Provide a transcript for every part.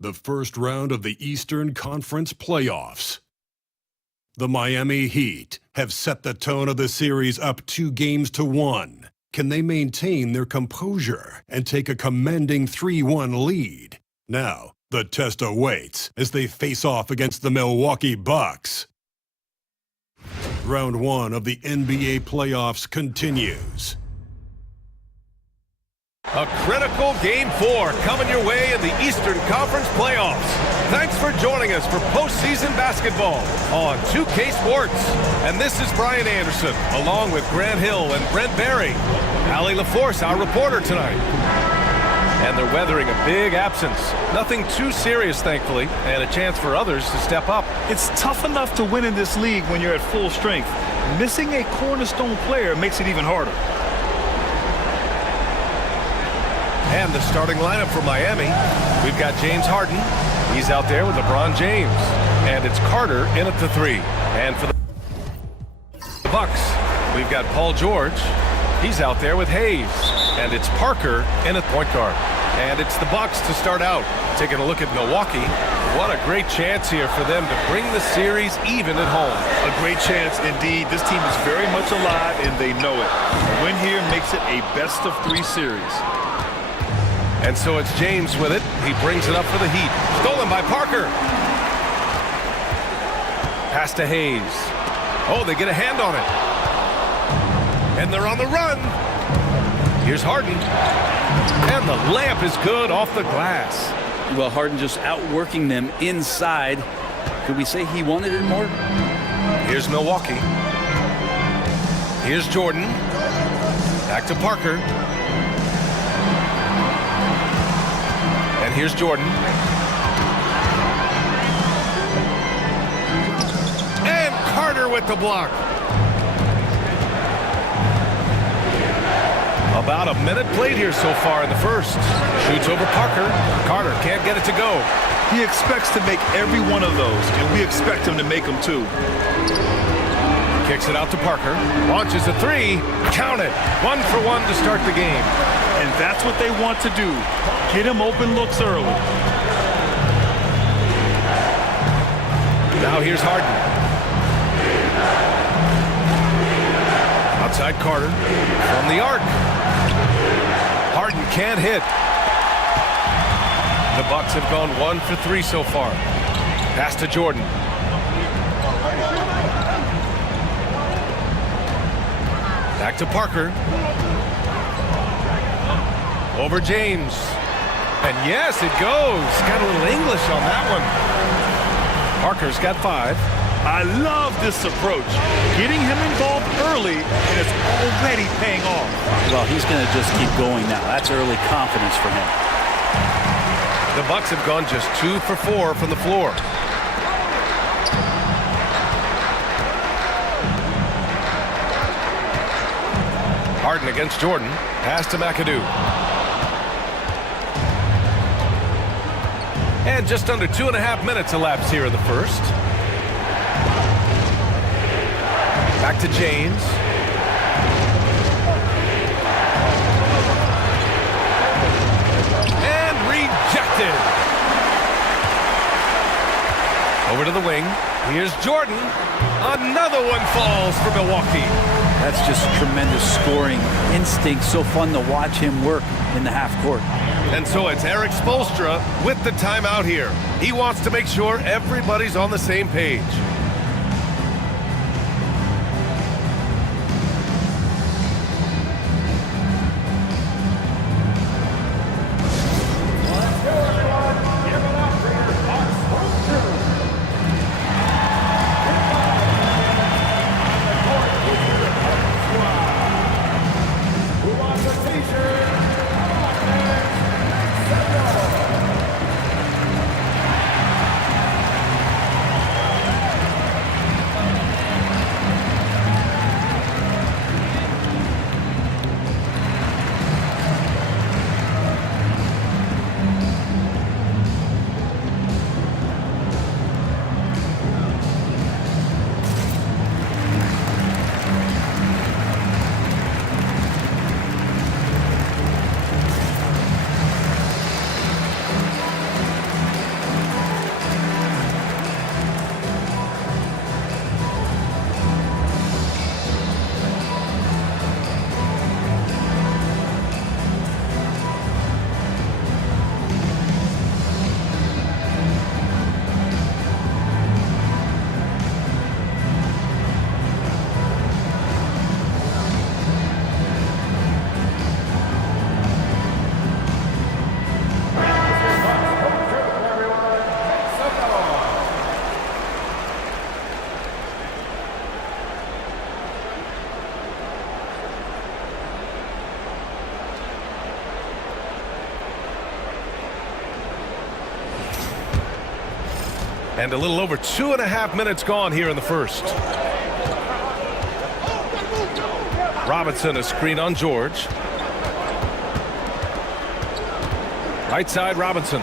the first round of the Eastern Conference playoffs. The Miami Heat have set the tone of the series up 2-1. Can they maintain their composure and take a commanding 3-1 lead? Now, the test awaits as they face off against the Milwaukee Bucks. Round 1 of the NBA playoffs continues. A critical Game 4 coming your way in the Eastern Conference playoffs. Thanks for joining us for postseason basketball on 2K Sports. And this is Brian Anderson, along with Grant Hill and Brent Barry. Allie LaForce, our reporter tonight. And they're weathering a big absence. Nothing too serious, thankfully, and a chance for others to step up. It's tough enough to win in this league when you're at full strength. Missing a cornerstone player makes it even harder. And the starting lineup for Miami. We've got James Harden. He's out there with LeBron James. And it's Carter in at the 3. And for the Bucks, we've got Paul George. He's out there with Hayes. And it's Parker in at point guard. And it's the Bucks to start out. Taking a look at Milwaukee. What a great chance here for them to bring the series even at home. A great chance indeed. This team is very much alive and they know it. A win here makes it a best-of-3 series. And so it's James with it. He brings it up for the Heat. Stolen by Parker. Pass to Hayes. Oh, they get a hand on it. And they're on the run. Here's Harden. And the layup is good off the glass. Well, Harden just outworking them inside. Could we say he wanted it more? Here's Milwaukee. Here's Jordan. Back to Parker. And here's Jordan. And Carter with the block. About a minute played here so far in the first. Shoots over Parker. Carter can't get it to go. He expects to make every one of those, and we expect him to make them too. Kicks it out to Parker. Launches a 3. Count it. 1 for 1 to start the game. And that's what they want to do. Get him open looks early. Now here's Harden. Outside Carter. From the arc. Harden can't hit. The Bucks have gone 1 for 3 so far. Pass to Jordan. Back to Parker. Over James. And yes, it goes. Got a little English on that one. Parker's got 5. I love this approach. Getting him involved early, and it's already paying off. Well, he's going to just keep going now. That's early confidence for him. The Bucks have gone just 2 for 4 from the floor. Harden against Jordan. Pass to McAdoo. And just under 2.5 minutes elapsed here in the first. Back to James. And rejected. Over to the wing. Here's Jordan. Another one falls for Milwaukee. That's just tremendous scoring instinct. So fun to watch him work in the half court. And so it's Eric Spoelstra with the timeout here. He wants to make sure everybody's on the same page. And a little over 2.5 minutes gone here in the first. Robinson, a screen on George. Right side, Robinson.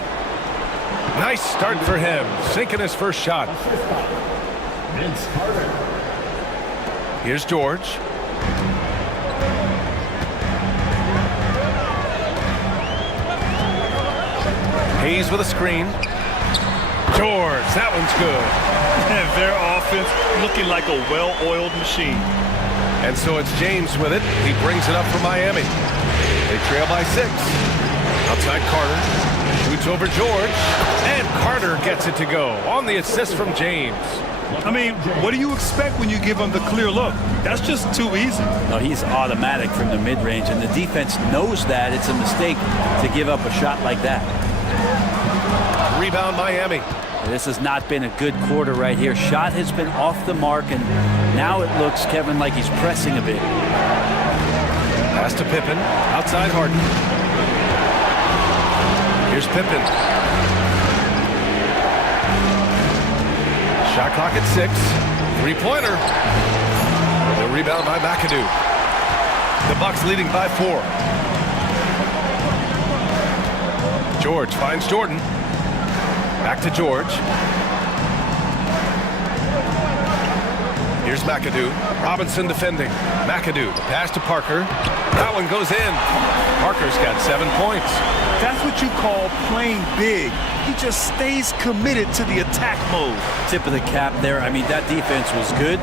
Nice start for him, sinking his first shot. Here's George. Hayes with a screen. George, that one's good. And their offense looking like a well-oiled machine. And so it's James with it. He brings it up for Miami. They trail by 6. Outside Carter. Shoots over George. And Carter gets it to go on the assist from James. I mean, what do you expect when you give him the clear look? That's just too easy. No, he's automatic from the mid-range, and the defense knows that it's a mistake to give up a shot like that. Rebound Miami. This has not been a good quarter right here. Shot has been off the mark, and now it looks, Kevin, like he's pressing a bit. Pass to Pippen. Outside Harden. Here's Pippen. Shot clock at 6. Three-pointer. The rebound by McAdoo. The Bucks leading by 4. George finds Jordan. Back to George. Here's McAdoo. Robinson defending. McAdoo, the pass to Parker. That one goes in. Parker's got 7 points. That's what you call playing big. He just stays committed to the attack mode. Tip of the cap there. I mean, that defense was good.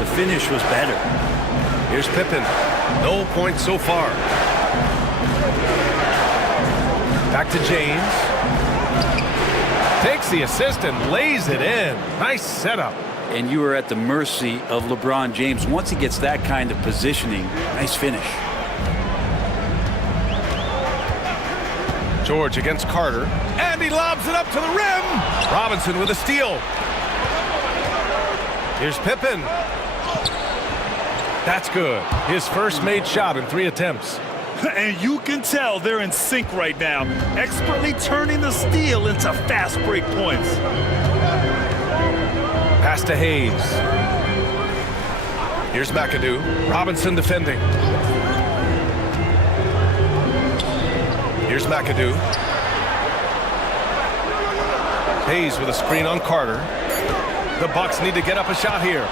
The finish was better. Here's Pippen. No points so far. Back to James. Takes the assist and lays it in. Nice setup. And you are at the mercy of LeBron James. Once he gets that kind of positioning, nice finish. George against Carter. And he lobs it up to the rim. Robinson with a steal. Here's Pippen. That's good. His first made shot in 3 attempts. And you can tell they're in sync right now, expertly turning the steal into fast break points. Pass to Hayes. Here's McAdoo. Robinson defending. Here's McAdoo. Hayes with a screen on Carter. The Bucks need to get up a shot here.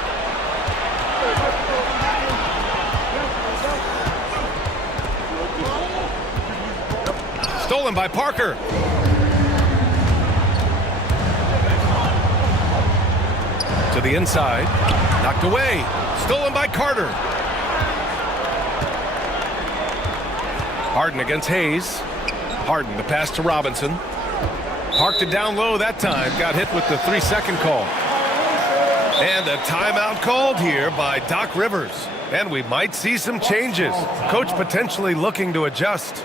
Stolen by Parker. To the inside. Knocked away. Stolen by Carter. Harden against Hayes. Harden, the pass to Robinson. Parked it down low that time. Got hit with the 3-second call. And a timeout called here by Doc Rivers. And we might see some changes. Coach potentially looking to adjust.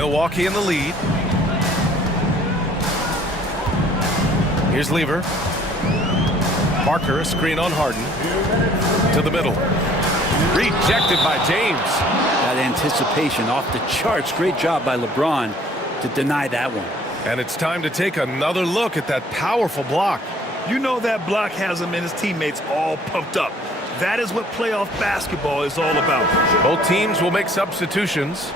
Milwaukee in the lead. Here's Lever. Parker, a screen on Harden. To the middle. Rejected by James. That anticipation off the charts. Great job by LeBron to deny that one. And it's time to take another look at that powerful block. You know that block has him and his teammates all pumped up. That is what playoff basketball is all about. Both teams will make substitutions.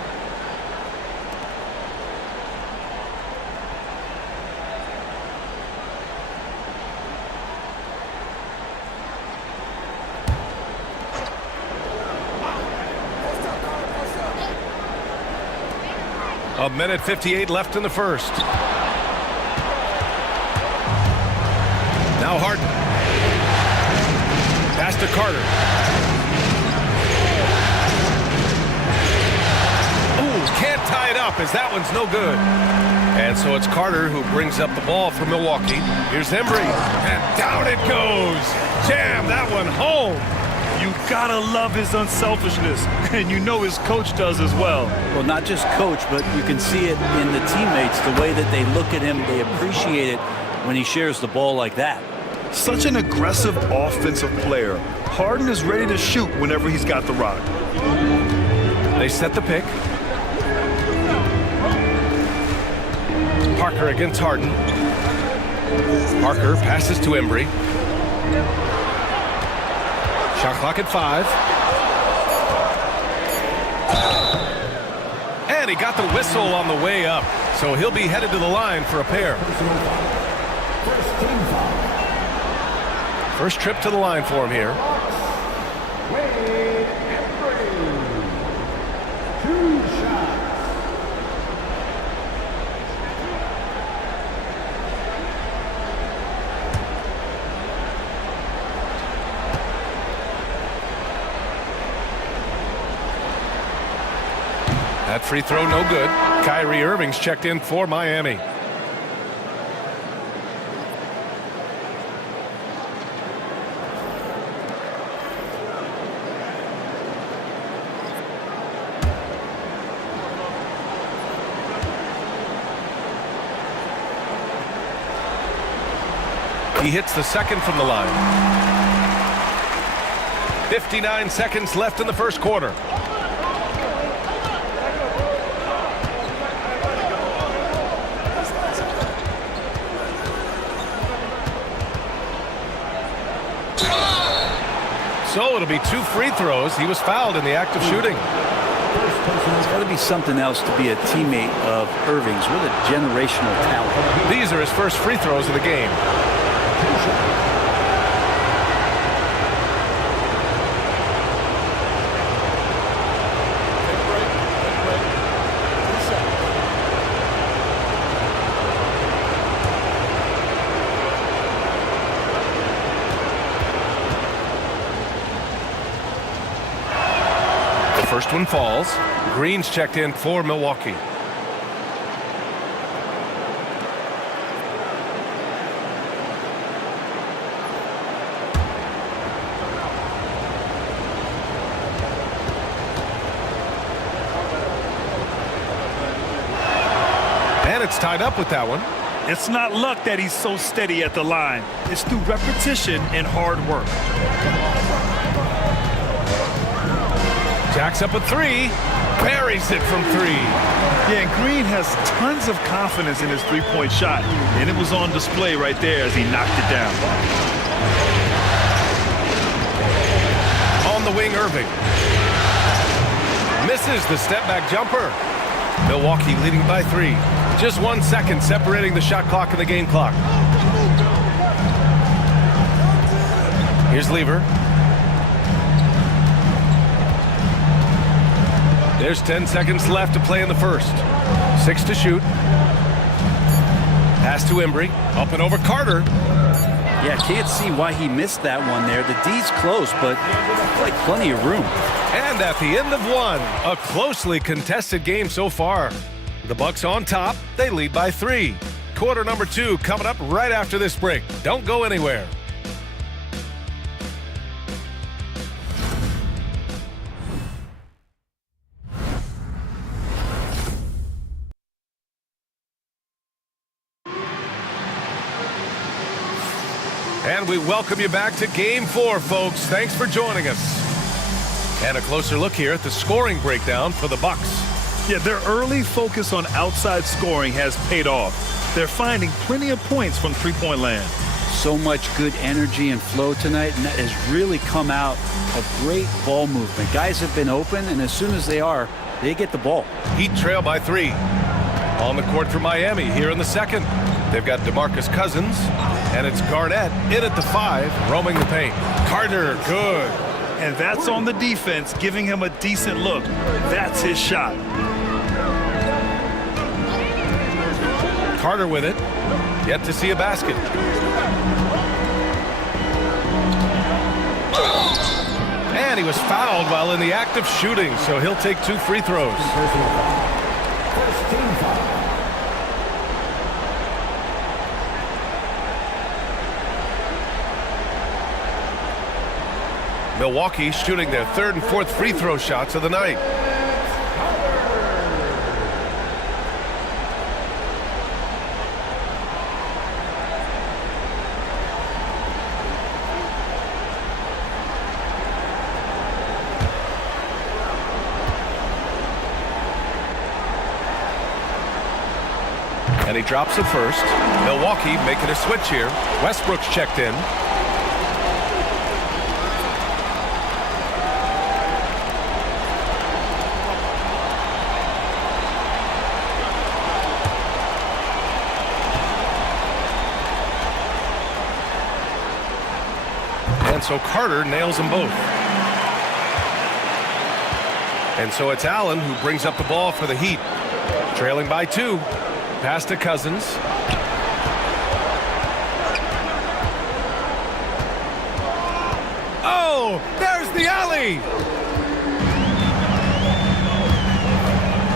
A minute 58 left in the first. Now Harden. Pass to Carter. Ooh, can't tie it up as that one's no good. And so it's Carter who brings up the ball for Milwaukee. Here's Embry. And down it goes. Jam that one home. You gotta love his unselfishness, and you know his coach does as well. Well, not just coach, but you can see it in the teammates, the way that they look at him. They appreciate it when he shares the ball like that. Such an aggressive offensive player. Harden is ready to shoot whenever he's got the rock. They set the pick. Parker against Harden. Parker passes to Embry. Shot clock at 5. And he got the whistle on the way up. So he'll be headed to the line for a pair. First trip to the line for him here. That free throw no good. Kyrie Irving's checked in for Miami. He hits the second from the line. 59 seconds left in the first quarter. So it'll be 2 free throws. He was fouled in the act of shooting. It's got to be something else to be a teammate of Irving's. What a generational talent. These are his first free throws of the game. First one falls. Green's checked in for Milwaukee. And it's tied up with that one. It's not luck that he's so steady at the line. It's through repetition and hard work. Jacks up a 3. Buries it from 3. Yeah, and Green has tons of confidence in his three-point shot, and it was on display right there as he knocked it down. On the wing, Irving. Misses the step-back jumper. Milwaukee leading by 3. Just 1 second separating the shot clock and the game clock. Here's Lever. There's 10 seconds left to play in the first. 6 to shoot. Pass to Embry. Up and over Carter. Yeah, can't see why he missed that one there. The D's close, but like plenty of room. And at the end of 1, a closely contested game so far. The Bucks on top. They lead by 3. Quarter number 2 coming up right after this break. Don't go anywhere. And we welcome you back to Game 4, folks. Thanks for joining us. And a closer look here at the scoring breakdown for the Bucks. Yeah, their early focus on outside scoring has paid off. They're finding plenty of points from three-point land. So much good energy and flow tonight, and that has really come out of great ball movement. Guys have been open, and as soon as they get the ball. Heat trail by 3. On the court for Miami here in the second. They've got DeMarcus Cousins, and it's Garnett in at the 5, roaming the paint. Carter, good. And that's on the defense, giving him a decent look. That's his shot. Carter with it. Yet to see a basket. And he was fouled while in the act of shooting, so he'll take 2 free throws. Milwaukee shooting their 3rd and 4th free throw shots of the night. And he drops it first. Milwaukee making a switch here. Westbrook's checked in. And so Carter nails them both. And so it's Allen who brings up the ball for the Heat. Trailing by 2. Pass to Cousins. Oh, there's the alley.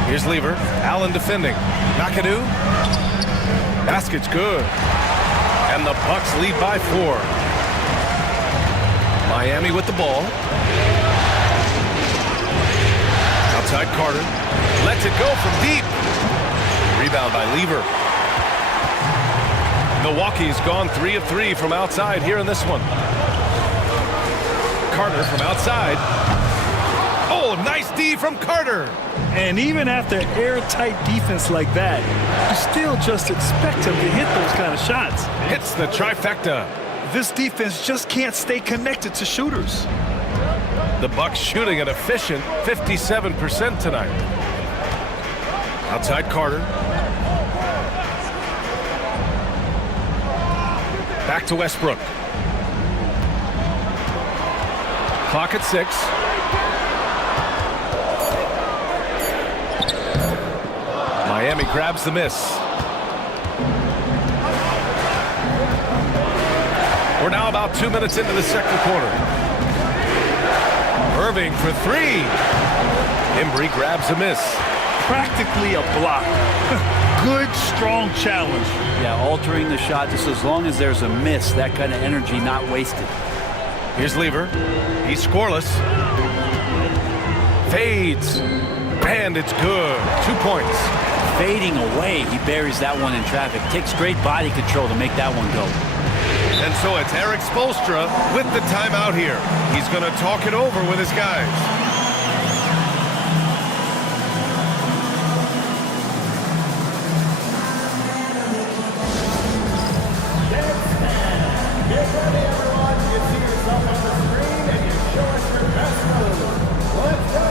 Here's Lever. Allen defending. McAdoo. Basket's good. And the Bucks lead by 4. Miami with the ball. Outside Carter. Lets it go from deep. Rebound by Lever. Milwaukee's gone 3 of 3 from outside here in this one. Carter from outside. Oh, nice D from Carter. And even after airtight defense like that, you still just expect him to hit those kind of shots. Hits the trifecta. This defense just can't stay connected to shooters. The Bucks shooting an efficient 57% tonight. Outside Carter. Back to Westbrook. Clock at 6. Miami grabs the miss. We're now about 2 minutes into the second quarter. Irving for 3. Embry grabs a miss. Practically a block. Good, strong challenge. Yeah, altering the shot just as long as there's a miss, that kind of energy not wasted. Here's Lever. He's scoreless. Fades. And it's good. 2 points. Fading away, he buries that one in traffic. Takes great body control to make that one go. And so it's Eric Spoelstra with the timeout here. He's going to talk it over with his guys. Get ready, everyone. You see yourself on the screen and you show us your best move. Let's go.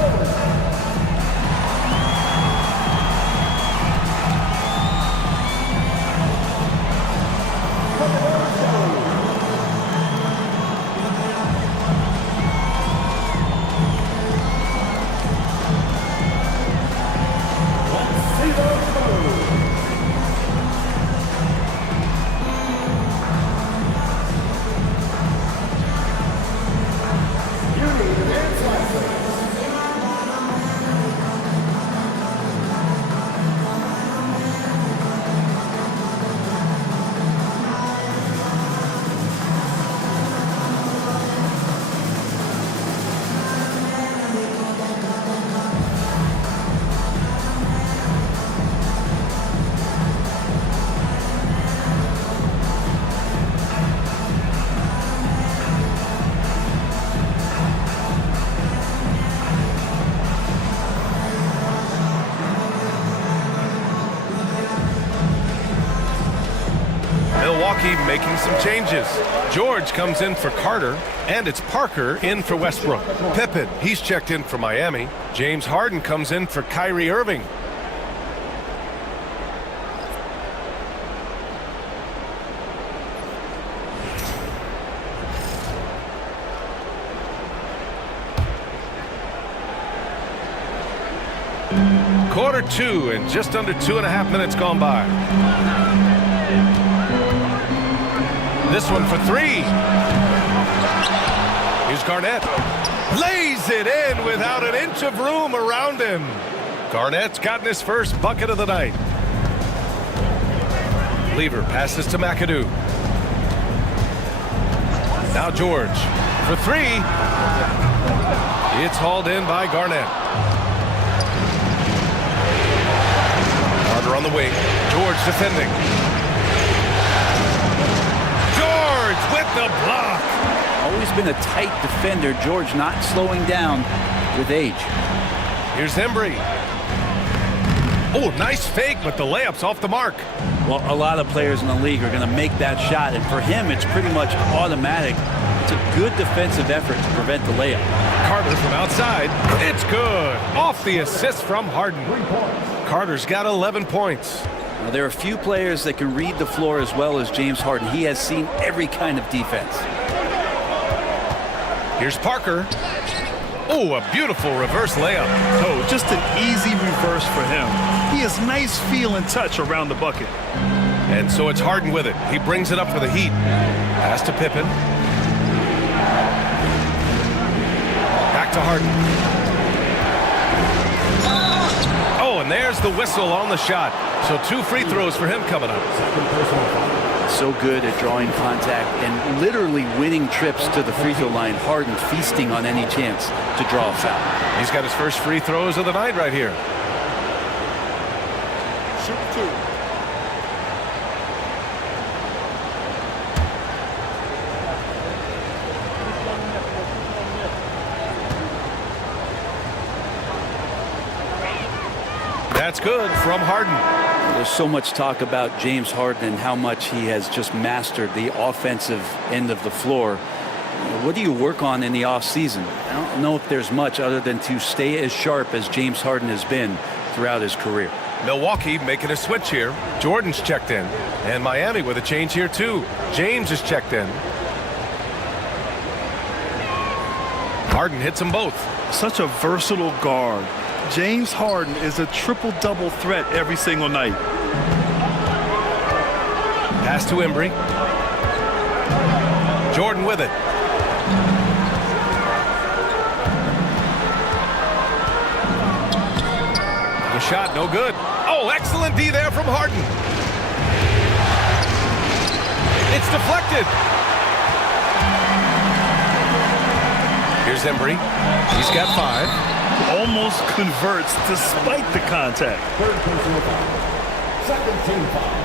Milwaukee making some changes. George comes in for Carter, and it's Parker in for Westbrook. Pippen, he's checked in for Miami. James Harden comes in for Kyrie Irving. Quarter two and just under 2.5 minutes gone by. This one for three. Here's Garnett. Lays it in without an inch of room around him. Garnett's gotten his first bucket of the night. Lever passes to McAdoo. Now George for three. It's hauled in by Garnett. Carter on the wing. George defending. George with the block. Always been a tight defender. George not slowing down with age. Here's Embry. Oh, nice fake, but the layup's off the mark. Well, a lot of players in the league are going to make that shot, and for him, it's pretty much automatic. It's a good defensive effort to prevent the layup. Carter from outside. It's good. Off the assist from Harden. Carter's got 11 points. Now, there are a few players that can read the floor as well as James Harden. He has seen every kind of defense. Here's Parker. Oh, a beautiful reverse layup. Oh, just an easy reverse for him. He has nice feel and touch around the bucket. And so it's Harden with it. He brings it up for the Heat. Pass to Pippen. Back to Harden. Oh, and there's the whistle on the shot. So 2 free throws for him coming up. So good at drawing contact and literally winning trips to the free throw line. Harden feasting on any chance to draw a foul. He's got his first free throws of the night right here. Shoot two. That's good from Harden. There's so much talk about James Harden and how much he has just mastered the offensive end of the floor. What do you work on in the offseason? I don't know if there's much other than to stay as sharp as James Harden has been throughout his career. Milwaukee making a switch here. Jordan's checked in. And Miami with a change here too. James is checked in. Harden hits them both. Such a versatile guard. James Harden is a triple-double threat every single night. Pass to Embry. Jordan with it. The shot no good. Oh, excellent D there from Harden. It's deflected. Here's Embry. He's got 5. Almost converts despite the contact. Third personal foul. Second team foul.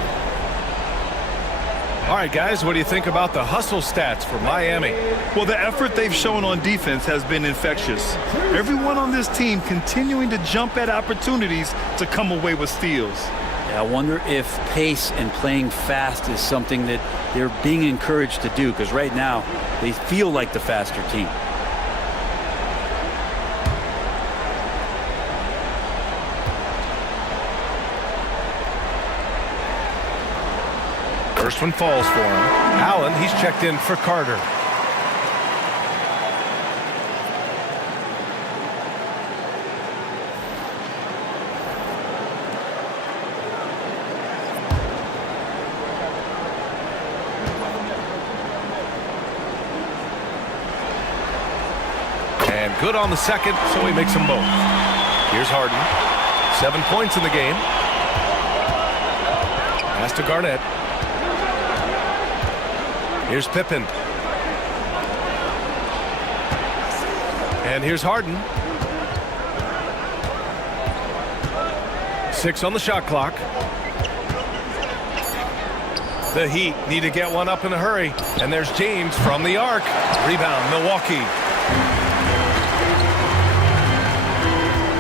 All right, guys, what do you think about the hustle stats for Miami? Well, the effort they've shown on defense has been infectious. Everyone on this team continuing to jump at opportunities to come away with steals. Yeah, I wonder if pace and playing fast is something that they're being encouraged to do, because right now they feel like the faster team. First one falls for him. Allen, he's checked in for Carter. And good on the second, so he makes them both. Here's Harden. 7 points in the game. Pass to Garnett. Here's Pippen. And here's Harden. 6 on the shot clock. The Heat need to get one up in a hurry. And there's James from the arc. Rebound, Milwaukee.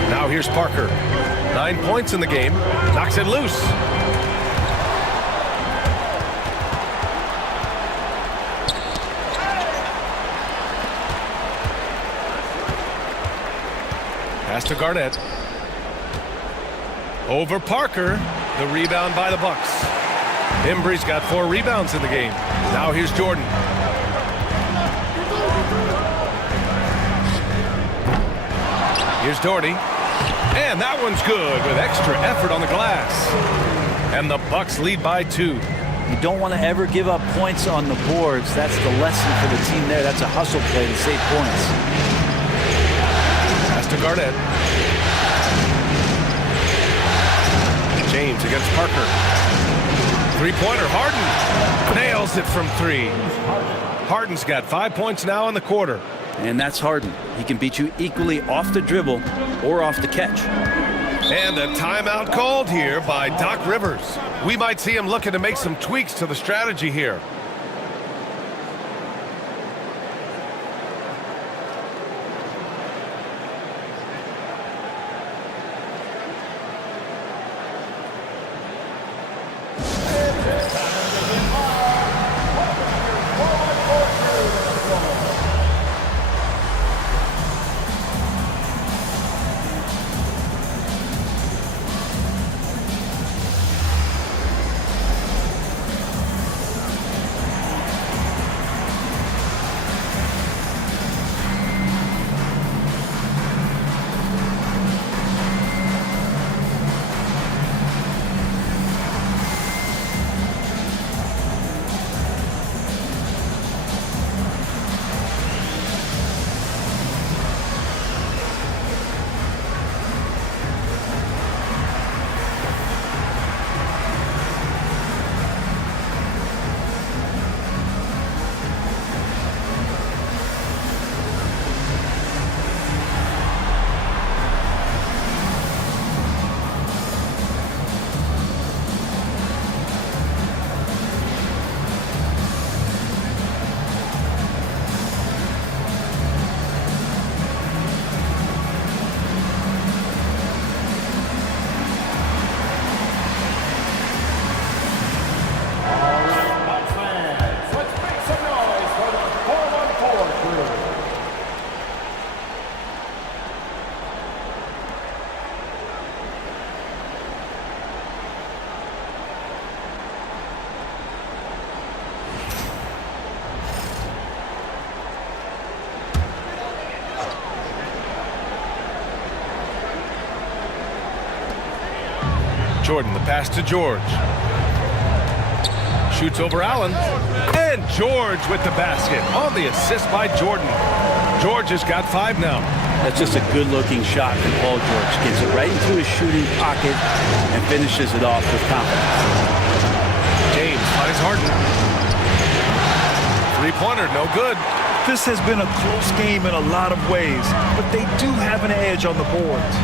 Now here's Parker. 9 points in the game. Knocks it loose. Pass to Garnett. Over Parker. The rebound by the Bucks. Embry's got 4 rebounds in the game. Now here's Jordan. Here's Doherty. And that one's good with extra effort on the glass. And the Bucks lead by 2. You don't want to ever give up points on the boards. That's the lesson for the team there. That's a hustle play to save points. Pass to Garnett. James against Parker. Three-pointer, Harden. Nails it from 3. Harden's got 5 points now in the quarter. And that's Harden. He can beat you equally off the dribble or off the catch. And a timeout called here by Doc Rivers. We might see him looking to make some tweaks to the strategy here. Jordan, the pass to George. Shoots over Allen. And George with the basket on the assist by Jordan. George has got 5 now. That's just a good-looking shot from Paul George. Gets it right into his shooting pocket and finishes it off with confidence. James finds Harden. Three-pointer, no good. This has been a close game in a lot of ways, but they do have an edge on the boards.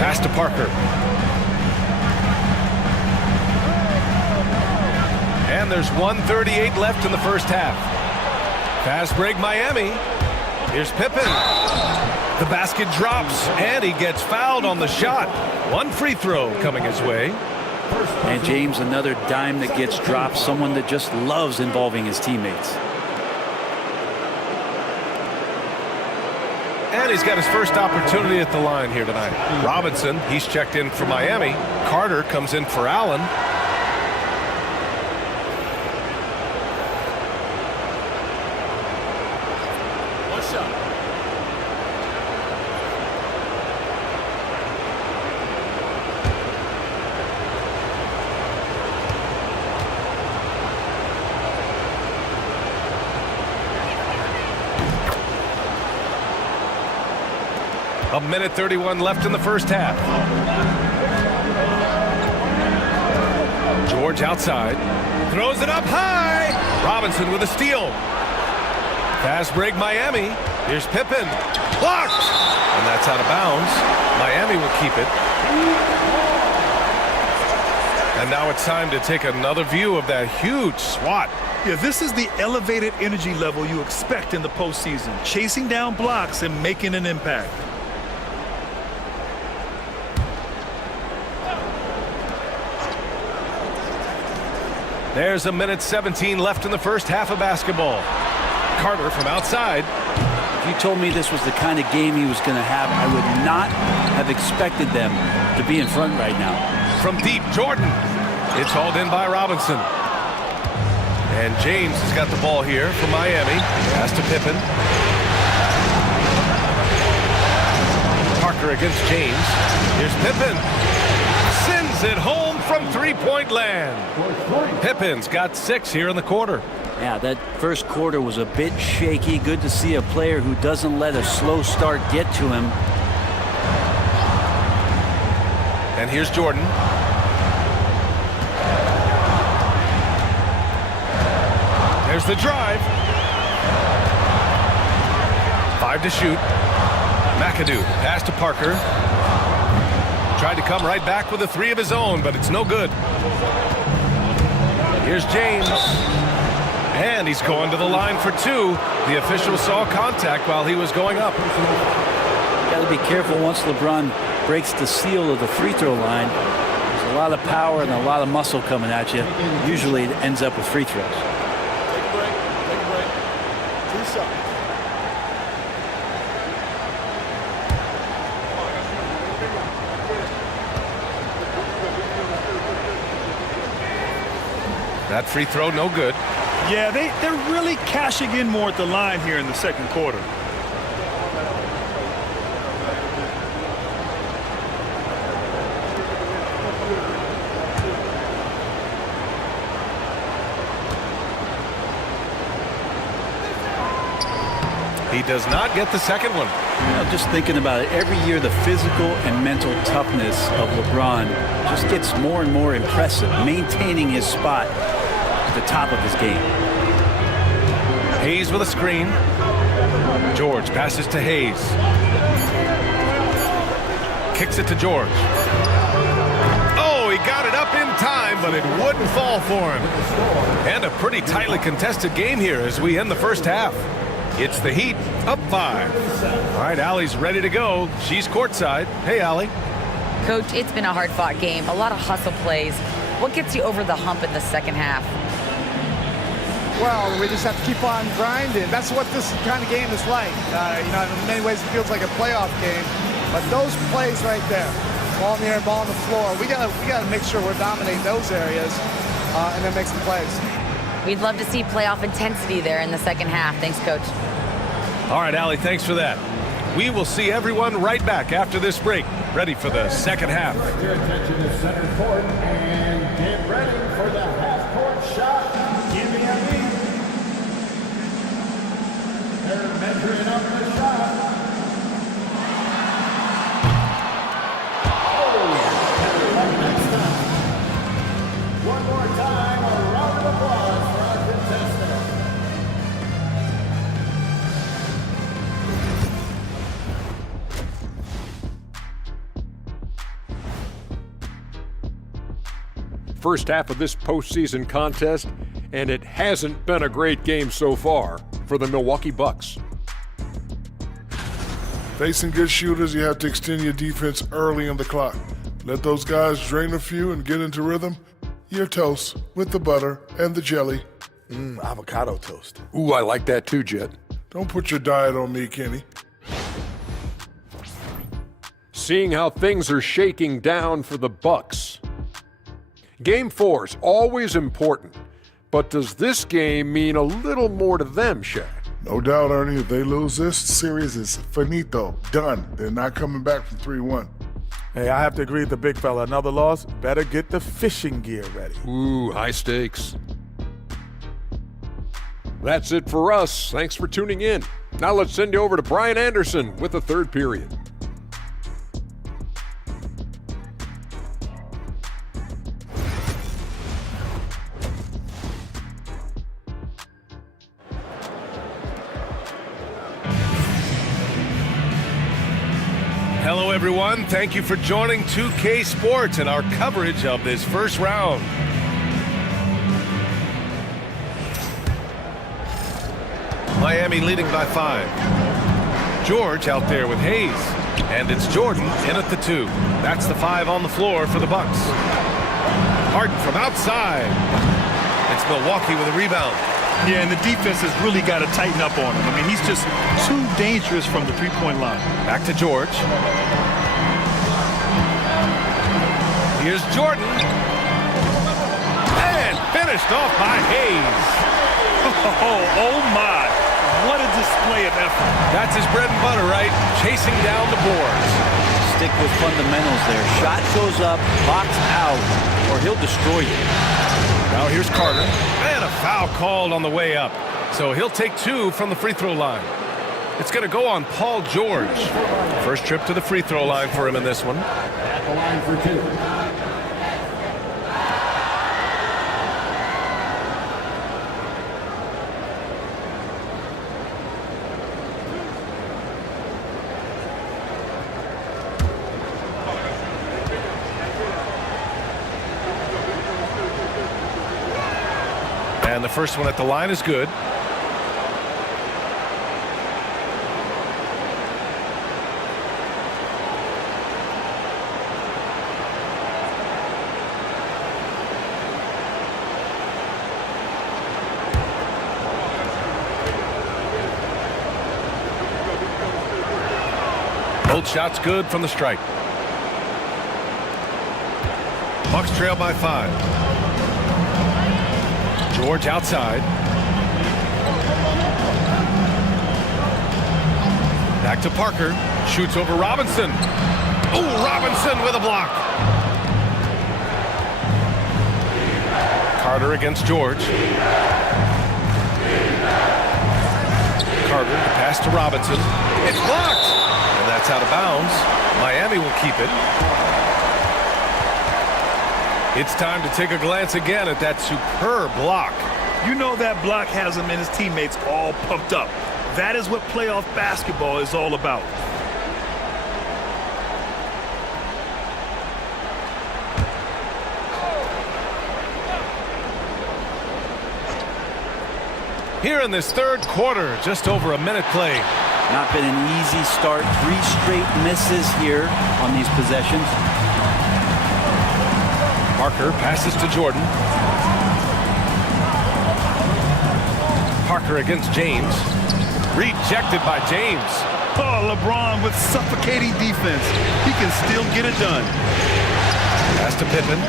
Pass to Parker. And there's 1:38 left in the first half. Fast break Miami. Here's Pippen. The basket drops, and he gets fouled on the shot. 1 free throw coming his way. And James, another dime that gets dropped, someone that just loves involving his teammates. And he's got his first opportunity at the line here tonight. Robinson, he's checked in for Miami. Carter comes in for Allen. A minute 31 left in the first half. George outside. Throws it up high. Robinson with a steal. Fast break Miami. Here's Pippen. Blocked. And that's out of bounds. Miami will keep it. And now it's time to take another view of that huge swat. Yeah, this is the elevated energy level you expect in the postseason. Chasing down blocks and making an impact. There's a minute 17 left in the first half of basketball. Carter from outside. you told me this was the kind of game he was going to have, I would not have expected them to be in front right now. From deep, Jordan. It's hauled in by Robinson. And James has got the ball here for Miami. Pass to Pippen. Parker against James. Here's Pippen. Sends it home from three-point land. Pippen's got 6 here in the quarter. Yeah, that first quarter was a bit shaky. Good to see a player who doesn't let a slow start get to him. And here's Jordan. There's the drive. 5 to shoot. McAdoo, pass to Parker. Tried to come right back with a 3 of his own, but it's no good. Here's James. And he's going to the line for 2. The official saw contact while he was going up. Got to be careful once LeBron breaks the seal of the free throw line. There's a lot of power and a lot of muscle coming at you. Usually it ends up with free throws. Take a break. Take a break. 2 shots. That free throw, no good. Yeah, they're really cashing in more at the line here in the second quarter. He does not get the second one. You know, just thinking about it, every year the physical and mental toughness of LeBron just gets more and more impressive, maintaining his spot at the top of his game. Hayes with a screen. George passes to Hayes. Kicks it to George. Oh, he got it up in time, but it wouldn't fall for him. And a pretty tightly contested game here as we end the first half. It's the Heat up 5. All right, Allie's ready to go. She's courtside. Hey, Allie. Coach, it's been a hard-fought game. A lot of hustle plays. What gets you over the hump in the second half? Well, we just have to keep on grinding. That's what this kind of game is like. You know, in many ways it feels like a playoff game. But those plays right there, ball in the air, ball on the floor, we gotta make sure we're dominating those areas and then make some plays. We'd love to see playoff intensity there in the second half. Thanks, Coach. All right, Allie, thanks for that. We will see everyone right back after this break, ready for the second half. Direct your attention to center court and get ready for the half-court shot in the NBA. They're measuring up the shot. Next time. One more time, a round of applause for our contestants. First half of this postseason contest, and it hasn't been a great game so far for the Milwaukee Bucks. Facing good shooters, you have to extend your defense early in the clock. Let those guys drain a few and get into rhythm. You're toast with the butter and the jelly. Avocado toast. Ooh, I like that too, Jet. Don't put your diet on me, Kenny. Seeing how things are shaking down for the Bucks. Game 4's always important, but does this game mean a little more to them, Shaq? No doubt, Ernie, if they lose this series, is finito, done. They're not coming back from 3-1. Hey, I have to agree with the big fella. Another loss, better get the fishing gear ready. Ooh, high stakes. That's it for us. Thanks for tuning in. Now let's send you over to Brian Anderson with the third period. Hello, everyone. Thank you for joining 2K Sports and our coverage of this first round. Miami leading by 5. George out there with Hayes. And it's Jordan in at the 2. That's the 5 on the floor for the Bucks. Harden from outside. It's Milwaukee with a rebound. Yeah, and the defense has really got to tighten up on him. I mean, he's just too dangerous from the three-point line. Back to George. Here's Jordan. And finished off by Hayes. Oh my. What a display of effort. That's his bread and butter, right? Chasing down the boards. Stick with fundamentals there. Shot goes up, box out, or he'll destroy you. Now here's Carter. And a foul called on the way up. So he'll take 2 from the free throw line. It's going to go on Paul George. First trip to the free throw line for him in this one. At the line for 2. And the first one at the line is good. Both shots good from the stripe. Bucks trail by 5. George outside. Back to Parker. Shoots over Robinson. Oh, Robinson with a block. Carter against George. Carter, the pass to Robinson. It's blocked. And that's out of bounds. Miami will keep it. It's time to take a glance again at that superb block. You know that block has him and his teammates all pumped up. That is what playoff basketball is all about. Here in this third quarter, just over a minute played. Not been an easy start. 3 straight misses here on these possessions. Parker passes to Jordan. Parker against James. Rejected by James. Oh, LeBron with suffocating defense. He can still get it done. Pass to Pippen.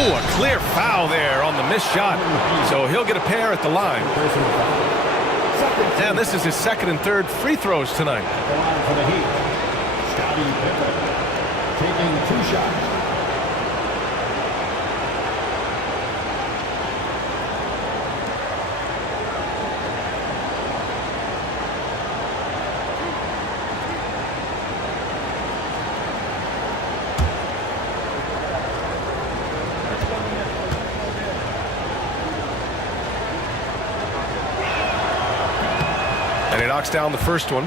Oh, a clear foul there on the missed shot. So he'll get a pair at the line. And this is his second and third free throws tonight. At the line for the Heat, Scottie Pippen taking 2 shots. And he knocks down the first one.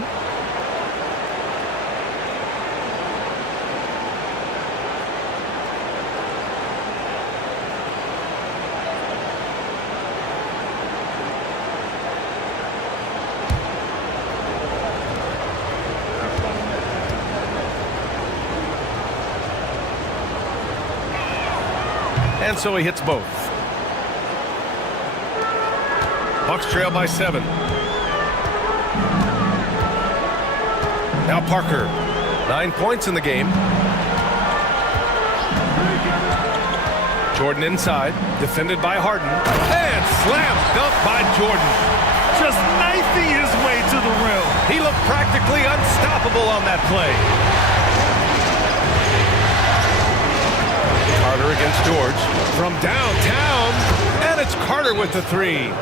And so he hits both. Bucks trail by 7. Now Parker, 9 points in the game. Jordan inside, defended by Harden, and slam dunk by Jordan. Just knifing his way to the rim. He looked practically unstoppable on that play. Carter against George from downtown, and it's Carter with the 3.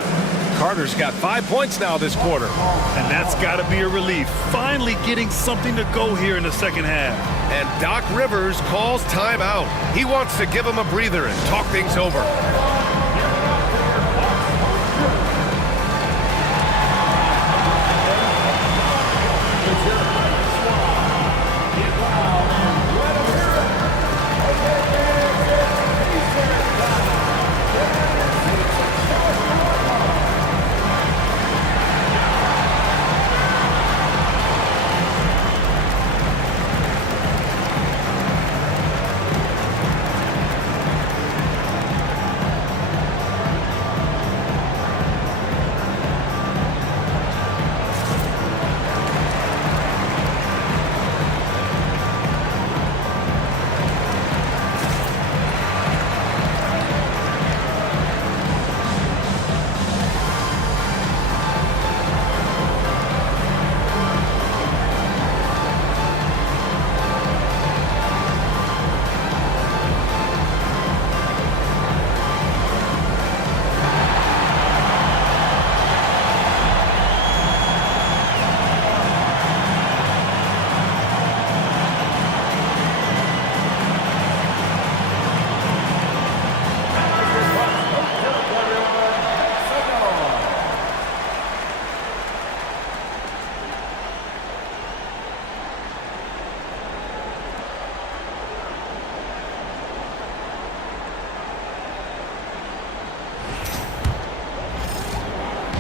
Carter's got 5 points now this quarter. And that's got to be a relief. Finally getting something to go here in the second half. And Doc Rivers calls timeout. He wants to give him a breather and talk things over.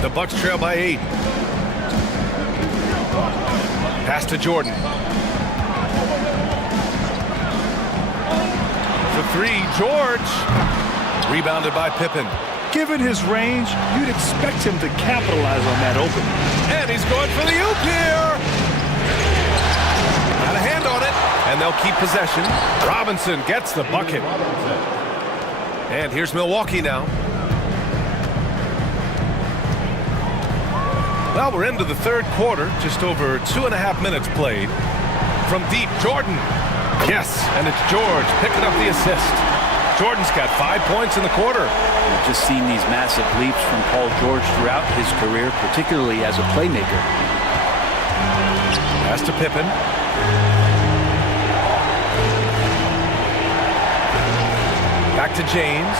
The Bucks trail by 8. Pass to Jordan. For 3, George. Rebounded by Pippen. Given his range, you'd expect him to capitalize on that opening. And he's going for the oop here. Got a hand on it, and they'll keep possession. Robinson gets the bucket. And here's Milwaukee now. Well, we're into the third quarter, just over 2.5 minutes played. From deep, Jordan. Yes, and it's George picking up the assist. Jordan's got 5 points in the quarter. We've just seen these massive leaps from Paul George throughout his career, particularly as a playmaker. Pass to Pippen. Back to James.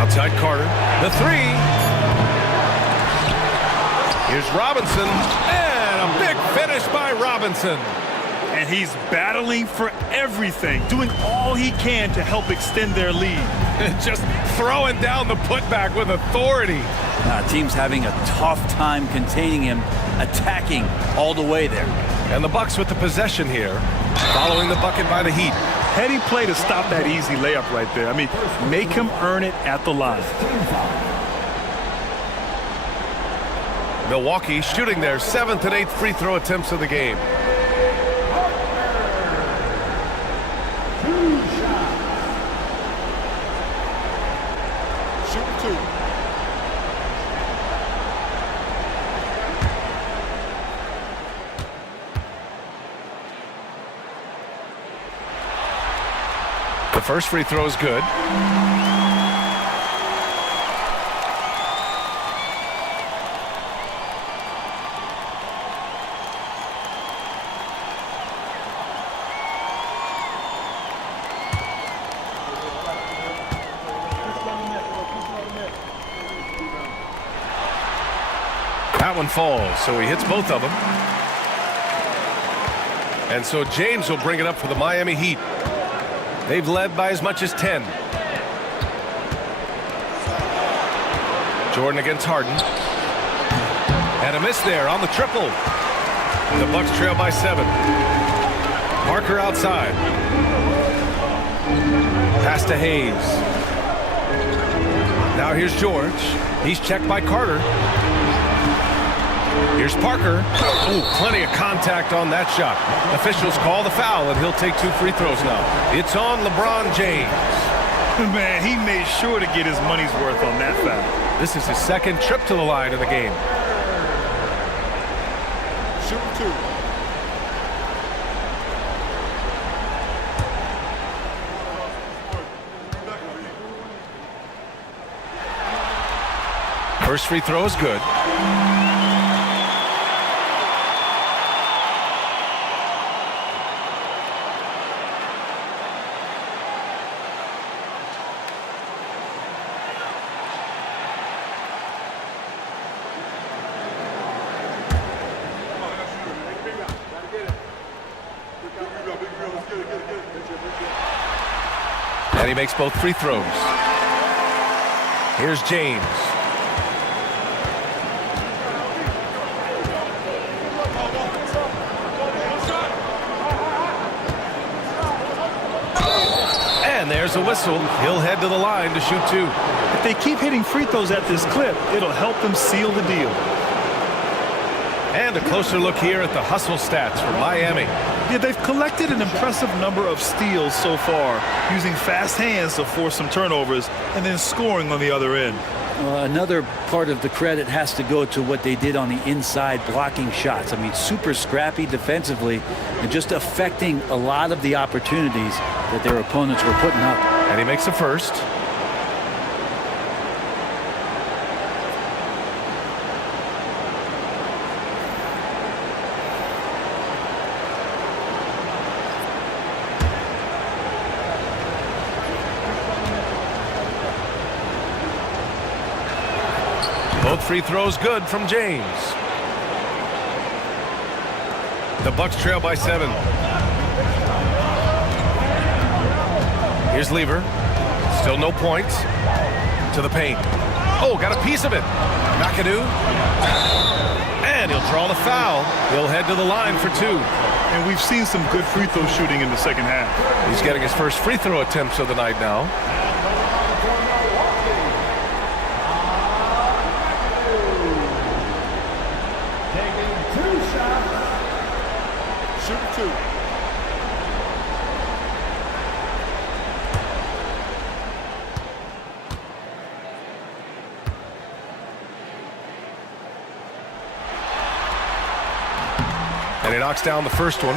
Outside Carter. The 3. Here's Robinson. And a big finish by Robinson. And he's battling for everything, doing all he can to help extend their lead. Just throwing down the putback with authority. Team's having a tough time containing him, attacking all the way there. And the Bucks with the possession here, following the bucket by the Heat. Heady play to stop that easy layup right there. I mean, make him earn it at the line. Milwaukee shooting their 7th and 8th free throw attempts of the game. The first free throw is good. That one falls, so he hits both of them. And so James will bring it up for the Miami Heat. They've led by as much as 10. Jordan against Harden. And a miss there on the triple. The Bucks trail by 7. Parker outside. Pass to Hayes. Now here's George. He's checked by Carter. Here's Parker. Ooh, plenty of contact on that shot. Officials call the foul, and he'll take 2 free throws now. It's on LeBron James. Man, he made sure to get his money's worth on that foul. This is his 2nd trip to the line of the game. Shoot 2. First free throw is good. And he makes both free throws. Here's James. And there's a whistle. He'll head to the line to shoot 2. If they keep hitting free throws at this clip, it'll help them seal the deal. And a closer look here at the hustle stats for Miami. Yeah, they've collected an impressive number of steals so far, using fast hands to force some turnovers and then scoring on the other end. Another part of the credit has to go to what they did on the inside, blocking shots. I mean, super scrappy defensively and just affecting a lot of the opportunities that their opponents were putting up. And he makes the first. Both free throws good from James. The Bucks trail by 7. Here's Lever. Still no points. To the paint. Oh, got a piece of it. McAdoo. And he'll draw the foul. He'll head to the line for 2. And we've seen some good free throw shooting in the second half. He's getting his first free throw attempts of the night now. Taking 2 shots. Shoot 2. And he knocks down the first one.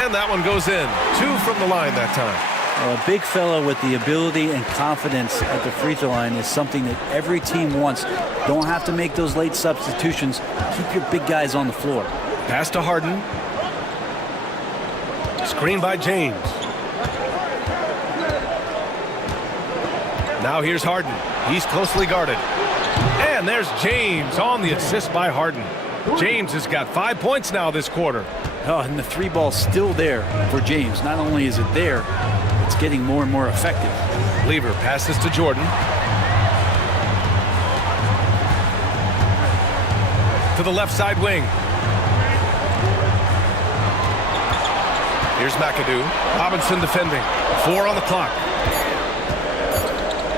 And that one goes in. 2 from the line that time. A big fella with the ability and confidence at the free throw line is something that every team wants. Don't have to make those late substitutions. Keep your big guys on the floor. Pass to Harden. Screen by James. Now here's Harden. He's closely guarded. And there's James on the assist by Harden. James has got 5 points now this quarter. Oh, and the 3 ball's still there for James. Not only is it there, it's getting more and more effective. Lever passes to Jordan. To the left side wing. Here's McAdoo. Robinson defending. 4 on the clock.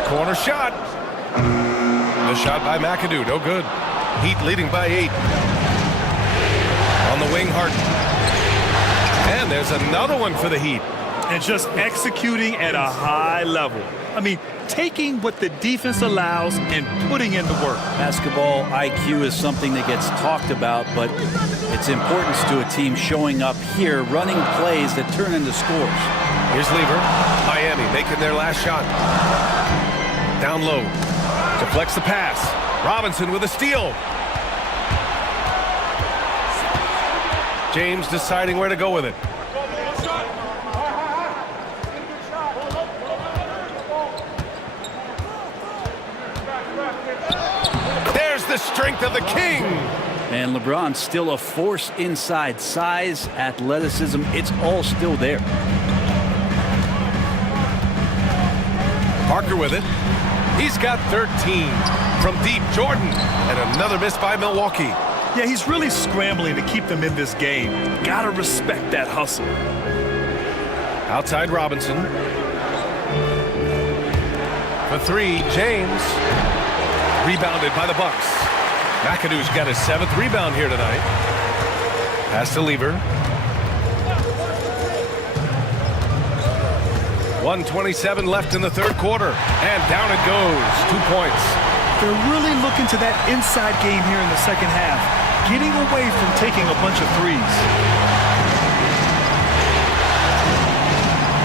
Corner shot. The shot by McAdoo, no good. Heat leading by 8. On the wing, Harden. And there's another one for the Heat. And just executing at a high level. I mean, taking what the defense allows and putting in the work. Basketball IQ is something that gets talked about, but its importance to a team showing up here, running plays that turn into scores. Here's Lever. Miami making their last shot. Down low. Deflects the pass. Robinson with a steal. James deciding where to go with it. There's the strength of the king. And LeBron's still a force inside. Size, athleticism, it's all still there. Parker with it. He's got 13. From deep, Jordan. And another miss by Milwaukee. Yeah, he's really scrambling to keep them in this game. Gotta respect that hustle. Outside Robinson. For 3, James. Rebounded by the Bucks. McAdoo's got his 7th rebound here tonight. Pass to Lever. 1:27 left in the third quarter. And down it goes. 2 points. They're really looking to that inside game here in the second half, getting away from taking a bunch of threes.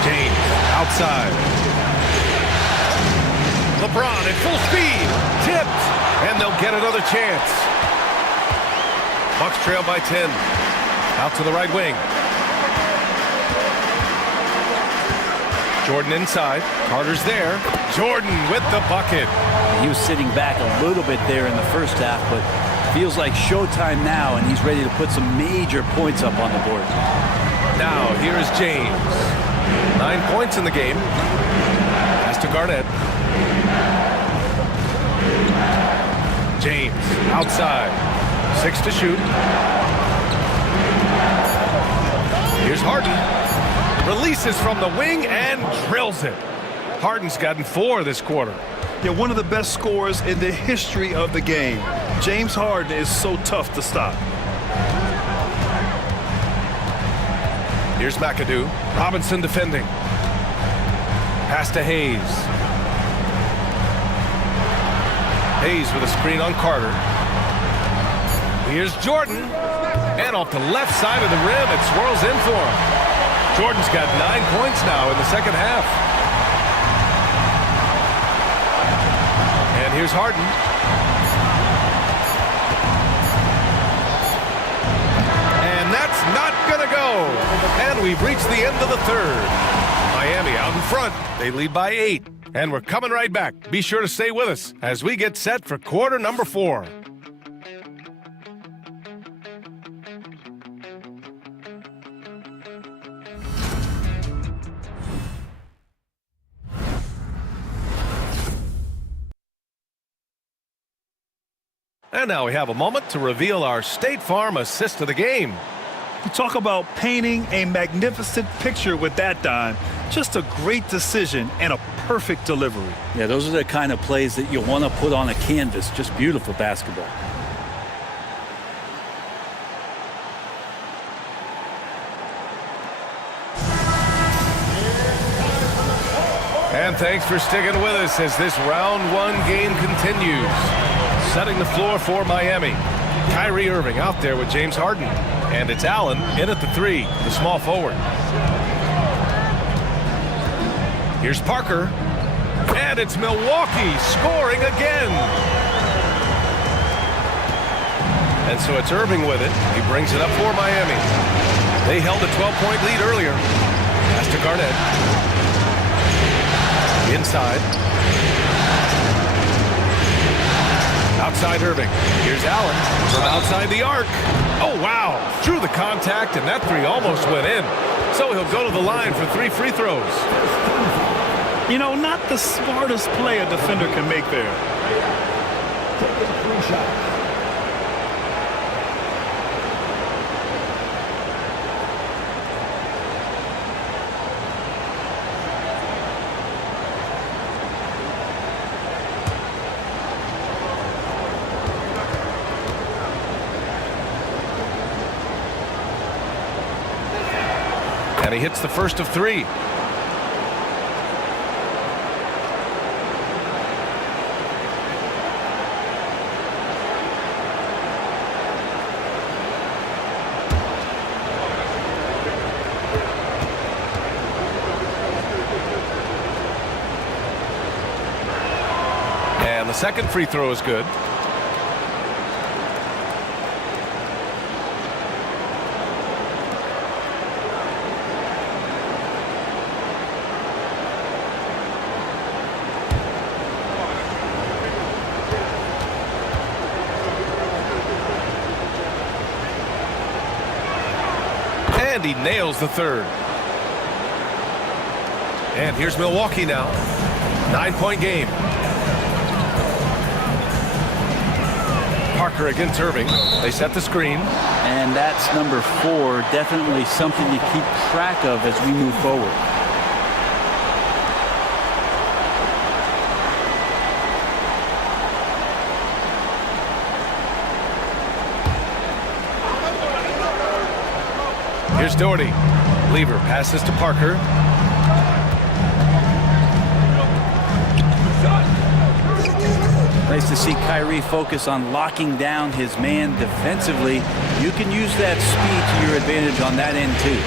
James outside. LeBron at full speed. Tipped. And they'll get another chance. Bucks trail by 10. Out to the right wing. Jordan inside. Carter's there. Jordan with the bucket. He was sitting back a little bit there in the first half, but feels like showtime now, and he's ready to put some major points up on the board. Now, here is James. 9 points in the game. Pass to Garnett. James outside. 6 to shoot. Here's Harden. Releases from the wing and drills it. Harden's gotten 4 this quarter. Yeah, one of the best scorers in the history of the game. James Harden is so tough to stop. Here's McAdoo. Robinson defending. Pass to Hayes. Hayes with a screen on Carter. Here's Jordan. And off the left side of the rim, it swirls in for him. Jordan's got 9 points now in the second half. And here's Harden. go. And we've reached the end of the third. Miami out in front. They lead by 8. And we're coming right back. Be sure to stay with us as we get set for quarter number 4. And now we have a moment to reveal our State Farm assist of the game. You talk about painting a magnificent picture with that dime. Just a great decision and a perfect delivery. Yeah, those are the kind of plays that you want to put on a canvas. Just beautiful basketball. And thanks for sticking with us as this round 1 game continues. Setting the floor for Miami. Kyrie Irving out there with James Harden. And it's Allen in at the 3, the small forward. Here's Parker. And it's Milwaukee scoring again. And so it's Irving with it. He brings it up for Miami. They held a 12-point lead earlier. Pass to Garnett. Inside. Outside Irving. Here's Allen from outside the arc. Oh, wow. Drew the contact, and that 3 almost went in. So he'll go to the line for 3 free throws. You know, not the smartest play a defender can make there. Taking a free shot. And he hits the first of 3. And the second free throw is good. And he nails the third. And here's Milwaukee now. 9-point game. Parker against Irving. They set the screen. And that's number 4. Definitely something to keep track of as we move forward. Here's Doherty. Lever passes to Parker. Nice to see Kyrie focus on locking down his man defensively. You can use that speed to your advantage on that end too.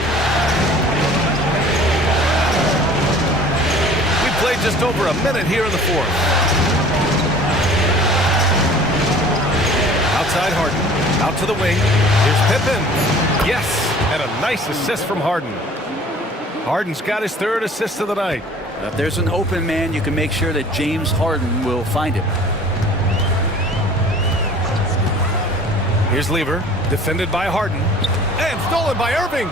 We played just over a minute here in the 4th. Outside Harden. Out to the wing. Here's Pippen. Yes, and a nice assist from Harden. Harden's got his 3rd assist of the night. If there's an open man, you can make sure that James Harden will find him. Here's Lever, defended by Harden, and stolen by Irving.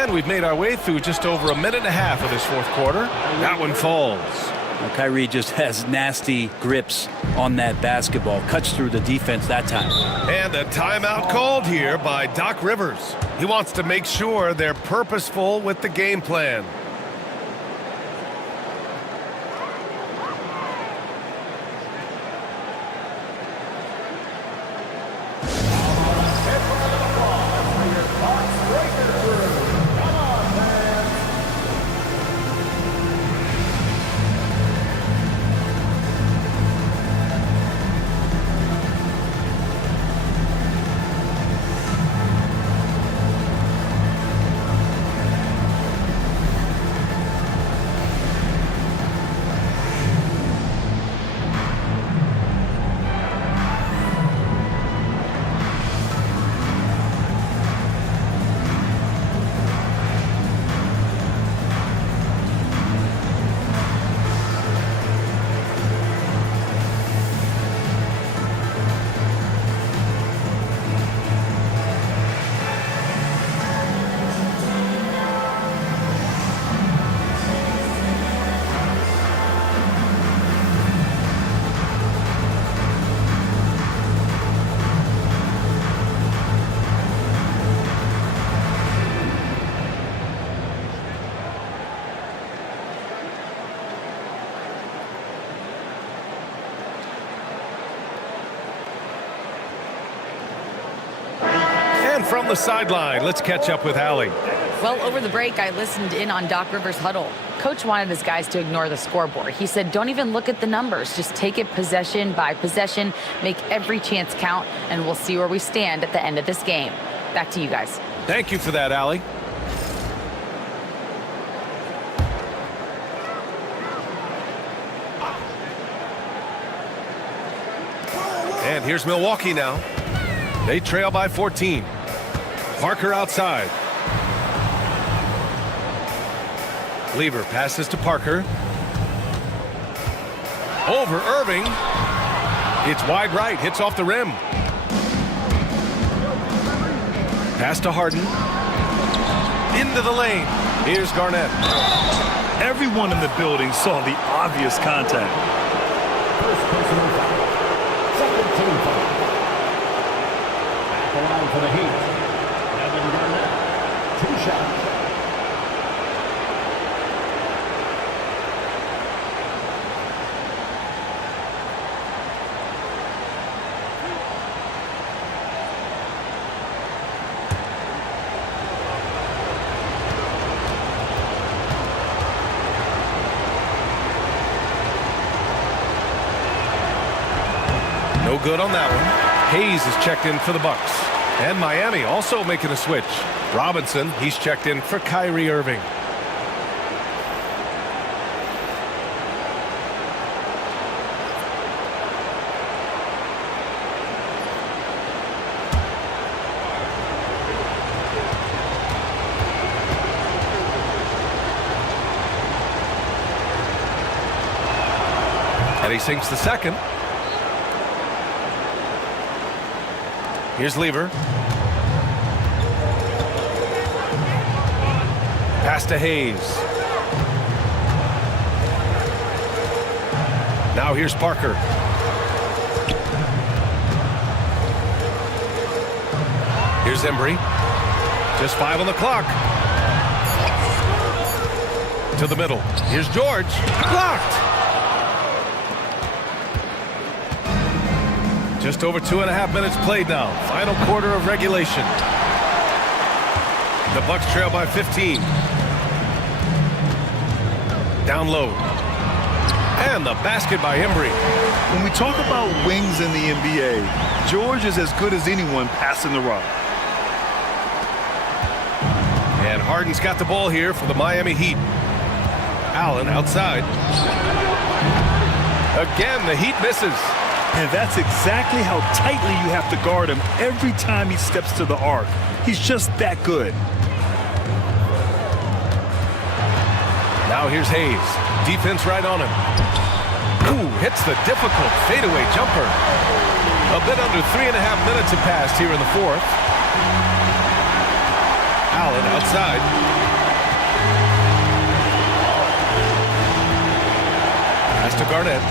And we've made our way through just over a minute and a half of this 4th quarter. That one falls. Well, Kyrie just has nasty grips on that basketball. Cuts through the defense that time. And a timeout called here by Doc Rivers. He wants to make sure they're purposeful with the game plan. from the sideline. Let's catch up with Allie. Well, over the break, I listened in on Doc Rivers' huddle. Coach wanted his guys to ignore the scoreboard. He said, don't even look at the numbers. Just take it possession by possession, make every chance count, and we'll see where we stand at the end of this game. Back to you guys. Thank you for that, Allie. And here's Milwaukee now. They trail by 14. Parker outside. Lever passes to Parker. Over Irving. It's wide right, hits off the rim. Pass to Harden. Into the lane. Here's Garnett. Everyone in the building saw the obvious contact. First personal foul. Second team foul. At the line for the Heat. Kevin Garnett. 2 shots. No good on that one. Hayes is checked in for the Bucks. And Miami also making a switch. Robinson, he's checked in for Kyrie Irving. And he sinks the second. Here's Lever. Pass to Hayes. Now here's Parker. Here's Embry. Just 5 on the clock. To the middle. Here's George. Blocked. Just over 2.5 minutes played now. Final quarter of regulation. The Bucks trail by 15. Down low. And the basket by Embry. When we talk about wings in the NBA, George is as good as anyone passing the rock. And Harden's got the ball here for the Miami Heat. Allen outside. Again, the Heat misses. And that's exactly how tightly you have to guard him every time he steps to the arc. He's just that good. Now here's Hayes. Defense right on him. Ooh, hits the difficult fadeaway jumper. A bit under 3.5 minutes have passed here in the fourth. Allen outside. Pass to Garnett.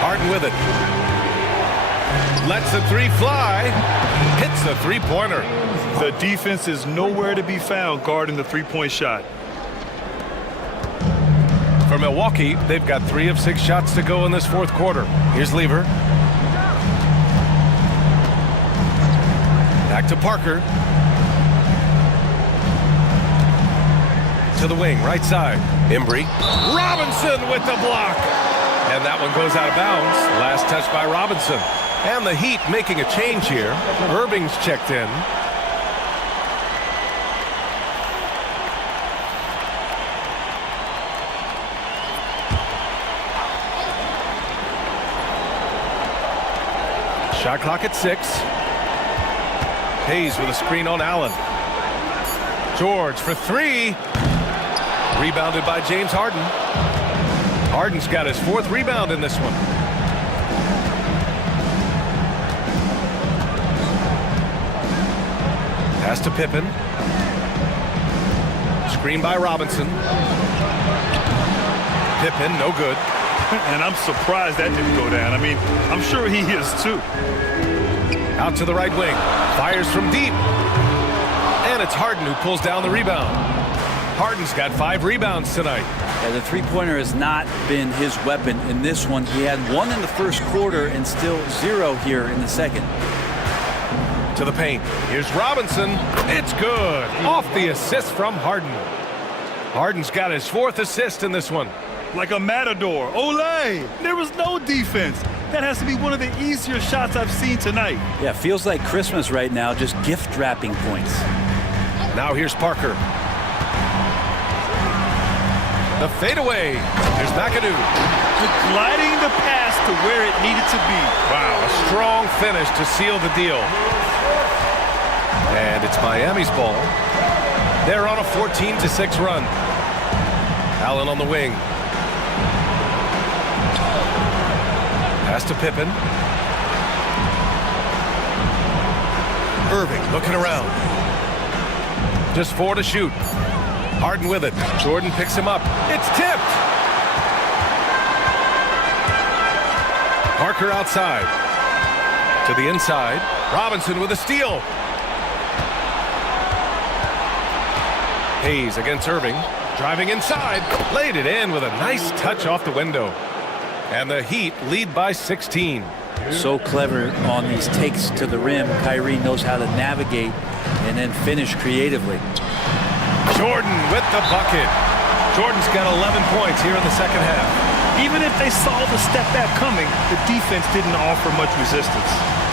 Harden with it. Lets the three fly. Hits the three-pointer. The defense is nowhere to be found guarding the three-point shot. For Milwaukee, they've got 3 of 6 shots to go in this fourth quarter. Here's Lever. Back to Parker. To the wing, right side. Embry. Robinson with the block. And that one goes out of bounds. Last touch by Robinson. And the Heat making a change here. Irving's checked in. Shot clock at 6. Hayes with a screen on Allen. George for 3. Rebounded by James Harden. Harden's got his 4th rebound in this one. Pass to Pippen. Screen by Robinson. Pippen, no good. And I'm surprised that didn't go down. I mean, I'm sure he is too. Out to the right wing. Fires from deep. And it's Harden who pulls down the rebound. Harden's got 5 rebounds tonight. Yeah, the three-pointer has not been his weapon in this one. He had 1 in the first quarter and still 0 here in the second. To the paint. Here's Robinson. It's good. Off the assist from Harden. Harden's got his 4th assist in this one. Like a matador. Olay! There was no defense. That has to be one of the easier shots I've seen tonight. Yeah, feels like Christmas right now, just gift wrapping points. Now here's Parker. The fadeaway. Here's McAdoo. Gliding the pass to where it needed to be. Wow, a strong finish to seal the deal. And it's Miami's ball. They're on a 14-6 run. Allen on the wing. Pass to Pippen. Irving looking around. Just 4 to shoot. Harden with it. Jordan picks him up. It's tipped. Parker outside. To the inside. Robinson with a steal. Hayes against Irving. Driving inside. Laid it in with a nice touch off the window. And the Heat lead by 16. So clever on these takes to the rim. Kyrie knows how to navigate and then finish creatively. Jordan with the bucket. Jordan's got 11 points here in the second half. Even if they saw the step back coming, the defense didn't offer much resistance.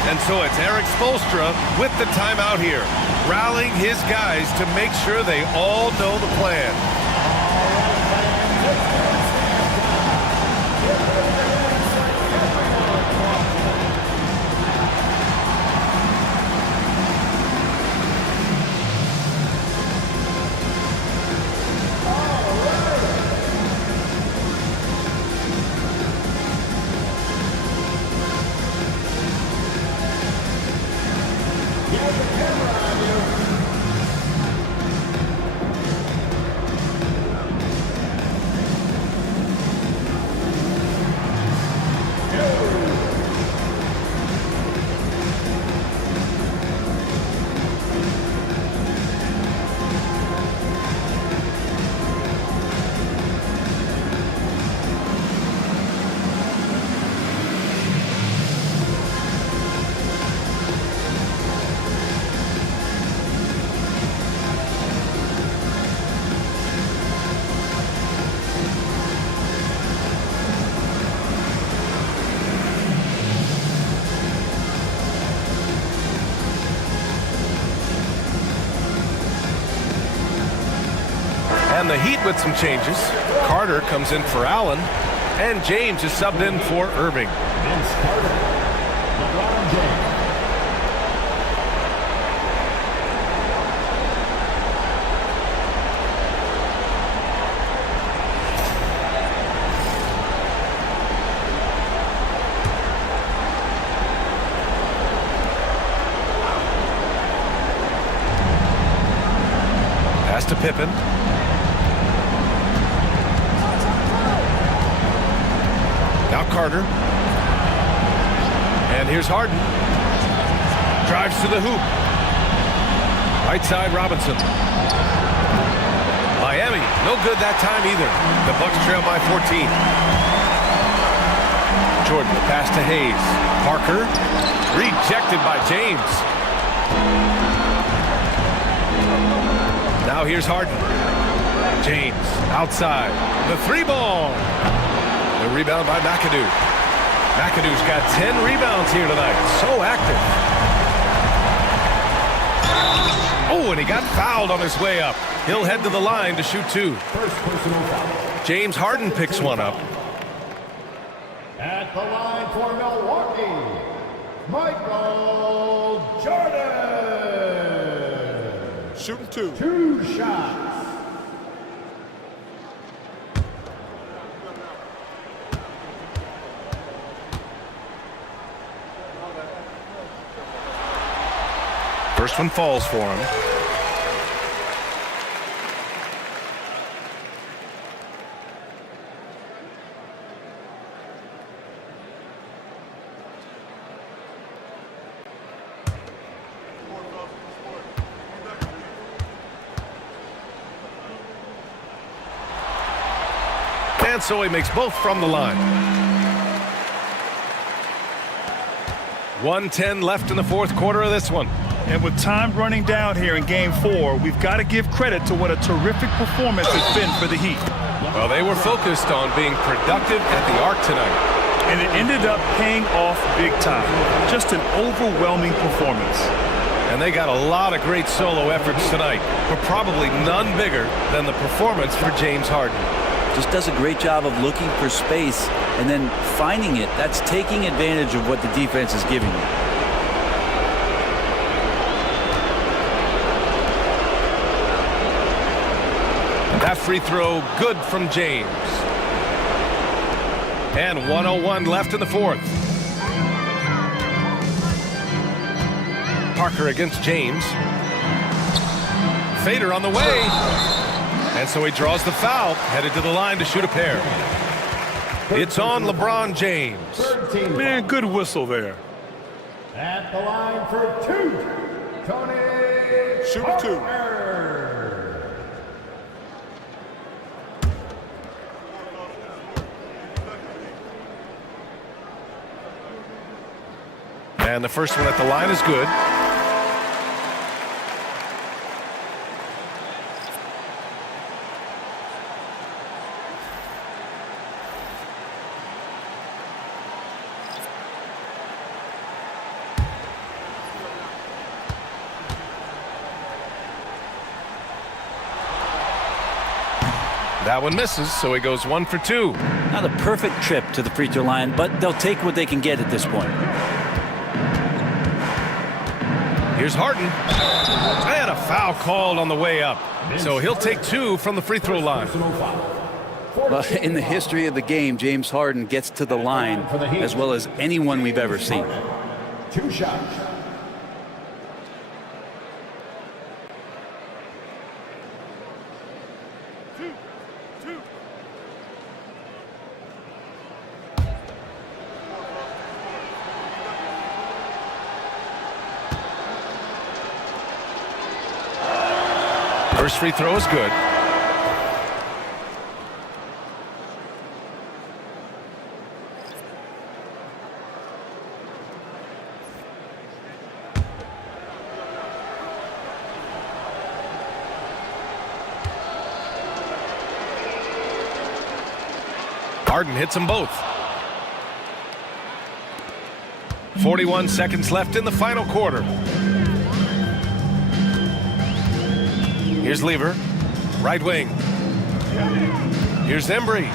And so it's Eric Spoelstra with the timeout here, rallying his guys to make sure they all know the plan. And the Heat with some changes. Carter comes in for Allen, and James is subbed in for Irving. Vince Carter, LeBron James. Pass to Pippen. Now Carter. And here's Harden. Drives to the hoop. Right side Robinson. Miami, no good that time either. The Bucks trail by 14. Jordan, the pass to Hayes. Parker, rejected by James. Now here's Harden. James, outside. The 3-ball. The rebound by McAdoo. McAdoo's got 10 rebounds here tonight. So active. Oh, and he got fouled on his way up. He'll head to the line to shoot 2. First personal foul. James Harden picks one up. At the line for Milwaukee, Michael Jordan. Shooting 2. 2 shots. First one falls for him. And so he makes both from the line. 1:10 left in the fourth quarter of this one. And with time running down here in Game 4, we've got to give credit to what a terrific performance it's been for the Heat. Well, they were focused on being productive at the arc tonight. And it ended up paying off big time. Just an overwhelming performance. And they got a lot of great solo efforts tonight, but probably none bigger than the performance for James Harden. Just does a great job of looking for space and then finding it. That's taking advantage of what the defense is giving you. That free throw good from James. And 1:01 left in the fourth. Parker against James. Fader on the way. And so he draws the foul, headed to the line to shoot a pair. It's on LeBron James. Man, good whistle there. At the line for two, Tony Shoot two. And the first one at the line is good. That one misses, so he goes 1 for 2. Not a perfect trip to the free throw line, but they'll take what they can get at this point. Here's Harden. And a foul called on the way up. So he'll take 2 from the free throw line. Well, in the history of the game, James Harden gets to the line as well as anyone we've ever seen. 2 shots. First free throw is good. Harden hits them both. 41 seconds left in the final quarter. Here's Lever, right wing. Here's Embry.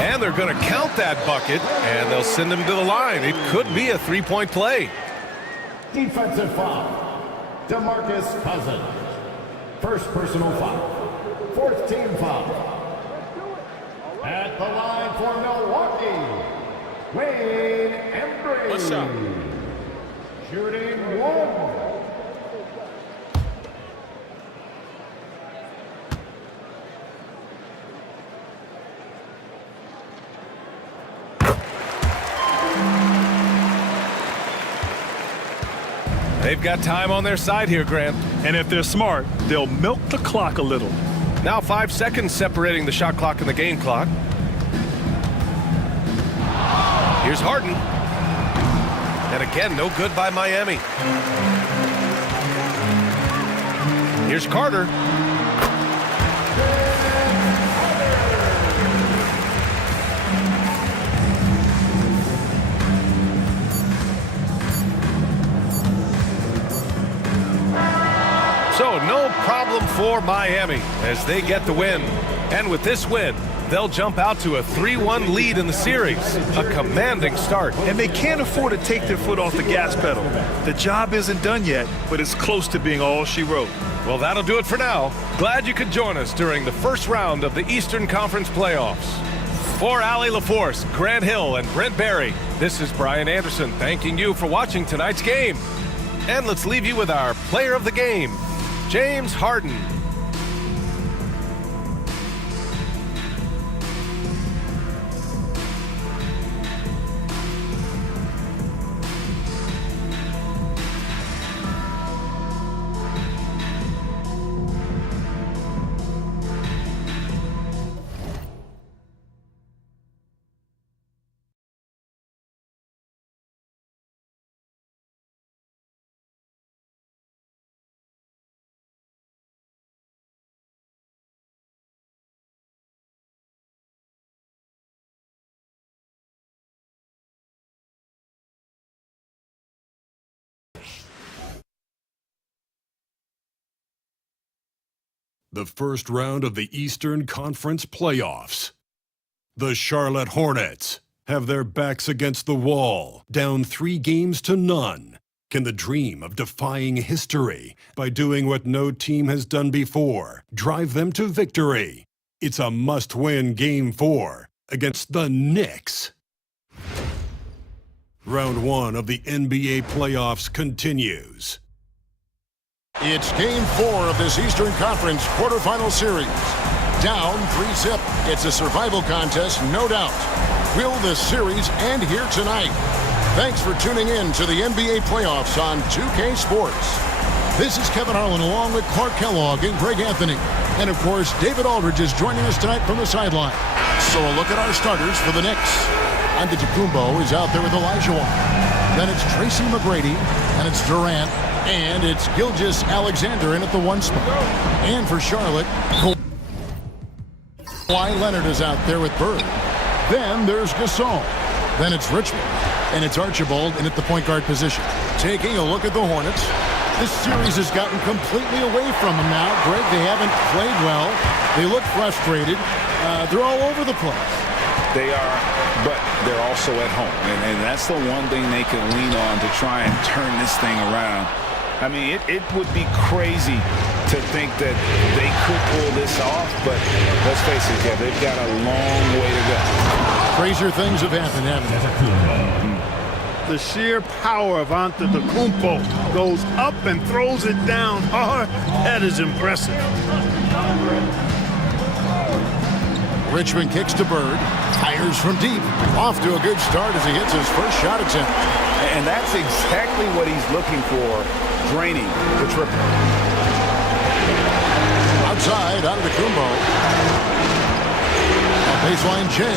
And they're going to count that bucket, and they'll send him to the line. It could be a three-point play. Defensive foul. DeMarcus Cousins. First personal foul. Fourth team foul. At the line for Milwaukee, Wayne Embry. What's up? Shooting 1. They've got time on their side here, Grant. And if they're smart, they'll milk the clock a little. Now 5 seconds separating the shot clock and the game clock. Here's Harden. And again, no good by Miami. Here's Carter. So no problem for Miami as they get the win. And with this win, they'll jump out to a 3-1 lead in the series. A commanding start. And they can't afford to take their foot off the gas pedal. The job isn't done yet, but it's close to being all she wrote. Well, that'll do it for now. Glad you could join us during the first round of the Eastern Conference playoffs. For Allie LaForce, Grant Hill, and Brent Barry, this is Brian Anderson thanking you for watching tonight's game. And let's leave you with our player of the game, James Harden. the first round of the Eastern Conference playoffs. The Charlotte Hornets have their backs against the wall, down 3-0. Can the dream of defying history by doing what no team has done before drive them to victory? It's a must-win Game 4 against the Knicks. Round 1 of the NBA playoffs continues. It's Game 4 of this Eastern Conference quarterfinal series. Down 3-zip. It's a survival contest, no doubt. Will the series end here tonight? Thanks for tuning in to the NBA playoffs on 2K Sports. This is Kevin Harlan along with Clark Kellogg and Greg Anthony. And of course, David Aldridge is joining us tonight from the sideline. So a look at our starters for the Knicks. Antetokounmpo is out there with Olajuwon. Then it's Tracy McGrady, and it's Durant, and it's Gilgeous-Alexander in at the 1 spot. And for Charlotte, Kawhi Leonard is out there with Bird. Then there's Gasol. Then it's Richmond, and it's Archibald in at the point guard position. Taking a look at the Hornets, this series has gotten completely away from them now. Greg, they haven't played well. They look frustrated. They're all over the place. They are, but they're also at home. And that's the one thing they can lean on to try and turn this thing around. I mean, it would be crazy to think that they could pull this off, but let's face it, Jeff, they've got a long way to go. Crazier things have happened, haven't they? The sheer power of Antetokounmpo goes up and throws it down hard. That is impressive. Richmond kicks to Bird, fires from deep. Off to a good start as he hits his first shot attempt. And that's exactly what he's looking for, draining the triple. Outside, Antetokounmpo. A baseline J.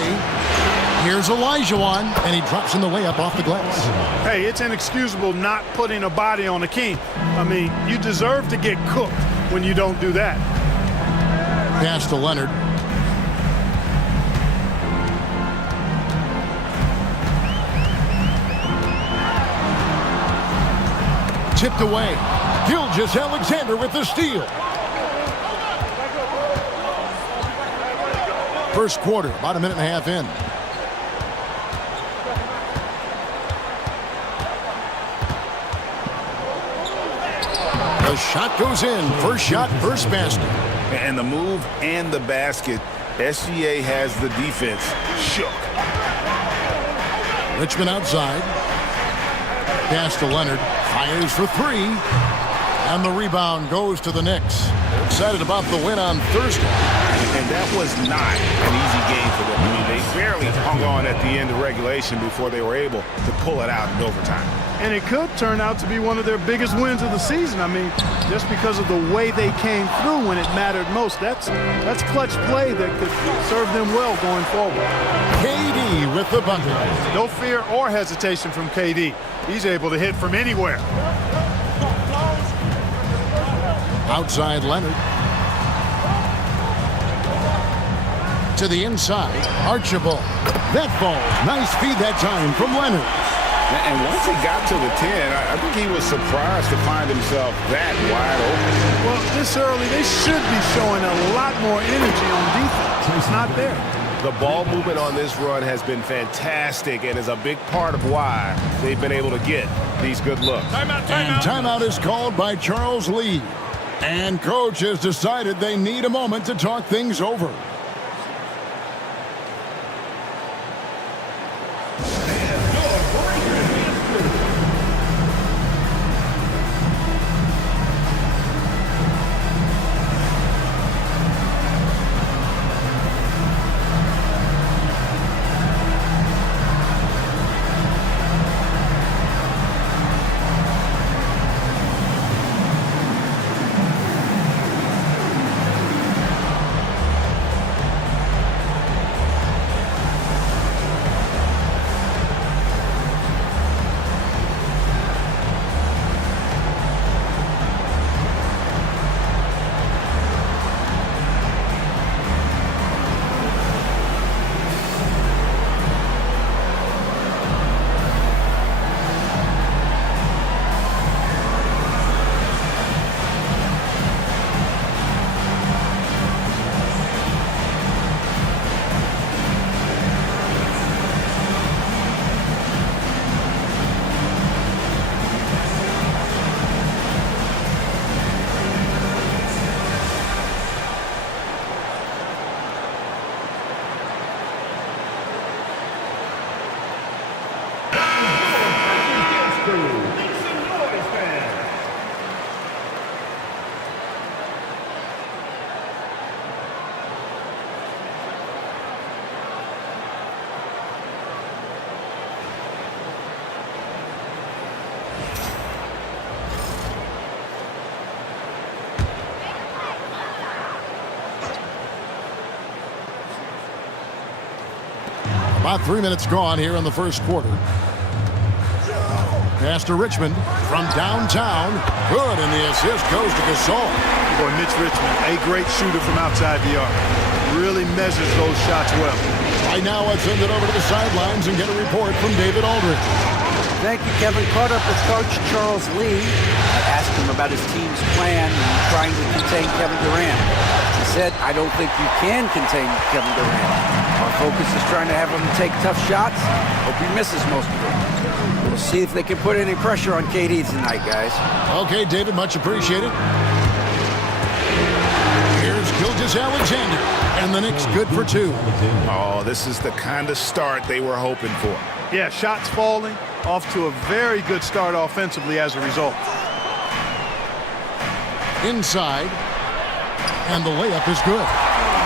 Here's Olajuwon, and he drops in the layup off the glass. Hey, it's inexcusable not putting a body on a king. I mean, you deserve to get cooked when you don't do that. Pass to Leonard. Tipped away. Gilgeous-Alexander with the steal. First quarter, about a minute and a half in. The shot goes in. First shot, first basket. And the move and the basket, SGA has the defense shook. Richmond outside. Pass to Leonard. Fires for 3. And the rebound goes to the Knicks. They're excited about the win on Thursday. And that was not an easy game for them. I mean, they barely hung on at the end of regulation before they were able to pull it out in overtime. And it could turn out to be one of their biggest wins of the season. I mean, just because of the way they came through when it mattered most. That's clutch play that could serve them well going forward. KD with the bucket. No fear or hesitation from KD. He's able to hit from anywhere. Outside Leonard. To the inside, Archibald. That falls. Nice feed that time from Leonard. And once he got to the 10, I think he was surprised to find himself that wide open. Well, this early, they should be showing a lot more energy on defense. It's not there. The ball movement on this run has been fantastic and is a big part of why they've been able to get these good looks. Timeout is called by Charles Lee. And coach has decided they need a moment to talk things over. About 3 minutes gone here in the first quarter. Pass to Richmond from downtown. Good, and the assist goes to Gasol. Boy, Mitch Richmond, a great shooter from outside the arc. Really measures those shots well. Right now, let's send it over to the sidelines and get a report from David Aldridge. Thank you, Kevin. Caught up with Coach Charles Lee. I asked him about his team's plan in trying to contain Kevin Durant. He said, I don't think you can contain Kevin Durant. Our focus is trying to have him take tough shots. Hope he misses most of them. We'll see if they can put any pressure on KD tonight, guys. Okay, David, much appreciated. Here's Gilgeous-Alexander, and the Knicks good for 2. Oh, this is the kind of start they were hoping for. Yeah, shots falling, off to a very good start offensively as a result. Inside, and the layup is good.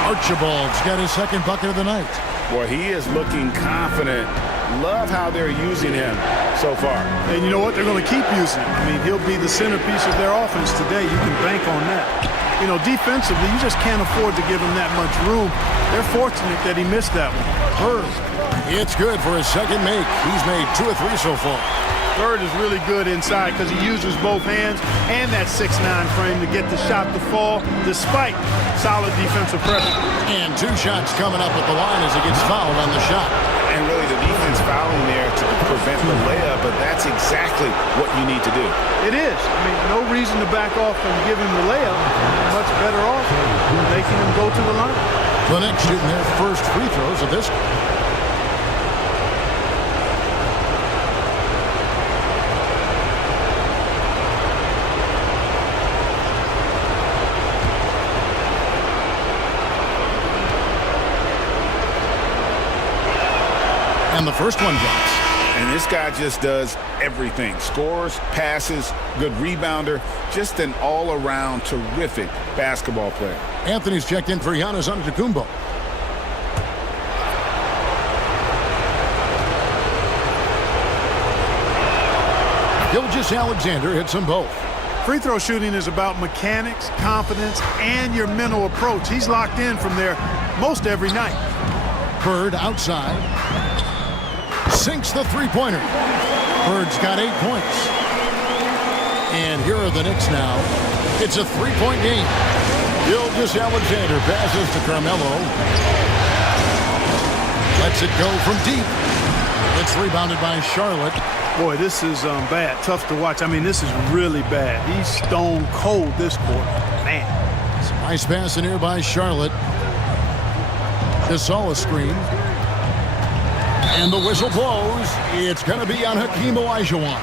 Archibald's got his second bucket of the night. Well, he is looking confident. Love how they're using him so far. And you know what? They're going to keep using him. I mean, he'll be the centerpiece of their offense today. You can bank on that. You know, defensively, you just can't afford to give him that much room. They're fortunate that he missed that one. Bird, it's good for his second make. He's made 2 or 3 so far. Bird is really good inside because he uses both hands and that 6'9" frame to get the shot to fall despite solid defensive pressure. And 2 shots coming up at the line as he gets fouled on the shot. And really the defense fouling there to prevent the layup, but that's exactly what you need to do. It is. I mean, no reason to back off and give him the layup. Much better off making him go to the line. The Knicks shooting their first free throws of this. And the first one drops. And this guy just does everything. Scores, passes, good rebounder, just an all-around terrific basketball player. Anthony's checked in for Giannis Antetokounmpo. Gilgeous-Alexander hits them both. Free throw shooting is about mechanics, confidence, and your mental approach. He's locked in from there most every night. Bird outside. Sinks the three-pointer. Bird's got 8 points. And here are the Knicks now. It's a 3-point game. Gilgeous-Alexander passes to Carmelo. Lets it go from deep. It's rebounded by Charlotte. Boy, this is bad. Tough to watch. I mean, this is really bad. He's stone cold this quarter. Man. It's a nice pass in here by Charlotte. Gasol screen. And the whistle blows. It's going to be on Hakeem Olajuwon.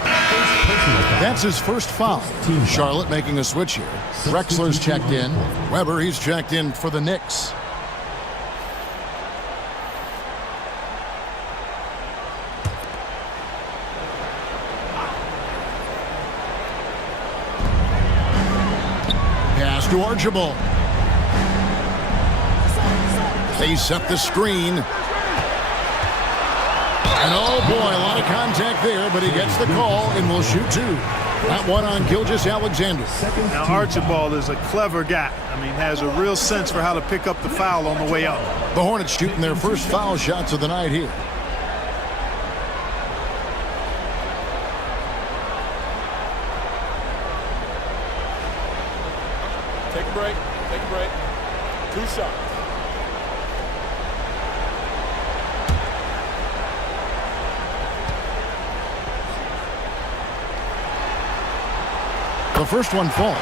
That's his first foul. Charlotte making a switch here. Drexler's checked in. Weber, he's checked in for the Knicks. Pass to Archibald. They set the screen. And oh boy, a lot of contact there, but he gets the call and will shoot 2. That one on Gilgeous-Alexander. Now Archibald is a clever guy. I mean, has a real sense for how to pick up the foul on the way up. The Hornets shooting their first foul shots of the night here. Take a break. Take a break. 2 shots. The first one falls.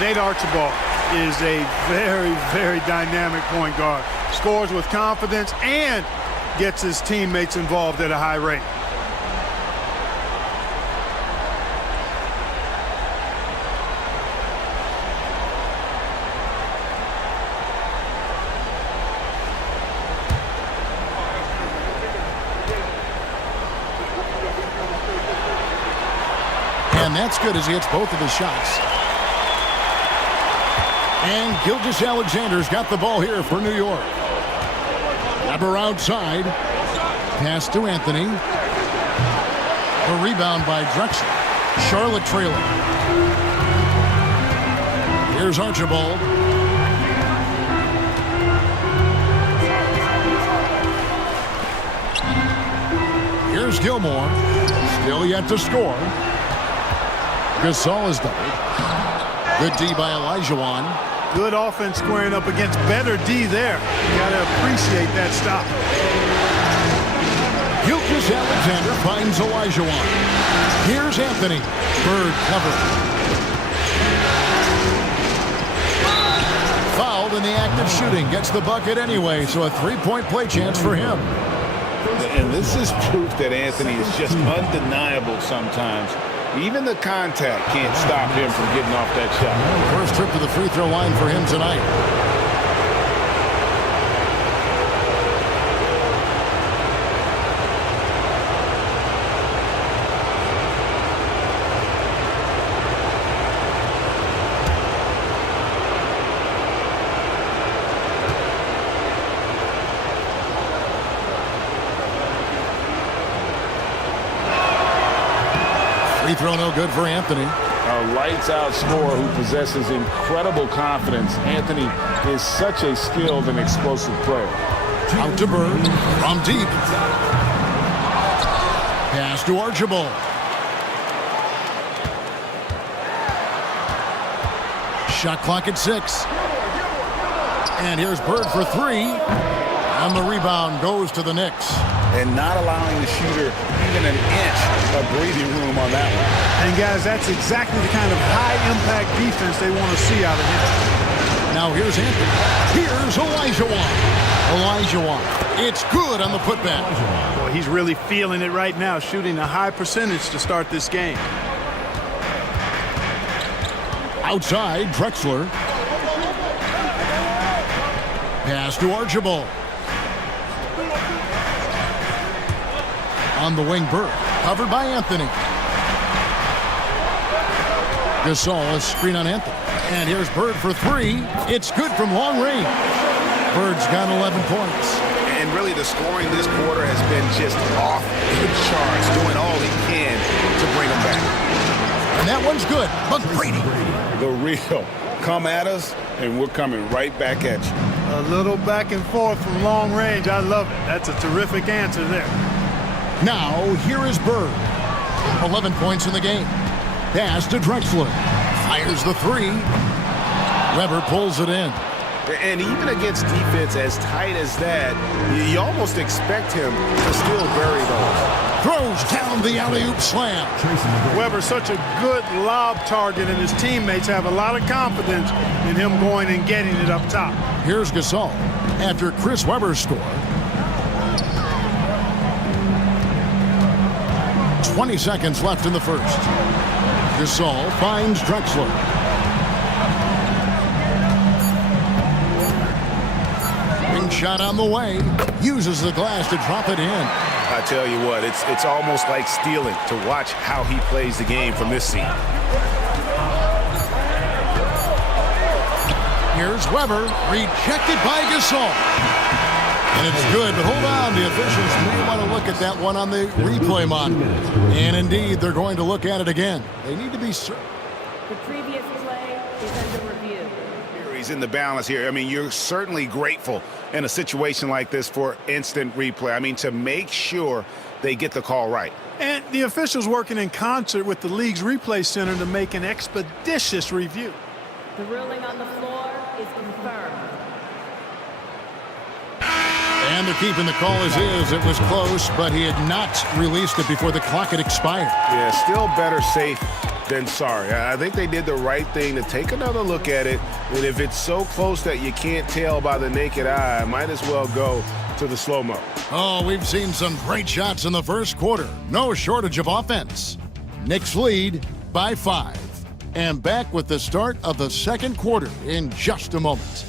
Nate Archibald is a very, very dynamic point guard. Scores with confidence and gets his teammates involved at a high rate. And that's good as he hits both of his shots. And Gilgeous-Alexander's got the ball here for New York. Weber outside. Pass to Anthony. A rebound by Drexler. Charlotte trailing. Here's Archibald. Here's Gilmore. Still yet to score. Gasol is doubled. Good D by Olajuwon. Good offense squaring up against better D there. You got to appreciate that stop. Gilgeous Alexander finds Olajuwon. Here's Anthony. Bird covered. Fouled in the act of shooting. Gets the bucket anyway, so a three-point play chance for him. And this is proof that Anthony is just undeniable sometimes. Even the contact can't stop him from getting off that shot. First trip to the free throw line for him tonight. Free throw no good for Anthony. A lights-out scorer who possesses incredible confidence. Anthony is such a skilled and explosive player. Out to Bird from deep. Pass to Archibald. Shot clock at 6. And here's Bird for 3. And the rebound goes to the Knicks. And not allowing the shooter even an inch of breathing room on that one. And guys, that's exactly the kind of high-impact defense they want to see out of him. Now here's Anthony. Here's Olajuwon. Olajuwon. It's good on the putback. Boy, he's really feeling it right now, shooting a high percentage to start this game. Outside, Drexler. Pass to Archibald. On the wing, Bird. Covered by Anthony. Gasol, a screen on Anthony. And here's Bird for 3. It's good from long range. Bird's got 11 points. And really the scoring this quarter has been just off the charts, doing all he can to bring them back. And that one's good. McGrady. The real. Come at us, and we're coming right back at you. A little back and forth from long range. I love it. That's a terrific answer there. Now, here is Bird. 11 points in the game. Pass to Drexler. Fires the 3. Weber pulls it in. And even against defense as tight as that, you almost expect him to still bury those. Throws down the alley-oop slam. Weber, such a good lob target, and his teammates have a lot of confidence in him going and getting it up top. Here's Gasol after Chris Weber's score. 20 seconds left in the first. Gasol finds Drexler. Ring shot on the way. Uses the glass to drop it in. I tell you what, it's almost like stealing to watch how he plays the game from this seat. Here's Weber, rejected by Gasol. And it's good, but hold on. The officials may want to look at that one on the replay monitor. And indeed, they're going to look at it again. They need to be certain. The previous play is under review. He's in the balance here. I mean, you're certainly grateful in a situation like this for instant replay. I mean, to make sure they get the call right. And the officials working in concert with the league's replay center to make an expeditious review. The ruling on the floor is confirmed. And they're keeping the call as is. It was close, but he had not released it before the clock had expired. Yeah, still better safe than sorry. I think they did the right thing to take another look at it. And if it's so close that you can't tell by the naked eye, might as well go to the slow-mo. Oh, we've seen some great shots in the first quarter. No shortage of offense. Knicks lead by 5. And back with the start of the second quarter in just a moment.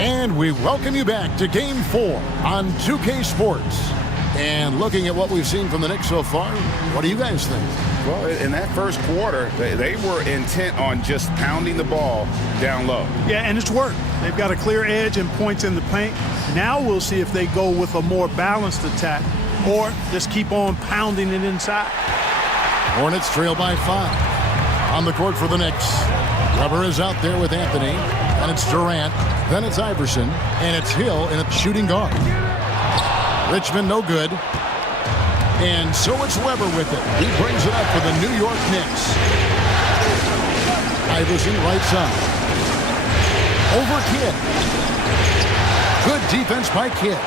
And we welcome you back to Game 4 on 2K Sports. And looking at what we've seen from the Knicks so far, what do you guys think? Well, in that first quarter, they were intent on just pounding the ball down low. Yeah, and it's worked. They've got a clear edge and points in the paint. Now we'll see if they go with a more balanced attack or just keep on pounding it inside. Hornets trail by 5. On the court for the Knicks. Weber is out there with Anthony. And it's Durant. Then it's Iverson. And it's Hill in a shooting guard. Richmond no good. And so it's Weber with it. He brings it up for the New York Knicks. Iverson right side. Over Kidd. Good defense by Kidd.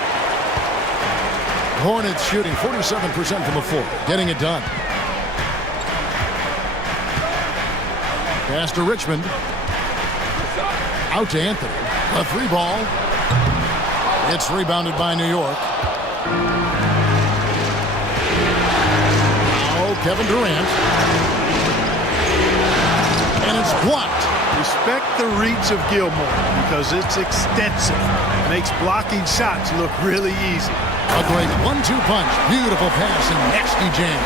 Hornets shooting 47% from the floor. Getting it done. Pass to Richmond. Out to Anthony. A three ball. It's rebounded by New York. Now Kevin Durant. And it's blocked. Respect the reach of Gilmore because it's extensive. Makes blocking shots look really easy. A great 1-2 punch. Beautiful pass and nasty jam.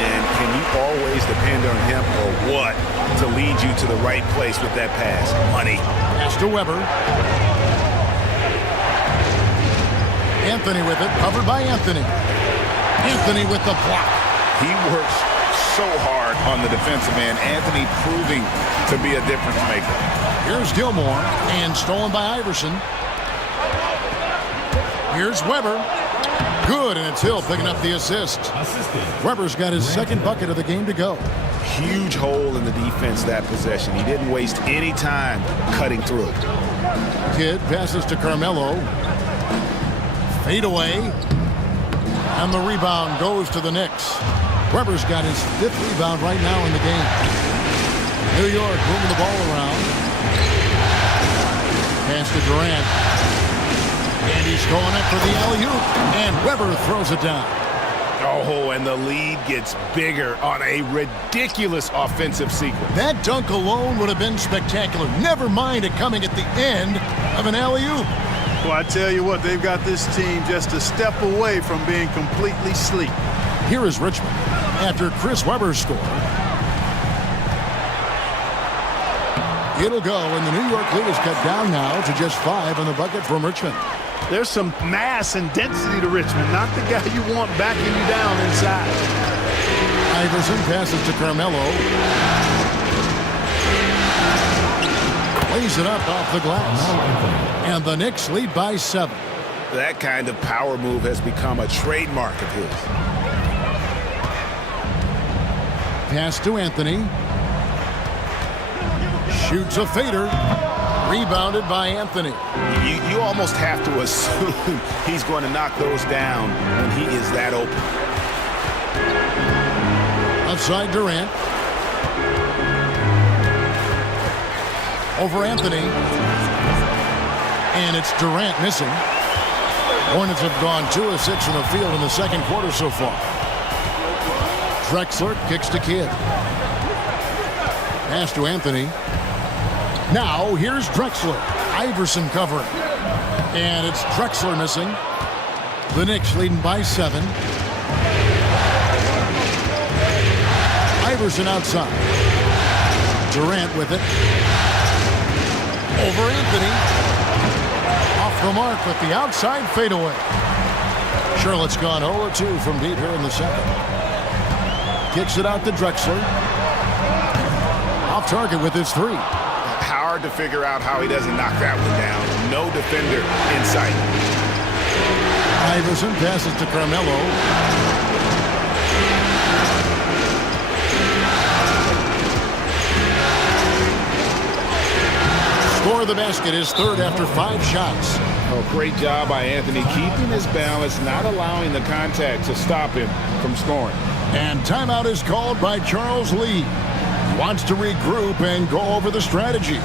And can you always depend on him or what to lead you to the right place with that pass? Money. Pass to Weber. Anthony with it. Covered by Anthony. Anthony with the block. He works so hard on the defensive end. Anthony proving to be a difference maker. Here's Gilmore. And stolen by Iverson. Here's Weber. Good, and it's Hill picking up the assist. Weber's got his second bucket of the game to go. Huge hole in the defense that possession. He didn't waste any time cutting through. Kidd passes to Carmelo. Fade away. And the rebound goes to the Knicks. Weber's got his 5th rebound right now in the game. New York moving the ball around. Pass to Durant. And he's going up for the alley-oop. And Weber throws it down. Oh, and the lead gets bigger on a ridiculous offensive sequence. That dunk alone would have been spectacular. Never mind it coming at the end of an alley-oop. Well, I tell you what, they've got this team just a step away from being completely asleep. Here is Richmond after Chris Webber's score. It'll go, and the New York lead is cut down now to just 5 on the bucket from Richmond. There's some mass and density to Richmond, not the guy you want backing you down inside. Iverson passes to Carmelo. Lays it up off the glass. And the Knicks lead by 7. That kind of power move has become a trademark of his. Pass to Anthony. Shoots a fader. Rebounded by Anthony. You almost have to assume he's going to knock those down when he is that open. Outside Durant. Over Anthony. And it's Durant missing. Hornets have gone 2 of 6 in the field in the second quarter so far. Drexler kicks to Kidd. Pass to Anthony. Now here's Drexler. Iverson covering. And it's Drexler missing. The Knicks leading by 7. Iverson outside. Durant with it. Over Anthony. Off the mark with the outside fadeaway. Charlotte's gone 0-2 from deep here in the second. Kicks it out to Drexler. Off target with his 3. Hard to figure out how he doesn't knock that one down. No defender in sight. Iverson passes to Carmelo. Score of the basket is 3rd after 5 shots. Oh, great job by Anthony keeping his balance, not allowing the contact to stop him from scoring. And timeout is called by Charles Lee. Wants to regroup and go over the strategy.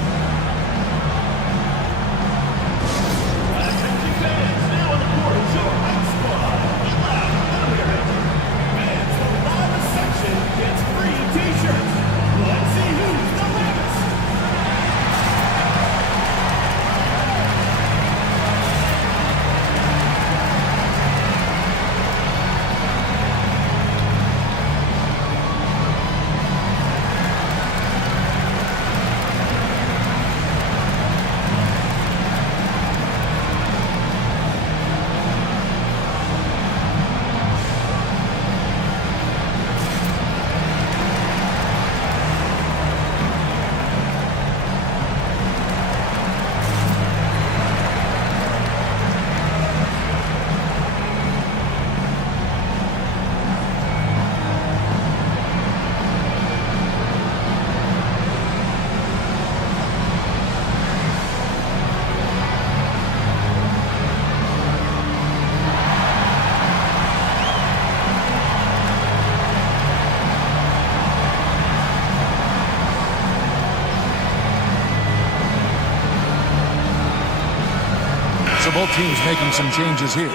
both teams making some changes here.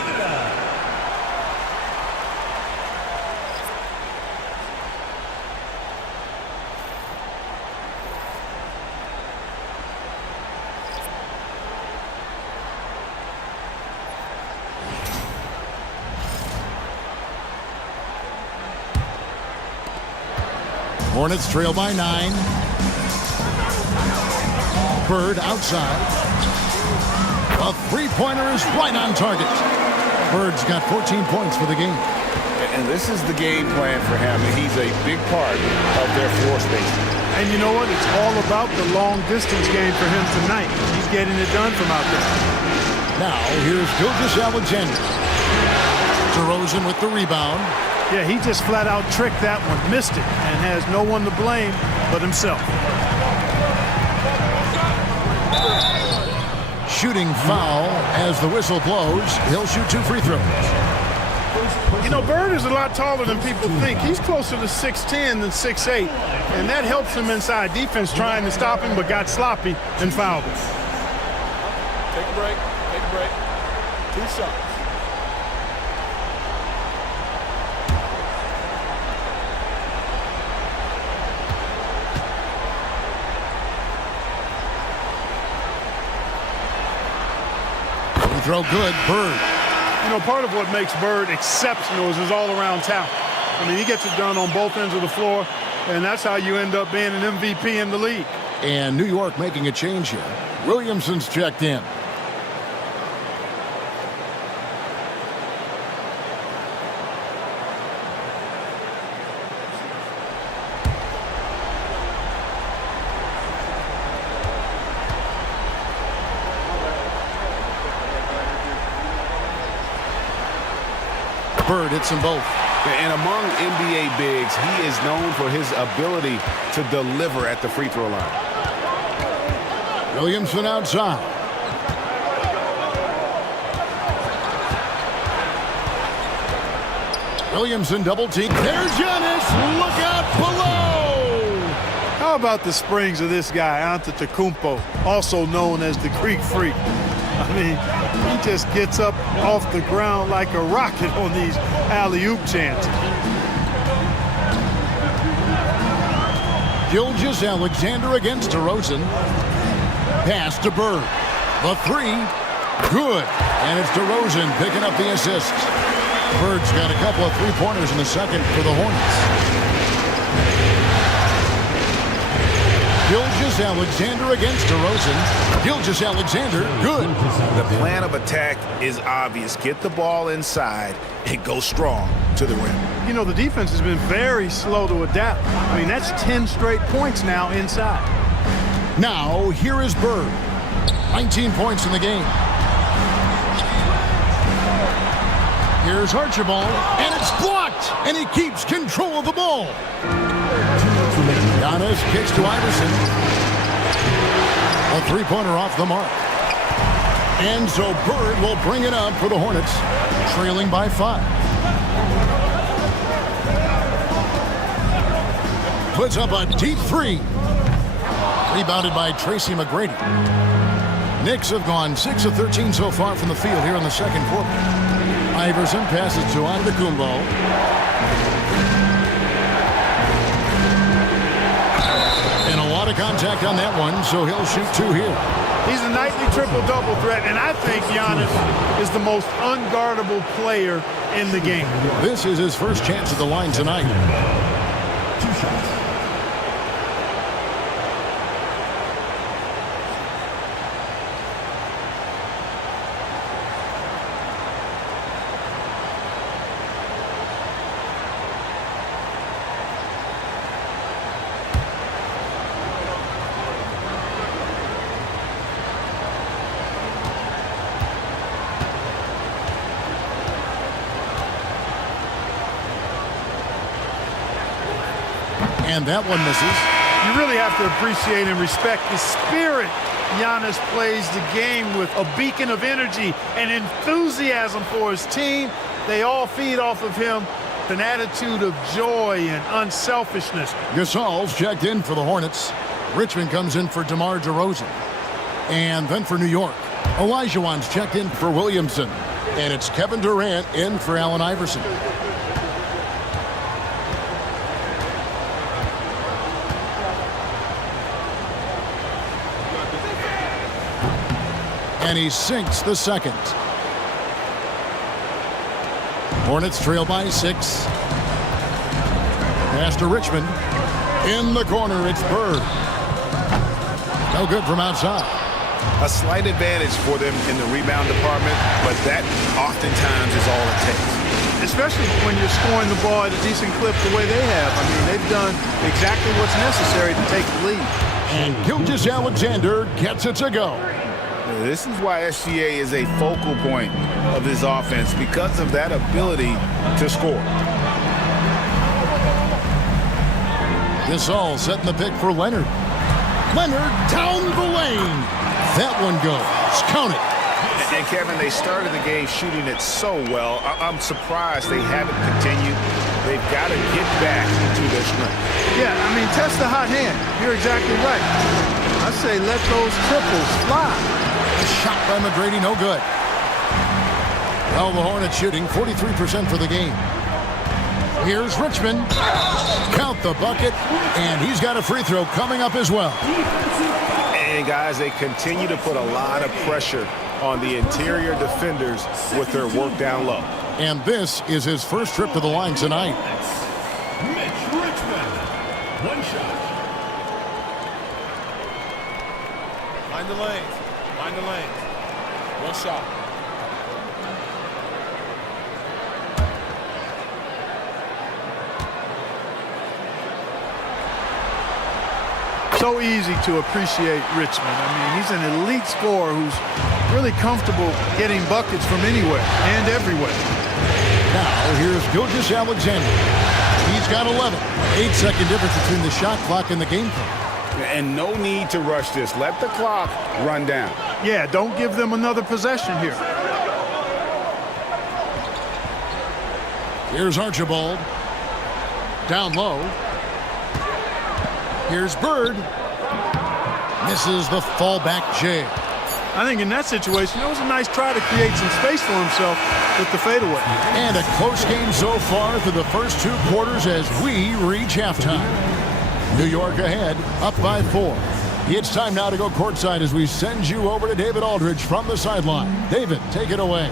Hornets trail by 9. Bird outside. A three-pointer is right on target. Bird's got 14 points for the game. And this is the game plan for him. He's a big part of their floor spacing. And you know what? It's all about the long-distance game for him tonight. He's getting it done from out there. Now, here's Gilgeous-Alexander. DeRozan with the rebound. Yeah, he just flat out tricked that one, missed it, and has no one to blame but himself. Shooting foul as the whistle blows. He'll shoot 2 free throws. You know, Bird is a lot taller than people think. He's closer to 6'10 than 6'8, and that helps him inside defense trying to stop him, but got sloppy and fouled him. Take a break. Take a break. 2 shots. Throw good. Bird. You know, part of what makes Bird exceptional is his all-around talent. I mean, he gets it done on both ends of the floor, and that's how you end up being an MVP in the league. And New York making a change here. Williamson's checked in. Bird hits them both. And among NBA bigs, he is known for his ability to deliver at the free throw line. Williamson outside. Williamson double team. There's Giannis. Look out below. How about the springs of this guy, Antetokounmpo, also known as the Greek Freak? I mean, he just gets up off the ground like a rocket on these alley-oop chances. Gilgeous-Alexander against DeRozan. Pass to Bird. The 3. Good. And it's DeRozan picking up the assist. Bird's got a couple of three-pointers in the second for the Hornets. Gilgeous-Alexander against DeRozan. Gilgeous-Alexander, good. The plan of attack is obvious. Get the ball inside and go strong to the rim. You know, the defense has been very slow to adapt. I mean, that's 10 straight points now inside. Now, here is Bird. 19 points in the game. Here's Archibald, and it's blocked, and he keeps control of the ball. Giannis kicks to Iverson. A three-pointer off the mark. And so Bird will bring it up for the Hornets, trailing by 5. Puts up a deep 3. Rebounded by Tracy McGrady. Knicks have gone 6 of 13 so far from the field here in the second quarter. Iverson passes to Antetokounmpo. Contact on that one, so he'll shoot 2 here. He's a nightly triple-double threat, and I think Giannis is the most unguardable player in the game. This is his first chance at the line tonight. 2 shots. And that one misses. You really have to appreciate and respect the spirit Giannis plays the game with. A beacon of energy and enthusiasm for his team. They all feed off of him. An attitude of joy and unselfishness. Gasol's checked in for the Hornets. Richmond comes in for DeMar DeRozan. And then for New York, Olajuwon's checked in for Williamson. And it's Kevin Durant in for Allen Iverson. And he sinks the second. Hornets trail by 6. Pass to Richmond. In the corner, it's Bird. No good from outside. A slight advantage for them in the rebound department, but that oftentimes is all it takes. Especially when you're scoring the ball at a decent clip the way they have. I mean, they've done exactly what's necessary to take the lead. And Gilgeous-Alexander gets it to go. This is why SGA is a focal point of this offense, because of that ability to score. Gasol setting the pick for Leonard. Leonard down the lane. That one goes. Count it. And Kevin, they started the game shooting it so well. I'm surprised they haven't continued. They've got to get back into their strength. Yeah, I mean, test the hot hand. You're exactly right. I say let those triples fly. A shot by McGrady, no good. Well, the Hornets shooting 43% for the game. Here's Richmond. Count the bucket, and he's got a free throw coming up as well. And guys, they continue to put a lot of pressure on the interior defenders with their work down low. And this is his first trip to the line tonight. Mitch Richmond. One shot. Find the lanes. Find the lanes. One shot. So easy to appreciate Richmond. I mean, he's an elite scorer who's really comfortable getting buckets from anywhere and everywhere. Now, here's Gilgeous-Alexander. He's got 11. 8-second difference between the shot clock and the game clock. And no need to rush this. Let the clock run down. Yeah, don't give them another possession here. Here's Archibald. Down low. Here's Bird. Misses the fallback J. I think in that situation, it was a nice try to create some space for himself with the fadeaway. And a close game so far through the first 2 quarters as we reach halftime. New York ahead, up by 4. It's time now to go courtside as we send you over to David Aldridge from the sideline. David, take it away.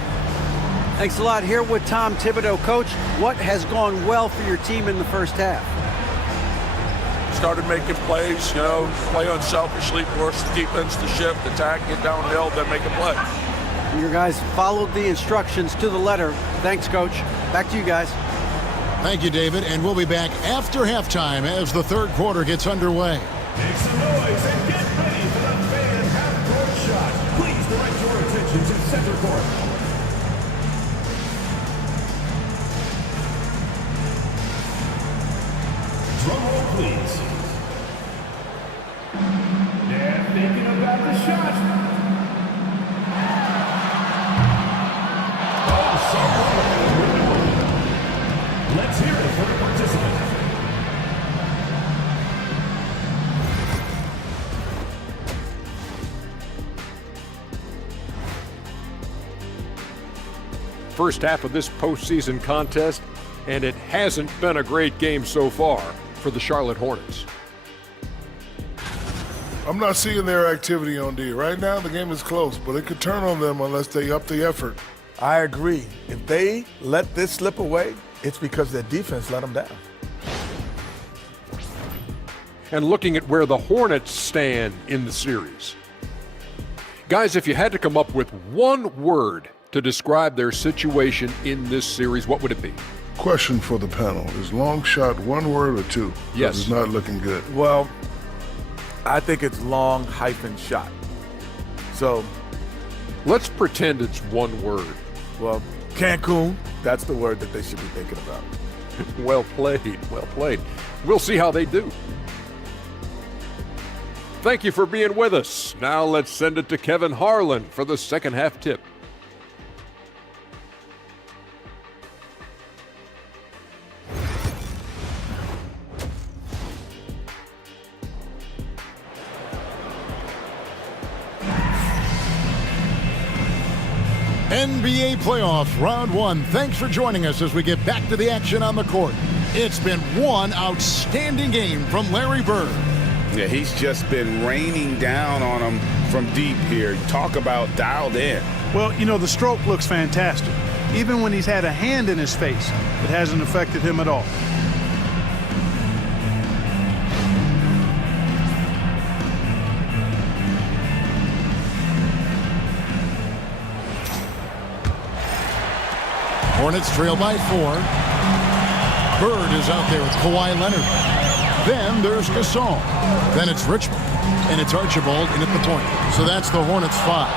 Thanks a lot. Here with Tom Thibodeau. Coach, what has gone well for your team in the first half? Started making plays, play unselfishly, force the defense to shift, attack, get downhill, then make a play. Your guys followed the instructions to the letter. Thanks, Coach. Back to you guys. Thank you, David, and we'll be back after halftime as the third quarter gets underway. Make some noise and get ready for the fan half-court shot. Please direct your attention to center court. Drum roll, please. They're thinking about the shot. Oh, sorry. Let's hear it for the participant. First half of this postseason contest, and it hasn't been a great game so far for the Charlotte Hornets. I'm not seeing their activity on D. Right now, the game is close, but it could turn on them unless they up the effort. I agree. If they let this slip away, it's because their defense let them down. And looking at where the Hornets stand in the series. Guys, if you had to come up with one word to describe their situation in this series, what would it be? Question for the panel. Is long shot one word or two? Yes. It's not looking good. Well, I think it's long hyphen shot. So, let's pretend it's one word. Well, Cancun, that's the word that they should be thinking about. Well played, well played. We'll see how they do. Thank you for being with us. Now let's send it to Kevin Harlan for the second half tip. NBA playoffs, round one. Thanks for joining us as we get back to the action on the court. It's been one outstanding game from Larry Bird. Yeah, he's just been raining down on him from deep here. Talk about dialed in. Well, you know, the stroke looks fantastic. Even when he's had a hand in his face, it hasn't affected him at all. Hornets trail by 4. Bird is out there with Kawhi Leonard. Then there's Gasol. Then it's Richmond. And it's Archibald in at the point. So that's the Hornets 5.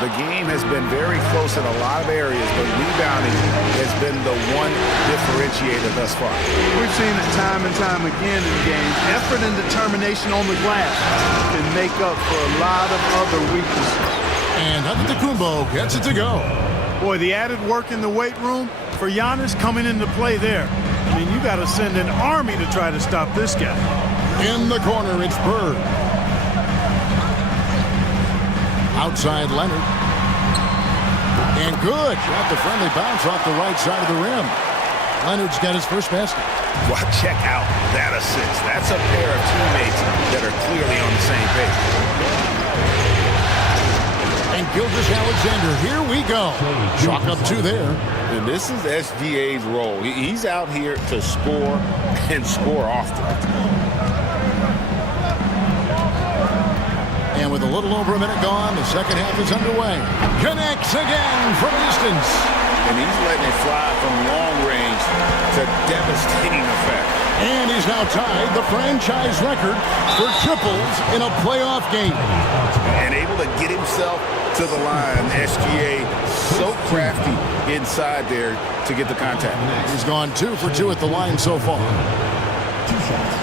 The game has been very close in a lot of areas, but rebounding has been the one differentiator thus far. We've seen it time and time again in games. Effort and determination on the glass can make up for a lot of other weaknesses. And Antetokounmpo gets it to go. Boy, the added work in the weight room for Giannis coming into play there. I mean, you got to send an army to try to stop this guy. In the corner, it's Bird. Outside Leonard. And good. Got the friendly bounce off the right side of the rim. Leonard's got his first basket. Well, check out that assist. That's a pair of teammates that are clearly on the same page. And Gilgeous-Alexander, here we go. Chalk up 2 there. And this is SGA's role. He's out here to score and score often. And with a little over a minute gone, the second half is underway. Connects again from distance. And he's letting it fly from long range to devastating effect. And he's now tied the franchise record for triples in a playoff game. And able to get himself to the line. SGA so crafty inside there to get the contact. He's gone 2 for 2 at the line so far. 2 shots.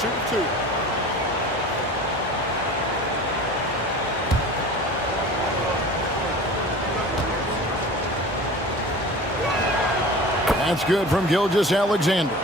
Shoot 2. That's good from Gilgeous-Alexander.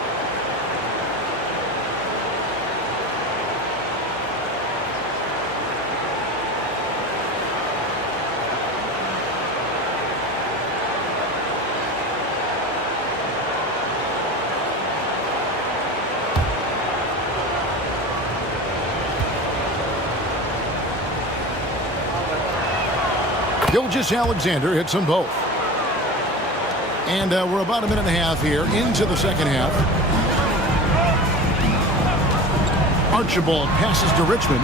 Gilgeous-Alexander hits them both. And we're about a minute and a half here into the second half. Archibald passes to Richmond.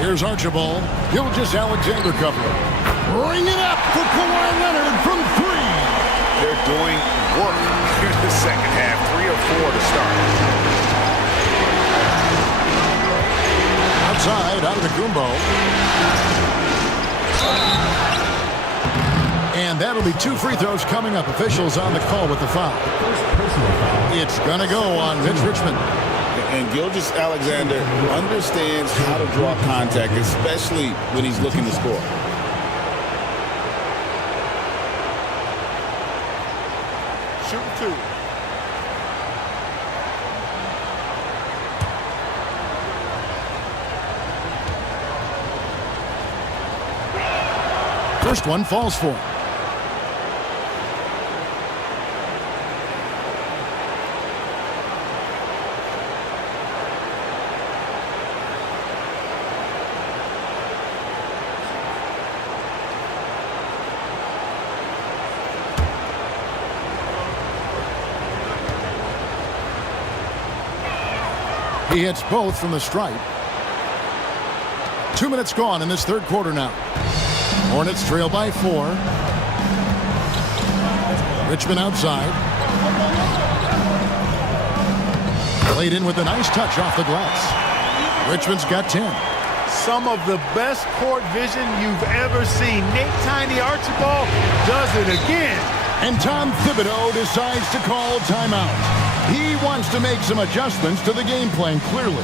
Here's Archibald. Gilgeous-Alexander covering. Bring it up for Kawhi Leonard from 3. They're doing work here in the second half. 3 or 4 to start. Outside, Antetokounmpo. And that'll be 2 free throws coming up. Officials on the call with the foul. It's going to go on Mitch Richmond. And Gilgeous-Alexander understands how to draw contact, especially when he's looking to score. Shoot 2. First one falls for him. He hits both from the stripe. 2 minutes gone in this third quarter now. Hornets trail by 4. Richmond outside. Played in with a nice touch off the glass. Richmond's got 10. Some of the best court vision you've ever seen. Nate Tiny Archibald does it again. And Tom Thibodeau decides to call timeout. He wants to make some adjustments to the game plan, clearly.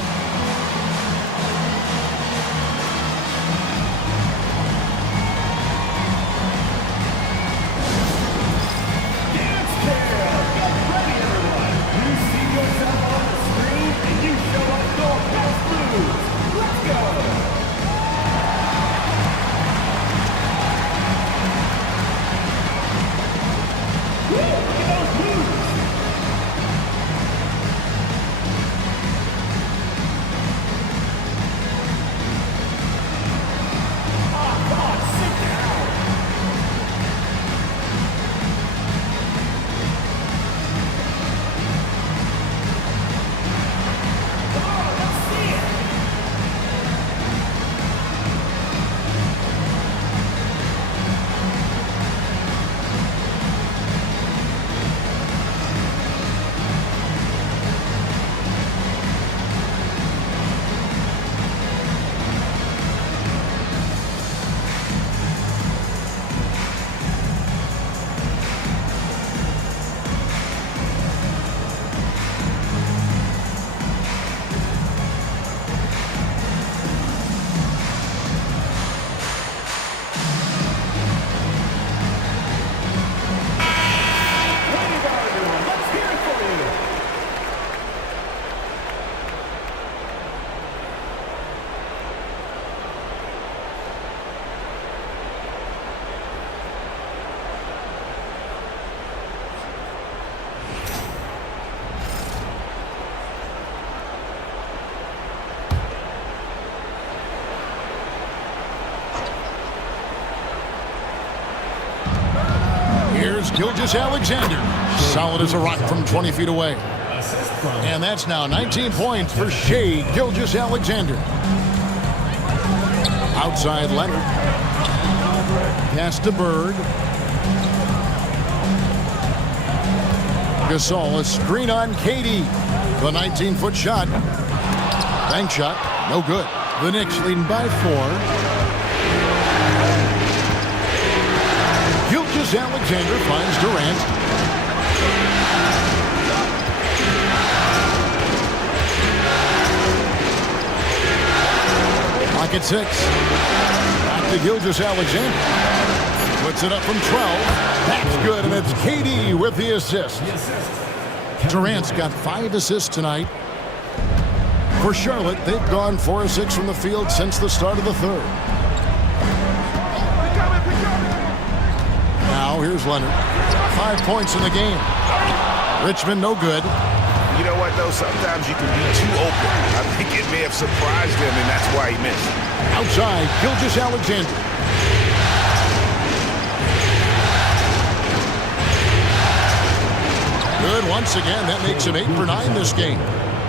Gilgeous-Alexander. Solid as a rock from 20 feet away. And that's now 19 points for Shai Gilgeous-Alexander. Outside Leonard. Pass to Bird. Gasol, a screen on Katie. The 19-foot shot. Bank shot, no good. The Knicks leading by 4. Gilgeous-Alexander finds Durant. Clock at 6. Back to Gilgeous-Alexander. Puts it up from 12. That's good, and it's KD with the assist. Durant's got 5 assists tonight. For Charlotte, they've gone 4 of 6 from the field since the start of the third. Now here's Leonard. 5 points in the game. Richmond no good. You know what, though? Sometimes you can be too open. I think it may have surprised him, and that's why he missed. Outside, Gilgeous-Alexander. Good once again. That makes him 8 for 9 this game.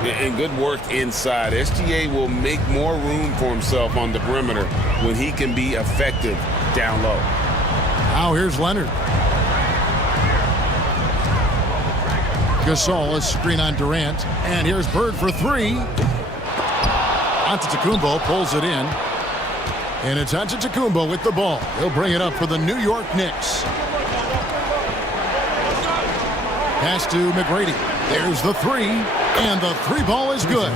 And good work inside. SGA will make more room for himself on the perimeter when he can be effective down low. Now here's Leonard. Gasol, a screen on Durant. And here's Bird for 3. Antetokounmpo pulls it in. And it's Antetokounmpo with the ball. He'll bring it up for the New York Knicks. Pass to McGrady. There's the 3. And the 3 ball is good.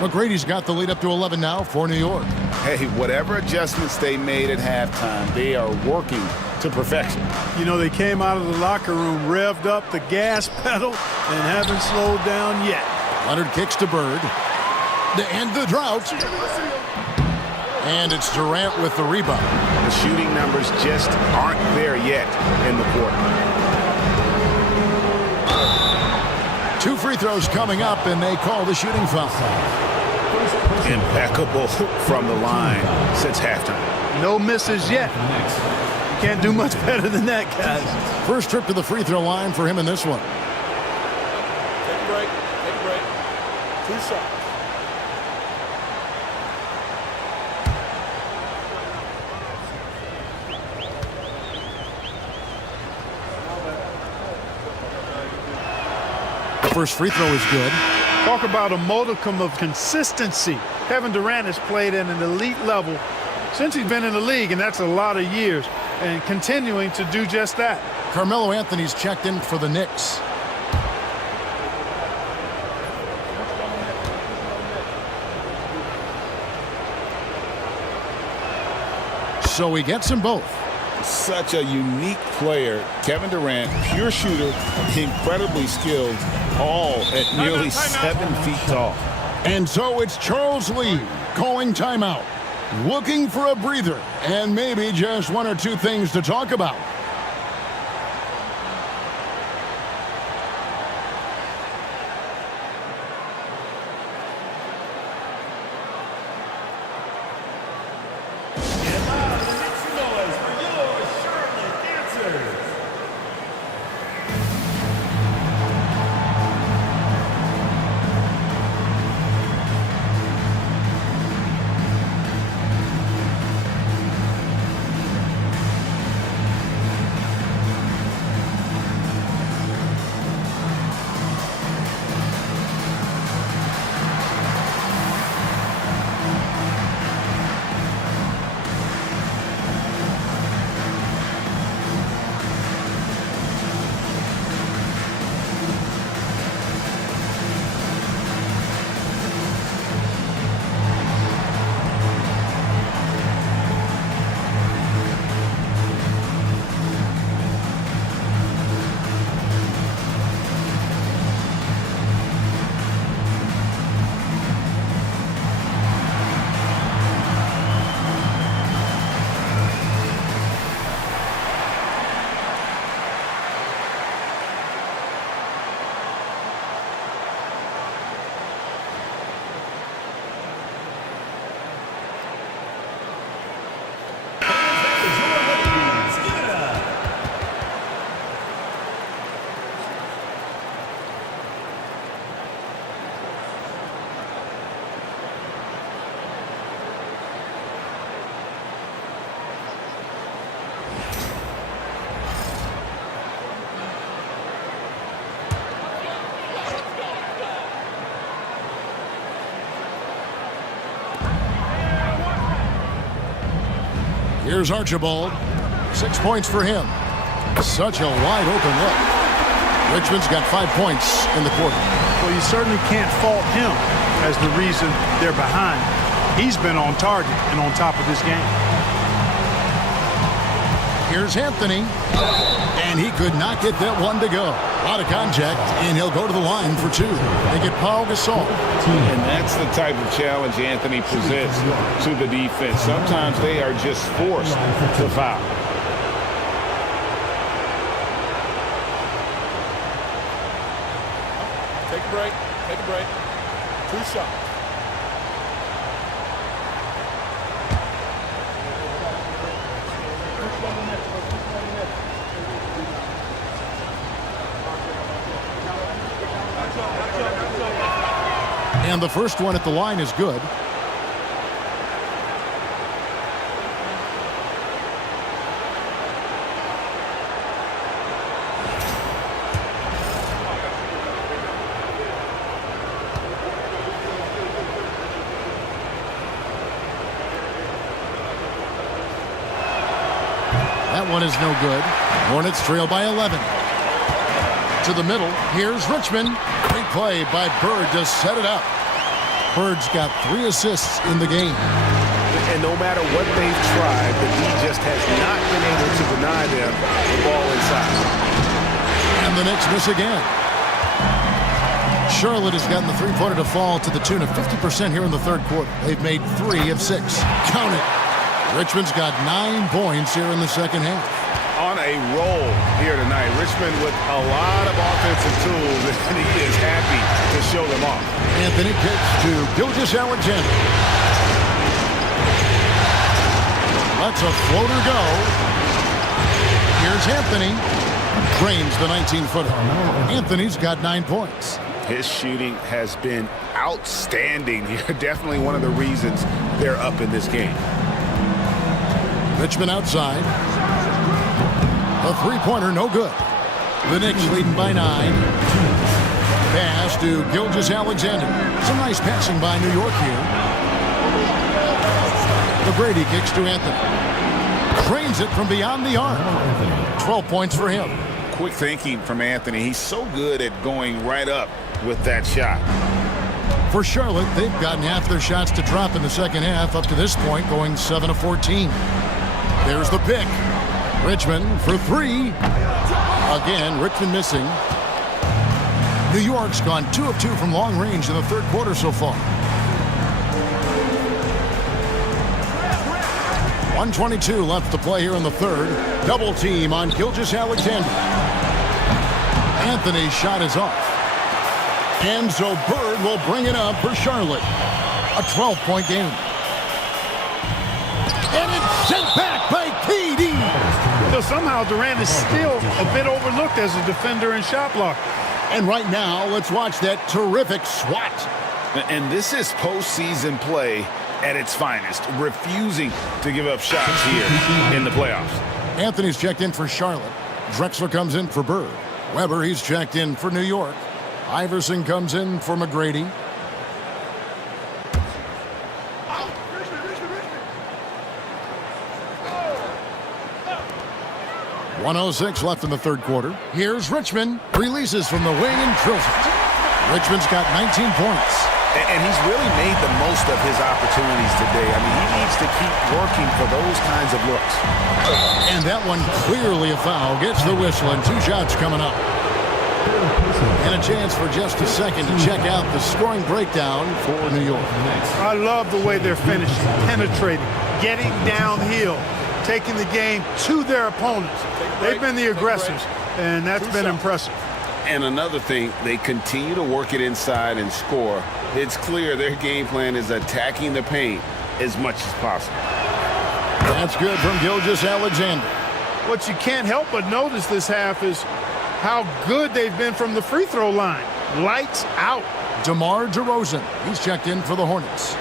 McGrady's got the lead up to 11 now for New York. Hey, whatever adjustments they made at halftime, they are working to perfection. You know, they came out of the locker room, revved up the gas pedal, and haven't slowed down yet. Leonard kicks to Bird. To end the drought. And it's Durant with the rebound. The shooting numbers just aren't there yet in the quarter. 2 free throws coming up, and they call the shooting foul. Impeccable from the line since halftime. No misses yet. You can't do much better than that, guys. First trip to the free throw line for him in this one. Take a break. Take a break. 2 shots. First free throw is good. Talk about a modicum of consistency. Kevin Durant has played at an elite level since he's been in the league, and that's a lot of years, and continuing to do just that. Carmelo Anthony's checked in for the Knicks. So he gets them both. Such a unique player. Kevin Durant, pure shooter, incredibly skilled, all at nearly 7 feet tall. And so it's Charles Lee calling timeout, looking for a breather, and maybe just 1 or 2 things to talk about. Here's Archibald. 6 points for him. Such a wide open look. Richmond's got 5 points in the quarter. Well, you certainly can't fault him as the reason they're behind. He's been on target and on top of this game. Here's Anthony. And he could not get that one to go. A lot of contact, and he'll go to the line for 2. They get Paul Gasol. And that's the type of challenge Anthony presents to the defense. Sometimes they are just forced to foul. Take a break. Take a break. 2 shots. And the first one at the line is good. That one is no good. Hornets trail by 11. To the middle. Here's Richmond. Great play by Bird to set it up. Bird's got 3 assists in the game. And no matter what they've tried, the D just has not been able to deny them the ball inside. And the Knicks miss again. Charlotte has gotten the three-pointer to fall to the tune of 50% here in the third quarter. They've made 3 of 6. Count it. Richmond's got 9 points here in the second half. On a roll here tonight. Richmond with a lot of offensive tools, and he is happy to show them off. Anthony kicks to Gilgeous-Alexander. Lets a floater go. Here's Anthony. Drains the 19-footer. Anthony's got 9 points. His shooting has been outstanding here. Definitely one of the reasons they're up in this game. Richmond outside. A three-pointer, no good. The Knicks leading by 9. Pass to Gilgeous-Alexander. Some nice passing by New York here. McGrady kicks to Anthony. Drains it from beyond the arc. 12 points for him. Quick thinking from Anthony. He's so good at going right up with that shot. For Charlotte, they've gotten half their shots to drop in the second half up to this point, going 7 of 14. There's the pick. Richmond for 3. Again, Richmond missing. New York's gone 2 of 2 from long range in the third quarter so far. 1:22 left to play here in the third. Double team on Gilgeous-Alexander. Anthony's shot is off. And so Bird will bring it up for Charlotte. A 12-point game. And it's sent back by KD. So somehow Durant is still a bit overlooked as a defender and shot blocker. And right now, let's watch that terrific swat. And this is postseason play at its finest, refusing to give up shots here in the playoffs. Anthony's checked in for Charlotte. Drexler comes in for Bird. Weber, he's checked in for New York. Iverson comes in for McGrady. .106 left in the third quarter. Here's Richmond. Releases from the wing and drills it. Richmond's got 19 points. And he's really made the most of his opportunities today. I mean, he needs to keep working for those kinds of looks. And that one clearly a foul. Gets the whistle and 2 shots coming up. And a chance for just a second to check out the scoring breakdown for New York. I love the way they're finishing, penetrating, getting downhill, taking the game to their opponents. They've been the aggressors, and that's been impressive. And another thing, they continue to work it inside and score. It's clear their game plan is attacking the paint as much as possible. That's good from Gilgeous-Alexander. What you can't help but notice this half is how good they've been from the free throw line. Lights out. DeMar DeRozan, he's checked in for the Hornets.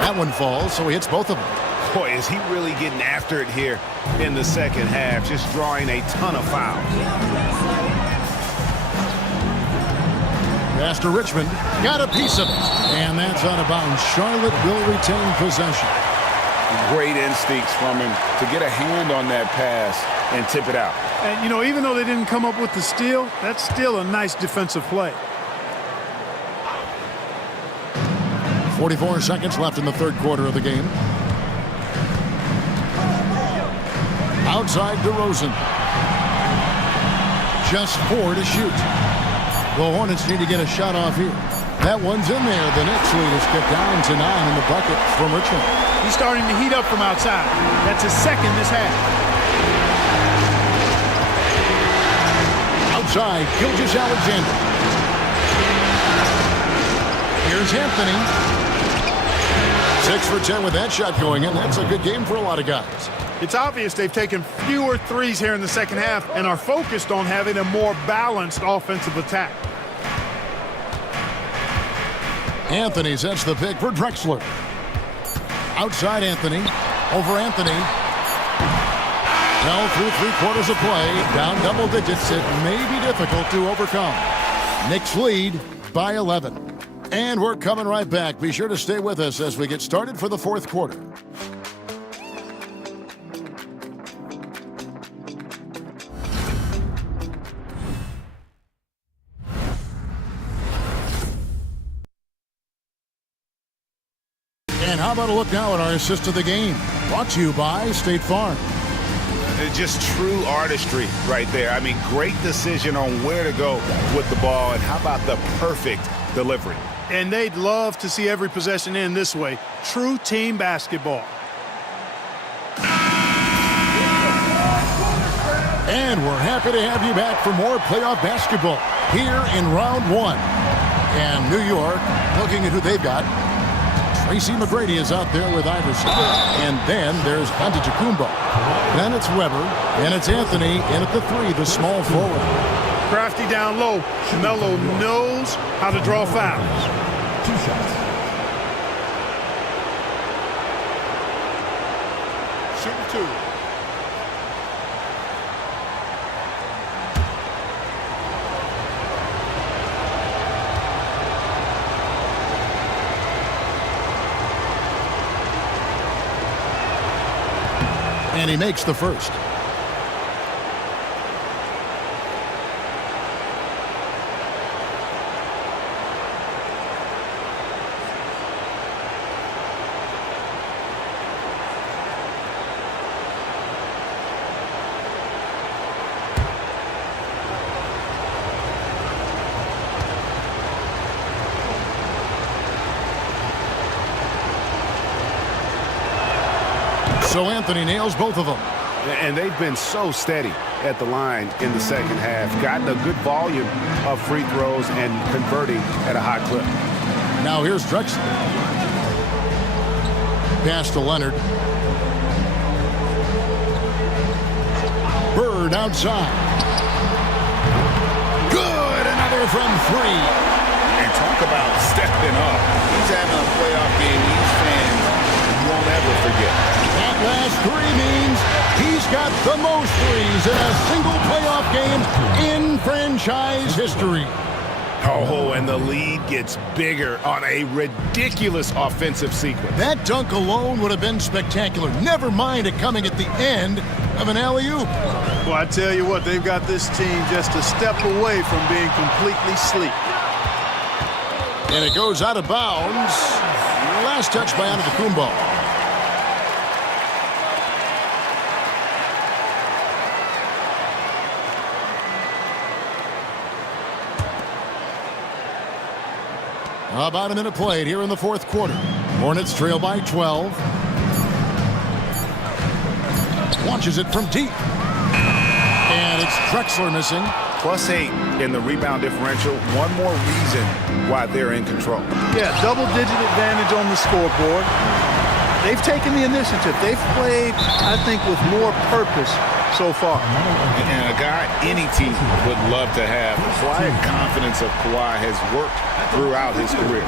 That one falls, so he hits both of them. Boy, is he really getting after it here in the second half, just drawing a ton of fouls. Pass to Richmond. Got a piece of it. And that's out of bounds. Charlotte will retain possession. Great instincts from him to get a hand on that pass and tip it out. And, you know, even though they didn't come up with the steal, that's still a nice defensive play. 44 seconds left in the third quarter of the game. Outside DeRozan. Just 4 to shoot. The Hornets need to get a shot off here. That one's in there. The Knicks lead is cut down to 9 in the bucket from Richmond. He's starting to heat up from outside. That's his second this half. Outside, Gilgeous-Alexander. Here's Anthony. 6 for 10 with that shot going in. That's a good game for a lot of guys. It's obvious they've taken fewer threes here in the second half and are focused on having a more balanced offensive attack. Anthony sets the pick for Drexler. Outside Anthony. Over Anthony. Well, through 3 quarters of play, down double digits. It may be difficult to overcome. Knicks lead by 11. And we're coming right back. Be sure to stay with us as we get started for the fourth quarter. And how about a look now at our assist of the game? Brought to you by State Farm. Just true artistry right there. I mean, great decision on where to go with the ball, and how about the perfect delivery? And they'd love to see every possession end this way. True team basketball. And we're happy to have you back for more playoff basketball here in round 1. And New York looking at who they've got. Tracy McGrady is out there with Iverson. And then there's Antetokounmpo. Then it's Weber. And it's Anthony in at the 3, the small forward. Crafty down low. Melo knows how to draw fouls. 2 shots. Shooting 2. And he makes the first. So Anthony nails both of them. And they've been so steady at the line in the second half. Gotten a good volume of free throws and converting at a high clip. Now here's Drexler. Pass to Leonard. Bird outside. Good. Another from 3. And talk about stepping up. He's having a playoff game these fans won't ever forget. That last 3 means he's got the most threes in a single playoff game in franchise history. Oh, and the lead gets bigger on a ridiculous offensive sequence. That dunk alone would have been spectacular. Never mind it coming at the end of an alley-oop. Well, I tell you what, they've got this team just a step away from being completely sleep. And it goes out of bounds. Last touch by Antetokounmpo. About a minute played here in the fourth quarter. Hornets trail by 12. Launches it from deep. And it's Drexler missing. +8 in the rebound differential. One more reason why they're in control. Yeah, double-digit advantage on the scoreboard. They've taken the initiative. They've played, I think, with more purpose so far. And a guy any team would love to have. The quiet confidence of Kawhi has worked throughout his career.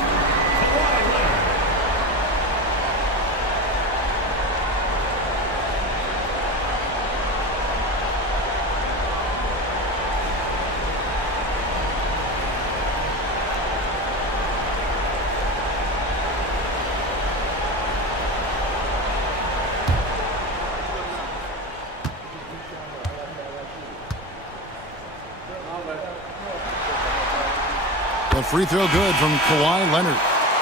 The free throw good from Kawhi Leonard.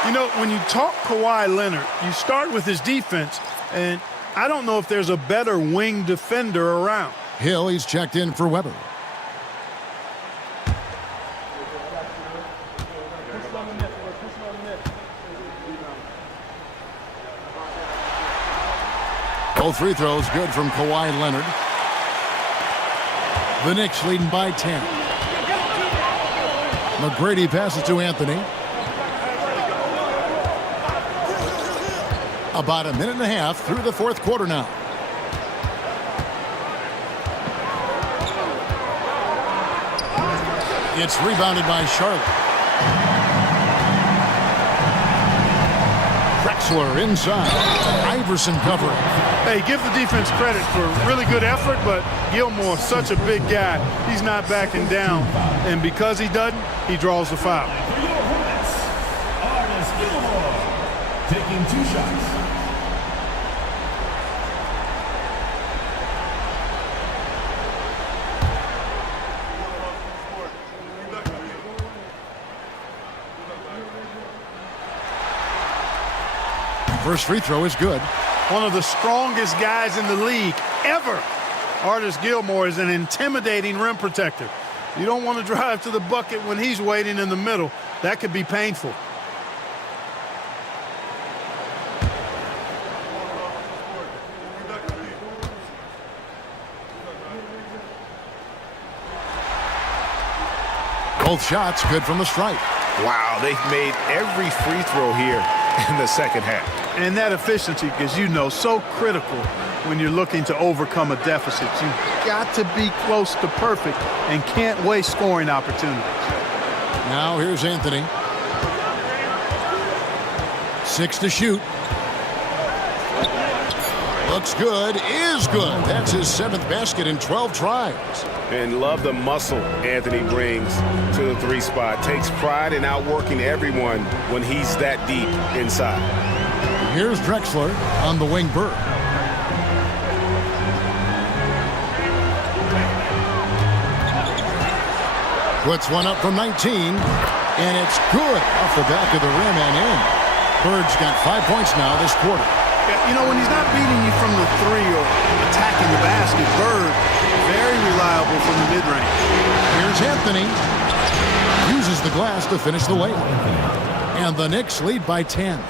You know, when you talk Kawhi Leonard, you start with his defense, and I don't know if there's a better wing defender around. Hill, he's checked in for Weber. Both free throws good from Kawhi Leonard. The Knicks leading by 10. McGrady passes to Anthony. About a minute and a half through the fourth quarter now. It's rebounded by Charlotte. Drexler inside. Iverson covering. Hey, give the defense credit for really good effort, but Gilmore, such a big guy. He's not backing down. And because he doesn't, he draws the foul. Taking 2 shots. First free throw is good. One of the strongest guys in the league ever. Artis Gilmore is an intimidating rim protector. You don't want to drive to the bucket when he's waiting in the middle. That could be painful. Both shots good from the stripe. Wow, they've made every free throw here in the second half. And that efficiency, as you know, so critical when you're looking to overcome a deficit. You've got to be close to perfect and can't waste scoring opportunities. Now here's Anthony. 6 to shoot. Looks good, is good. That's his 7th basket in 12 tries. And love the muscle Anthony brings to the 3 spot. Takes pride in outworking everyone when he's that deep inside. Here's Drexler on the wing Bird. Puts one up from 19, and it's good off the back of the rim and in. Bird's got 5 points now this quarter. You know, when he's not beating you from the 3 or attacking the basket, Bird, very reliable from the mid-range. Here's Anthony. Uses the glass to finish the layup. And the Knicks lead by 10.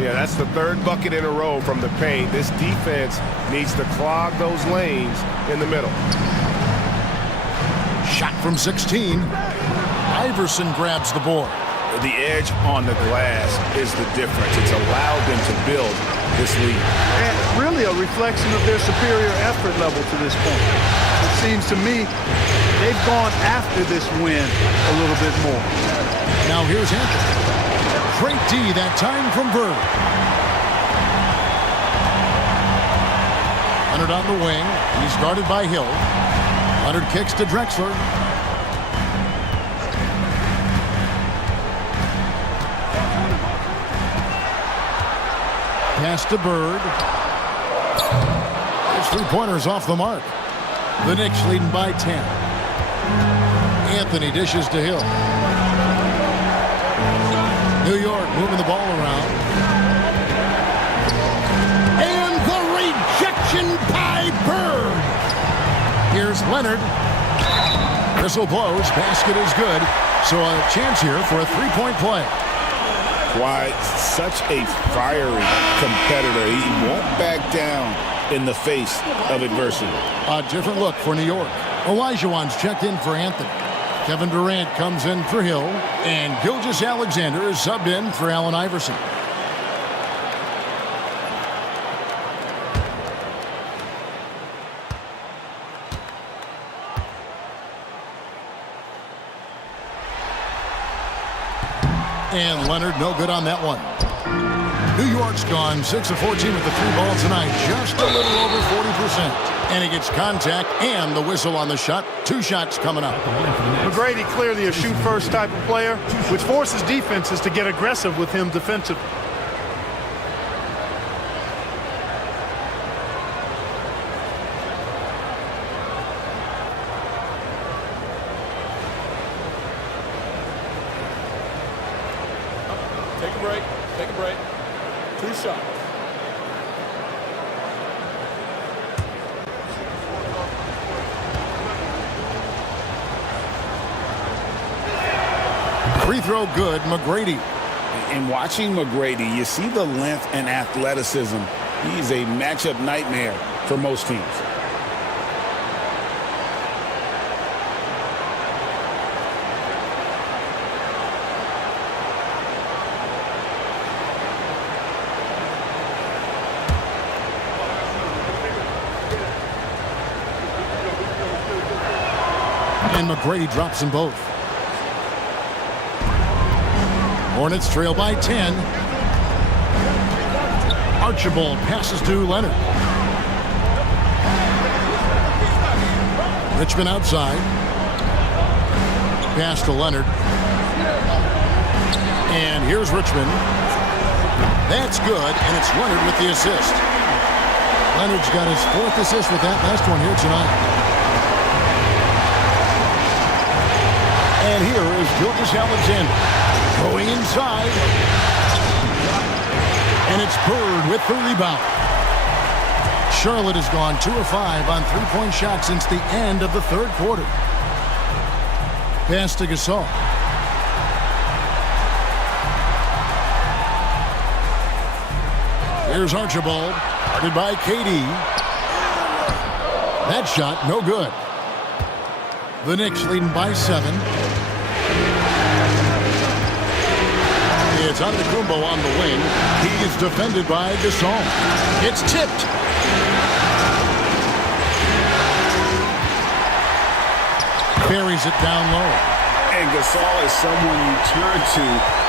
Yeah, that's the 3rd bucket in a row from the paint. This defense needs to clog those lanes in the middle. Shot from 16. Iverson grabs the board. The edge on the glass is the difference. It's allowed them to build this lead. And really a reflection of their superior effort level to this point. It seems to me they've gone after this win a little bit more. Now here's Anthony. Great D that time from Bird. Leonard on the wing. He's guarded by Hill. Leonard kicks to Drexler. Pass to Bird. His 3-pointers off the mark. The Knicks leading by 10. Anthony dishes to Hill. New York moving the ball around. And the rejection by Bird. Here's Leonard. Whistle blows. Basket is good. So a chance here for a 3-point play. Why, such a fiery competitor. He won't back down in the face of adversity. A different look for New York. Olajuwon's checked in for Anthony. Kevin Durant comes in for Hill. And Gilgeous-Alexander is subbed in for Allen Iverson. And Leonard, no good on that one. New York's gone 6 of 14 with the 3 ball tonight, just a little over 40%. And he gets contact and the whistle on the shot. 2 shots coming up. McGrady clearly a shoot-first type of player, which forces defenses to get aggressive with him defensively. Take a break. Take a break. 2 shots. Free throw good, McGrady. In watching McGrady, you see the length and athleticism. He's a matchup nightmare for most teams. And McGrady drops them both. Hornets trail by 10. Archibald passes to Leonard. Richmond outside. Pass to Leonard. And here's Richmond. That's good, and it's Leonard with the assist. Leonard's got his 4th assist with that last one here tonight. And here is Gilgeous-Alexander going inside. And it's Bird with the rebound. Charlotte has gone 2 of 5 on 3-point shots since the end of the 3rd quarter. Pass to Gasol. Here's Archibald, guarded by KD. That shot, no good. The Knicks leading by 7. It's Antetokounmpo on the wing. He is defended by Gasol. It's tipped. Buries it down low. And Gasol is someone you turn to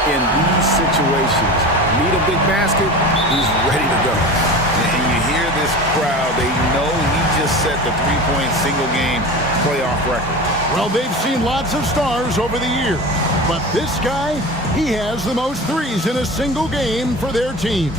in these situations. Need a big basket, he's ready to go. And you hear this crowd, they know he just set the 3-point single-game playoff record. Well, they've seen lots of stars over the years, but this guy, he has the most threes in a single game for their team.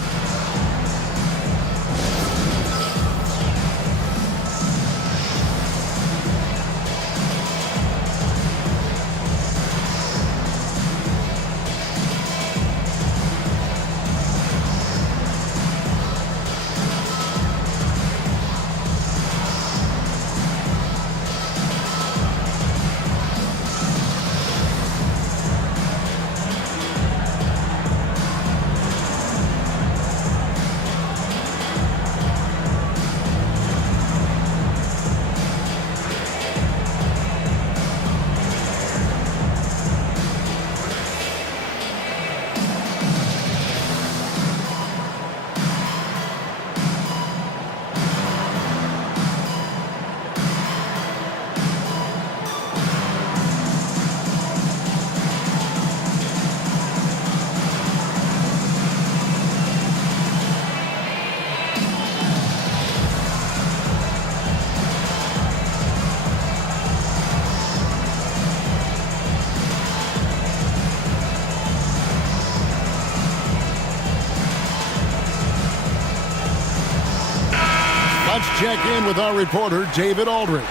Let's check in with our reporter, David Aldridge.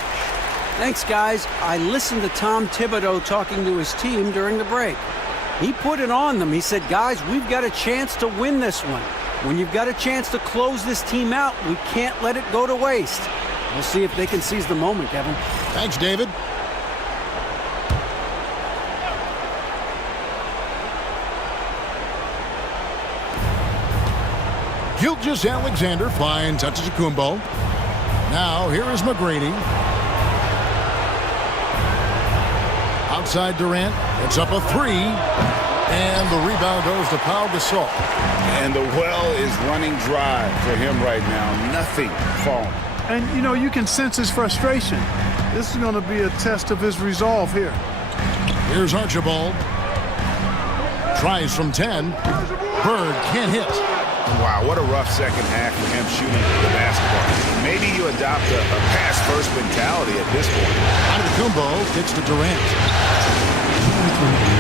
Thanks, guys. I listened to Tom Thibodeau talking to his team during the break. He put it on them. He said, guys, we've got a chance to win this one. When you've got a chance to close this team out, we can't let it go to waste. We'll see if they can seize the moment, Kevin. Thanks, David. Gilgeous-Alexander finds Antetokounmpo. Now, here is McGrady. Outside Durant. It's up a 3. And the rebound goes to Pau Gasol. And the well is running dry for him right now. Nothing falling. And, you know, you can sense his frustration. This is going to be a test of his resolve here. Here's Archibald. Tries from 10. Bird can't hit. Wow, what a rough second half for him shooting the basketball. Maybe you adopt a pass-first mentality at this point. Antetokounmpo gets to Durant.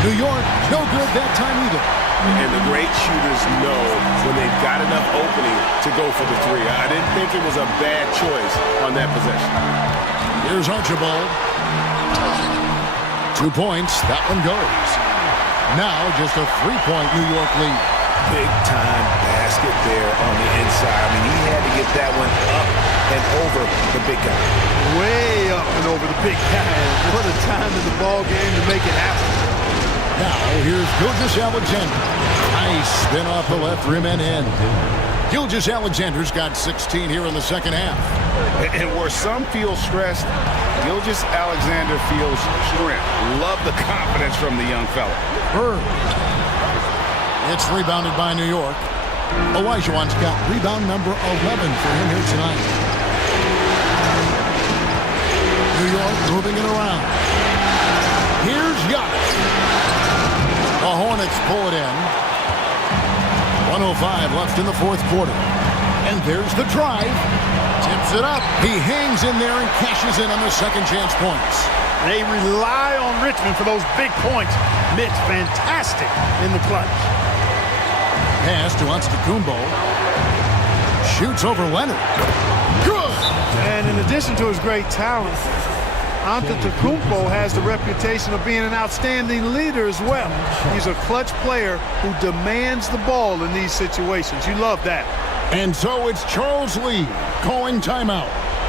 New York, no good that time either. And the great shooters know when they've got enough opening to go for the 3. I didn't think it was a bad choice on that possession. Here's Archibald. 2 points. That one goes. Now just a 3-point New York lead. Big-time basket there on the inside. I mean, he had to get that one up and over the big guy. Way up and over the big guy. What a time in the ball game to make it happen. Now here's Gilgeous-Alexander. Nice spin off the left rim and in. Gilgeous-Alexander's got 16 here in the second half. And where some feel stressed, Gilgeous-Alexander feels strength. Love the confidence from the young fella. Bird. It's rebounded by New York. Olajuwon's got rebound number 11 for him here tonight. New York moving it around. Here's Giannis. The Hornets pull it in. 1:05 left in the fourth quarter. And there's the drive. Tips it up. He hangs in there and cashes in on the second chance points. They rely on Richmond for those big points. Mitch, fantastic in the clutch. Pass to Antetokounmpo. Shoots over Leonard. Good! And in addition to his great talent, Antetokounmpo has the reputation of being an outstanding leader as well. He's a clutch player who demands the ball in these situations. You love that. And so it's Charles Lee calling timeout.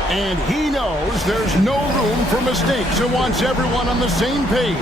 And he knows there's no room for mistakes and wants everyone on the same page.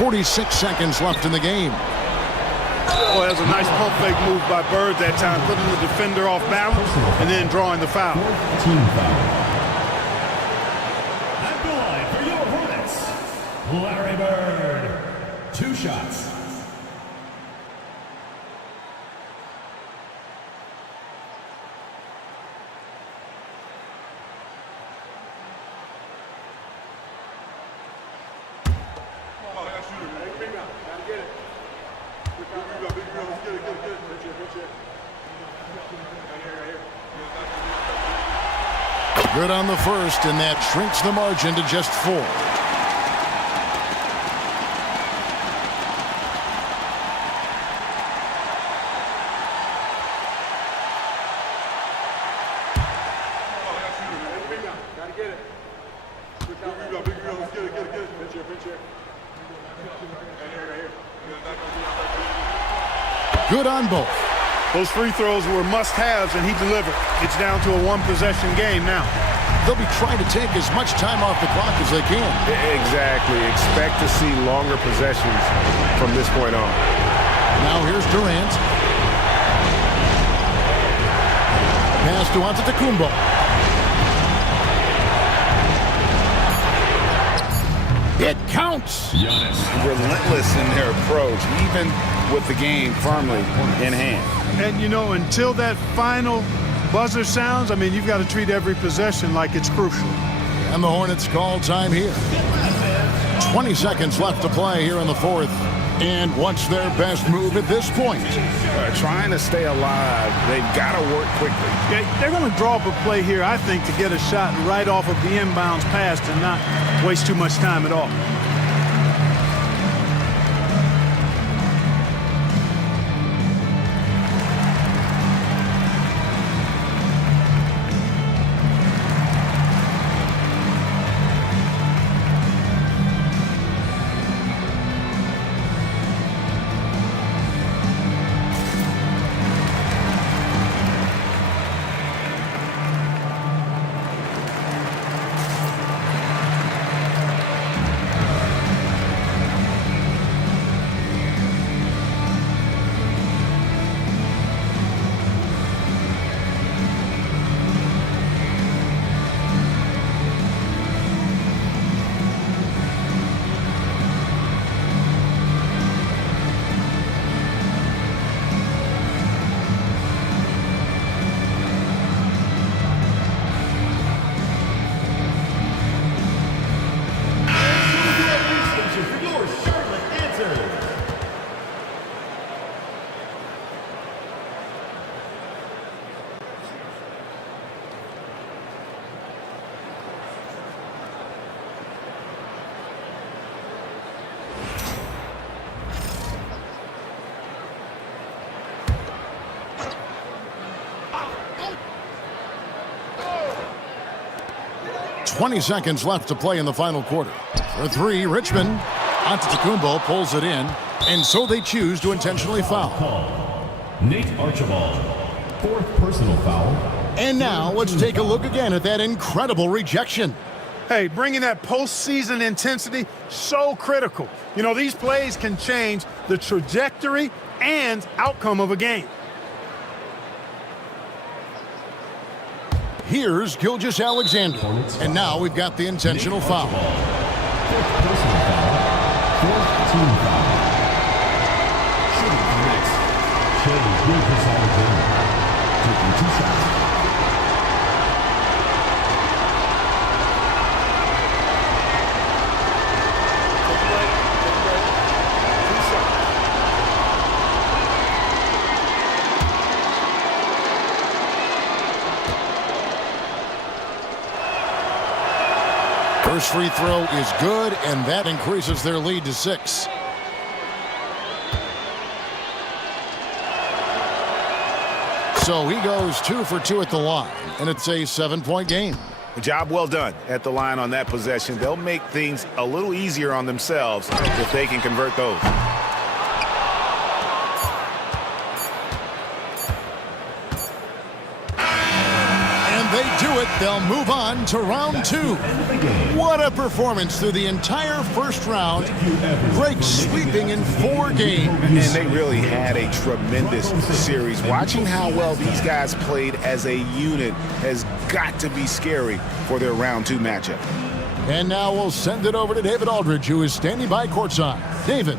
.46 seconds left in the game. Oh, that's a nice pump fake move by Bird that time, putting the defender off balance and then drawing the foul. Team foul. At the line for your Hornets, Larry Bird. 2 shots. Good on the first, and that shrinks the margin to just 4. Good on both. Those free throws were must-haves, and he delivered. It's down to a one-possession game now. They'll be trying to take as much time off the clock as they can. Exactly. Expect to see longer possessions from this point on. Now here's Durant. Pass to Antetokounmpo. It counts. Giannis. Relentless in their approach, even with the game firmly in hand. And, you know, until that final buzzer sounds, I mean, you've got to treat every possession like it's crucial. And the Hornets call time here. 20 seconds left to play here in the fourth. And what's their best move at this point? Trying to stay alive. They've got to work quickly. Yeah, they're going to draw up a play here, I think, to get a shot right off of the inbounds pass and not waste too much time at all. For your Charlotte answers. 20 seconds left to play in the final quarter. For three, Richmond. Antetokounmpo pulls it in, and so they choose to intentionally foul. Nate Archibald, fourth personal foul. And now let's take a look again at that incredible rejection. Hey, bringing that postseason intensity, so critical. You know, these plays can change the trajectory and outcome of a game. Here's Gilgeous-Alexander. And now we've got the intentional foul. Fifth personal foul. Fourth team foul. Shooting for next. Gilgeous-Alexander. Taking 2 shots. First free throw is good, and that increases their lead to 6. So he goes 2 for 2 at the line, and it's a 7-point game. Job well done at the line on that possession. They'll make things a little easier on themselves if they can convert those. They do it. They'll move on to round 2. What a performance through the entire first round. Drake sweeping in 4 games. And they really had a tremendous series. Watching how well these guys played as a unit has got to be scary for their round 2 matchup. And now we'll send it over to David Aldridge, who is standing by courtside. David.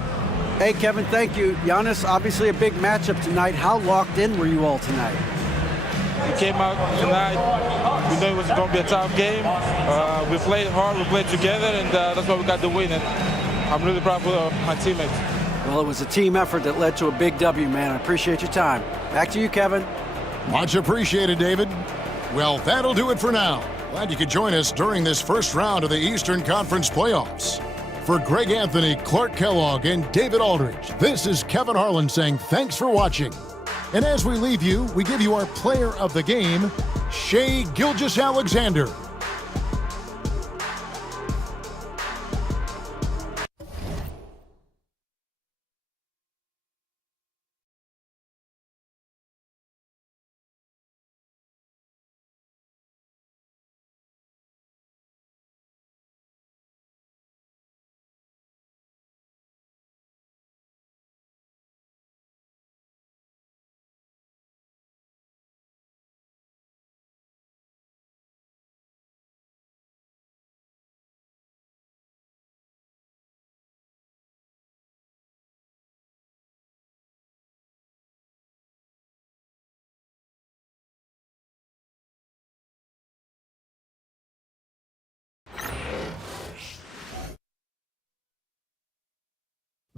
Hey, Kevin, thank you. Giannis, obviously a big matchup tonight. How locked in were you all tonight? We came out tonight. We knew it was going to be a tough game. We played hard, we played together, and that's why we got the win. And I'm really proud of my teammates. Well, it was a team effort that led to a big W, man. I appreciate your time. Back to you, Kevin. Much appreciated, David. Well, that'll do it for now. Glad you could join us during this first round of the Eastern Conference playoffs. For Greg Anthony, Clark Kellogg, and David Aldridge, this is Kevin Harlan saying thanks for watching. And as we leave you, we give you our player of the game, Shai Gilgeous-Alexander.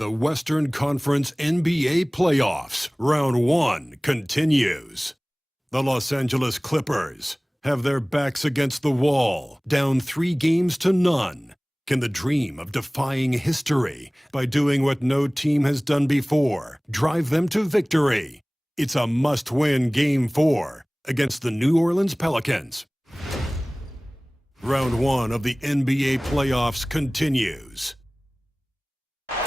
The Western Conference NBA playoffs, round 1 continues. The Los Angeles Clippers have their backs against the wall, down 3 games to none. Can the dream of defying history by doing what no team has done before drive them to victory? It's a must-win Game 4 against the New Orleans Pelicans. Round 1 of the NBA playoffs continues.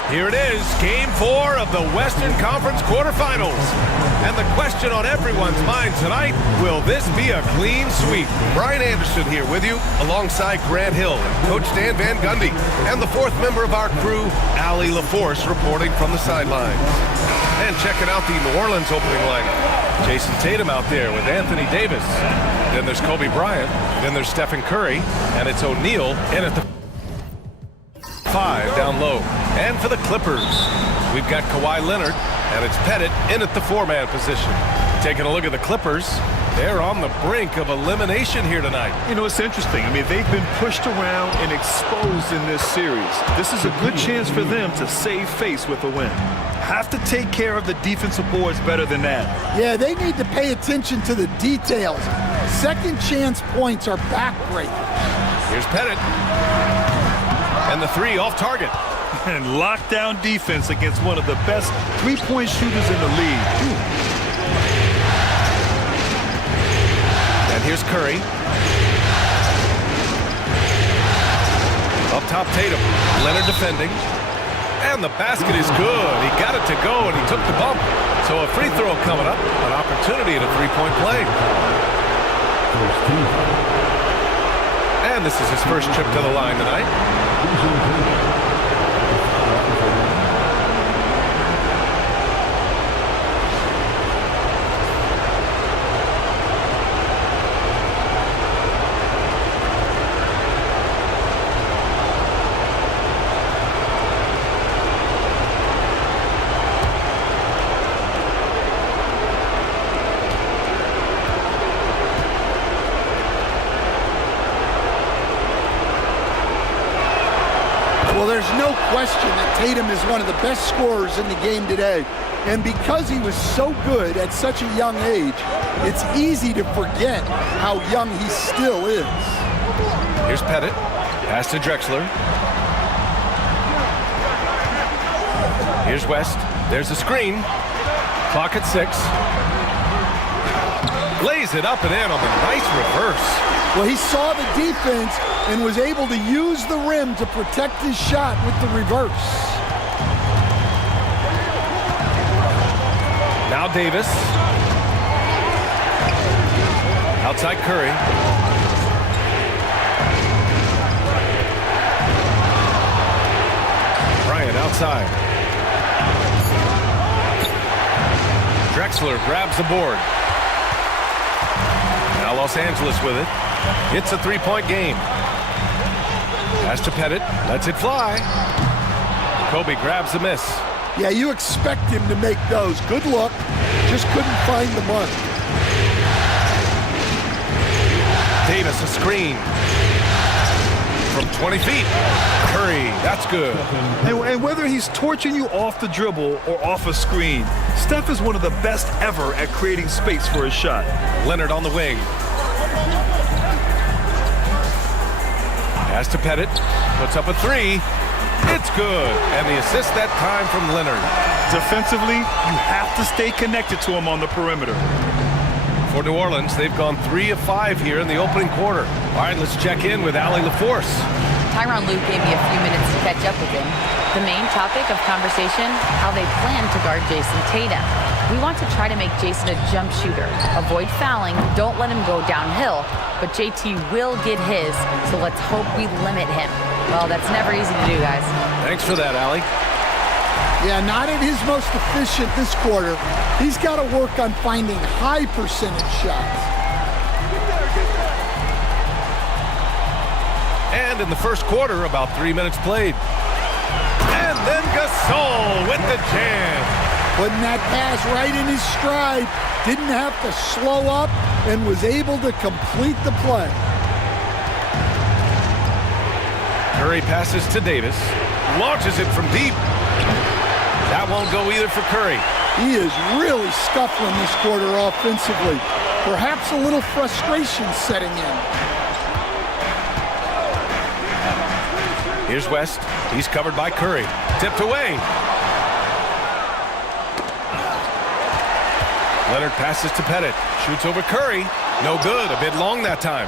Here it is, Game 4 of the Western Conference quarterfinals. And the question on everyone's mind tonight, will this be a clean sweep? Brian Anderson here with you, alongside Grant Hill and Coach Dan Van Gundy, and the 4th member of our crew, Allie LaForce, reporting from the sidelines. And checking out the New Orleans opening lineup. Jason Tatum out there with Anthony Davis. Then there's Kobe Bryant. Then there's Stephen Curry. And it's O'Neal in at the 5 down low. And for the Clippers, we've got Kawhi Leonard, and it's Pettit in at the 4-man position. Taking a look at the Clippers, they're on the brink of elimination here tonight. You know, it's interesting. I mean, they've been pushed around and exposed in this series. This is a good chance for them to save face with a win. Have to take care of the defensive boards better than that. Yeah, they need to pay attention to the details. Second chance points are backbreakers. Here's Pettit. And the 3 off target. And lockdown defense against one of the best three-point shooters in the league. And here's Curry. Up top, Tatum. Leonard defending. And the basket is good. He got it to go, and he took the bump. So a free throw coming up. An opportunity at a 3-point play. And this is his first trip to the line tonight. Well, there's no question that Tatum is one of the best scorers in the game today. And because he was so good at such a young age, it's easy to forget how young he still is. Here's Pettit. Pass to Drexler. Here's West. There's a screen. Clock at 6. Lays it up and in on the nice reverse. Well, he saw the defense and was able to use the rim to protect his shot with the reverse. Now Davis. Outside Curry. Bryant outside. Drexler grabs the board. Now Los Angeles with it. It's a 3-point game. Pass to Pettit. Lets it fly. Kobe grabs the miss. Yeah, you expect him to make those. Good look. Just couldn't find the mark. Davis a screen. From 20 feet. Curry. That's good. And whether he's torching you off the dribble or off a screen, Steph is one of the best ever at creating space for his shot. Leonard on the wing. Pass to Pettit. Puts up a 3. It's good. And the assist that time from Leonard. Defensively, you have to stay connected to him on the perimeter. For New Orleans, they've gone 3 of 5 here in the opening quarter. All right, let's check in with Allie LaForce. Tyronn Lue gave me a few minutes to catch up with him. The main topic of conversation, how they plan to guard Jason Tatum. We want to try to make Jason a jump shooter. Avoid fouling, don't let him go downhill, but JT will get his, so let's hope we limit him. Well, that's never easy to do, guys. Thanks for that, Allie. Yeah, not at his most efficient this quarter. He's got to work on finding high percentage shots. And in the first quarter, about 3 minutes played. And then Gasol with the jam. Putting that pass right in his stride. Didn't have to slow up and was able to complete the play. Curry passes to Davis. Launches it from deep. That won't go either for Curry. He is really scuffling this quarter offensively. Perhaps a little frustration setting in. Here's West. He's covered by Curry. Tipped away. Leonard passes to Pettit. Shoots over Curry. No good. A bit long that time.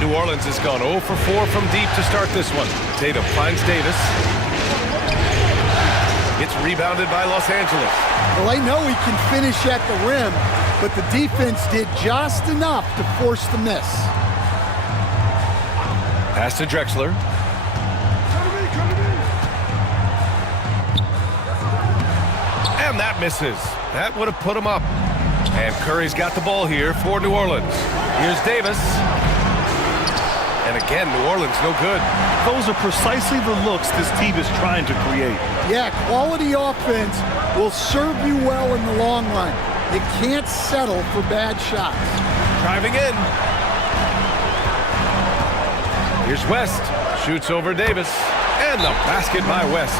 New Orleans has gone 0 for 4 from deep to start this one. Tatum finds Davis. It's rebounded by Los Angeles. Well, I know he can finish at the rim, but the defense did just enough to force the miss. Pass to Drexler. And that misses. That would have put him up. And Curry's got the ball here for New Orleans. Here's Davis. And again, New Orleans no good. Those are precisely the looks this team is trying to create. Yeah, quality offense will serve you well in the long run. You can't settle for bad shots. Driving in. Here's West. Shoots over Davis. And the basket by West.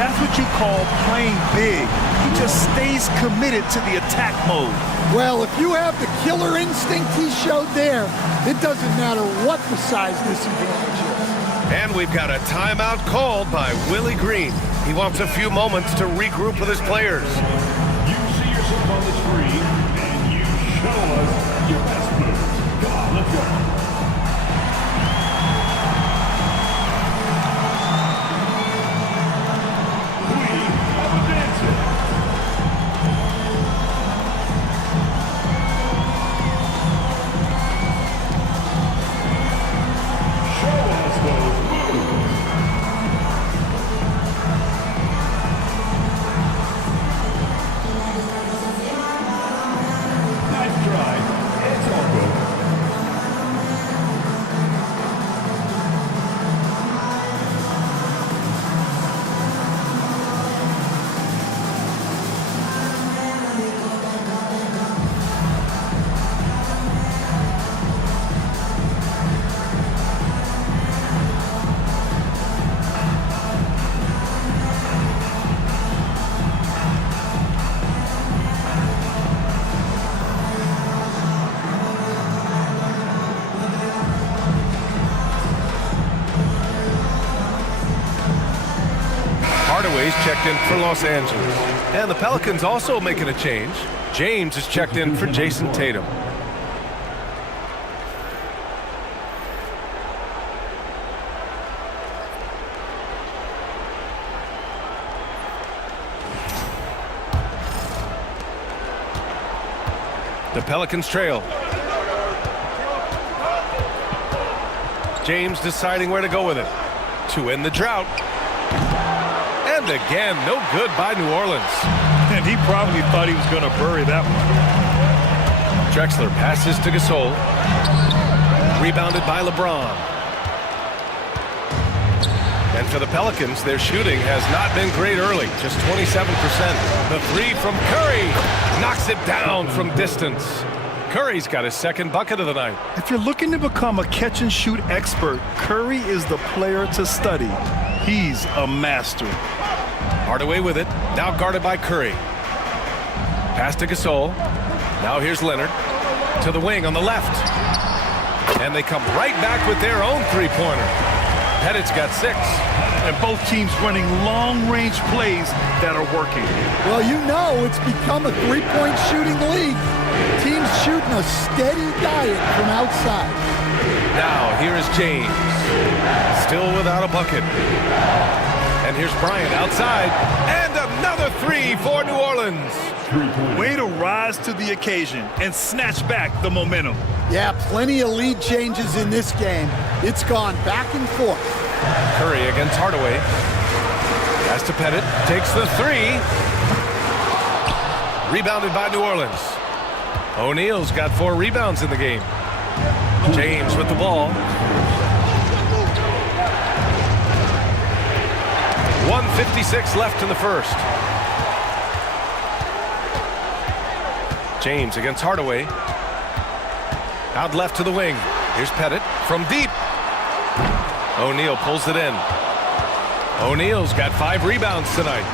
That's what you call playing big. He just stays committed to the attack mode. Well, if you have the killer instinct he showed there, it doesn't matter what the size disadvantage is. And we've got a timeout called by Willie Green. He wants a few moments to regroup with his players. You see yourself on the screen, and you show us your best moves. Come on, let's go. Hardaway's checked in for Los Angeles. And the Pelicans also making a change. James is checked in for Jason Tatum. The Pelicans trail. James deciding where to go with it to end the drought. And again, no good by New Orleans. And he probably thought he was going to bury that one. Drexler passes to Gasol. Rebounded by LeBron. And for the Pelicans, their shooting has not been great early, just 27%. The three from Curry knocks it down from distance. Curry's got his second bucket of the night. If you're looking to become a catch-and-shoot expert, Curry is the player to study. He's a master. Hardaway with it, now guarded by Curry. Pass to Gasol. Now here's Leonard to the wing on the left. And they come right back with their own three-pointer. Pettit's got 6. And both teams running long-range plays that are working. Well, you know it's become a three-point shooting league. Teams shooting a steady diet from outside. Now here is James. Still without a bucket. And here's Bryant outside. And another 3 for New Orleans. Way to rise to the occasion and snatch back the momentum. Yeah, plenty of lead changes in this game. It's gone back and forth. Curry against Hardaway. Pass to Pettit. Takes the 3. Rebounded by New Orleans. O'Neal's got 4 rebounds in the game. James with the ball. 1:56 left in the first. James against Hardaway. Out left to the wing. Here's Pettit from deep. O'Neal pulls it in. O'Neal's got 5 rebounds tonight.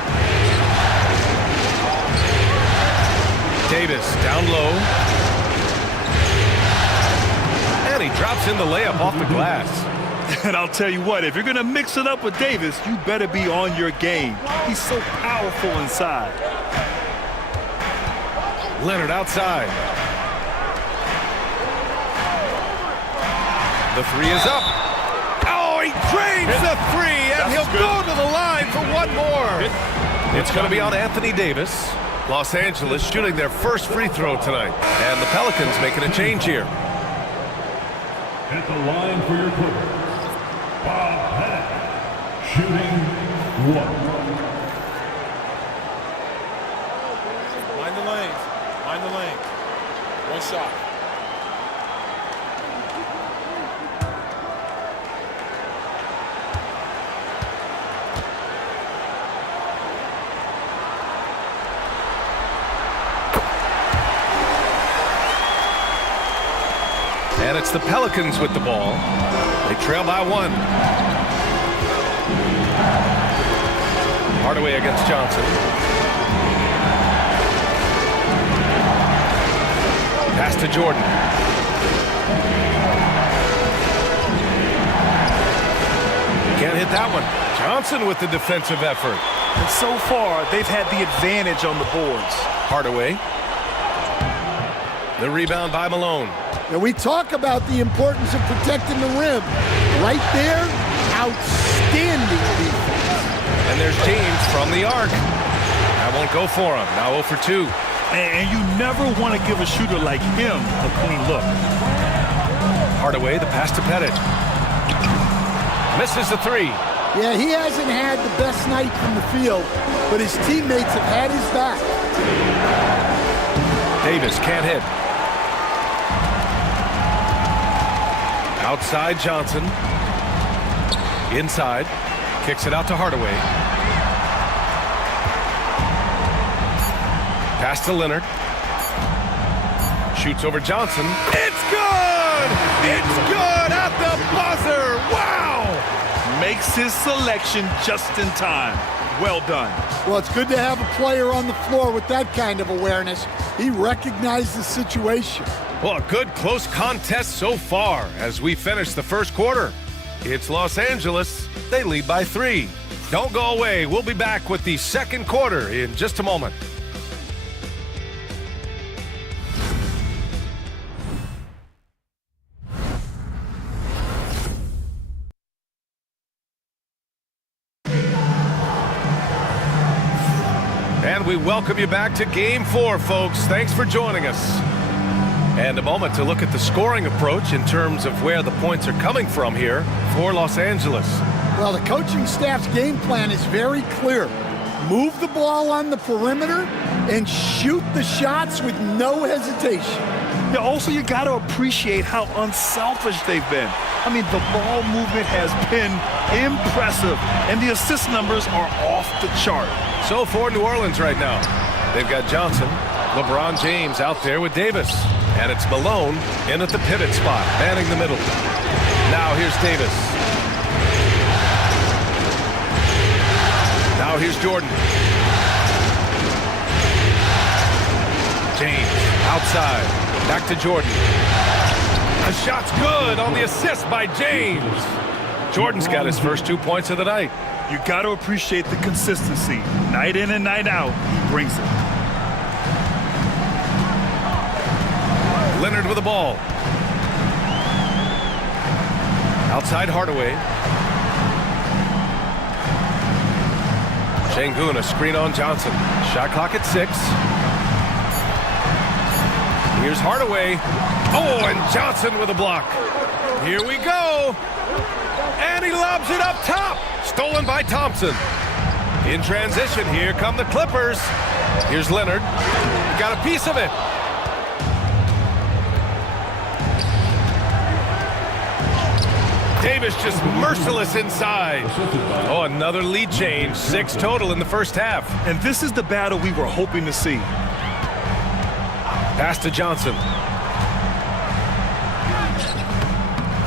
Davis down low. And he drops in the layup off the glass. And I'll tell you what, if you're going to mix it up with Davis, you better be on your game. He's so powerful inside. Leonard outside. The 3 is up. Oh, he drains the 3, and he'll go to the line for one more. It's going to be on Anthony Davis. Los Angeles shooting their first free throw tonight. And the Pelicans making a change here. At the line for your Clippers, Bob Pettit, shooting 1. Mind the lanes. Mind the lanes. One shot. And it's the Pelicans with the ball. They trail by 1. Hardaway against Johnson. Pass to Jordan. Can't hit that one. Johnson with the defensive effort. And so far, they've had the advantage on the boards. Hardaway. The rebound by Malone. And we talk about the importance of protecting the rim. Right there, outstanding defense. And there's James from the arc. That won't go for him. Now 0 for 2. And you never want to give a shooter like him a clean look. Hardaway, the pass to Pettit. Misses the 3. Yeah, he hasn't had the best night from the field, but his teammates have had his back. Davis can't hit. Outside Johnson. Inside. Kicks it out to Hardaway. Pass to Leonard. Shoots over Johnson. It's good! It's good at the buzzer! Wow! Makes his selection just in time. Well done. Well, it's good to have a player on the floor with that kind of awareness. He recognized the situation. Well, a good close contest so far as we finish the first quarter. It's Los Angeles. They lead by 3. Don't go away. We'll be back with the second quarter in just a moment. And we welcome you back to Game 4, folks. Thanks for joining us. And a moment to look at the scoring approach in terms of where the points are coming from here for Los Angeles. Well, the coaching staff's game plan is very clear. Move the ball on the perimeter and shoot the shots with no hesitation. Yeah, also, you got to appreciate how unselfish they've been. I mean, the ball movement has been impressive, and the assist numbers are off the chart. So for New Orleans right now, they've got Johnson, LeBron James out there with Davis. And it's Malone in at the pivot spot, manning the middle. Now here's Davis. Now here's Jordan. James outside. Back to Jordan. The shot's good on the assist by James. Jordan's got his first 2 points of the night. You got to appreciate the consistency. Night in and night out, he brings it. Leonard with the ball. Outside Hardaway. Şengün, a screen on Johnson. Shot clock at 6. Here's Hardaway. Oh, and Johnson with a block. Here we go. And he lobs it up top. Stolen by Thompson. In transition, here come the Clippers. Here's Leonard. Got a piece of it. Davis just merciless inside. Oh, another lead change. 6 total in the first half. And this is the battle we were hoping to see. Pass to Johnson.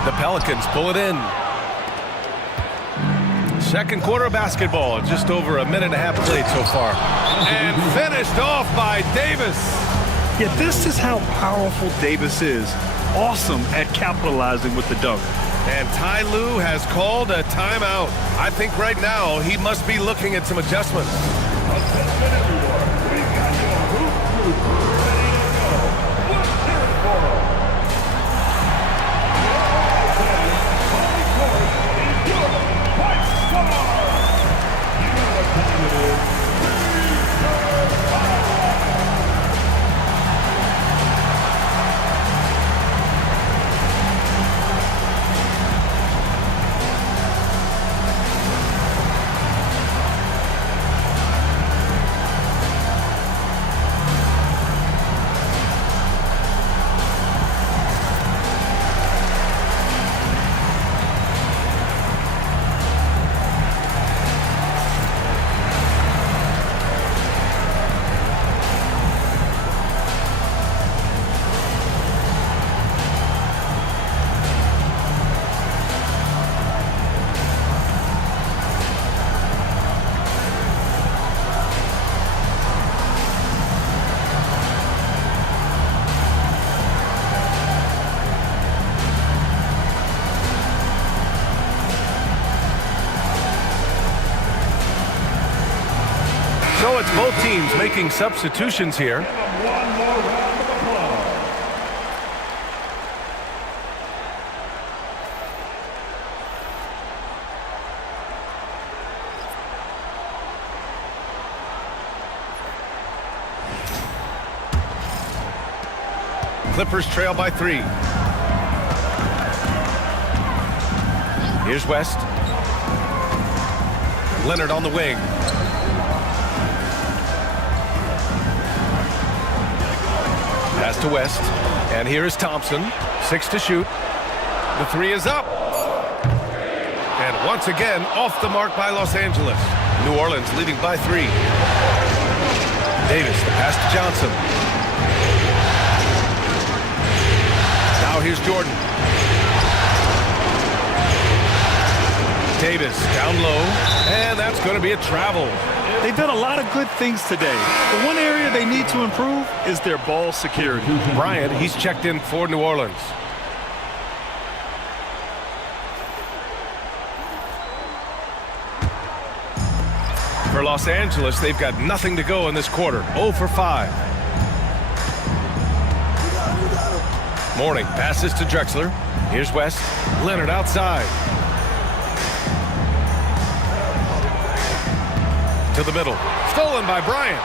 The Pelicans pull it in. Second quarter of basketball. Just over a minute and a half played so far. And finished off by Davis. Yeah, this is how powerful Davis is. Awesome at capitalizing with the dunk. And Ty Lue has called a timeout. I think right now he must be looking at some adjustments. Attention everyone, we've got your hoop crew ready to go. Let's hear it for them. On the court is your white star. You know what time it is. So it's both teams making substitutions here. One more round of applause. Clippers trail by 3. Here's West. Leonard on the wing. Pass to West. And here is Thompson. 6 to shoot. The 3 is up. And once again, off the mark by Los Angeles. New Orleans leading by 3. Davis, the pass to Johnson. Now here's Jordan. Davis down low. And that's going to be a travel. They've done a lot of good things today. The one area they need to improve is their ball security. Bryant, he's checked in for New Orleans. For Los Angeles, they've got nothing to go in this quarter. 0 for 5. Morning passes to Drexler. Here's West. Leonard outside. To the middle. Stolen by Bryant.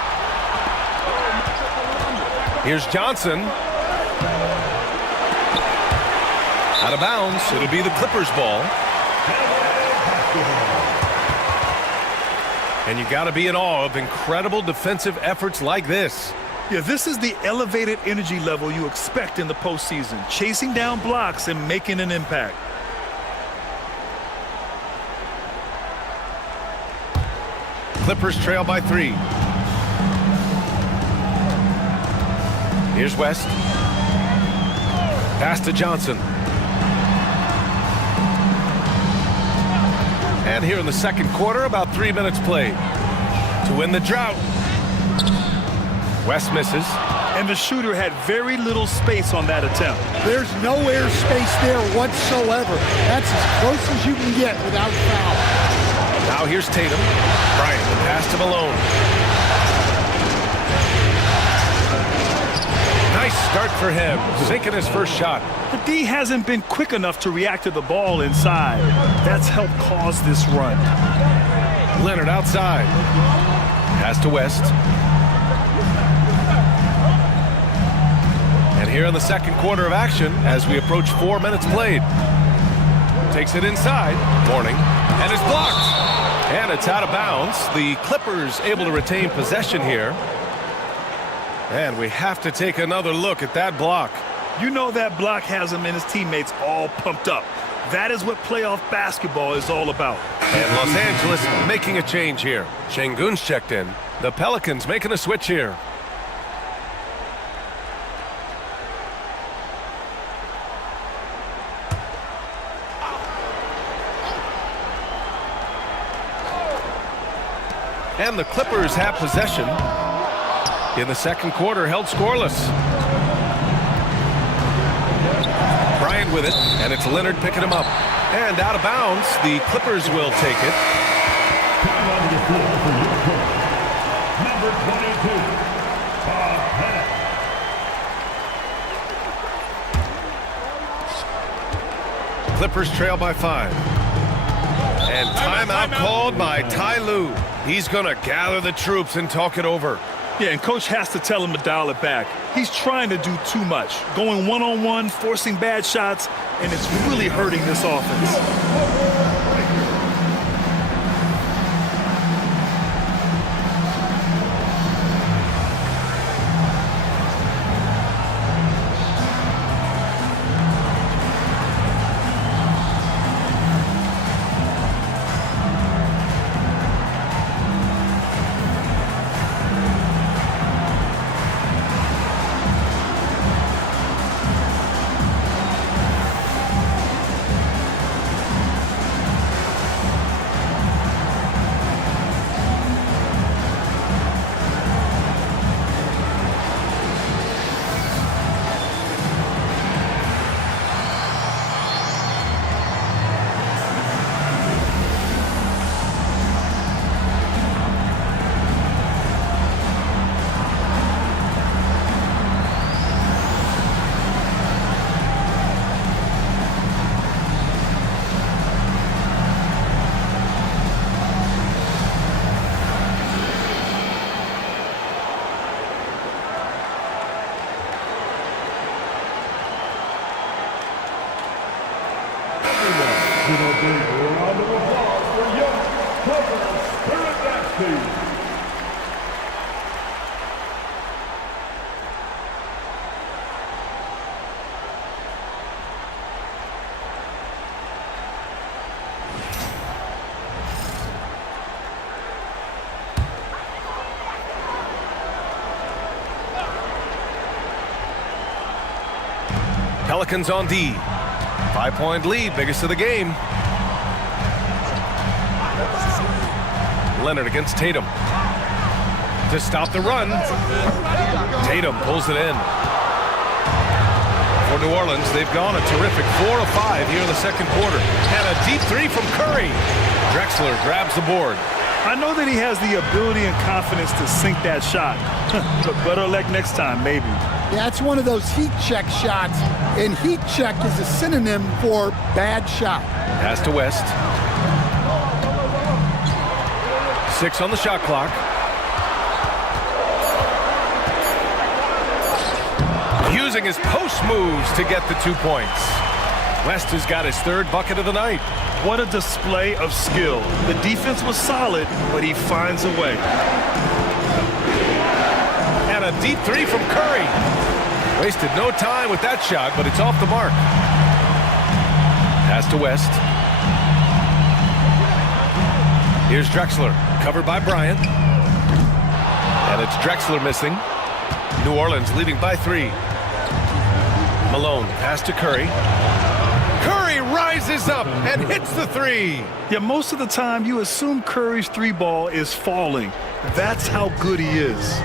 Here's Johnson. Out of bounds. It'll be the Clippers' ball. And you got to be in awe of incredible defensive efforts like this. Yeah, this is the elevated energy level you expect in the postseason. Chasing down blocks and making an impact. Clippers trail by 3. Here's West. Pass to Johnson. And here in the second quarter, about 3 minutes played. To win the drought. West misses. And the shooter had very little space on that attempt. There's no air space there whatsoever. That's as close as you can get without foul. Now here's Tatum. Bryant, the pass to Malone. Nice start for him, sinking his first shot. The D hasn't been quick enough to react to the ball inside. That's helped cause this run. Leonard outside. Pass to West. And here in the second quarter of action, as we approach 4 minutes played. Takes it inside. Morning. And it's blocked. And it's out of bounds. The Clippers able to retain possession here. And we have to take another look at that block. You know that block has him and his teammates all pumped up. That is what playoff basketball is all about. And Los Angeles making a change here. Şengün's checked in. The Pelicans making a switch here. And the Clippers have possession in the second quarter, held scoreless. Bryant with it, and it's Leonard picking him up. And out of bounds, the Clippers will take it. Coming onto the floor for your opponent, number 22, Clippers trail by 5. And timeout called by Ty Lue. He's going to gather the troops and talk it over. Yeah, and coach has to tell him to dial it back. He's trying to do too much, going one-on-one, forcing bad shots, and it's really hurting this offense. Big round of applause for young Clippers Spirit Nasty. Pelicans on D. 5-point lead, biggest of the game. Leonard against Tatum. To stop the run. Tatum pulls it in. For New Orleans, they've gone a terrific 4 of 5 here in the second quarter. And a deep three from Curry. Drexler grabs the board. I know that he has the ability and confidence to sink that shot. But better luck next time, maybe. Yeah, it's one of those heat check shots, and heat check is a synonym for bad shot. Pass to West. 6 on the shot clock. Using his post moves to get the 2 points. West has got his third bucket of the night. What a display of skill. The defense was solid, but he finds a way. And a deep three from Curry. Wasted no time with that shot, but it's off the mark. Pass to West. Here's Drexler, covered by Bryant. And it's Drexler missing. New Orleans leading by 3. Malone, pass to Curry. Curry rises up and hits the 3. Yeah, most of the time you assume Curry's 3-ball is falling. That's how good he is.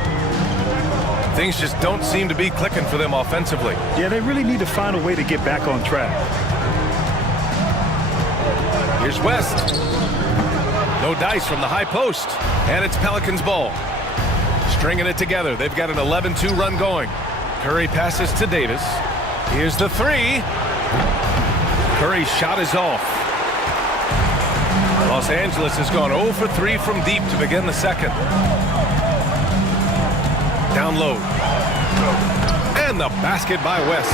Things just don't seem to be clicking for them offensively. Yeah, they really need to find a way to get back on track. Here's West. No dice from the high post. And it's Pelicans ball. Stringing it together. They've got an 11-2 run going. Curry passes to Davis. Here's the 3. Curry's shot is off. Los Angeles has gone 0 for 3 from deep to begin the second. Down low. And the basket by West.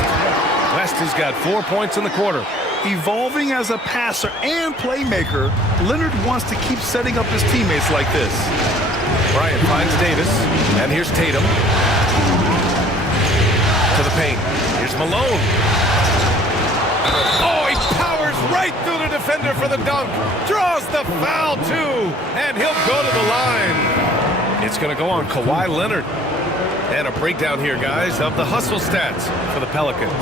West has got 4 points in the quarter. Evolving as a passer and playmaker, Leonard wants to keep setting up his teammates like this. Bryant finds Davis, and here's Tatum. To the paint. Here's Malone. Oh, he powers right through the defender for the dunk. Draws the foul, too, and he'll go to the line. It's going to go on Kawhi Leonard. And a breakdown here, guys, of the hustle stats for the Pelicans.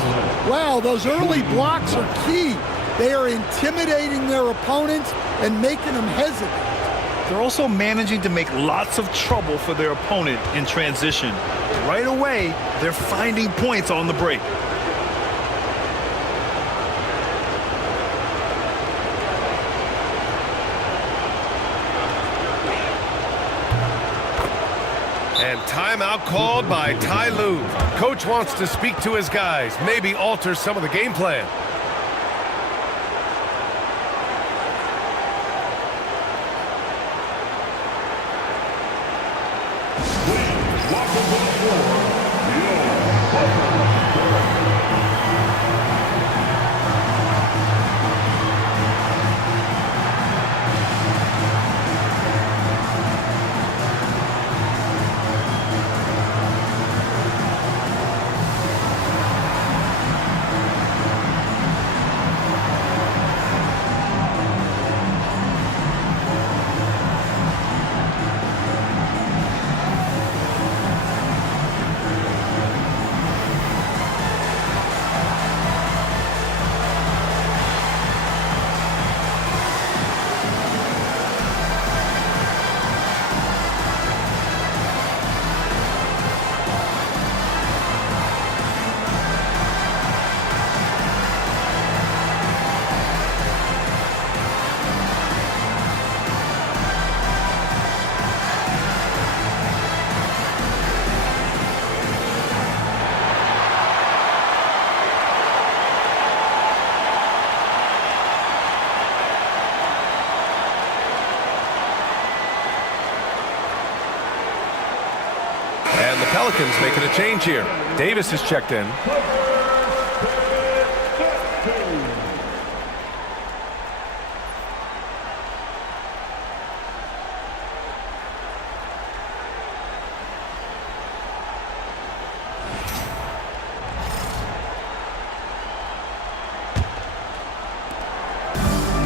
Wow, those early blocks are key. They are intimidating their opponents and making them hesitant. they're also managing to make lots of trouble for their opponent in transition. Right away, they're finding points on the break. And timeout called by Ty Lue. Coach wants to speak to his guys, maybe alter some of the game plan. Pelicans making a change here. Davis is checked in.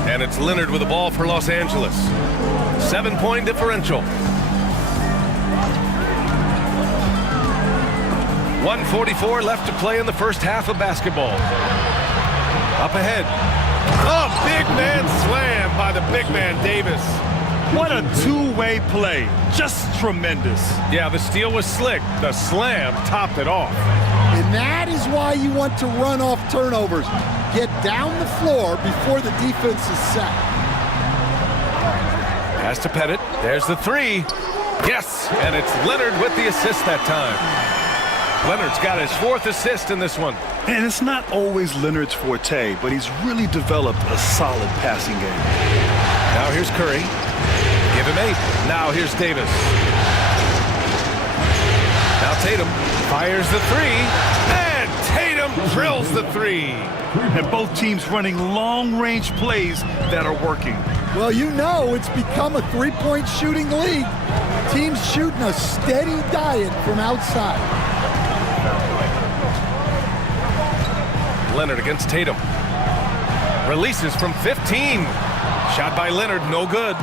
And it's Leonard with the ball for Los Angeles. 7-point differential. 1:44 left to play in the first half of basketball. Up ahead. Oh, big man slam by the big man Davis. What a two-way play. Just tremendous. Yeah, the steal was slick. The slam topped it off. And that is why you want to run off turnovers. Get down the floor before the defense is set. Pass to Pettit. There's the three. Yes, and it's Leonard with the assist that time. Leonard's got his 4th assist in this one. And it's not always Leonard's forte, but he's really developed a solid passing game. Now here's Curry. Give him 8. Now here's Davis. Now Tatum fires the 3. And Tatum drills the 3. And both teams running long-range plays that are working. Well, you know it's become a three-point shooting league. Teams shooting a steady diet from outside. Leonard against Tatum. Releases from 15. Shot by Leonard, no good.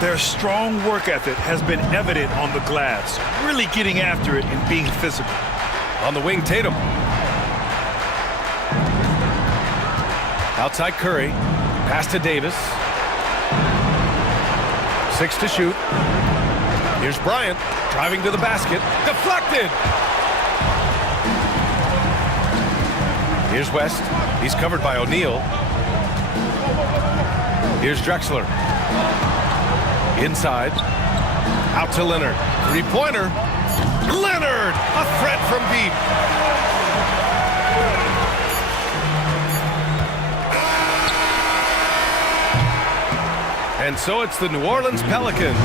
Their strong work ethic has been evident on the glass, really getting after it and being physical. On the wing, Tatum. Outside Curry. Pass to Davis. 6 to shoot. Here's Bryant driving to the basket. Deflected. Here's West. He's covered by O'Neal. Here's Drexler. Inside. Out to Leonard. Three-pointer. Leonard! A threat from deep. And so it's the New Orleans Pelicans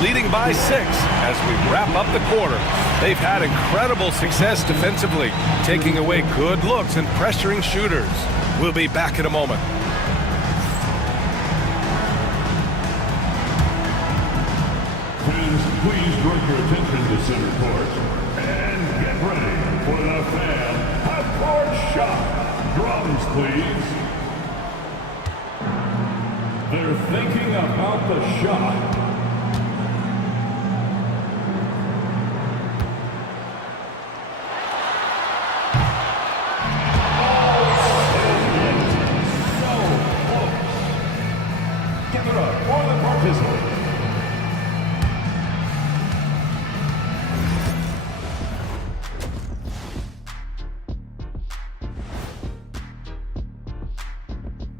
leading by 6 as we wrap up the quarter. They've had incredible success defensively, taking away good looks and pressuring shooters. We'll be back in a moment. Fans, please direct your attention to center court and get ready for the fan half-court shot. Drums, please. They're thinking about the shot.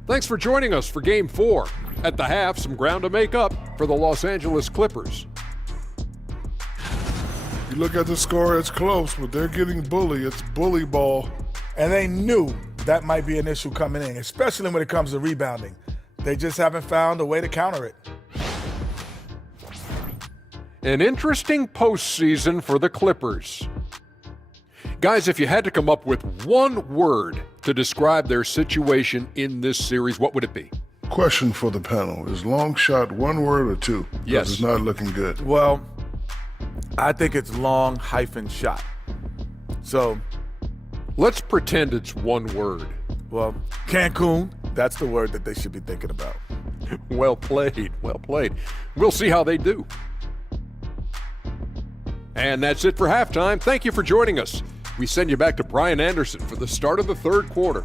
Thanks for joining us for Game 4. At the half, some ground to make up for the Los Angeles Clippers. You look at the score, it's close, but they're getting bullied. It's bully ball. And they knew that might be an issue coming in, especially when it comes to rebounding. They just haven't found a way to counter it. An interesting postseason for the Clippers. Guys, if you had to come up with one word to describe their situation in this series, what would it be? Question for the panel. Is long shot one word or two? Yes. It's not looking good. Well, I think it's long-shot. So let's pretend it's one word. Well, Cancun, that's the word that they should be thinking about. Well played, well played. We'll see how they do. And that's it for halftime. Thank you for joining us. We send you back to Brian Anderson for the start of the third quarter.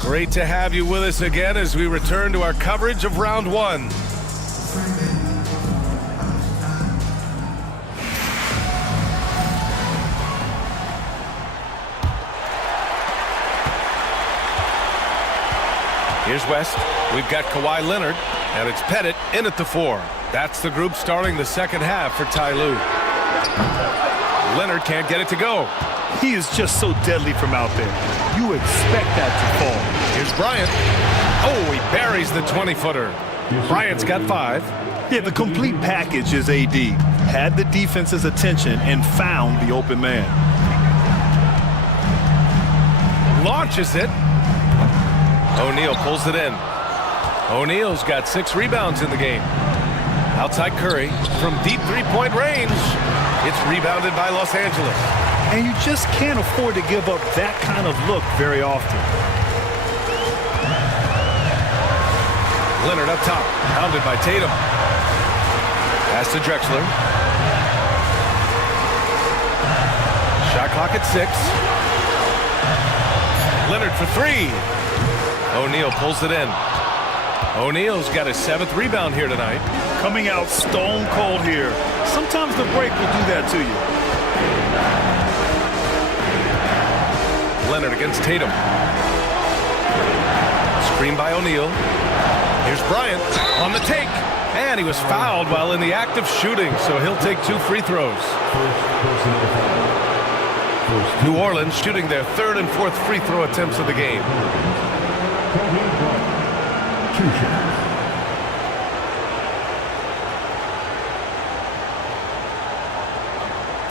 Great to have you with us again as we return to our coverage of round one. Here's West. We've got Kawhi Leonard, and it's Pettit in at the 4. That's the group starting the second half for Ty Lue. Leonard can't get it to go. He is just so deadly from out there. You expect that to fall. Here's Bryant. Oh, he buries the 20-footer. Bryant's got 5. Yeah, the complete package is AD. Had the defense's attention and found the open man. Launches it. O'Neal pulls it in. O'Neal's got 6 rebounds in the game. Outside Curry from deep three-point range. It's rebounded by Los Angeles. And you just can't afford to give up that kind of look very often. Leonard up top, pounded by Tatum. Pass to Drexler. Shot clock at 6. Leonard for 3. O'Neal pulls it in. O'Neal's got his 7th rebound here tonight. Coming out stone cold here. Sometimes the break will do that to you. Leonard against Tatum. Screen by O'Neal. Here's Bryant on the take. And he was fouled while in the act of shooting, so he'll take 2 free throws. New Orleans shooting their 3rd and 4th free throw attempts of the game. 2 shots.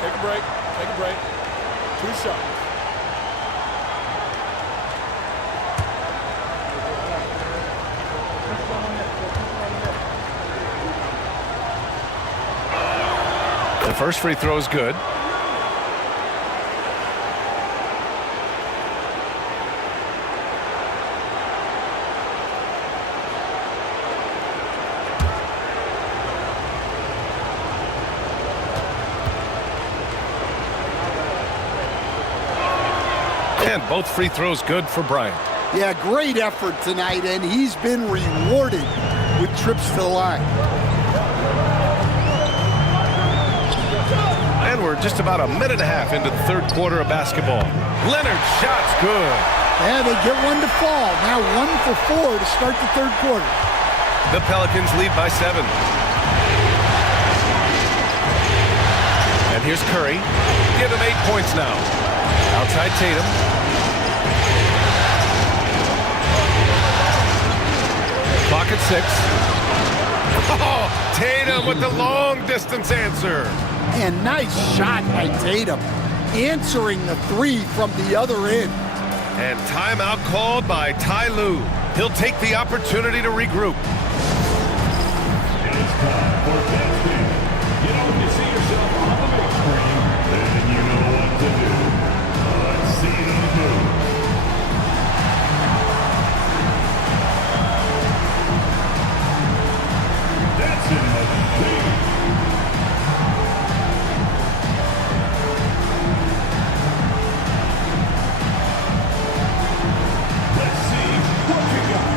Take a break. Take a break. 2 shots. The first free throw is good. And both free throws good for Bryant. Yeah, great effort tonight, and he's been rewarded with trips to the line. And we're just about a minute and a half into the third quarter of basketball. Leonard shot's good. Yeah, they get one to fall. Now 1 for 4 to start the third quarter. The Pelicans lead by 7. And here's Curry. Give him 8 points now. Outside Tatum. Clock at 6. Oh, Tatum with the long distance answer. And nice shot by Tatum, answering the 3 from the other end. And timeout called by Ty Lue. He'll take the opportunity to regroup. It's time for testing. You know, when you see yourself on the big screen, then you know what to do. Let's see them move. That's in the machine. Let's see what you got.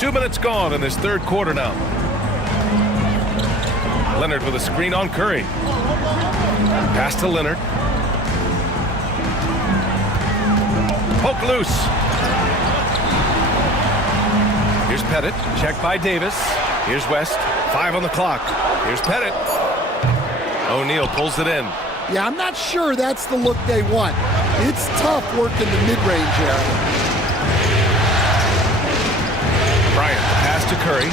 2 minutes gone in this third quarter now. Leonard with a screen on Curry. Pass to Leonard. Poke loose. Here's Pettit. Checked by Davis. Here's West. 5 on the clock. Here's Pettit. O'Neal pulls it in. Yeah, I'm not sure that's the look they want. It's tough working the mid-range area. Bryant, pass to Curry.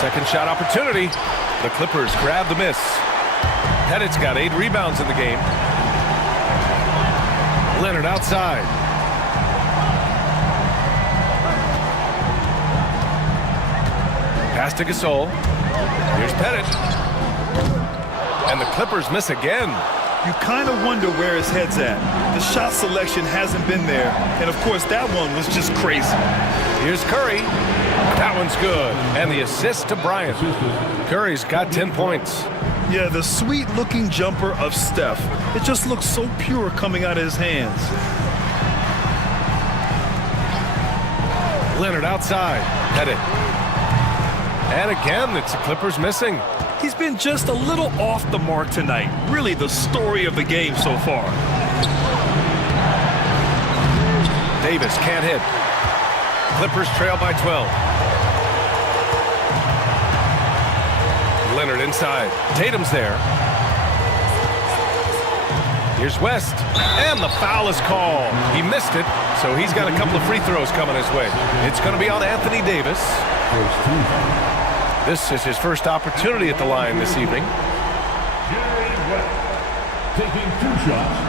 Second shot opportunity. The Clippers grab the miss. Pettit's got 8 rebounds in the game. Leonard outside. Pass to Gasol. Here's Pettit. And the Clippers miss again. You kind of wonder where his head's at. The shot selection hasn't been there. And, of course, that one was just crazy. Here's Curry. That one's good. And the assist to Bryant. Curry's got 10 points. Yeah, the sweet-looking jumper of Steph. It just looks so pure coming out of his hands. Leonard outside. Pettit. And again, it's the Clippers missing. He's been just a little off the mark tonight. Really the story of the game so far. Davis can't hit. Clippers trail by 12. Leonard inside. Tatum's there. Here's West. And the foul is called. He missed it, so he's got a couple of free throws coming his way. It's going to be on Anthony Davis. This is his first opportunity at the line this evening. Taking 2 shots.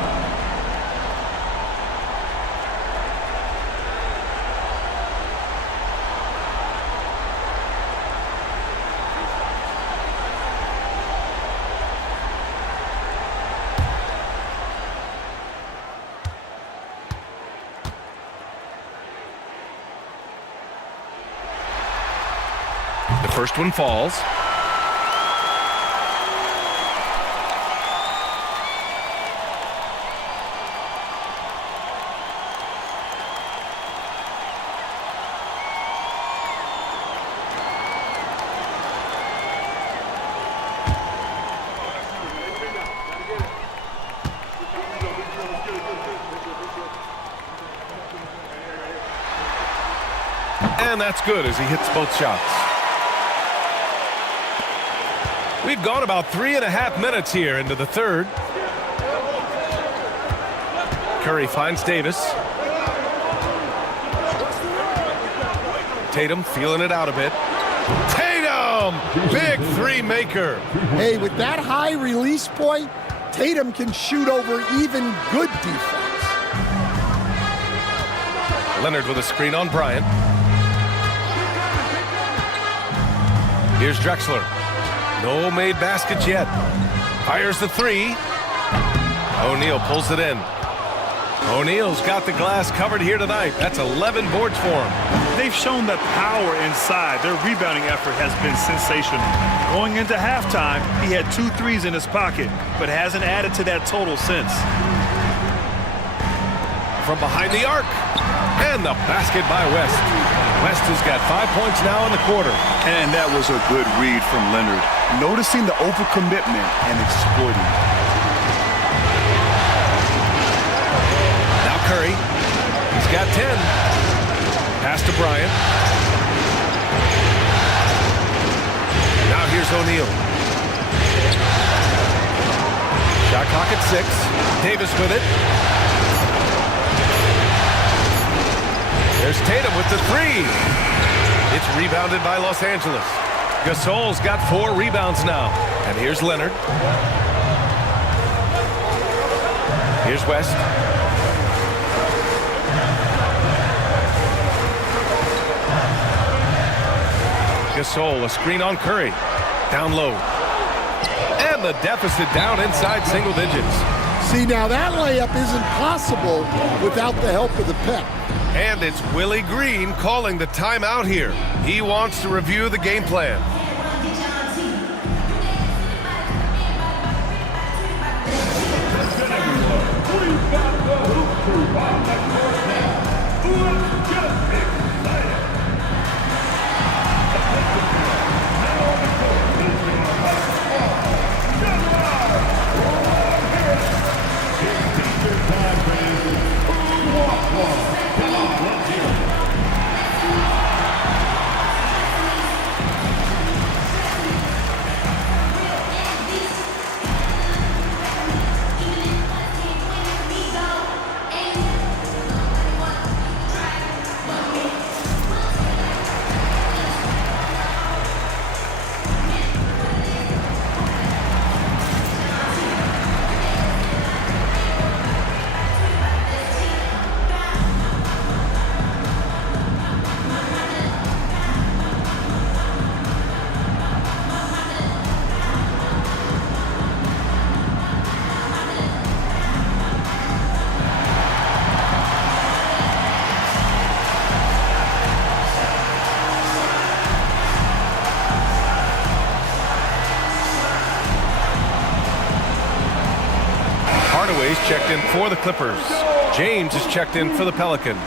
The first one falls. And that's good as he hits both shots. We've gone about 3.5 minutes here into the third. Curry finds Davis. Tatum feeling it out a bit. Tatum! Big three maker. Hey, with that high release point, Tatum can shoot over even good defense. Leonard with a screen on Bryant. Here's Drexler. No made baskets yet. Fires the three. O'Neal pulls it in. O'Neal's got the glass covered here tonight. That's 11 boards for him. They've shown that power inside. Their rebounding effort has been sensational. Going into halftime, he had 2 threes in his pocket, but hasn't added to that total since. From behind the arc. And the basket by West. West has got 5 points now in the quarter. And that was a good read from Leonard. Noticing the overcommitment and exploiting it. Now Curry. He's got 10. Pass to Bryant. Now here's O'Neal. Shot clock at 6. Davis with it. There's Tatum with the three. It's rebounded by Los Angeles. Gasol's got 4 rebounds now. And here's Leonard. Here's West. Gasol, a screen on Curry. Down low. And the deficit down inside single digits. See, now that layup isn't possible without the help of the pep. And it's Willie Green calling the timeout here. He wants to review the game plan. Hardaway's checked in for the Clippers. James is checked in for the Pelicans.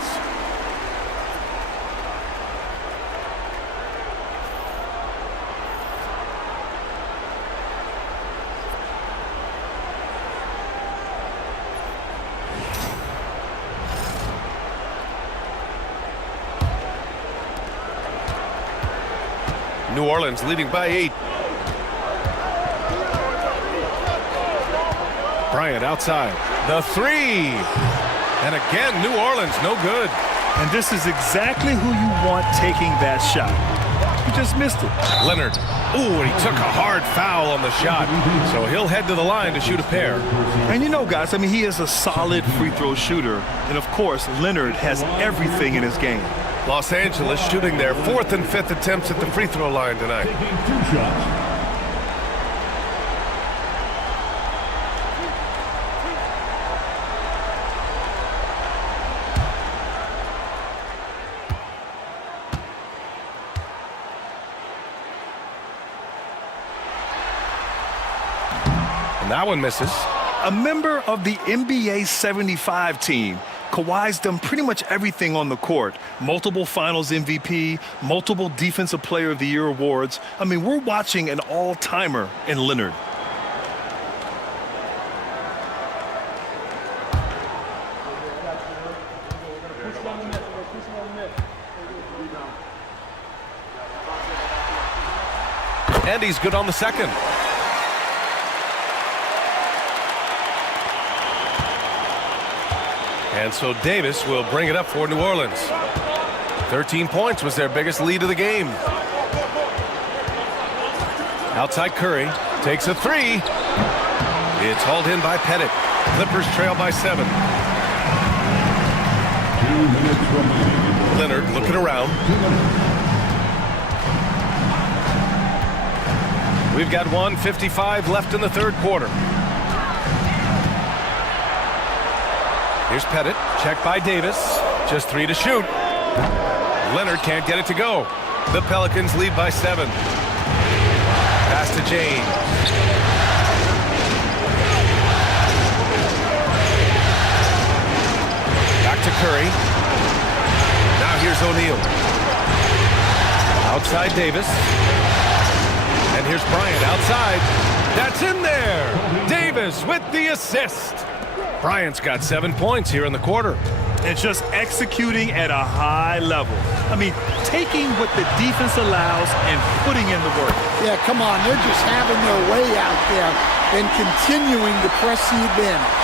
New Orleans leading by 8. Bryant outside. The three. And again, New Orleans, no good. And this is exactly who you want taking that shot. You just missed it. Leonard. Ooh, and he took a hard foul on the shot. So he'll head to the line to shoot a pair. And you know, guys, I mean, he is a solid free throw shooter. And, of course, Leonard has everything in his game. Los Angeles shooting their 4th and 5th attempts at the free throw line tonight. Taking 2 shots. And that one misses. A member of the NBA 75 team. Kawhi's done pretty much everything on the court. Multiple Finals MVP, multiple Defensive Player of the Year awards. I mean, we're watching an all-timer in Leonard. And he's good on the second. And so Davis will bring it up for New Orleans. 13 points was their biggest lead of the game. Outside Curry takes a three. It's hauled in by Pettit. Clippers trail by 7. 2 minutes remaining. Leonard looking around. We've got 1:55 left in the third quarter. Here's Pettit, checked by Davis. Just 3 to shoot. Leonard can't get it to go. The Pelicans lead by 7. Pass to James. Back to Curry. Now here's O'Neal. Outside Davis. And here's Bryant outside. That's in there. Davis with the assist. Bryant's got 7 points here in the quarter. And just executing at a high level. I mean, taking what the defense allows and putting in the work. Yeah, come on. They're just having their way out there and continuing to press the advantage.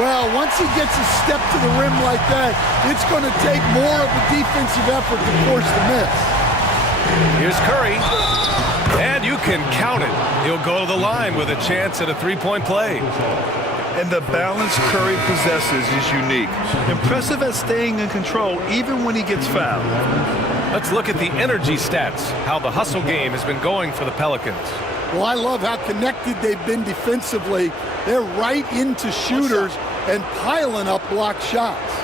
Well, once he gets a step to the rim like that, it's going to take more of a defensive effort to force the miss. Here's Curry. And you can count it. He'll go to the line with a chance at a three-point play. And the balance Curry possesses is unique. Impressive at staying in control even when he gets fouled. Let's look at the energy stats, how the hustle game has been going for the Pelicans. Well, I love how connected they've been defensively. They're right into shooters and piling up block shots.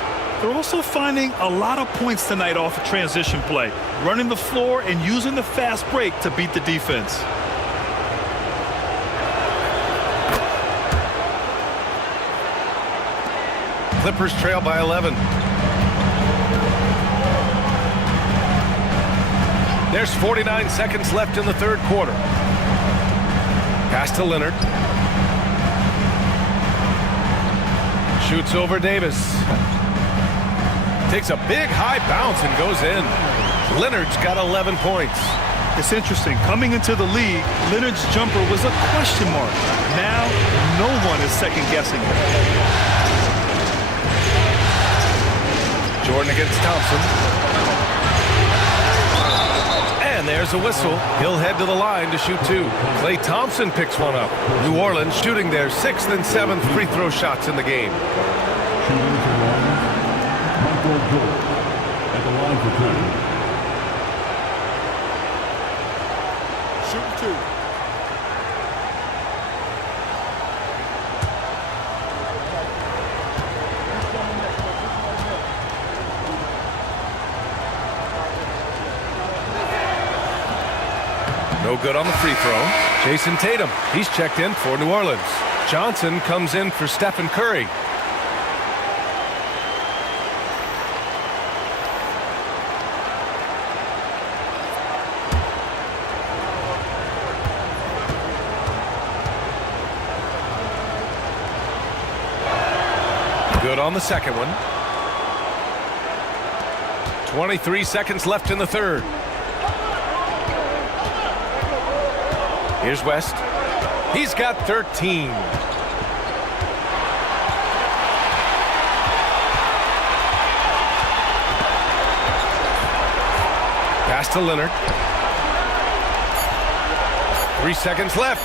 They're also finding a lot of points tonight off of transition play, running the floor and using the fast break to beat the defense. Clippers trail by 11. There's 49 seconds left in the third quarter. Pass to Leonard. Shoots over Davis. Takes a big high bounce and goes in. Leonard's got 11 points. It's interesting. Coming into the league, Leonard's jumper was a question mark. Now, no one is second-guessing it. Jordan against Thompson. And there's a whistle. He'll head to the line to shoot 2. Klay Thompson picks one up. New Orleans shooting their 6th and 7th free throw shots in the game. Shooting for Orleans, Michael Jordan at the line for 2. Shooting 2. No good on the free throw. Jason Tatum, he's checked in for New Orleans. Johnson comes in for Stephen Curry. Good on the second one. 23 seconds left in the third. Here's West. He's got 13. Pass to Leonard. 3 seconds left.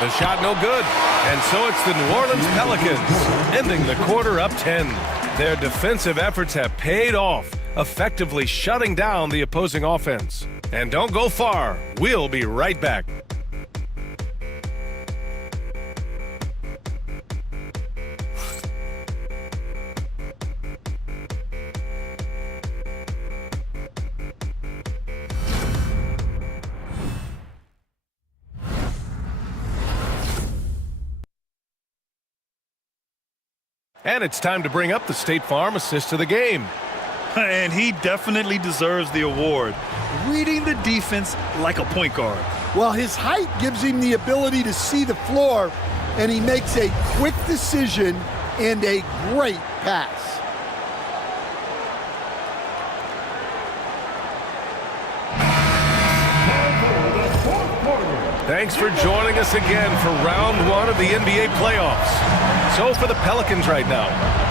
The shot no good. And so it's the New Orleans Pelicans ending the quarter up 10. Their defensive efforts have paid off, effectively shutting down the opposing offense. And don't go far. We'll be right back. And it's time to bring up the State Farm assist of the game. And he definitely deserves the award. Reading the defense like a point guard. Well, his height gives him the ability to see the floor, and he makes a quick decision and a great pass. Thanks for joining us again for round one of the NBA playoffs. So for the Pelicans right now,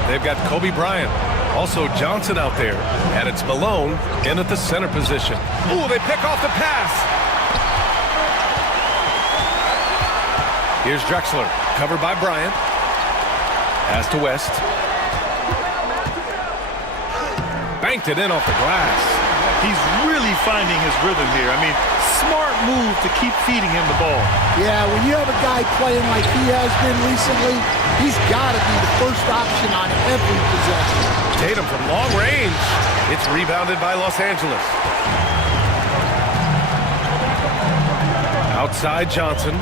they've got Kobe Bryant, also Johnson out there, and it's Malone in at the center position. Ooh, they pick off the pass. Here's Drexler, covered by Bryant. Pass to West. Banked it in off the glass. He's really finding his rhythm here. I mean, smart move to keep feeding him the ball. Yeah, when you have a guy playing like he has been recently, he's got to be the first option on every possession. Tatum from long range. It's rebounded by Los Angeles. Outside Johnson.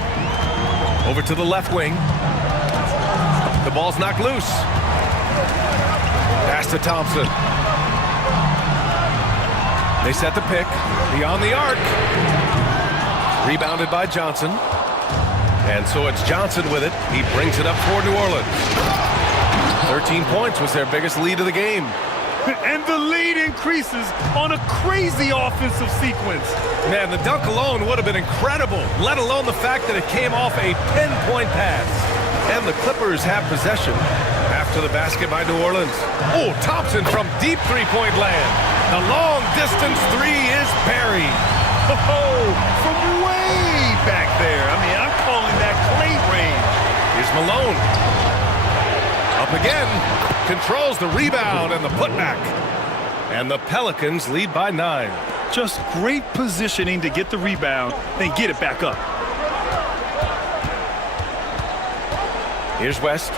Over to the left wing. The ball's knocked loose. Pass to Thompson. They set the pick. Beyond the arc. Rebounded by Johnson. And so it's Johnson with it. He brings it up for New Orleans. 13 points was their biggest lead of the game. And the lead increases on a crazy offensive sequence. Man, the dunk alone would have been incredible, let alone the fact that it came off a 10-point pass. And the Clippers have possession after the basket by New Orleans. Oh, Thompson from deep three-point land. The long-distance three is buried. Oh, from way back there. I mean, I'm calling that clay range. Here's Malone. Up again. Controls the rebound and the putback. And the Pelicans lead by 9. Just great positioning to get the rebound, then get it back up. Here's West.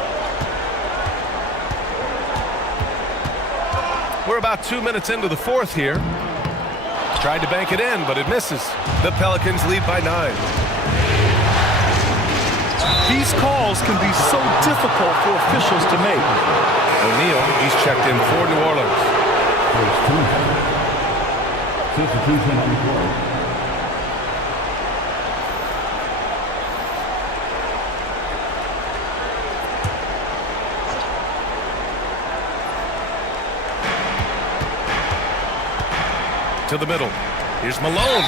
We're about 2 minutes into the fourth here. Tried to bank it in, but it misses. The Pelicans lead by 9. These calls can be so difficult for officials to make. O'Neal, he's checked in for New Orleans. Substitution on the court. To the middle. Here's Malone.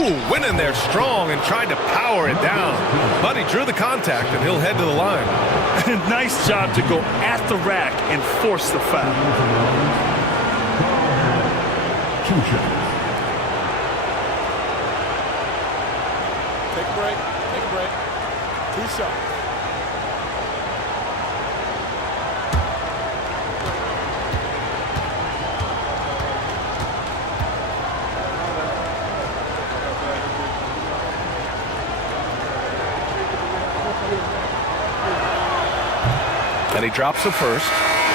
Ooh, went in there strong and tried to power it down. But he drew the contact, and he'll head to the line. Nice job to go at the rack and force the foul. 2 shots. Take a break. Take a break. 2 shots. And he drops the first.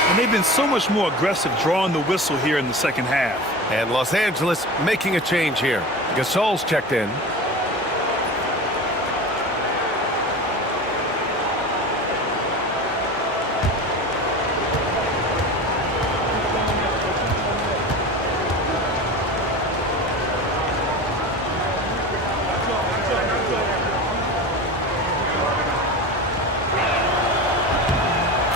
And they've been so much more aggressive drawing the whistle here in the second half. And Los Angeles making a change here. Gasol's checked in.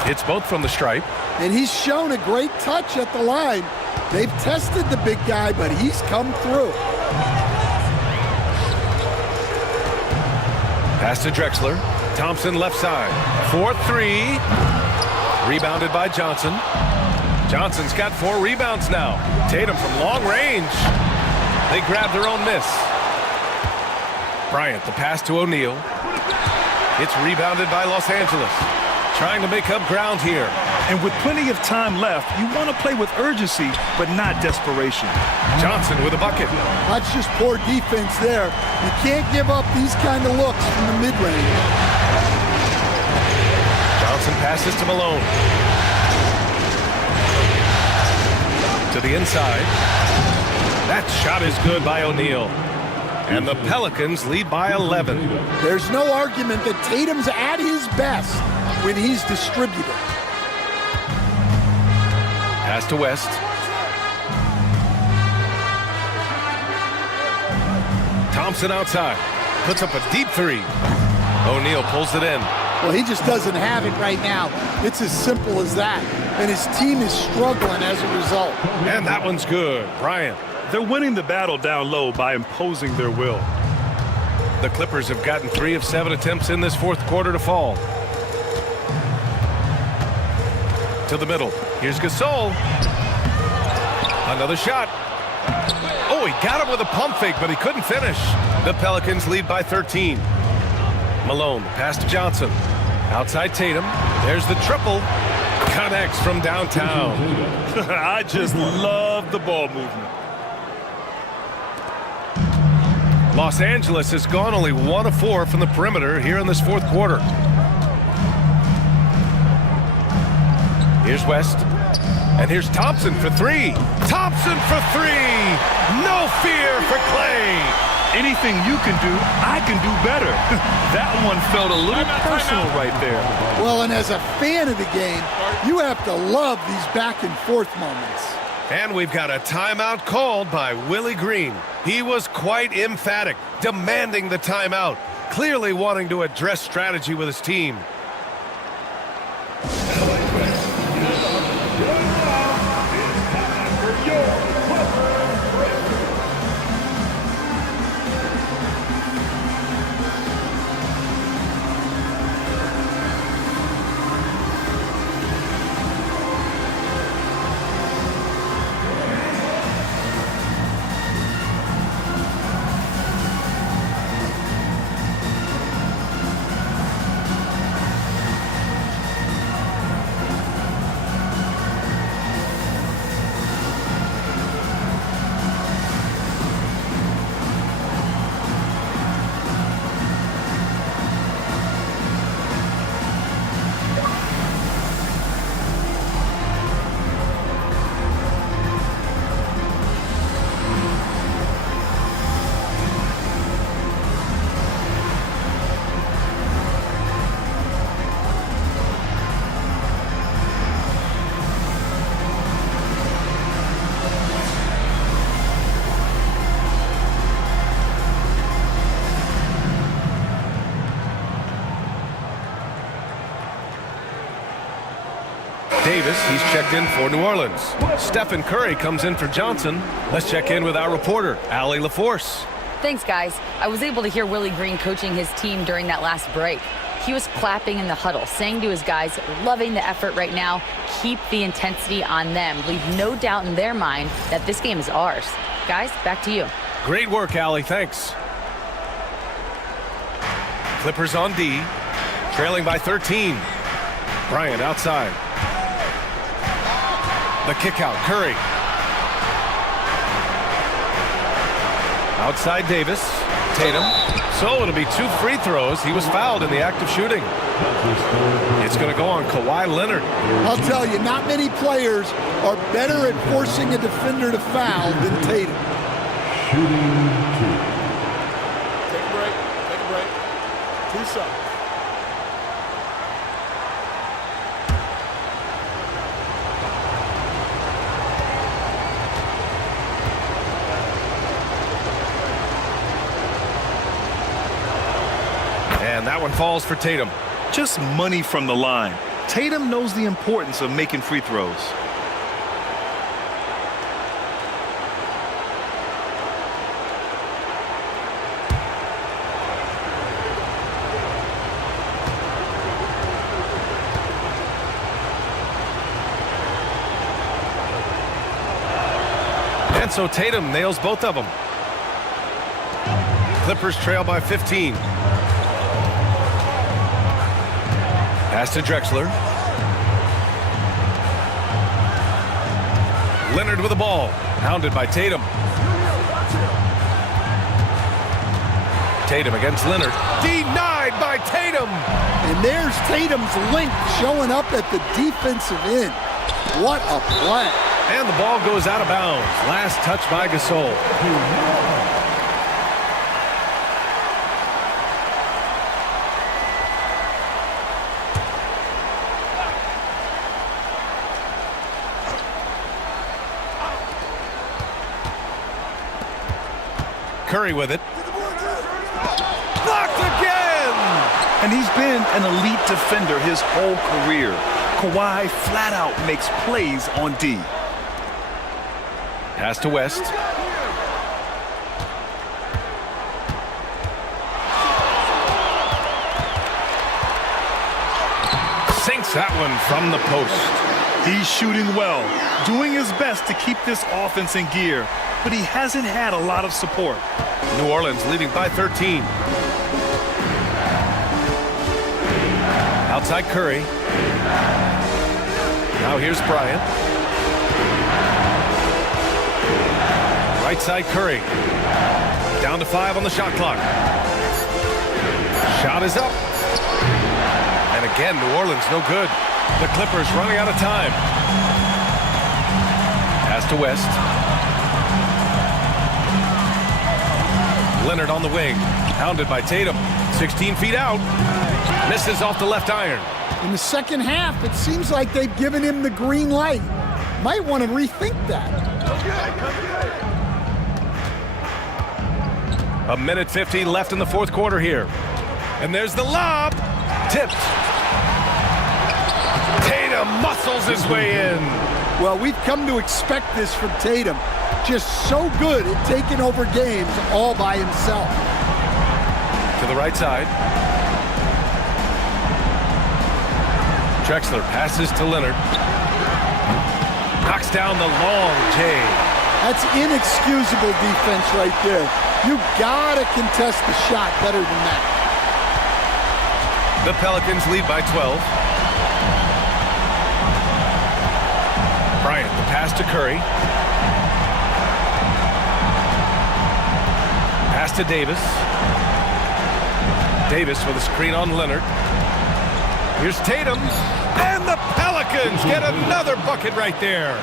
It's both from the stripe. And he's shown a great touch at the line. They've tested the big guy, but he's come through. Pass to Drexler. Thompson left side. 4-3. Rebounded by Johnson. Johnson's got 4 rebounds now. Tatum from long range. They grab their own miss. Bryant, the pass to O'Neal. It's rebounded by Los Angeles. Trying to make up ground here. And with plenty of time left, you want to play with urgency, but not desperation. Johnson with a bucket. That's just poor defense there. You can't give up these kind of looks from the mid-range. Johnson passes to Malone. To the inside. That shot is good by O'Neal. And the Pelicans lead by 11. There's no argument that Tatum's at his best when he's distributed. Pass to West. Thompson outside. Puts up a deep 3. O'Neal pulls it in. Well, he just doesn't have it right now. It's as simple as that. And his team is struggling as a result. And that one's good. Bryant. They're winning the battle down low by imposing their will. The Clippers have gotten 3 of 7 attempts in this fourth quarter to fall. To the middle. Here's Gasol. Another shot. Oh, he got him with a pump fake, but he couldn't finish. The Pelicans lead by 13. Malone, pass to Johnson. Outside Tatum. There's the triple. Connects from downtown. I just love the ball movement. Los Angeles has gone only 1 of 4 from the perimeter here in this fourth quarter. Here's West. And here's Thompson for 3. Thompson for 3. No fear for Clay. Anything you can do, I can do better. That one felt a little personal right there. Well, and as a fan of the game, you have to love these back and forth moments. And we've got a timeout called by Willie Green. He was quite emphatic, demanding the timeout, clearly wanting to address strategy with his team. Davis, he's checked in for New Orleans. Stephen Curry comes in for Johnson. Let's check in with our reporter, Allie LaForce. Thanks, guys. I was able to hear Willie Green coaching his team during that last break. He was clapping in the huddle, saying to his guys, loving the effort right now, keep the intensity on them. Leave no doubt in their mind that this game is ours. Guys, back to you. Great work, Allie. Thanks. Clippers on D, trailing by 13. Bryant outside. The kick out, Curry. Outside Davis, Tatum. So it'll be 2 free throws. He was fouled in the act of shooting. It's going to go on Kawhi Leonard. I'll tell you, not many players are better at forcing a defender to foul than Tatum. Shooting 2. Take a break. Take a break. 2 shots. And that one falls for Tatum. Just money from the line. Tatum knows the importance of making free throws. And so Tatum nails both of them. Clippers trail by 15. Pass to Drexler. Leonard with the ball. Hounded by Tatum. Tatum against Leonard. Denied by Tatum. And there's Tatum's length showing up at the defensive end. What a play. And the ball goes out of bounds. Last touch by Gasol. Curry with it. Blocked again! And he's been an elite defender his whole career. Kawhi flat out makes plays on D. Pass to West. Sinks that one from the post. He's shooting well, doing his best to keep this offense in gear, but he hasn't had a lot of support. New Orleans leading by 13. Outside Curry. Now here's Bryant. Right side Curry. Down to 5 on the shot clock. Shot is up. And again, New Orleans no good. The Clippers running out of time. Pass to West. Leonard on the wing. Hounded by Tatum. 16 feet out. Misses off the left iron. In the second half, it seems like they've given him the green light. Might want to rethink that. A minute 50 left in the fourth quarter here. And there's the lob. Tipped. Tatum muscles his way in. Well, we've come to expect this from Tatum. Just so good at taking over games all by himself. To the right side. Drexler passes to Leonard. Knocks down the long J. That's inexcusable defense right there. You gotta contest the shot better than that. The Pelicans lead by 12. Bryant, the pass to Curry. Pass to Davis. Davis with a screen on Leonard. Here's Tatum. And the Pelicans get another bucket right there.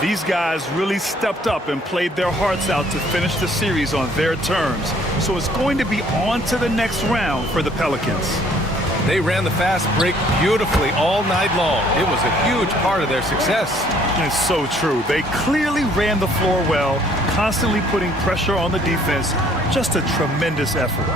These guys really stepped up and played their hearts out to finish the series on their terms. So it's going to be on to the next round for the Pelicans. They ran the fast break beautifully all night long. It was a huge part of their success. It's so true. They clearly ran the floor well, constantly putting pressure on the defense. Just a tremendous effort.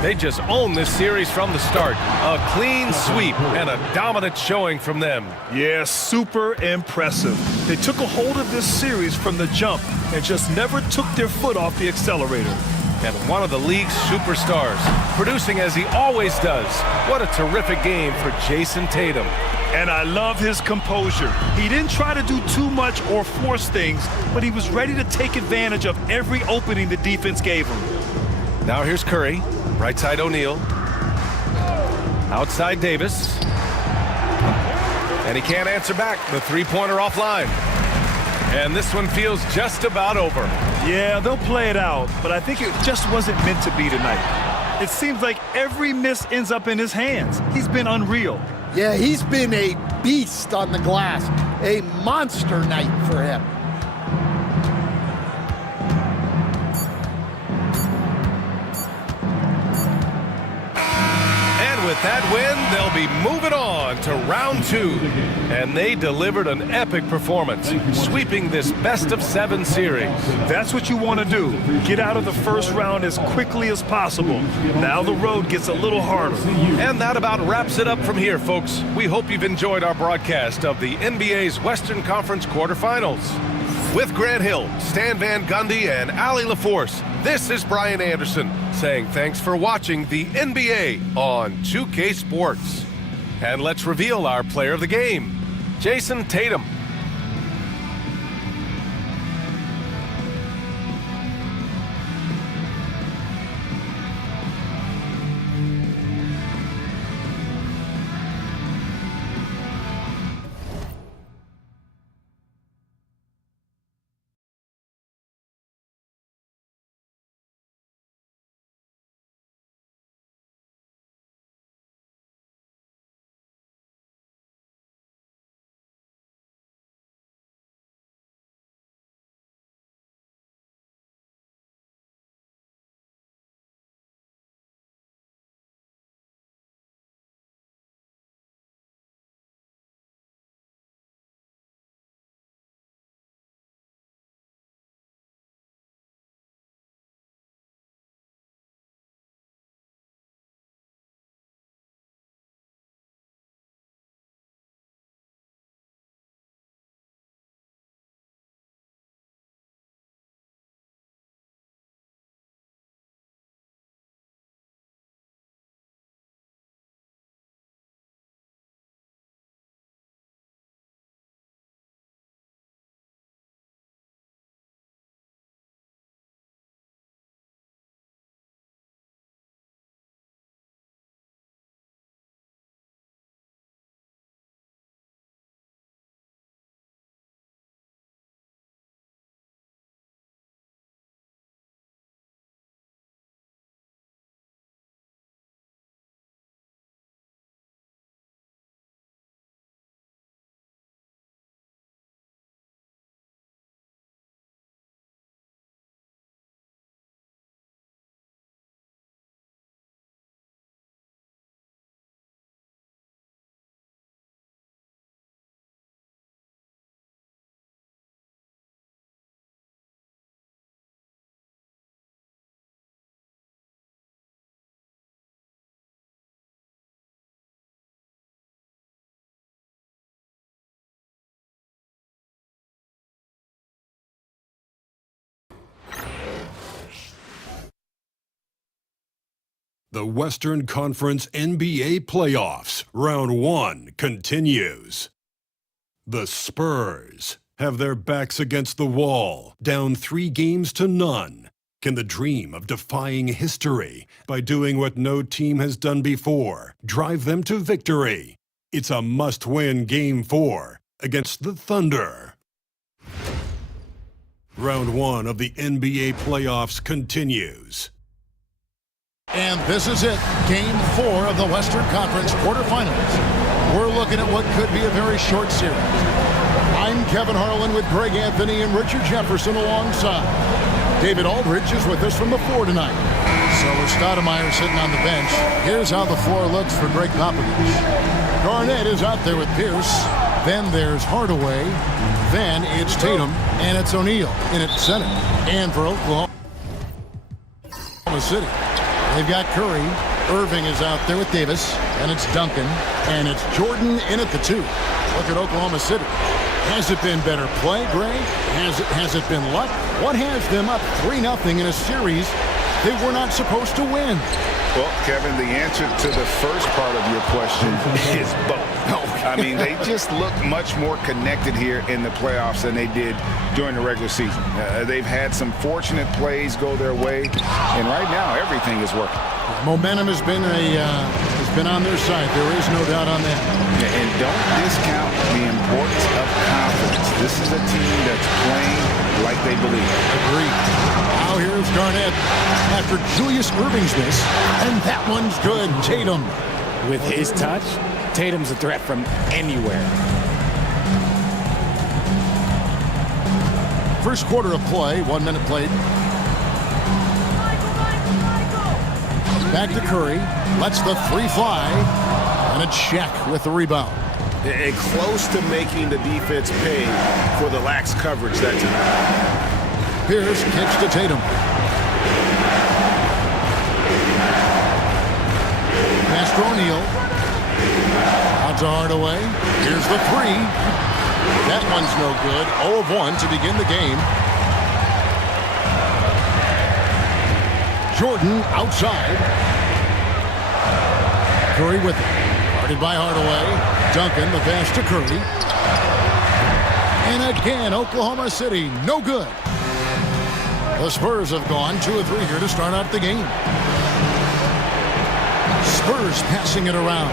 They just owned this series from the start. A clean sweep and a dominant showing from them. Yeah, super impressive. They took a hold of this series from the jump and just never took their foot off the accelerator. And one of the league's superstars, producing as he always does. What a terrific game for Jason Tatum. And I love his composure. He didn't try to do too much or force things, but he was ready to take advantage of every opening the defense gave him. Now here's Curry. Right side O'Neal. Outside Davis. And he can't answer back. The three-pointer offline. And this one feels just about over. Yeah, they'll play it out, but I think it just wasn't meant to be tonight. It seems like every miss ends up in his hands. He's been unreal. Yeah, he's been a beast on the glass. A monster night for him. And with With that win, they'll be moving on to round 2. And they delivered an epic performance, sweeping this best-of-7 series. That's what you want to do. Get out of the first round as quickly as possible. Now the road gets a little harder. And that about wraps it up from here, folks. We hope you've enjoyed our broadcast of the NBA's Western Conference quarterfinals. With Grant Hill, Stan Van Gundy, and Allie LaForce, this is Brian Anderson saying thanks for watching the NBA on 2K Sports. And let's reveal our player of the game, Jason Tatum. The Western Conference NBA playoffs, round 1 continues. The Spurs have their backs against the wall, down 3 games to none. Can the dream of defying history by doing what no team has done before drive them to victory? It's a must-win Game 4 against the Thunder. Round 1 of the NBA playoffs continues. And this is it, Game 4 of the Western Conference quarterfinals. We're looking at what could be a very short series. I'm Kevin Harlan with Greg Anthony and Richard Jefferson alongside. David Aldridge is with us from the floor tonight. So with Stoudemire sitting on the bench, here's how the floor looks for Greg Popovich. Garnett is out there with Pierce. Then there's Hardaway. Then it's Tatum. And it's O'Neal in at center. And for Oklahoma City, they've got Curry. Irving is out there with Davis. And it's Duncan. And it's Jordan in at the 2. Look at Oklahoma City. Has it been better play, Greg? Has it been luck? What has them up 3-0 in a series they were not supposed to win? Well, Kevin, the answer to the first part of your question is both. I mean, they just look much more connected here in the playoffs than they did during the regular season. They've had some fortunate plays go their way, and right now everything is working. Momentum has been on their side. There is no doubt on that. And don't discount the importance of confidence. This is a team that's playing like they believe. Agreed. Now here's Garnett after Julius Irving's miss, and that one's good. Tatum. With his touch, Tatum's a threat from anywhere. First quarter of play, 1 minute played. Back to Curry. Lets the three fly. And a check with the rebound. And close to making the defense pay for the lax coverage that time. Pierce kicks to Tatum. Pass to O'Neal. Out to Hardaway. Here's the three. That one's no good. 0 of 1 to begin the game. Jordan outside. Curry with it. Guarded by Hardaway. Duncan, the pass to Curry. And again, Oklahoma City, no good. The Spurs have gone 2 of 3 here to start out the game. Spurs passing it around.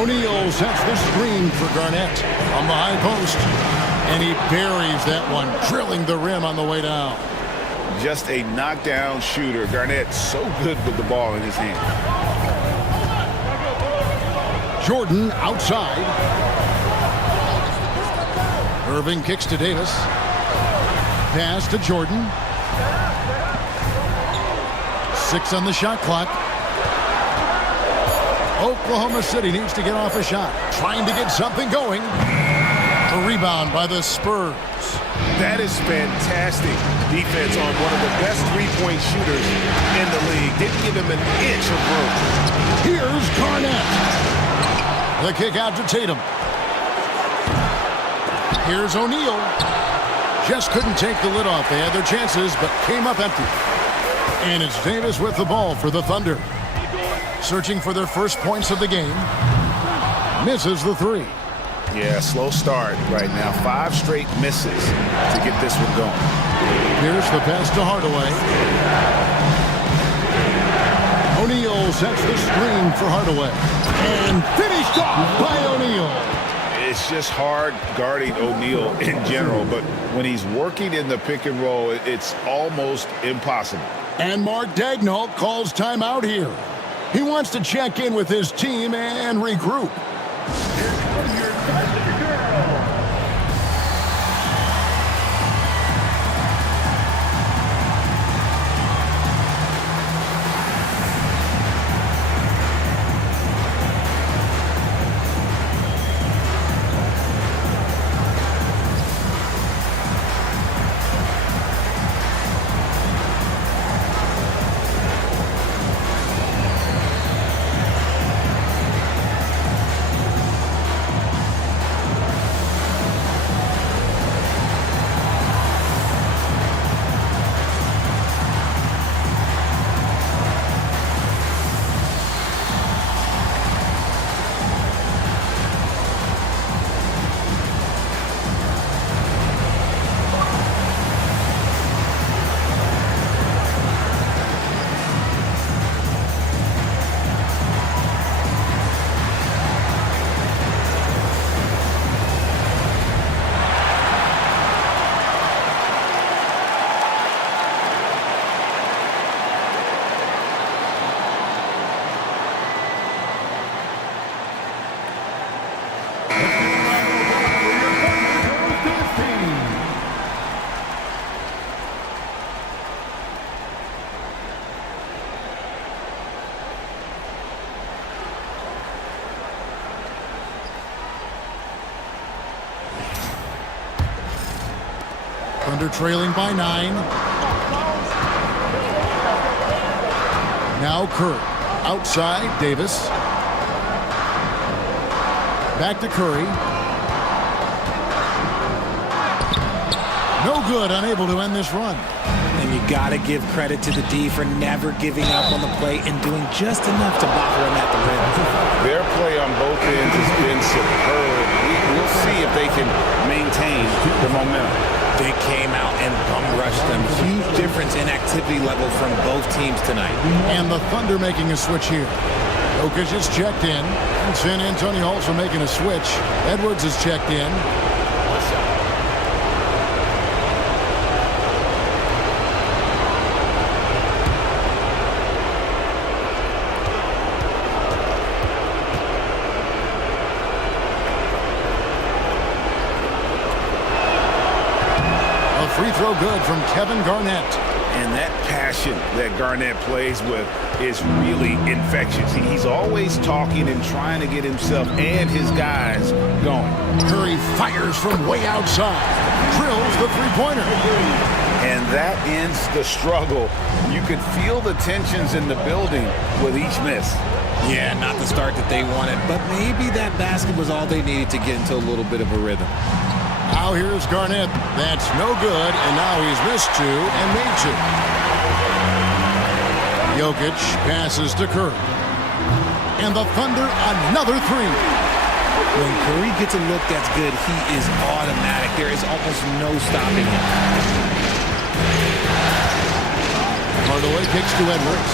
O'Neal sets the screen for Garnett on the high post. And he buries that one, drilling the rim on the way down. Just a knockdown shooter. Garnett so good with the ball in his hand. Jordan outside. Irving kicks to Davis. Pass to Jordan. 6 on the shot clock. Oklahoma City needs to get off a shot. Trying to get something going. A rebound by the Spurs. That is fantastic defense on one of the best three-point shooters in the league. Didn't give him an inch of room. Here's Garnett. The kick out to Tatum. Here's O'Neal. Just couldn't take the lid off. They had their chances, but came up empty. And it's Davis with the ball for the Thunder. Searching for their first points of the game. Misses the three. Yeah, slow start right now. 5 straight misses to get this one going. Here's the pass to Hardaway. O'Neal sets the screen for Hardaway. And finished off by O'Neal. It's just hard guarding O'Neal in general, but when he's working in the pick and roll, it's almost impossible. And Mark Daigneault calls timeout here. He wants to check in with his team and regroup. Thunder trailing by 9. Now Curry. Outside, Davis. Back to Curry. No good, unable to end this run. And you got to give credit to the D for never giving up on the play and doing just enough to bother him at the rim. Their play on both ends has been superb. We'll see if they can maintain the momentum. They came out and bum rushed them. Huge difference in activity level from both teams tonight. And the Thunder making a switch here. Jokic is checked in. And San Antonio also making a switch. Edwards is checked in. Free throw good from Kevin Garnett. And that passion that Garnett plays with is really infectious. He's always talking and trying to get himself and his guys going. Curry fires from way outside. Drills the three-pointer. And that ends the struggle. You could feel the tensions in the building with each miss. Yeah, not the start that they wanted, but maybe that basket was all they needed to get into a little bit of a rhythm. Now here's Garnett. That's no good, and now he's missed two and made two. Jokic passes to Curry. And the Thunder another three. When Curry gets a look that's good, he is automatic. There is almost no stopping him. Hardaway kicks to Edwards.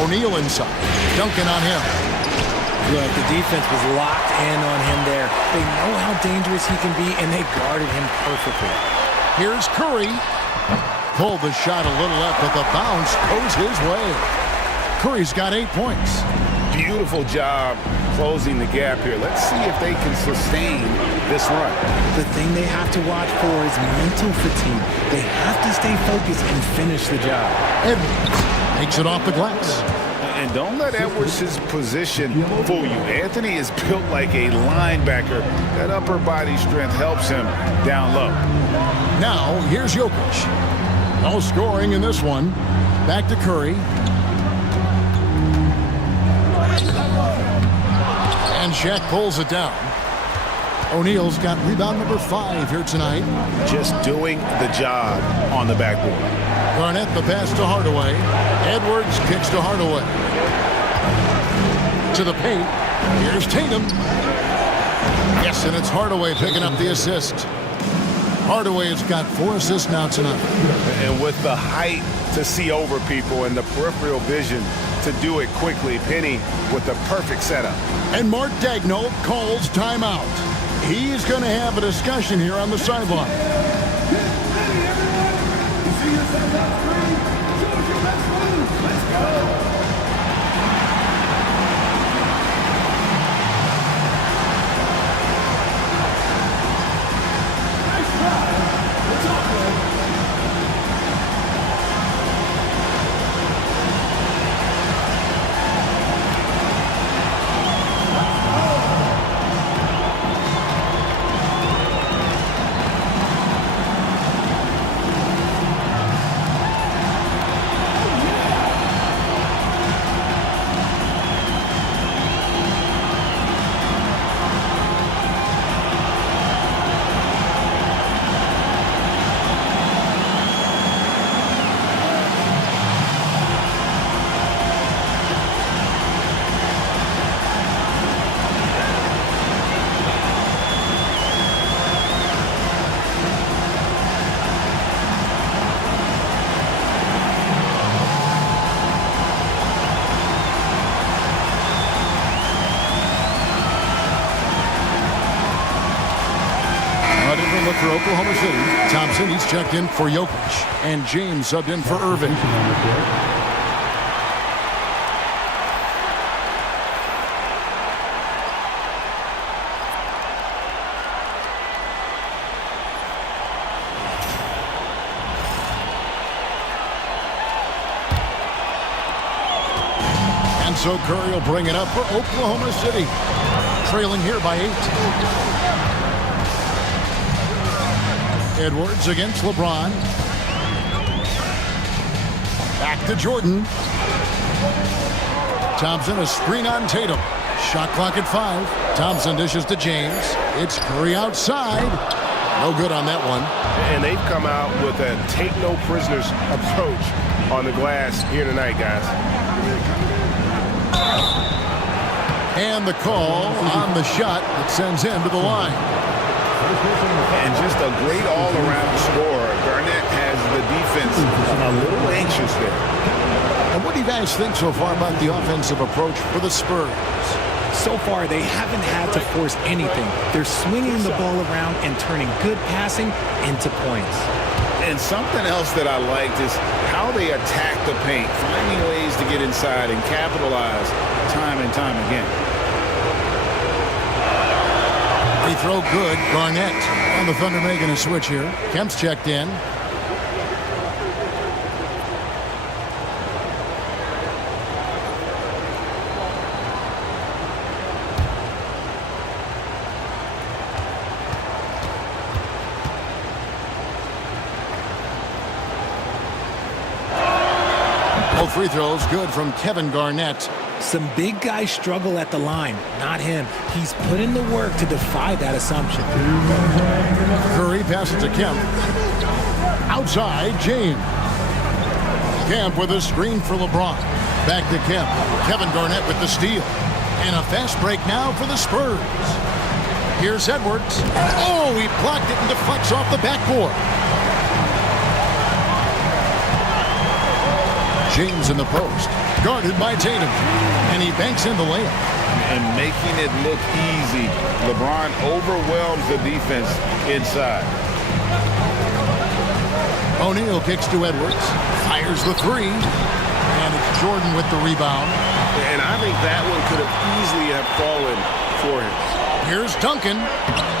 O'Neal inside. Duncan on him. Look, the defense was locked in on him there. They know how dangerous he can be, and they guarded him perfectly. Here's Curry. Pulled the shot a little up, but the bounce goes his way. Curry's got 8 points. Beautiful job closing the gap here. Let's see if they can sustain this run. The thing they have to watch for is mental fatigue. They have to stay focused and finish the job. Edwards takes it off the glass. And don't let Edwards' position fool you. Anthony is built like a linebacker. That upper body strength helps him down low. Now, here's Jokic. No scoring in this one. Back to Curry. And Shaq pulls it down. O'Neal's got rebound number 5 here tonight. Just doing the job on the backboard. Garnett the pass to Hardaway. Edwards kicks to Hardaway. To the paint. Here's Tatum. Yes, and it's Hardaway picking up the assist. Hardaway has got 4 assists now tonight. And with the height to see over people and the peripheral vision to do it quickly, Penny with the perfect setup. And Mark Daigneault calls timeout. He's going to have a discussion here on the sideline. Let's go. For Oklahoma City, Thompson, he's checked in for Jokic, and James subbed in for Irving. And so Curry will bring it up for Oklahoma City, trailing here by 8. Edwards against LeBron. Back to Jordan. Thompson, a screen on Tatum. Shot clock at 5. Thompson dishes to James. It's Curry outside. No good on that one. And they've come out with a take no prisoners approach on the glass here tonight, guys. And the call on the shot that sends him to the line. And just a great all-around scorer. Garnett has the defense a little anxious there. And what do you guys think so far about the offensive approach for the Spurs? So far, they haven't had to force anything. They're swinging the ball around and turning good passing into points. And something else that I liked is how they attack the paint, finding ways to get inside and capitalize time and time again. Free throw good. Garnett And the Thunder making a switch here. Kemp's checked in. Both free throws good from Kevin Garnett. Some big guys struggle at the line, not him. He's put in the work to defy that assumption. Curry passes to Kemp. Outside, James. Kemp with a screen for LeBron. Back to Kemp. Kevin Garnett with the steal. And a fast break now for the Spurs. Here's Edwards. Oh, he blocked it and deflects off the backboard. James in the post. Guarded by Tatum. And he banks in the layup. And making it look easy. LeBron overwhelms the defense inside. O'Neal kicks to Edwards. Fires the three. And it's Jordan with the rebound. And I think that one could have easily have fallen for him. Here's Duncan.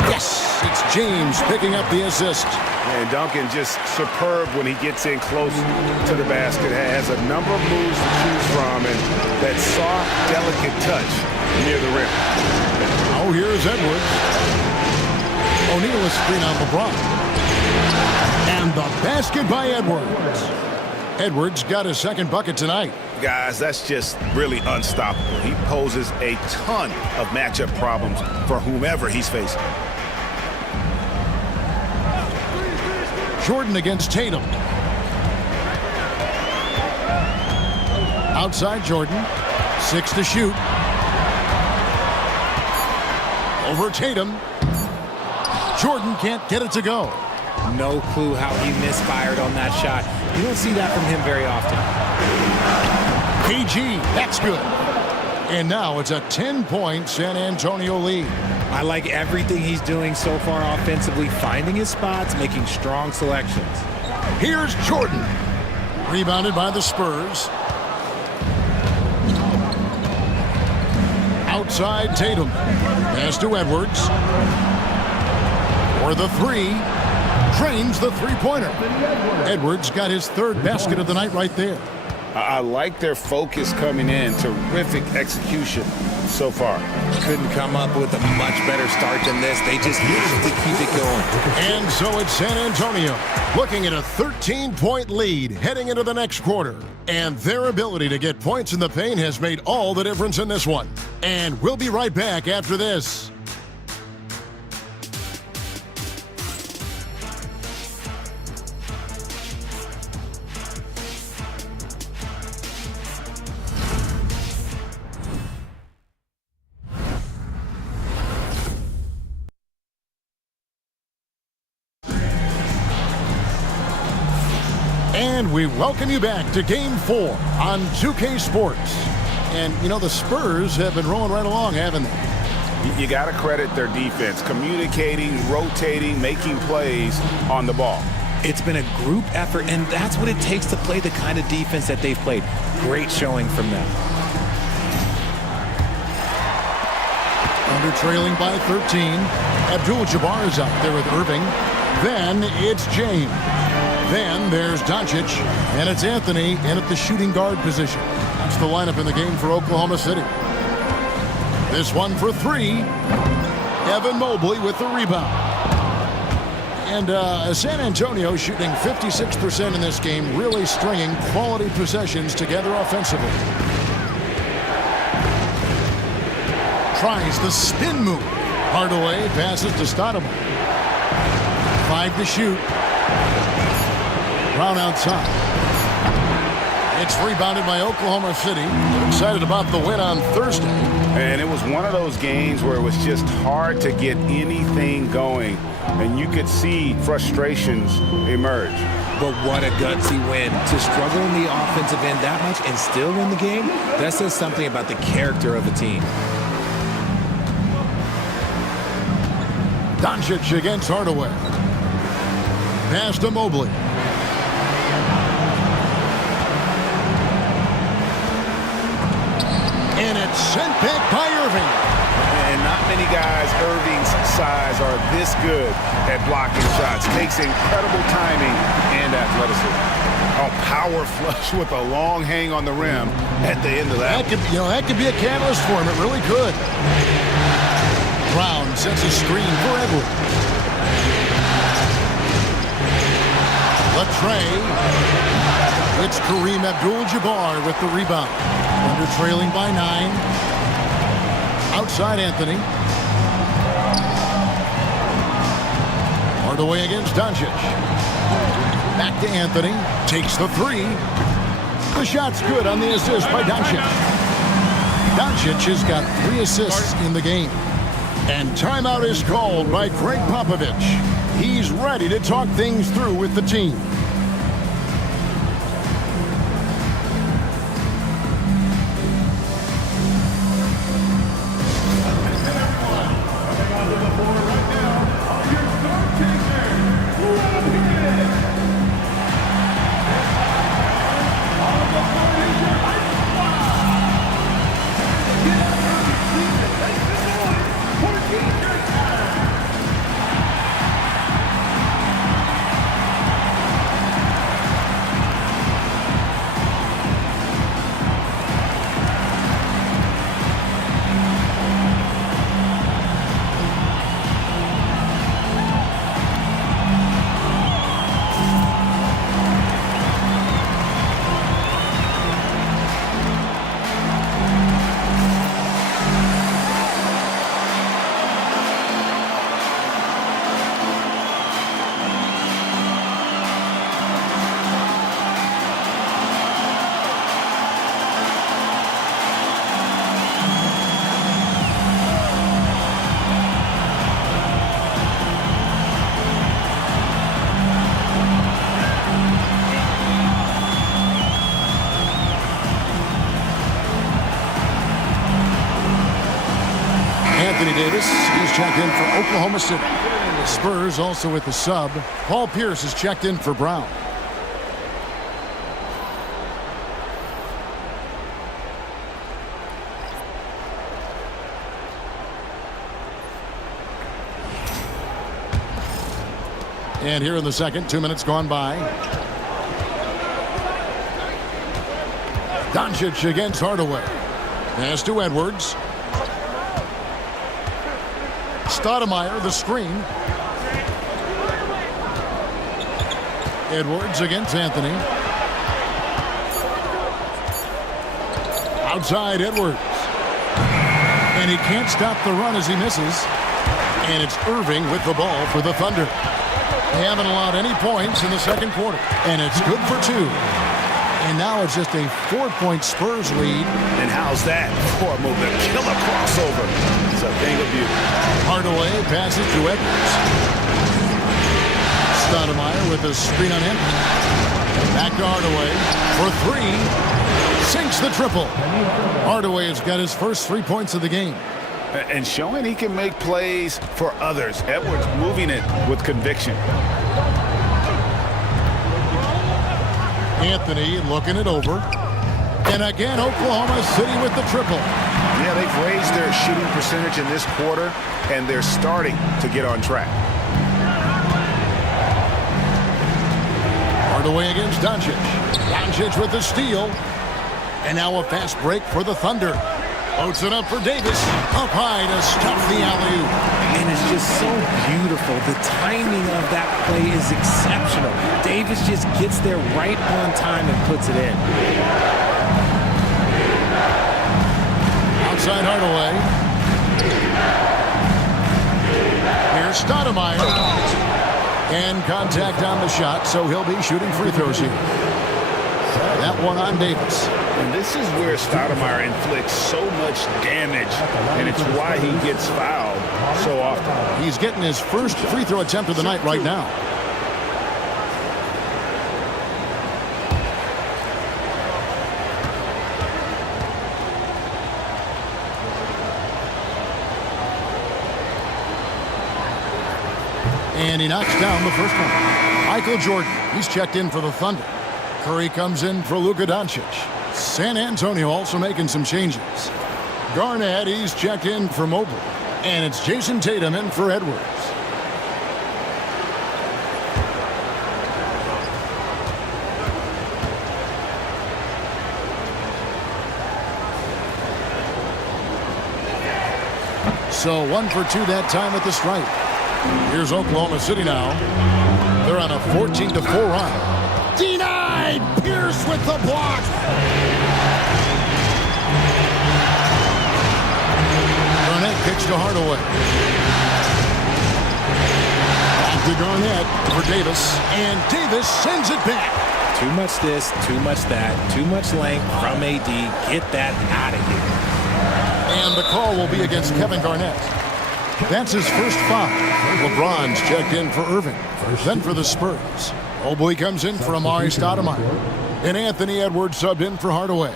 Yes, it's James picking up the assist. And Duncan just superb when he gets in close to the basket. Has a number of moves to choose from, and that soft, delicate touch near the rim. Oh, here's Edwards. O'Neal is screen on LeBron. And the basket by Edwards. Edwards got his second bucket tonight. Guys, that's just really unstoppable. He poses a ton of matchup problems for whomever he's facing. Jordan against Tatum. Outside Jordan. 6 to shoot. Over Tatum. Jordan can't get it to go. No clue how he misfired on that shot. You don't see that from him very often. KG, that's good. And now it's a 10-point San Antonio lead. I like everything he's doing so far offensively, finding his spots, making strong selections. Here's Jordan. Rebounded by the Spurs. Outside Tatum. Pass to Edwards. For the three. Drains the three-pointer. Edwards got his third basket of the night right there. I like their focus coming in. Terrific execution so far. Couldn't come up with a much better start than this. They just have to keep it going. And so it's San Antonio looking at a 13-point lead heading into the next quarter. And their ability to get points in the paint has made all the difference in this one. And we'll be right back after this. And we welcome you back to Game 4 on 2K Sports. And, you know, the Spurs have been rolling right along, haven't they? You got to credit their defense, communicating, rotating, making plays on the ball. It's been a group effort, and that's what it takes to play the kind of defense that they've played. Great showing from them. Under trailing by 13. Abdul-Jabbar is out there with Irving. Then it's James. Then there's Doncic, and it's Anthony in at the shooting guard position. That's the lineup in the game for Oklahoma City. This one for three. Evan Mobley with the rebound. And San Antonio shooting 56% in this game, really stringing quality possessions together offensively. Tries the spin move. Hardaway passes to Stoudemire. 5 to shoot. Brown outside. It's rebounded by Oklahoma City. They're excited about the win on Thursday. And it was one of those games where it was just hard to get anything going. And you could see frustrations emerge. But what a gutsy win. To struggle in the offensive end that much and still win the game, that says something about the character of the team. Doncic against Hardaway. Pass to Mobley. And it's sent back by Irving. And not many guys Irving's size are this good at blocking shots. Takes incredible timing and athleticism. A power flush with a long hang on the rim at the end of that. That could be a catalyst for him. It really could. Brown sets a screen for Edwards. Latrey. It's Kareem Abdul-Jabbar with the rebound. Under trailing by 9. Outside Anthony. Hardaway against Doncic. Back to Anthony. Takes the 3. The shot's good on the assist by Doncic. Doncic has got 3 assists in the game. And timeout is called by Greg Popovich. He's ready to talk things through with the team. Davis, he's checked in for Oklahoma City. The Spurs also with the sub. Paul Pierce is checked in for Brown. And here in the second, 2 minutes gone by. Doncic against Hardaway. Pass to Edwards. Stoudemire, the screen. Edwards against Anthony. Outside Edwards. And he can't stop the run as he misses. And it's Irving with the ball for the Thunder. They haven't allowed any points in the second quarter. And it's good for 2. And now it's just a 4-point Spurs lead. And how's that for a move? The killer crossover. It's a thing of beauty. Hardaway passes to Edwards. Stoudemire with the screen on him. Back to Hardaway for 3. Sinks the triple. Hardaway has got his first 3 points of the game. And showing he can make plays for others. Edwards moving it with conviction. Anthony looking it over. And again, Oklahoma City with the triple. Yeah, they've raised their shooting percentage in this quarter, and they're starting to get on track. Hardaway against Doncic. Doncic with the steal. And now a fast break for the Thunder. Puts it up for Davis. Up high to stuff the alley-oop. And it's just so beautiful. The timing of that play is exceptional. Davis just gets there right on time and puts it in. Outside Hardaway. Here's Stoudemire. And contact on the shot, so he'll be shooting free throws here. That one on Davis. And this is where Stoudemire inflicts so much damage, and it's why he gets fouled so often. He's getting his first free throw attempt of the night right now. And he knocks down the first one. Michael Jordan, he's checked in for the Thunder. Curry comes in for Luka Doncic. San Antonio also making some changes. Garnett, he's checked in for Mobley. And it's Jason Tatum in for Edwards. So 1 for 2 that time at the stripe. Here's Oklahoma City now. They're on a 14-4 run. Denied! Pierce with the block. Garnett kicks to Hardaway. Back to Garnett for Davis. And Davis sends it back. Too much this, too much that, too much length from AD. Get that out of here. And the call will be against Kevin Garnett. That's his first foul. LeBron's checked in for Irving. Then for the Spurs. Mobley comes in for Amari Stoudemire. And Anthony Edwards subbed in for Hardaway.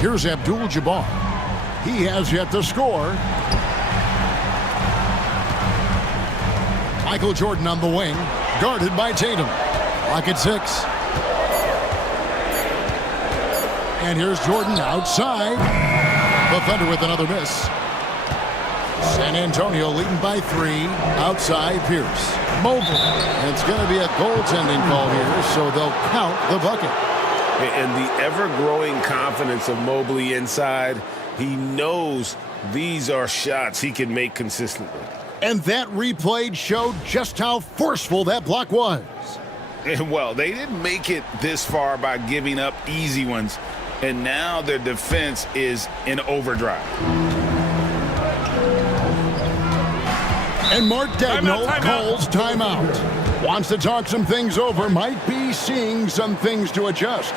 Here's Abdul-Jabbar. He has yet to score. Michael Jordan on the wing, guarded by Tatum. Clock at 6. And here's Jordan outside. The Thunder with another miss. San Antonio leading by 3. Outside Pierce. Mobley. And it's going to be a goaltending call here, so they'll count the bucket. And the ever-growing confidence of Mobley inside, he knows these are shots he can make consistently. And that replay showed just how forceful that block was. And well, they didn't make it this far by giving up easy ones. And now their defense is in overdrive. And Mark Dagnall calls timeout. Wants to talk some things over. Might be seeing some things to adjust.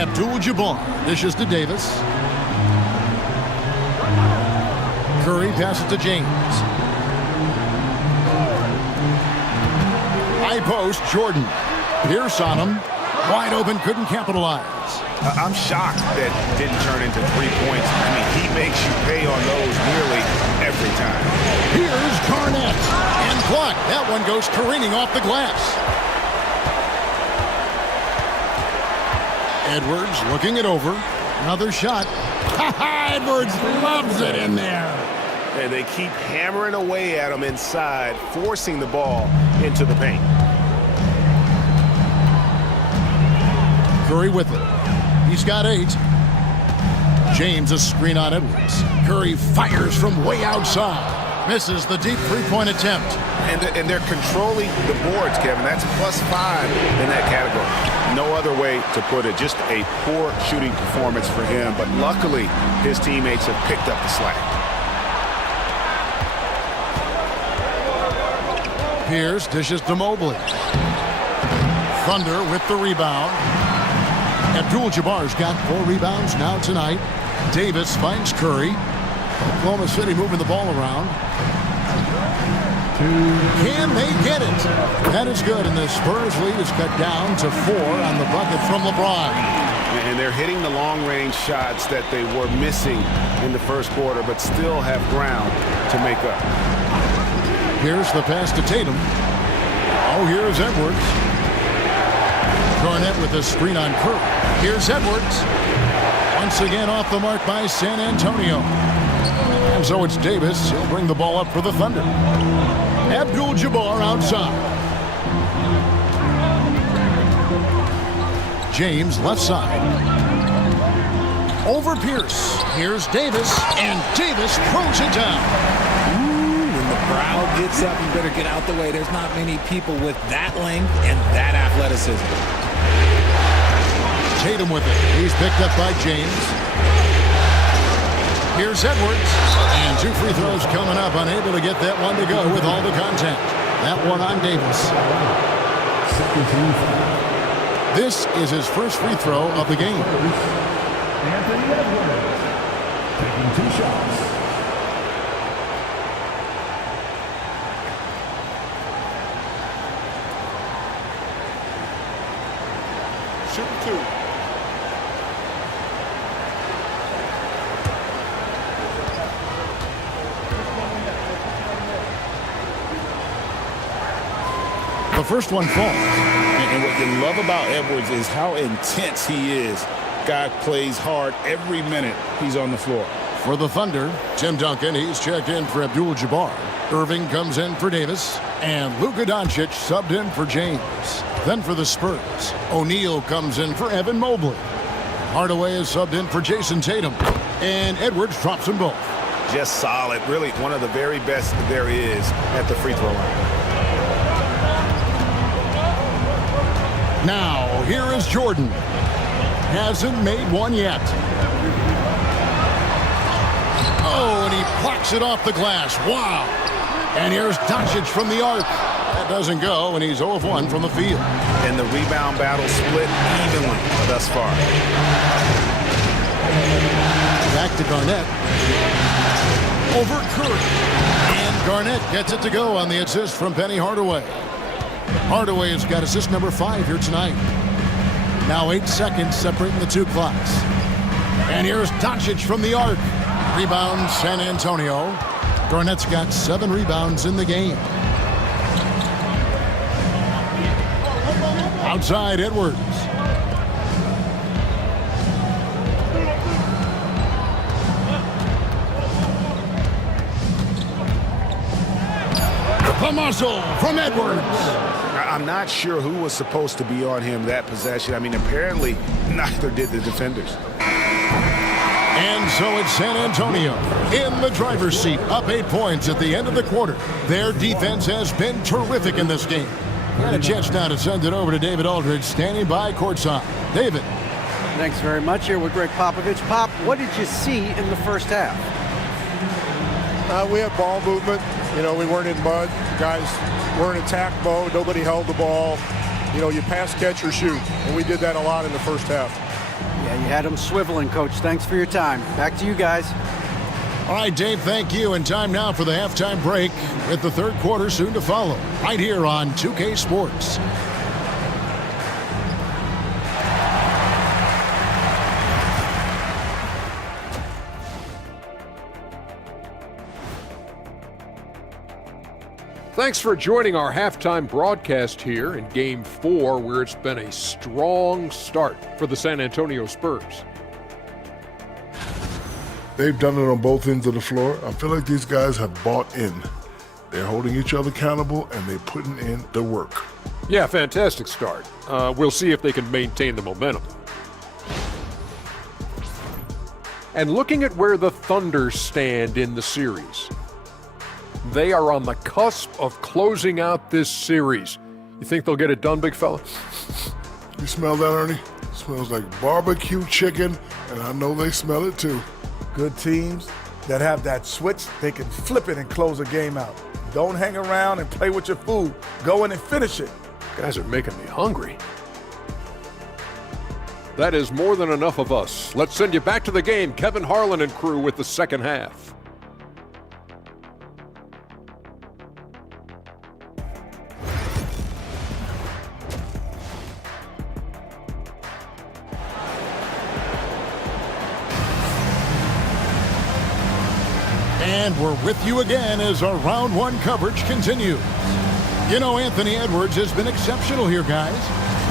Abdul-Jabbar dishes to Davis. Curry passes to James. High post, Jordan. Pierce on him. Wide open, couldn't capitalize. I'm shocked that didn't turn into 3 points. I mean, he makes you pay on those nearly every time. Here's Garnett. And blocked. That one goes careening off the glass. Edwards looking it over. Another shot. Edwards loves it in there. And they keep hammering away at him inside, forcing the ball into the paint. Curry with it. He's got 8. James a screen on Edwards. Curry fires from way outside. Misses the deep three-point attempt. And they're controlling the boards, Kevin. That's +5 in that category. No other way to put it. Just a poor shooting performance for him. But luckily, his teammates have picked up the slack. Pierce dishes to Mobley. Thunder with the rebound. Abdul-Jabbar's got 4 rebounds now tonight. Davis finds Curry. Oklahoma City moving the ball around. Can they get it? That is good, and the Spurs lead is cut down to 4 on the bucket from LeBron. And they're hitting the long-range shots that they were missing in the first quarter, but still have ground to make up. Here's the pass to Tatum. Oh, here's Edwards. Garnett with a screen on Curry. Here's Edwards. Once again off the mark by San Antonio. And so it's Davis. He'll bring the ball up for the Thunder. Abdul-Jabbar outside. James left side. Over Pierce. Here's Davis. And Davis throws it down. When the crowd gets up, you better get out the way. There's not many people with that length and that athleticism. Tatum with it. He's picked up by James. Here's Edwards. And 2 free throws coming up. Unable to get that one to go with all the contact. That one on Davis. This is his first free throw of the game. Anthony Edwards taking 2 shots. Shooting 2. The first one falls. And what you love about Edwards is how intense he is. Guy plays hard every minute he's on the floor. For the Thunder, Tim Duncan, he's checked in for Abdul-Jabbar. Irving comes in for Davis. And Luka Doncic subbed in for James. Then for the Spurs, O'Neal comes in for Evan Mobley. Hardaway is subbed in for Jason Tatum. And Edwards drops them both. Just solid. Really one of the very best there is at the free throw line. Now, here is Jordan. Hasn't made one yet. Oh, and he blocks it off the glass. Wow. And here's Doncic from the arc. That doesn't go, and he's 0 of 1 from the field. And the rebound battle split evenly thus far. Back to Garnett. Over Curry. And Garnett gets it to go on the assist from Penny Hardaway. Hardaway has got assist number 5 here tonight. Now 8 seconds separating the 2 clocks. And here's Doncic from the arc. Rebound San Antonio. Garnett's got 7 rebounds in the game. Outside Edwards. The muscle from Edwards. I'm not sure who was supposed to be on him that possession. I mean, apparently neither did the defenders. And so it's San Antonio in the driver's seat, up 8 points at the end of the quarter. Their defense has been terrific in this game. Got a chance now to send it over to David Aldridge, standing by courtside. David. Thanks very much. Here with Greg Popovich. Pop, what did you see in the first half? We had ball movement. You know, we weren't in mud. Guys were in attack mode. Nobody held the ball. You know, you pass, catch, or shoot. And we did that a lot in the first half. Yeah, you had them swiveling, Coach. Thanks for your time. Back to you guys. All right, Dave, thank you. And time now for the halftime break with the third quarter soon to follow. Right here on 2K Sports. Thanks for joining our halftime broadcast here in Game 4, where it's been a strong start for the San Antonio Spurs. They've done it on both ends of the floor. I feel like these guys have bought in. They're holding each other accountable, and they're putting in the work. Yeah, fantastic start. We'll see if they can maintain the momentum. And looking at where the Thunder stand in the series, they are on the cusp of closing out this series. You think they'll get it done, big fella? You smell that, Ernie? It smells like barbecue chicken, and I know they smell it too. Good teams that have that switch, they can flip it and close a game out. Don't hang around and play with your food. Go in and finish it. Guys are making me hungry. That is more than enough of us. Let's send you back to the game. Kevin Harlan and crew with the second half. And we're with you again as our round one coverage continues. You know, Anthony Edwards has been exceptional here, guys.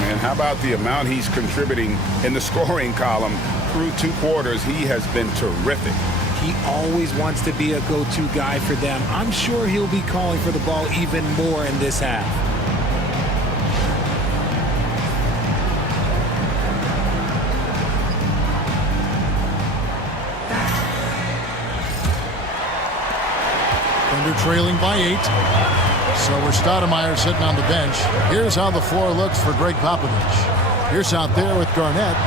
And how about the amount he's contributing in the scoring column through 2 quarters? He has been terrific. He always wants to be a go-to guy for them. I'm sure he'll be calling for the ball even more in this half. Thunder trailing by 8. So we're Stoudemire sitting on the bench. Here's how the floor looks for Greg Popovich. Pierce out there with Garnett.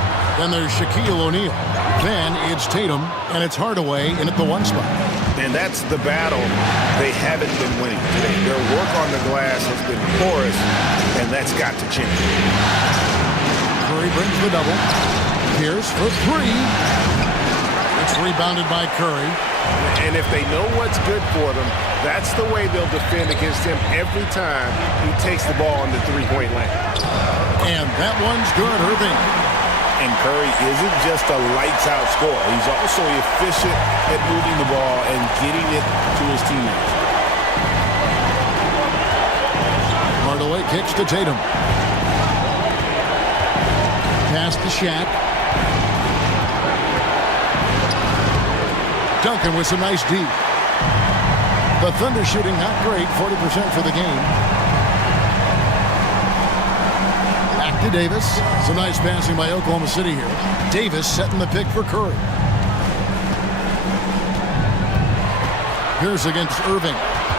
Then there's Shaquille O'Neal. Then it's Tatum, and it's Hardaway in at the 1 spot. And that's the battle they haven't been winning today. Their work on the glass has been porous, and that's got to change. Curry brings the double. Pierce for 3. It's rebounded by Curry. And if they know what's good for them, that's the way they'll defend against him every time he takes the ball in the three-point line. And that one's good, Irving. And Curry isn't just a lights-out scorer. He's also efficient at moving the ball and getting it to his teammates. Hardaway kicks to Tatum. Pass to Shaq. Duncan with some nice D. The Thunder shooting not great, 40% for the game. Back to Davis. Some nice passing by Oklahoma City here. Davis setting the pick for Curry. Pierce against Irving.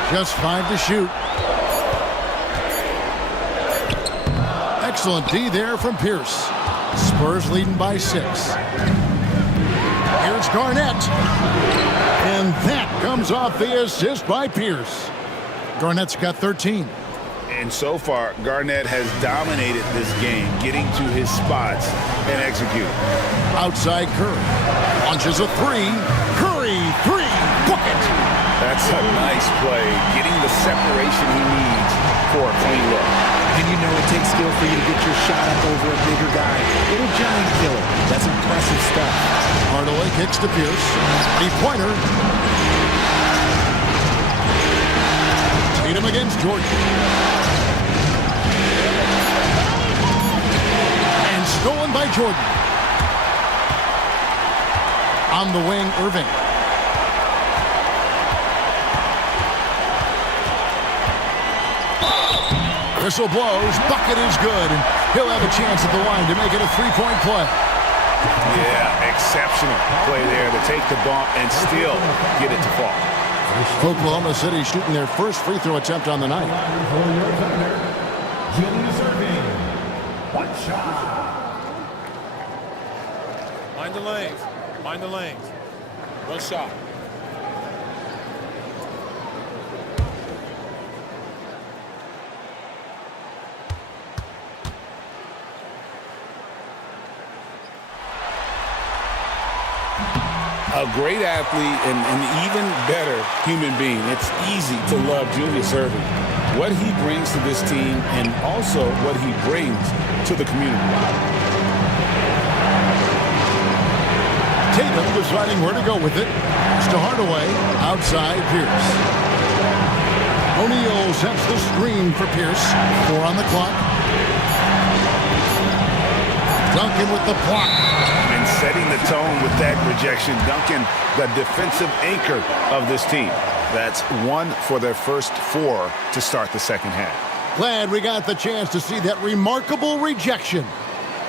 Just 5 to shoot. Excellent D there from Pierce. Spurs leading by 6. Here's Garnett. And that comes off the assist by Pierce. Garnett's got 13. And so far, Garnett has dominated this game, getting to his spots and executing. Outside Curry. Launches a 3. Curry, 3. Bucket. That's a nice play, getting the separation he needs for a clean look. And you know it takes skill for you to get your shot up over a bigger guy. Little giant killer. That's impressive stuff. Hardaway kicks to Pierce. 3-pointer. Tatum against Jordan. And stolen by Jordan. On the wing, Irving. Whistle blows. Bucket is good. And he'll have a chance at the line to make it a 3-point play. Yeah, exceptional play there to take the bump and still get it to fall. Oklahoma City shooting their first free throw attempt on the night. One shot. Mind the lanes. Mind the lanes. One shot. A great athlete and an even better human being. It's easy to love Julius Irving. What he brings to this team and also what he brings to the community. Tatum deciding where to go with it. It's to Hardaway. Outside Pierce. O'Neal sets the screen for Pierce. 4 on the clock. Duncan with the block. And setting the tone with that rejection. Duncan, the defensive anchor of this team. That's 1 for their first 4 to start the second half. Glad we got the chance to see that remarkable rejection.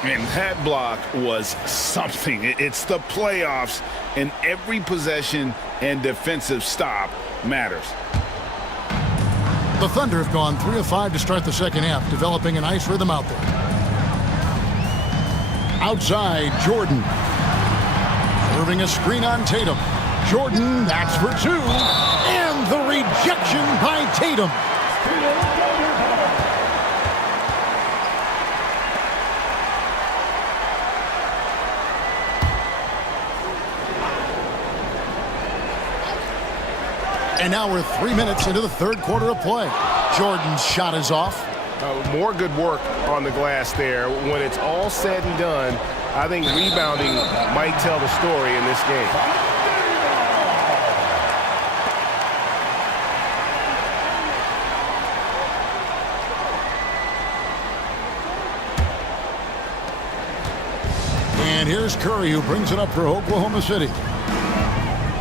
And that block was something. It's the playoffs, and every possession and defensive stop matters. The Thunder have gone 3 of 5 to start the second half, developing a nice rhythm out there. Outside, Jordan. Serving a screen on Tatum. Jordan, that's for 2. And And the rejection by Tatum. And now we're 3 minutes into the third quarter of play. Jordan's shot is off. More good work on the glass there. When it's all said and done, I think rebounding might tell the story in this game. And here's Curry, who brings it up for Oklahoma City.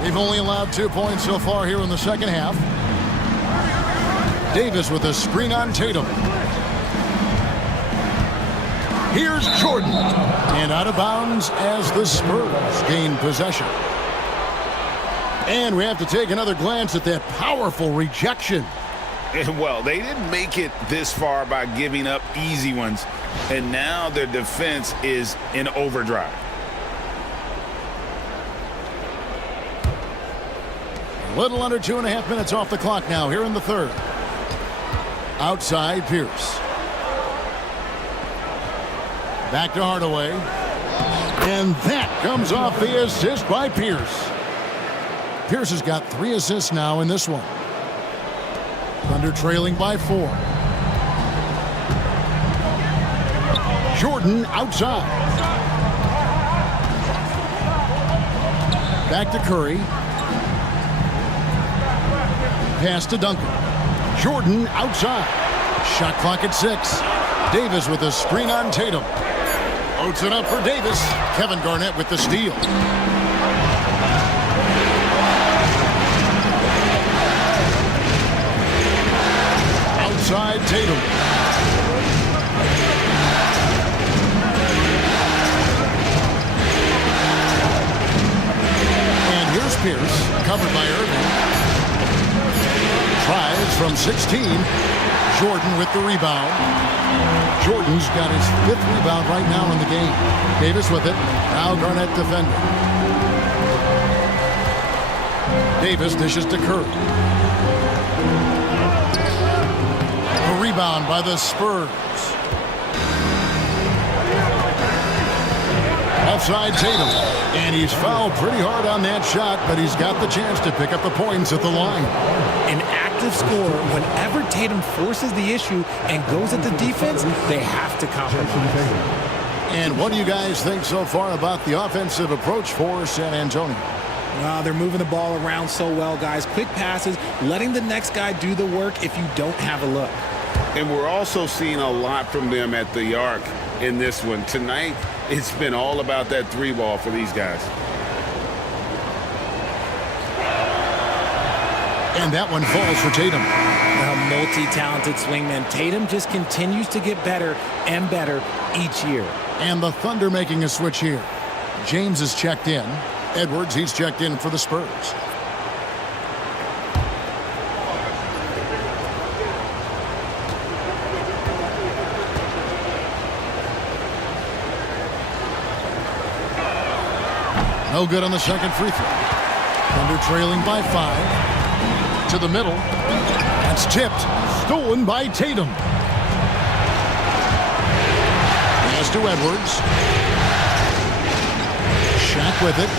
They've only allowed 2 points so far here in the second half. Davis with a screen on Tatum. Here's Jordan. And out of bounds as the Spurs gain possession. And we have to take another glance at that powerful rejection. Well, they didn't make it this far by giving up easy ones. And now their defense is in overdrive. A little under 2.5 minutes off the clock now here in the third. Outside Pierce. Back to Hardaway. And that comes off the assist by Pierce. Pierce has got 3 assists now in this one. Thunder trailing by 4. Jordan outside. Back to Curry. Pass to Duncan. Jordan outside. Shot clock at 6. Davis with a screen on Tatum. Oats it up for Davis. Kevin Garnett with the steal. Outside Tatum. And here's Pierce, covered by Irving. Tries from 16. Jordan with the rebound. Jordan's got his 5th rebound right now in the game. Davis with it. Now Garnett defending. Davis dishes to Curry. A rebound by the Spurs. Offside Tatum. And he's fouled pretty hard on that shot, but he's got the chance to pick up the points at the line. An active scorer, whenever Tatum forces the issue and goes at the defense, they have to compromise. And what do you guys think so far about the offensive approach for San Antonio? They're moving the ball around so well, guys. Quick passes, letting the next guy do the work if you don't have a look. And we're also seeing a lot from them at the arc in this one. Tonight, it's been all about that 3-ball for these guys. And that one falls for Tatum. A multi-talented swingman. Tatum just continues to get better and better each year. And the Thunder making a switch here. James is checked in. Edwards, he's checked in for the Spurs. No good on the second free throw. Thunder trailing by 5. To the middle. That's tipped. Stolen by Tatum. Pass to Edwards. Shaq with it.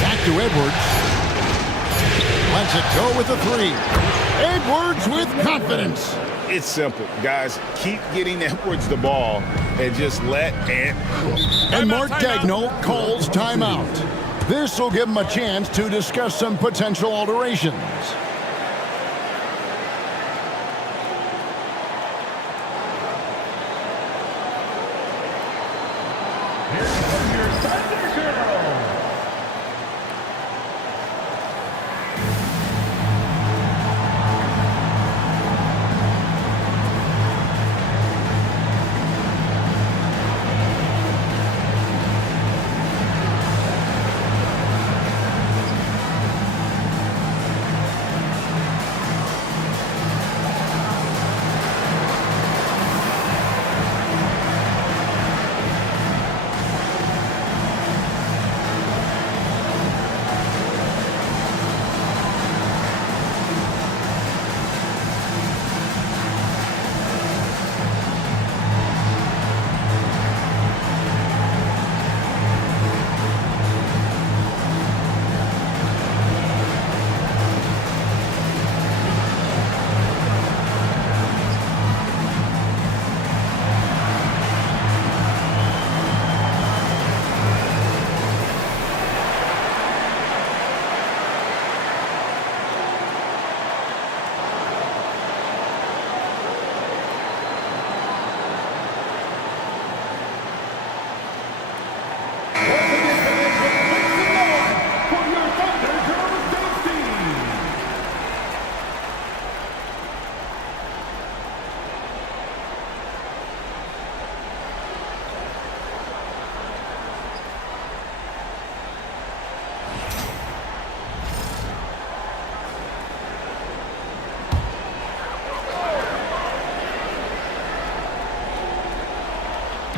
Back to Edwards. Lets it go with a 3. Edwards with confidence. It's simple, guys. Keep getting Edwards the ball and just let Ant cook. And Mark Daigneault calls timeout. This will give him a chance to discuss some potential alterations.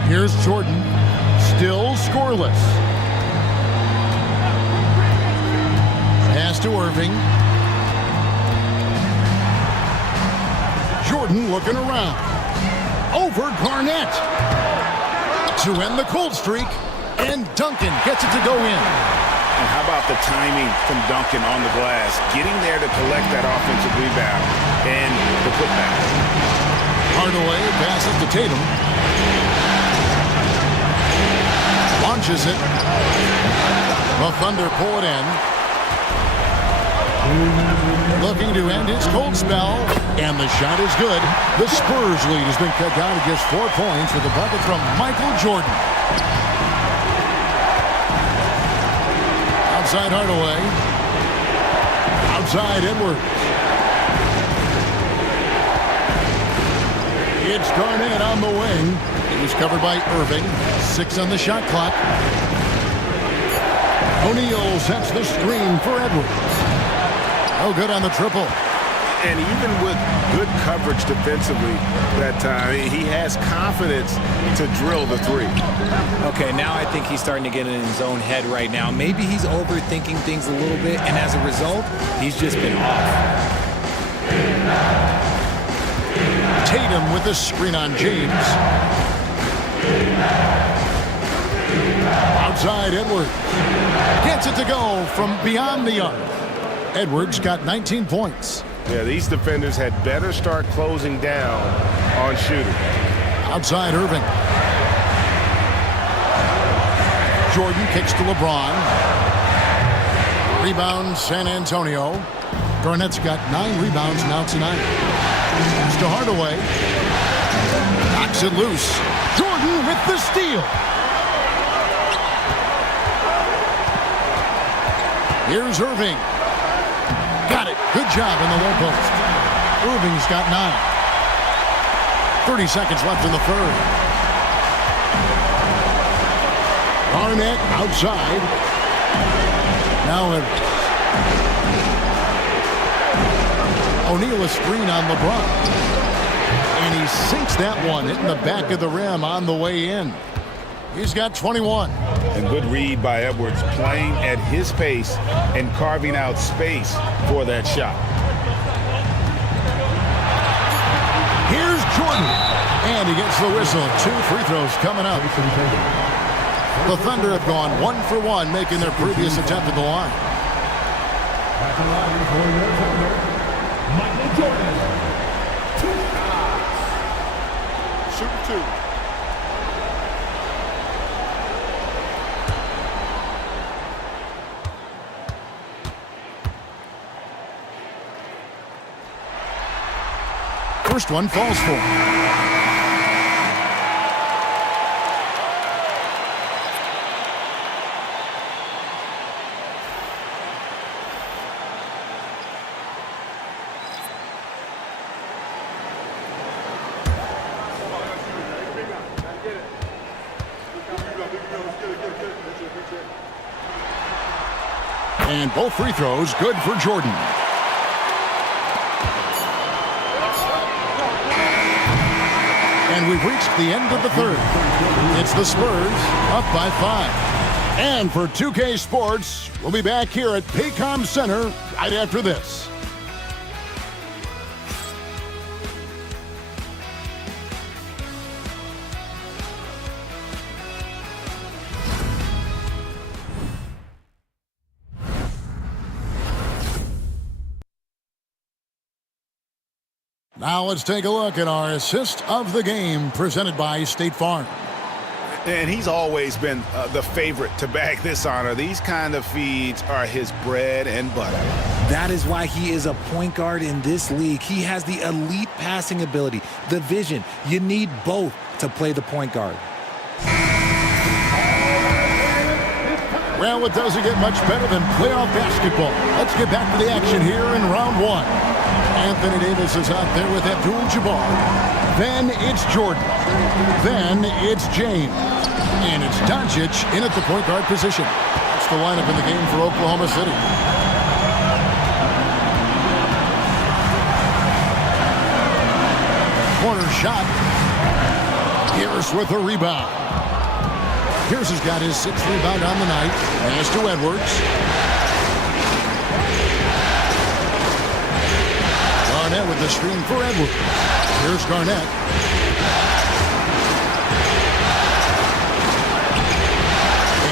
Here's Jordan, still scoreless. Pass to Irving. Jordan looking around. Over Garnett. To end the cold streak, and Duncan gets it to go in. And how about the timing from Duncan on the glass, getting there to collect that offensive rebound and the putback. Hardaway passes to Tatum. Launches it. The Thunder pull it in. Looking to end his cold spell, and the shot is good. The Spurs lead has been cut down to just 4 points with a bucket from Michael Jordan. Outside Hardaway. Outside Edwards. It's Garnett on the wing. He's covered by Irving. 6 on the shot clock. O'Neal sets the screen for Edwards. Oh, good on the triple. And even with good coverage defensively that time, he has confidence to drill the three. Okay, now I think he's starting to get in his own head right now. Maybe he's overthinking things a little bit, and as a result, he's just been off. Tatum with the screen on James. Outside Edwards. Gets it to go from beyond the arc. Edwards got 19 points. Yeah, these defenders had better start closing down on shooting. Outside Irving. Jordan kicks to LeBron. Rebound San Antonio. Garnett's got 9 rebounds now tonight. It's to Hardaway. Knocks it loose. Jordan with the steal. Here's Irving. Got it. Good job in the low post. Irving's got 9. 30 seconds left in the third. Garnett outside. Now O'Neal a screen on LeBron. And he sinks that one, hitting the back of the rim on the way in. He's got 21. And good read by Edwards, playing at his pace and carving out space for that shot. Here's Jordan. And he gets the whistle. 2 free throws coming up. The Thunder have gone 1 for 1, making their previous attempt at the line. At the line for your Thunder, Michael Jordan. 2 shots. Shoot 2. First one falls for him. And both free throws good for Jordan. And we've reached the end of the third. It's the Spurs up by 5. And for 2K Sports, we'll be back here at Paycom Center right after this. Now let's take a look at our assist of the game presented by State Farm. And he's always been the favorite to bag this honor. These kind of feeds are his bread and butter. That is why he is a point guard in this league. He has the elite passing ability, the vision. You need both to play the point guard. Well, it doesn't get much better than playoff basketball. Let's get back to the action here in round 1. Anthony Davis is out there with Abdul-Jabbar. Then it's Jordan. Then it's James. And it's Doncic in at the point guard position. That's the lineup in the game for Oklahoma City. Corner shot. Pierce with the rebound. Pierce has got his 6th rebound on the night. Pass to Edwards. Garnett with the screen for Edwards. Here's Garnett.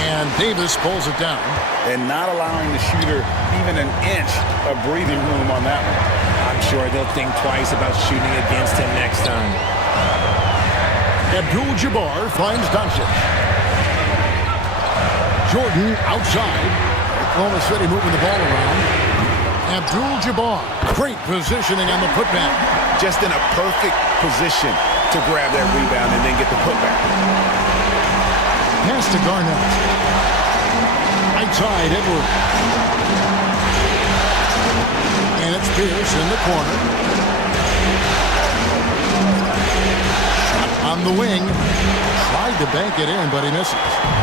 And Davis pulls it down. And not allowing the shooter even an inch of breathing room on that one. I'm sure they'll think twice about shooting against him next time. Abdul-Jabbar finds Doncic. Jordan outside. Oklahoma City moving the ball around. Abdul-Jabbar. Great positioning on the putback. Just in a perfect position to grab that rebound and then get the putback. Pass to Garnett. Right side, Edwards. And it's Pierce in the corner. Shot on the wing. Tried to bank it in, but he misses.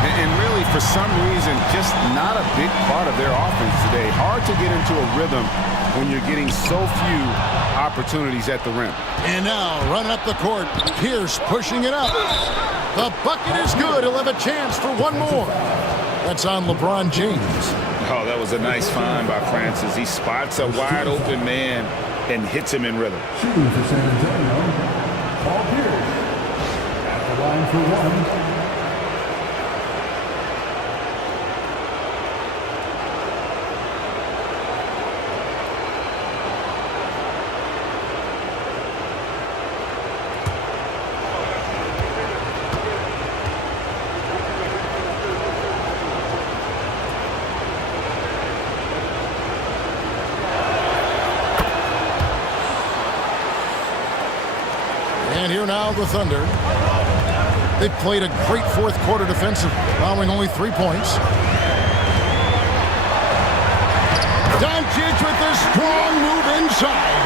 And really, for some reason, just not a big part of their offense today. Hard to get into a rhythm when you're getting so few opportunities at the rim. And now, running up the court, Pierce pushing it up. The bucket is good. He'll have a chance for one more. That's on LeBron James. Oh, that was a nice find by Francis. He spots a wide open man and hits him in rhythm. Shooting for San Antonio, Paul Pierce. At the line for one. And here now the Thunder. They've played a great fourth quarter defensively, allowing only 3 points. Doncic with a strong move inside.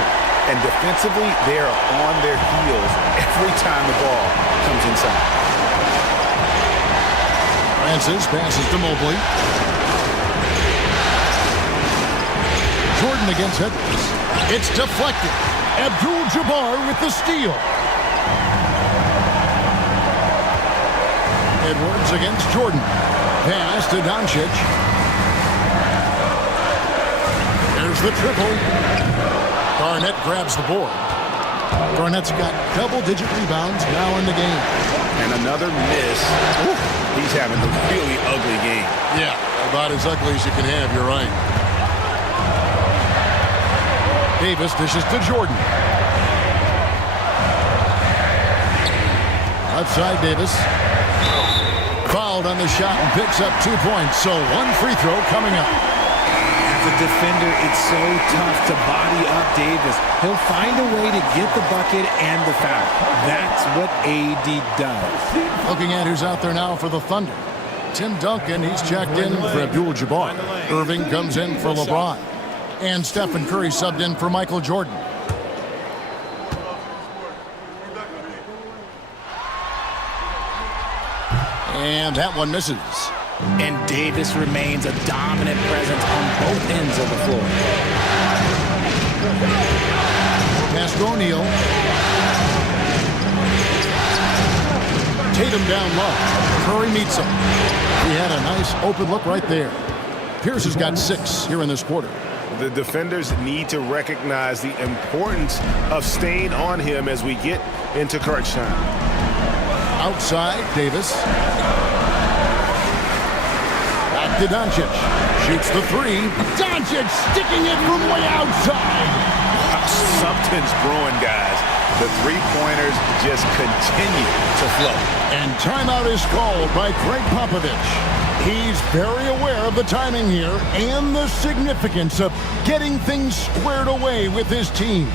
And defensively, they are on their heels every time the ball comes inside. Francis passes to Mobley. Jordan against Edwards. It's deflected. Abdul-Jabbar with the steal. Edwards against Jordan. Pass to Doncic. There's the triple. Garnett grabs the board. Garnett's got double-digit rebounds now in the game. And another miss. Ooh, he's having a really ugly game. Yeah, about as ugly as you can have, you're right. Davis dishes to Jordan. Outside Davis. Fouled on the shot and picks up 2 points. So one free throw coming up. As a defender, it's so tough to body up Davis. He'll find a way to get the bucket and the foul. That's what AD does. Looking at who's out there now for the Thunder. Tim Duncan, he's checked in for Abdul-Jabbar. Irving comes in for LeBron. And Stephen Curry subbed in for Michael Jordan. And that one misses. And Davis remains a dominant presence on both ends of the floor. Pass to O'Neal. Tatum down low. Curry meets him. He had a nice open look right there. Pierce has got 6 here in this quarter. The defenders need to recognize the importance of staying on him as we get into crunch time. Outside, Davis. Back to Doncic. Shoots the 3. Doncic sticking it from way outside. Wow, something's brewing, guys. The three-pointers just continue to flow. And timeout is called by Greg Popovich. He's very aware of the timing here and the significance of getting things squared away with his team.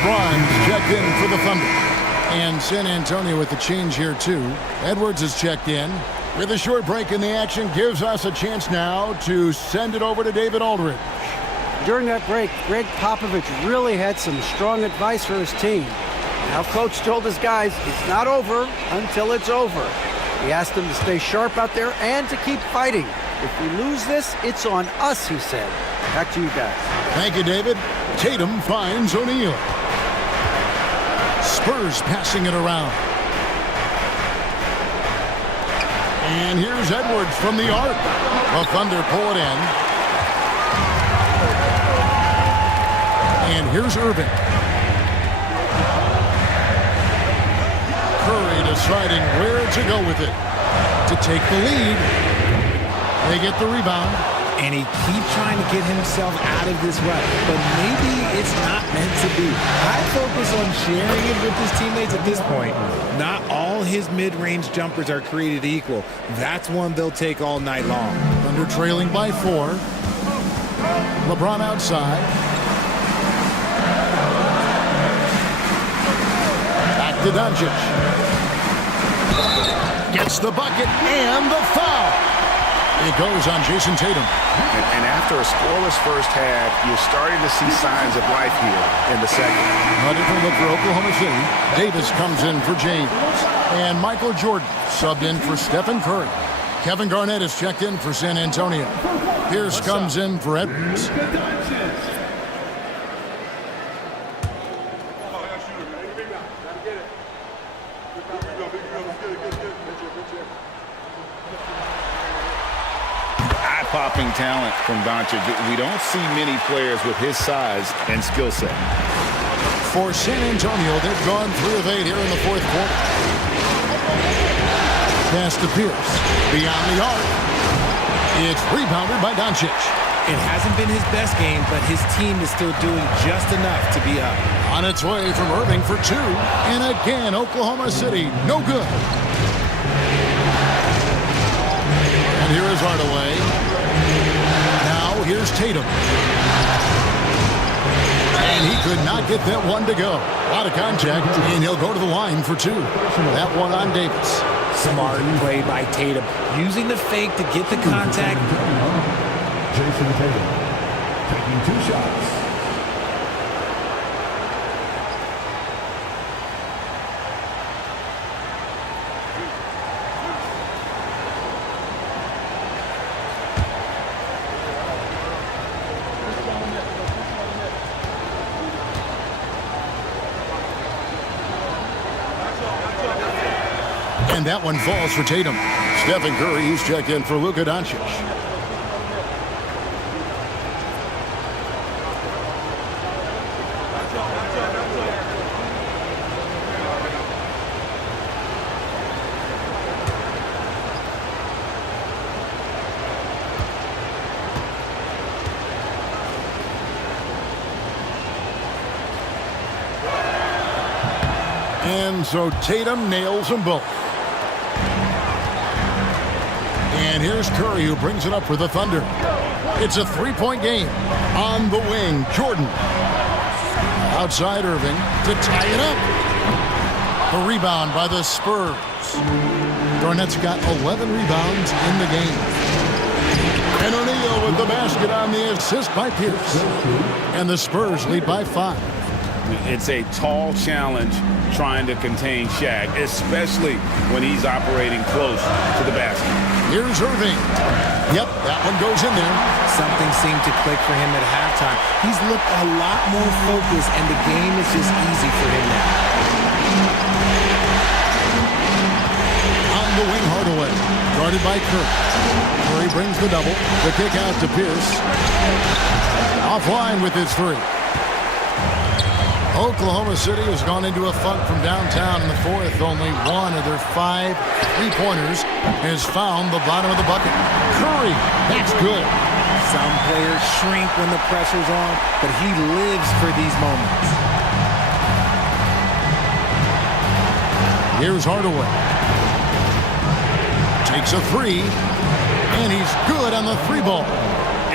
LeBron's checked in for the Thunder. And San Antonio with the change here, too. Edwards is checked in. With a short break in the action, gives us a chance now to send it over to David Aldridge. During that break, Greg Popovich really had some strong advice for his team. Now, Coach told his guys, it's not over until it's over. He asked them to stay sharp out there and to keep fighting. If we lose this, it's on us, he said. Back to you guys. Thank you, David. Tatum finds O'Neal. Spurs passing it around. And here's Edwards from the arc. The Thunder pull it in. And here's Irving. Curry deciding where to go with it. To take the lead. They get the rebound. And he keeps trying to get himself out of this rut. But maybe it's not meant to be. I focus on sharing it with his teammates at this point. Not all his mid-range jumpers are created equal. That's one they'll take all night long. Thunder trailing by 4. LeBron outside. Back to Doncic. Gets the bucket and the foul. It goes on Jason Tatum. And after a scoreless first half, you're starting to see signs of life here in the second. A different look for Oklahoma City. Davis comes in for James. And Michael Jordan subbed in for Stephen Curry. Kevin Garnett is checked in for San Antonio. Pierce comes in for Edwards. Eye-popping talent from Doncic. We don't see many players with his size and skill set. For San Antonio, they've gone 3 of 8 here in the fourth quarter. Pass to Pierce. Beyond the arc. It's rebounded by Doncic. It hasn't been his best game, but his team is still doing just enough to be up. On its way from Irving for 2. And again, Oklahoma City, no good. And here is Hardaway. Now here's Tatum. And he could not get that one to go. Out of contact, and he'll go to the line for 2. That one on Davis. Smart play by Tatum. Using the fake to get the contact. Jason Tatum taking 2 shots. And that one falls for Tatum. Stephen Curry, he's checked in for Luka Doncic. And so Tatum nails them both. And here's Curry, who brings it up for the Thunder. It's a 3-point game. On the wing, Jordan. Outside Irving to tie it up. The rebound by the Spurs. Garnett's got 11 rebounds in the game. And O'Neal with the basket on the assist by Pierce. And the Spurs lead by 5. It's a tall challenge trying to contain Shaq, especially when he's operating close to the basket. Here's Irving. Yep, that one goes in there. Something seemed to click for him at halftime. He's looked a lot more focused, and the game is just easy for him now. On the wing, Hardaway. Guarded by Curry. Curry brings the double. The kick out to Pierce. Offline with his 3. Oklahoma City has gone into a funk from downtown in the fourth. Only one of their 5 3-pointers has found the bottom of the bucket. Curry, that's good. Some players shrink when the pressure's on, but he lives for these moments. Here's Hardaway. Takes a 3, and he's good on the 3 ball.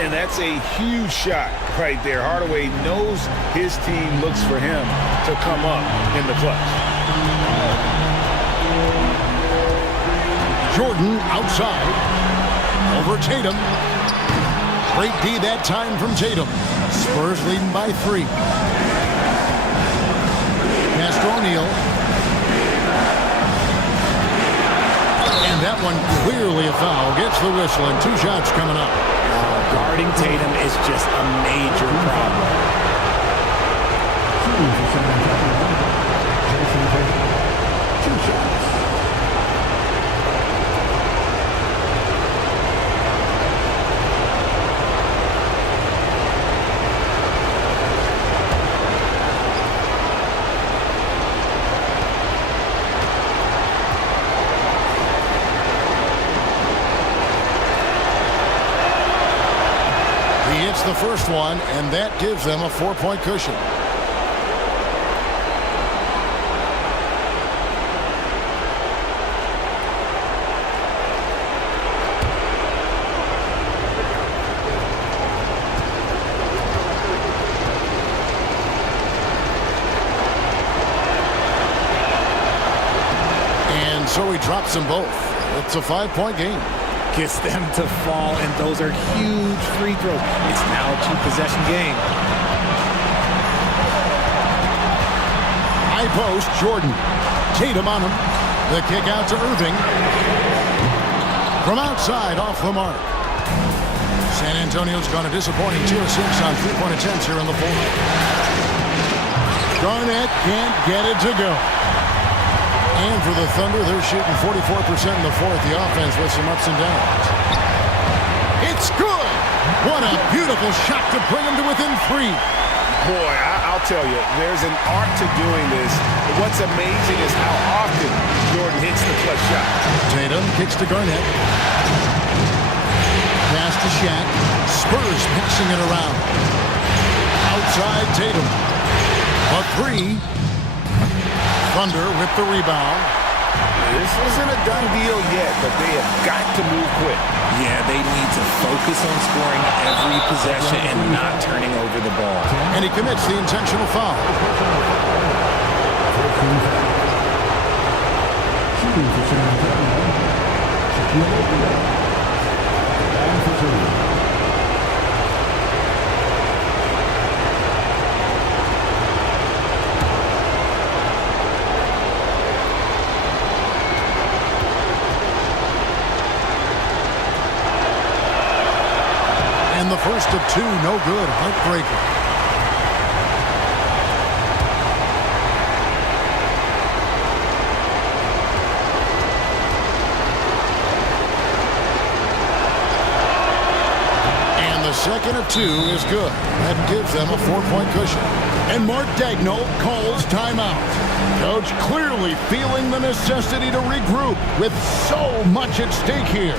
And that's a huge shot right there. Hardaway knows his team looks for him to come up in the clutch. Jordan outside. Over Tatum. Great D that time from Tatum. Spurs leading by 3. Pass to O'Neal. And that one clearly a foul. Gets the whistle and 2 shots coming up. Guarding Tatum is just a major problem. He hits the first one, and that gives them a 4-point cushion. And so he drops them both. It's a 5-point game. Gets them to fall, and those are huge free throws. It's now a 2-possession game. High post, Jordan. Tatum on him. The kick out to Irving. From outside, off the mark. San Antonio's gone a disappointing 2 of 6 on 3-point attempts here in the fourth. Garnett can't get it to go. And for the Thunder, they're shooting 44% in the fourth. The offense with some ups and downs. It's good! What a beautiful shot to bring them to within 3. Boy, I'll tell you, there's an art to doing this. What's amazing is how often Jordan hits the clutch shot. Tatum kicks to Garnett. Pass to Shaq. Spurs passing it around. Outside Tatum. A 3. Thunder with the rebound. This isn't a done deal yet, but they have got to move quick. Yeah, they need to focus on scoring every possession and not turning over the ball. And he commits the intentional foul. And the first of 2, no good. Heartbreaker. And the second of 2 is good. That gives them a 4-point cushion. And Mark Daigneault calls timeout. Coach clearly feeling the necessity to regroup with so much at stake here.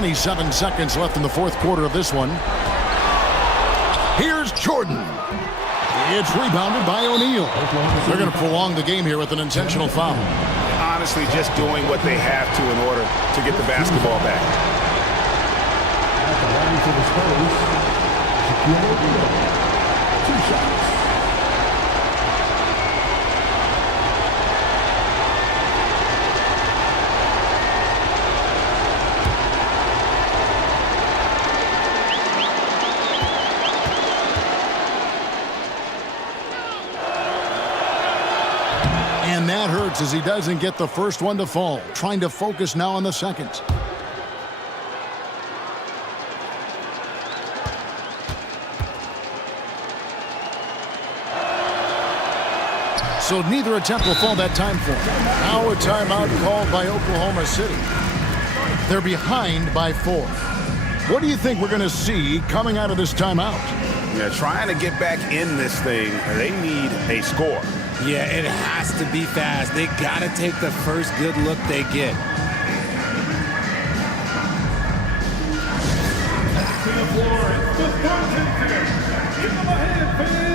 27 seconds left in the fourth quarter of this one. Here's Jordan. It's rebounded by O'Neal. They're going to prolong the game here with an intentional foul. Honestly, just doing what they have to in order to get the basketball back. At the line for the Spurs, Shaquille O'Neal. 2 shots. And that hurts as he doesn't get the first one to fall. Trying to focus now on the second. So neither attempt will fall that time for him. Now a timeout called by Oklahoma City. They're behind by 4. What do you think we're going to see coming out of this timeout? Yeah, trying to get back in this thing, they need a score. Yeah, it has to be fast. They got to take the first good look they get. To the floor, it's the Spartans. Give them a hand, fans.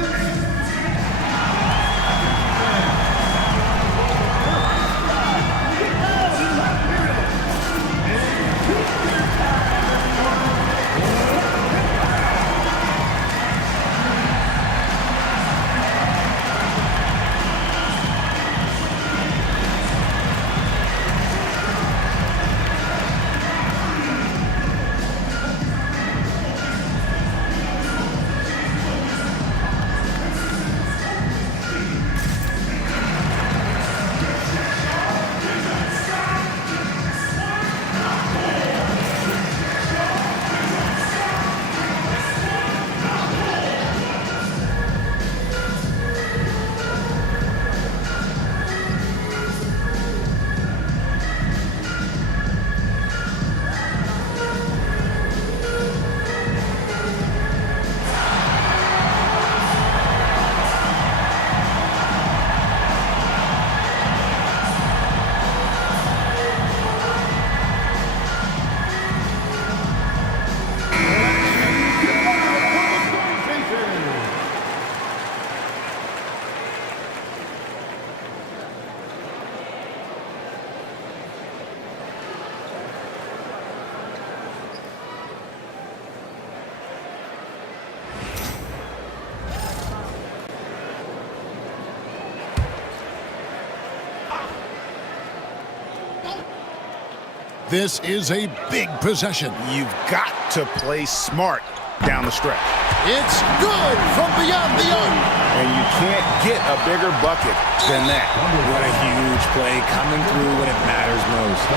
This is a big possession. You've got to play smart down the stretch. It's good from beyond the arc. And you can't get a bigger bucket than that. What a huge play coming through when it matters most.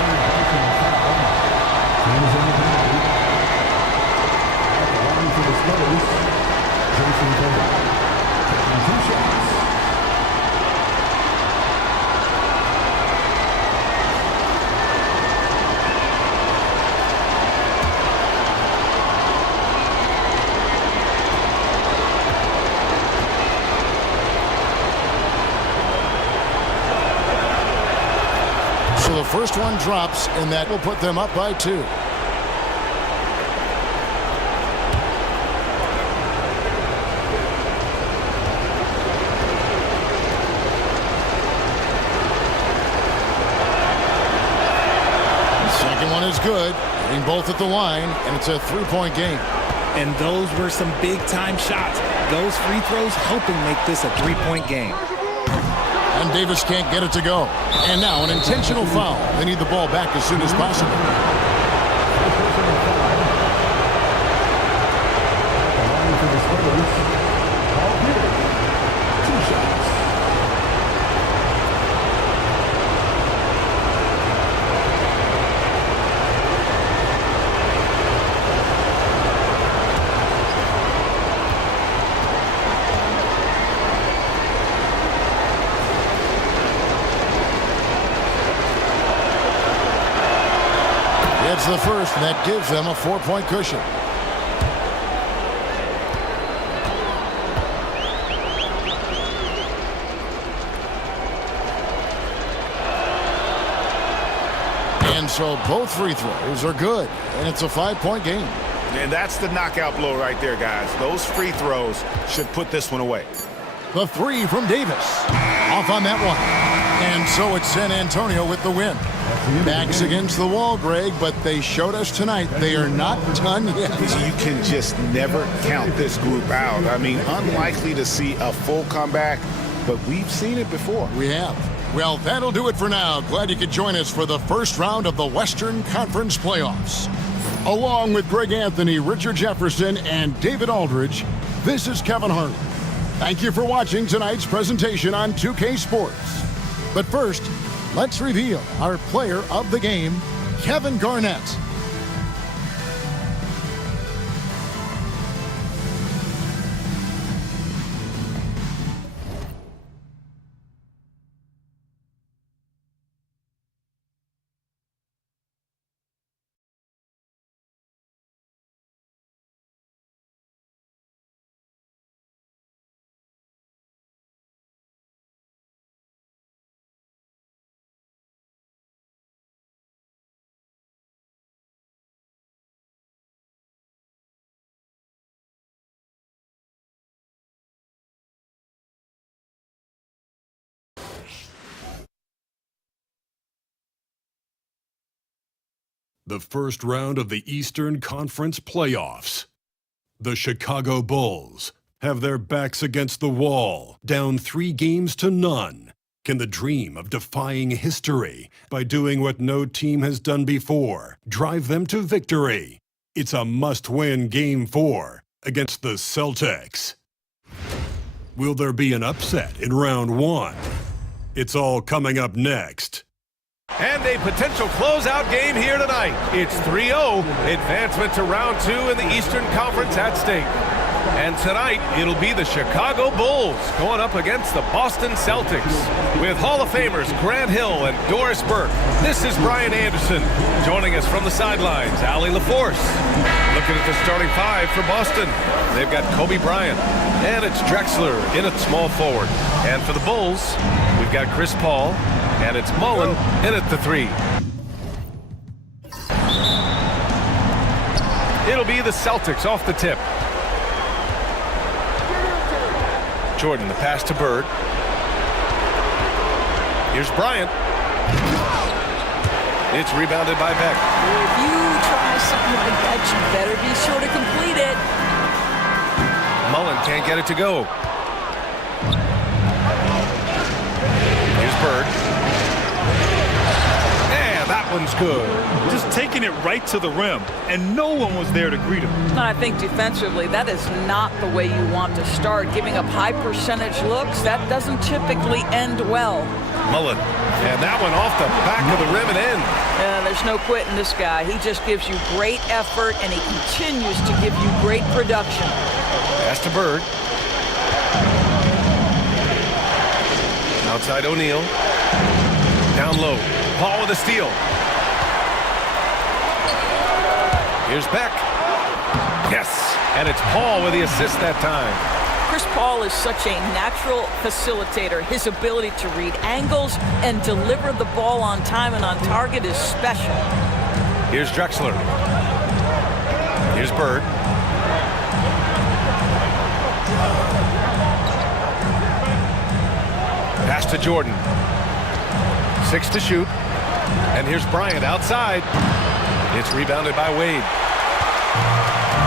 Teams in the penalty. At the line for the Spurs, Jason Tatum. Taking 2 shots. So the first one drops, and that will put them up by 2. The second one is good, hitting both at the line, and it's a 3-point game. And those were some big-time shots. Those free throws helping make this a 3-point game. And Davis can't get it to go. And now an intentional foul. They need the ball back as soon as possible. For the Spurs, Paul Pierce. 2 shots. It's the first, and that gives them a 4-point cushion. And And so both free throws are good. And it's a 5-point game. And that's the knockout blow right there, guys. Those free throws should put this one away. The three from Davis. Off on that one. And so it's San Antonio with the win. Backs against the wall, Greg, but they showed us tonight they are not done yet. You can just never count this group out. I mean, unlikely to see a full comeback, but we've seen it before. We have. Well, that'll do it for now. Glad you could join us for the first round of the Western Conference Playoffs. Along with Greg Anthony, Richard Jefferson, and David Aldridge, this is Kevin Harlan. Thank you for watching tonight's presentation on 2K Sports. But first, let's reveal our player of the game, Kevin Garnett. The first round of the Eastern Conference Playoffs. The Chicago Bulls have their backs against the wall, down 3-0. Can the dream of defying history by doing what no team has done before drive them to victory? It's a must-win Game 4 against the Celtics. Will there be an upset in round 1? It's all coming up next. And a potential closeout game here tonight. It's 3-0, advancement to round 2 in the Eastern Conference at stake. And tonight, it'll be the Chicago Bulls going up against the Boston Celtics. With Hall of Famers Grant Hill and Doris Burke, this is Brian Anderson. Joining us from the sidelines, Allie LaForce. Looking at the starting 5 for Boston. They've got Kobe Bryant, and it's Drexler in at small forward. And for the Bulls, we've got Chris Paul, and it's Mullen in at the 3. It'll be the Celtics off the tip. Jordan, the pass to Bird. Here's Bryant. It's rebounded by Beck. If you try something with the bench, you better be sure to complete it. Mullen can't get it to go. Here's Bird. And that one's good. Just taking it right to the rim, and no one was there to greet him. And I think defensively, that is not the way you want to start. Giving up high percentage looks, that doesn't typically end well. Mullen. And that one off the back of the rim and in. There's no quitting this guy. He just gives you great effort, and he continues to give you great production. Pass to Bird. Outside O'Neal. Down low. Paul with a steal. Here's Beck. Yes. And it's Paul with the assist that time. Chris Paul is such a natural facilitator. His ability to read angles and deliver the ball on time and on target is special. Here's Drexler. Here's Bird. Pass to Jordan. 6 to shoot. And here's Bryant outside. It's rebounded by Wade.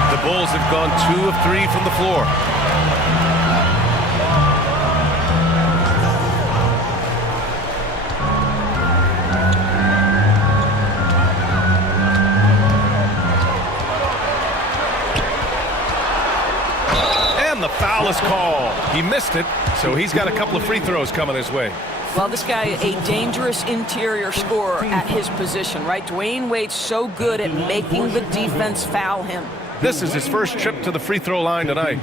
The Bulls have gone 2 of 3 from the floor. And the foul is called. He missed it, so he's got a couple of free throws coming his way. Well, this guy, a dangerous interior scorer at his position, right? Dwayne Wade's so good at making the defense foul him. This is his first trip to the free throw line tonight.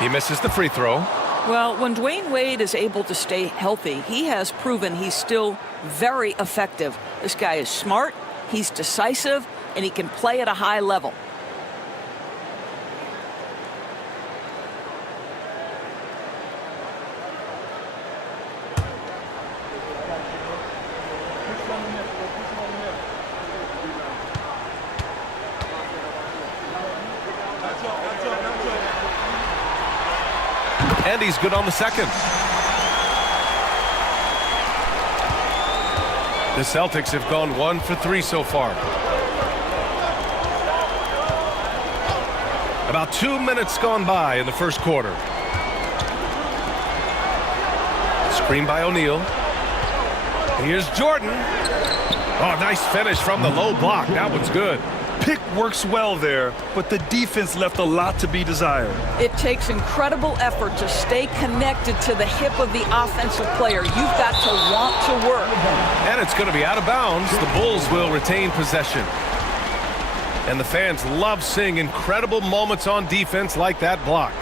He misses the free throw. Well, when Dwayne Wade is able to stay healthy, he has proven he's still very effective. This guy is smart, he's decisive, and he can play at a high level. And he's good on the second. The Celtics have gone 1 for 3 so far. About 2 minutes gone by in the first quarter. Screen by O'Neal. Here's Jordan. Oh, nice finish from the low block. That one's good. Pick works well there, but the defense left a lot to be desired. It takes incredible effort to stay connected to the hip of the offensive player. You've got to want to work. And it's going to be out of bounds. The Bulls will retain possession. And the fans love seeing incredible moments on defense like that block.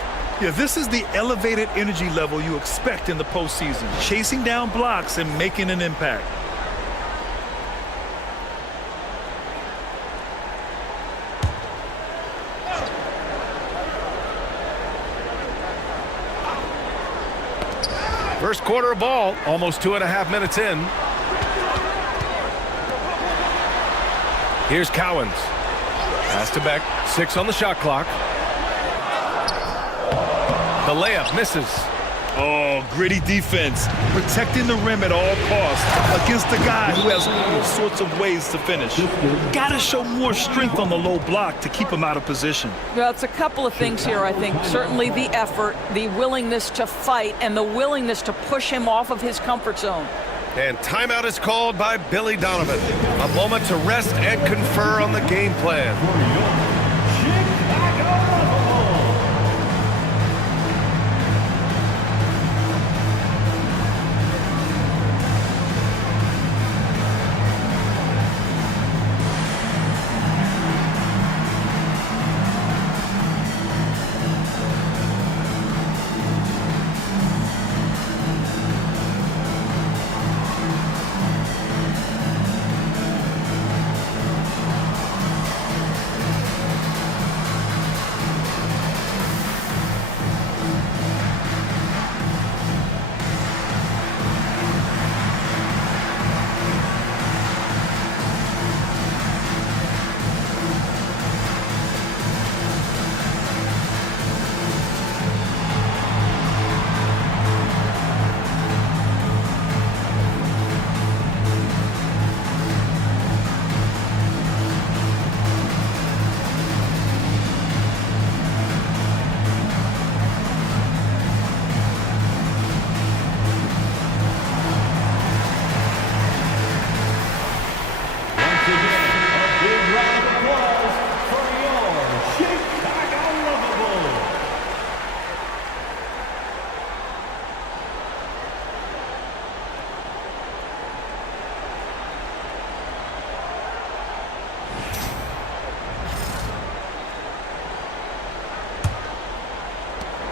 Yeah, this is the elevated energy level you expect in the postseason. Chasing down blocks and making an impact. First quarter of ball, almost 2.5 minutes in. Here's Cowens. Pass to Beck. 6 on the shot clock. The layup misses. Oh, gritty defense. Protecting the rim at all costs against a guy who has all sorts of ways to finish. Gotta show more strength on the low block to keep him out of position. Well, it's a couple of things here, I think. Certainly the effort, the willingness to fight, and the willingness to push him off of his comfort zone. And timeout is called by Billy Donovan. A moment to rest and confer on the game plan.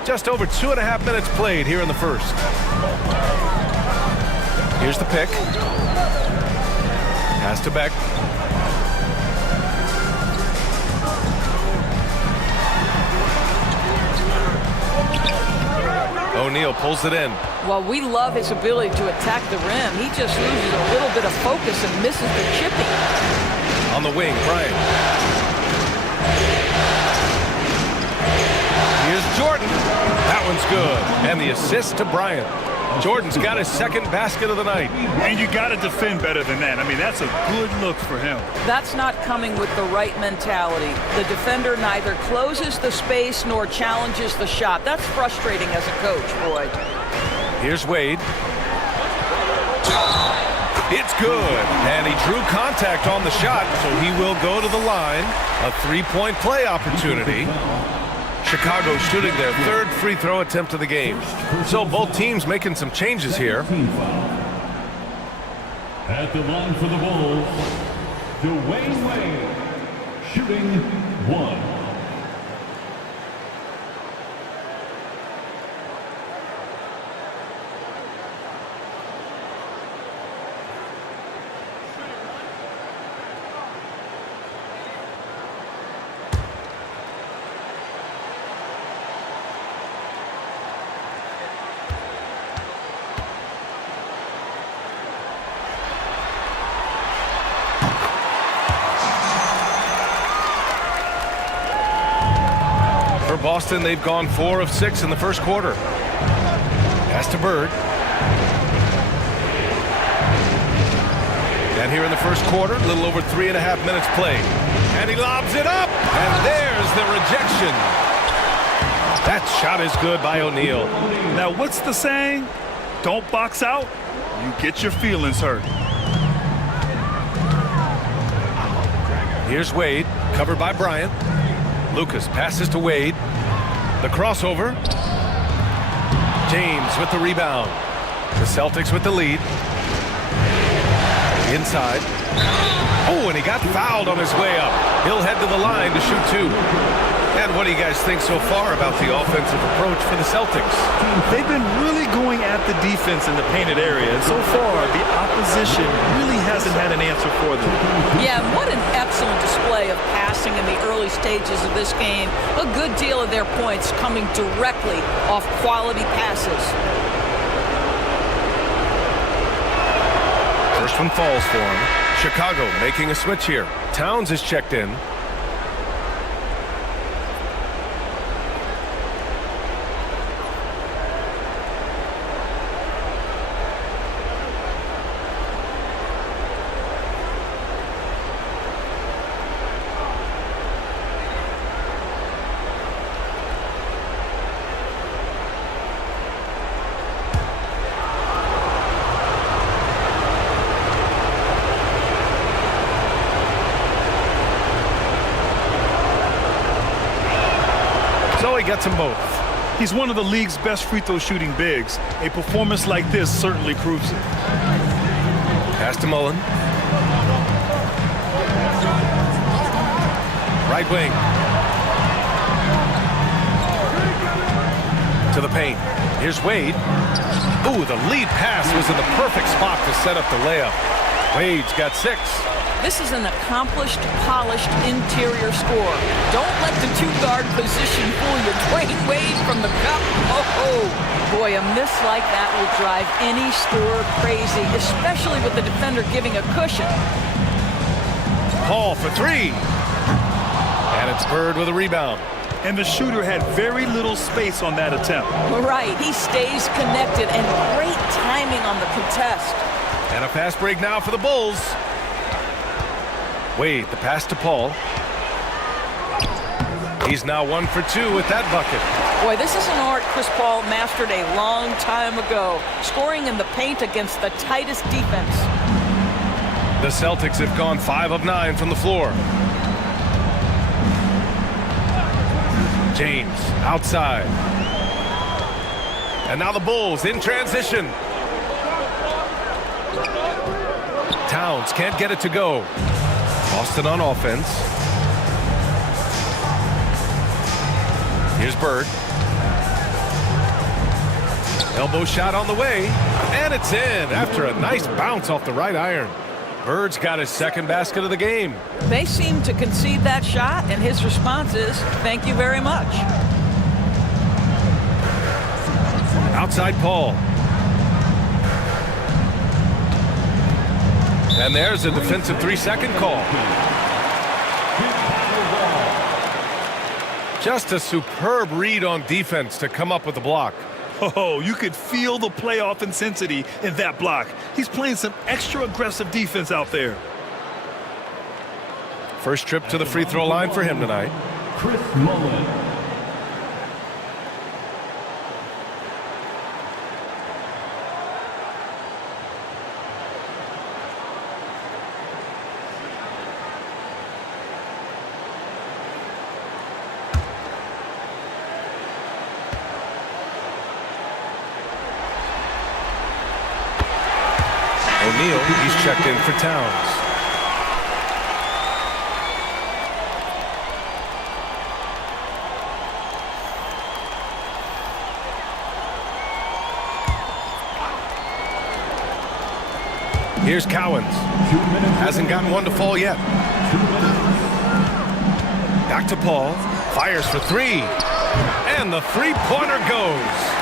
Just over 2.5 minutes played here in the first. Here's the pick. Pass to Beck. O'Neal pulls it in. Well, we love his ability to attack the rim. He just loses a little bit of focus and misses the chipping. On the wing, Bryant. Here's Jordan. That one's good. And the assist to Bryant. Jordan's got his second basket of the night. And you got to defend better than that. I mean, that's a good look for him. That's not coming with the right mentality. The defender neither closes the space nor challenges the shot. That's frustrating as a coach, boy. Here's Wade. It's good. And he drew contact on the shot, so he will go to the line. A three-point play opportunity. Chicago shooting their third free throw attempt of the game. So both teams making some changes here. At the line for the Bulls, Dwayne Wade, shooting 1. Boston, they've gone 4 of 6 in the first quarter. Pass to Bird. And here in the first quarter, a little over 3.5 minutes played. And he lobs it up, and there's the rejection. That shot is good by O'Neal. Now, what's the saying? Don't box out, you get your feelings hurt. Here's Wade, covered by Bryant. Lucas passes to Wade. The crossover. James with the rebound. The Celtics with the lead. Inside. Oh, and he got fouled on his way up. He'll head to the line to shoot 2. And what do you guys think so far about the offensive approach for the Celtics? They've been really going at the defense in the painted area, and so far the opposition really hasn't had an answer for them. Yeah, what an excellent display of passing in the early stages of this game. A good deal of their points coming directly off quality passes. First one falls for him. Chicago making a switch here. Towns is checked in. He gets them both. He's one of the league's best free throw shooting bigs. A performance like this certainly proves it. Pass to Mullen. Right wing. To the paint. Here's Wade. Ooh, the lead pass was in the perfect spot to set up the layup. Wade's got 6. This is an accomplished, polished interior scorer. Don't let the 2-guard position fool you. Dwayne Wade from the cup. Oh, boy, a miss like that will drive any scorer crazy, especially with the defender giving a cushion. Paul for 3. And it's Bird with a rebound. And the shooter had very little space on that attempt. Right, he stays connected, and great timing on the contest. And a fast break now for the Bulls. Wade, the pass to Paul. He's now 1 for 2 with that bucket. Boy, this is an art Chris Paul mastered a long time ago, scoring in the paint against the tightest defense. The Celtics have gone 5 of 9 from the floor. James outside. And now the Bulls in transition. Towns can't get it to go. Boston on offense. Here's Bird. Elbow shot on the way. And it's in after a nice bounce off the right iron. Bird's got his second basket of the game. They seem to concede that shot, and his response is, thank you very much. Outside Paul. And there's a defensive 3-second call. Just a superb read on defense to come up with the block. Oh, you could feel the playoff intensity in that block. He's playing some extra aggressive defense out there. First trip to the free throw line for him tonight. Chris Mullen. O'Neal, he's checked in for Towns. Here's Cowens. Hasn't gotten one to fall yet. Back to Paul. Fires for 3. And the three-pointer goes.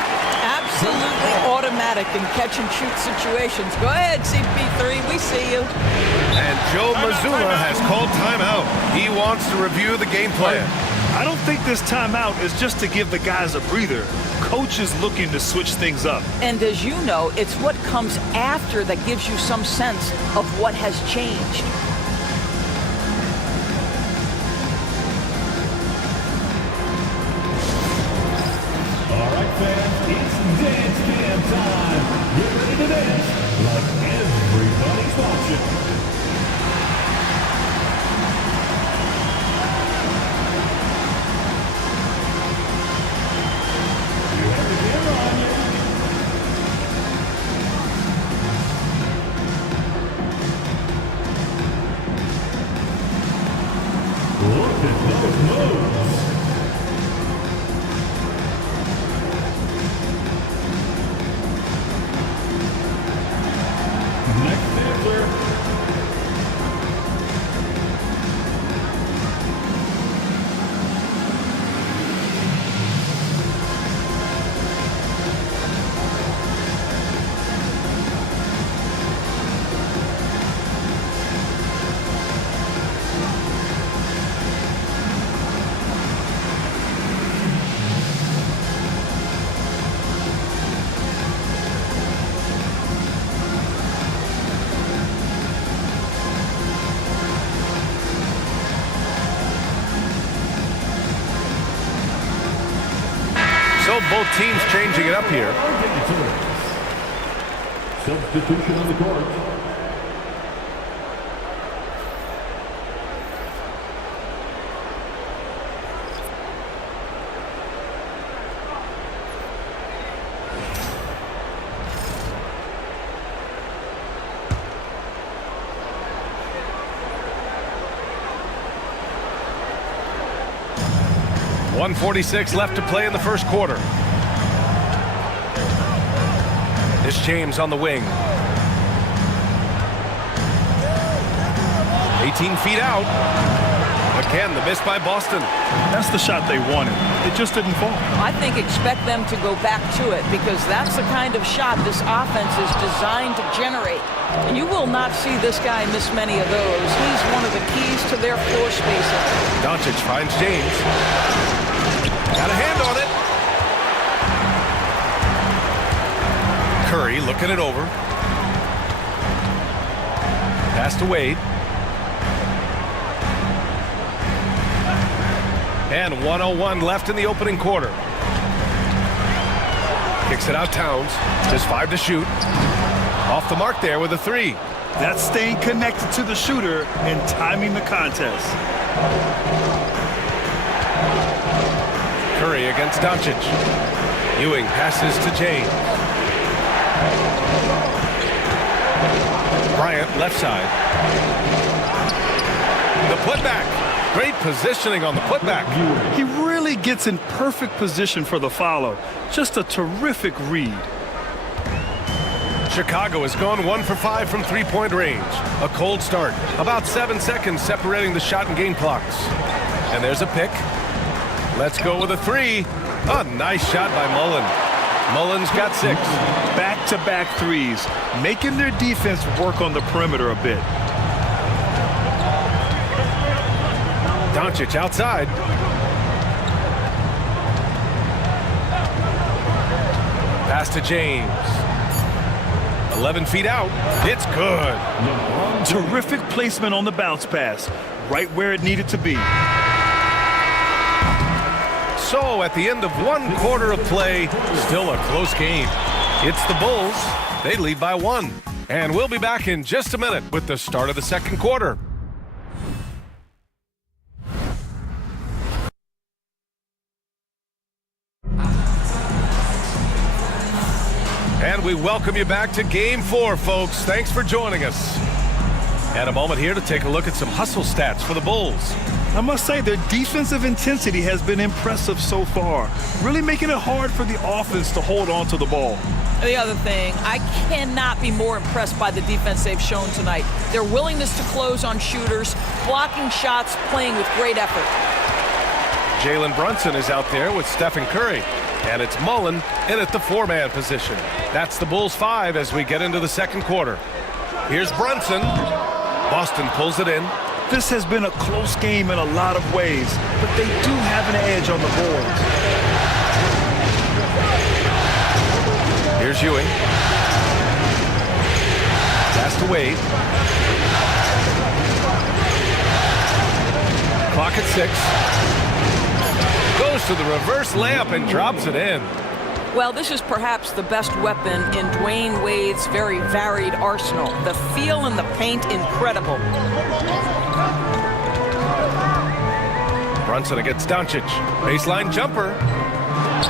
Absolutely automatic in catch-and-shoot situations. Go ahead, CP3. We see you. And Joe Mazzulla has called timeout. He wants to review the game plan. I don't think this timeout is just to give the guys a breather. Coach is looking to switch things up. And as you know, it's what comes after that gives you some sense of what has changed. All right, fans, it's dance cam time. Get ready to dance like everybody's watching. You have a camera on you. Look at those moves. Next dancer. So both teams changing it up here. Substitution on the court. .146 left to play in the first quarter. It's James on the wing. 18 feet out. Again, the miss by Boston. That's the shot they wanted. It just didn't fall. I think expect them to go back to it because that's the kind of shot this offense is designed to generate. And you will not see this guy miss many of those. He's one of the keys to their floor spacing. Doncic finds James. Got a hand on it. Curry looking it over. Pass to Wade. And 1:01 left in the opening quarter. Kicks it out Towns. Just 5 to shoot. Off the mark there with a 3. That's staying connected to the shooter and timing the contest. Curry against Doncic. Ewing passes to James. Bryant left side. The putback. Great positioning on the putback. He really gets in perfect position for the follow. Just a terrific read. Chicago has gone 1 for 5 from three-point range. A cold start. About 7 seconds separating the shot and game clocks. And there's a pick. Let's go with a 3. A nice shot by Mullen. Mullen's got 6. Back-to-back threes, making their defense work on the perimeter a bit. Doncic outside. Pass to James. 11 feet out. It's good. Terrific placement on the bounce pass. Right where it needed to be. So at the end of 1 quarter of play, still a close game. It's the Bulls. They lead by 1. And we'll be back in just a minute with the start of the second quarter. And we welcome you back to Game 4, folks. Thanks for joining us. And a moment here to take a look at some hustle stats for the Bulls. I must say their defensive intensity has been impressive so far, really making it hard for the offense to hold on to the ball. The other thing, I cannot be more impressed by the defense they've shown tonight. Their willingness to close on shooters, blocking shots, playing with great effort. Jalen Brunson is out there with Stephen Curry. And it's Mullen in at the 4-man position. That's the Bulls 5 as we get into the second quarter. Here's Brunson. Boston pulls it in. This has been a close game in a lot of ways, but they do have an edge on the boards. Here's Ewing. Pass to Wade. Clock at 6. Goes to the reverse layup and drops it in. Well, this is perhaps the best weapon in Dwayne Wade's very varied arsenal. The feel in the paint, incredible. Brunson against Doncic. Baseline jumper.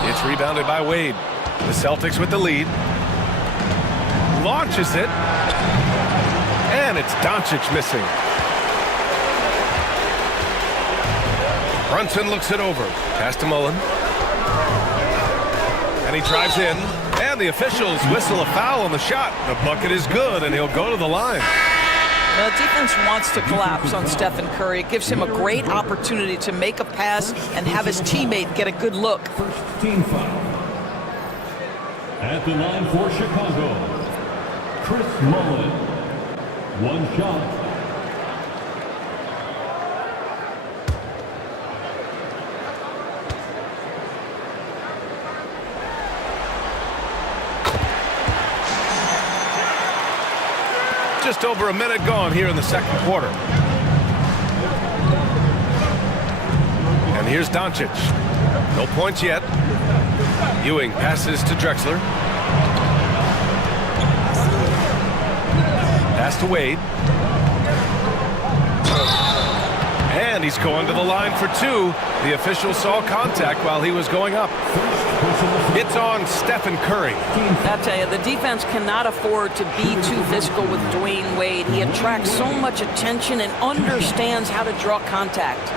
It's rebounded by Wade. The Celtics with the lead. Launches it. And it's Doncic missing. Brunson looks it over. Pass to Mullen. And he drives in. And the officials whistle a foul on the shot. The bucket is good, and he'll go to the line. The defense wants to collapse on Stephen Curry. It gives him a great opportunity to make a pass and have his teammate get a good look. First team foul. At the line for Chicago, Chris Mullen. One shot. Just over a minute gone here in the second quarter. And here's Doncic. No points yet. Ewing passes to Drexler. Pass to Wade. And he's going to the line for 2. The official saw contact while he was going up. It's on Stephen Curry. I tell you, the defense cannot afford to be too physical with Dwayne Wade. He attracts so much attention and understands how to draw contact.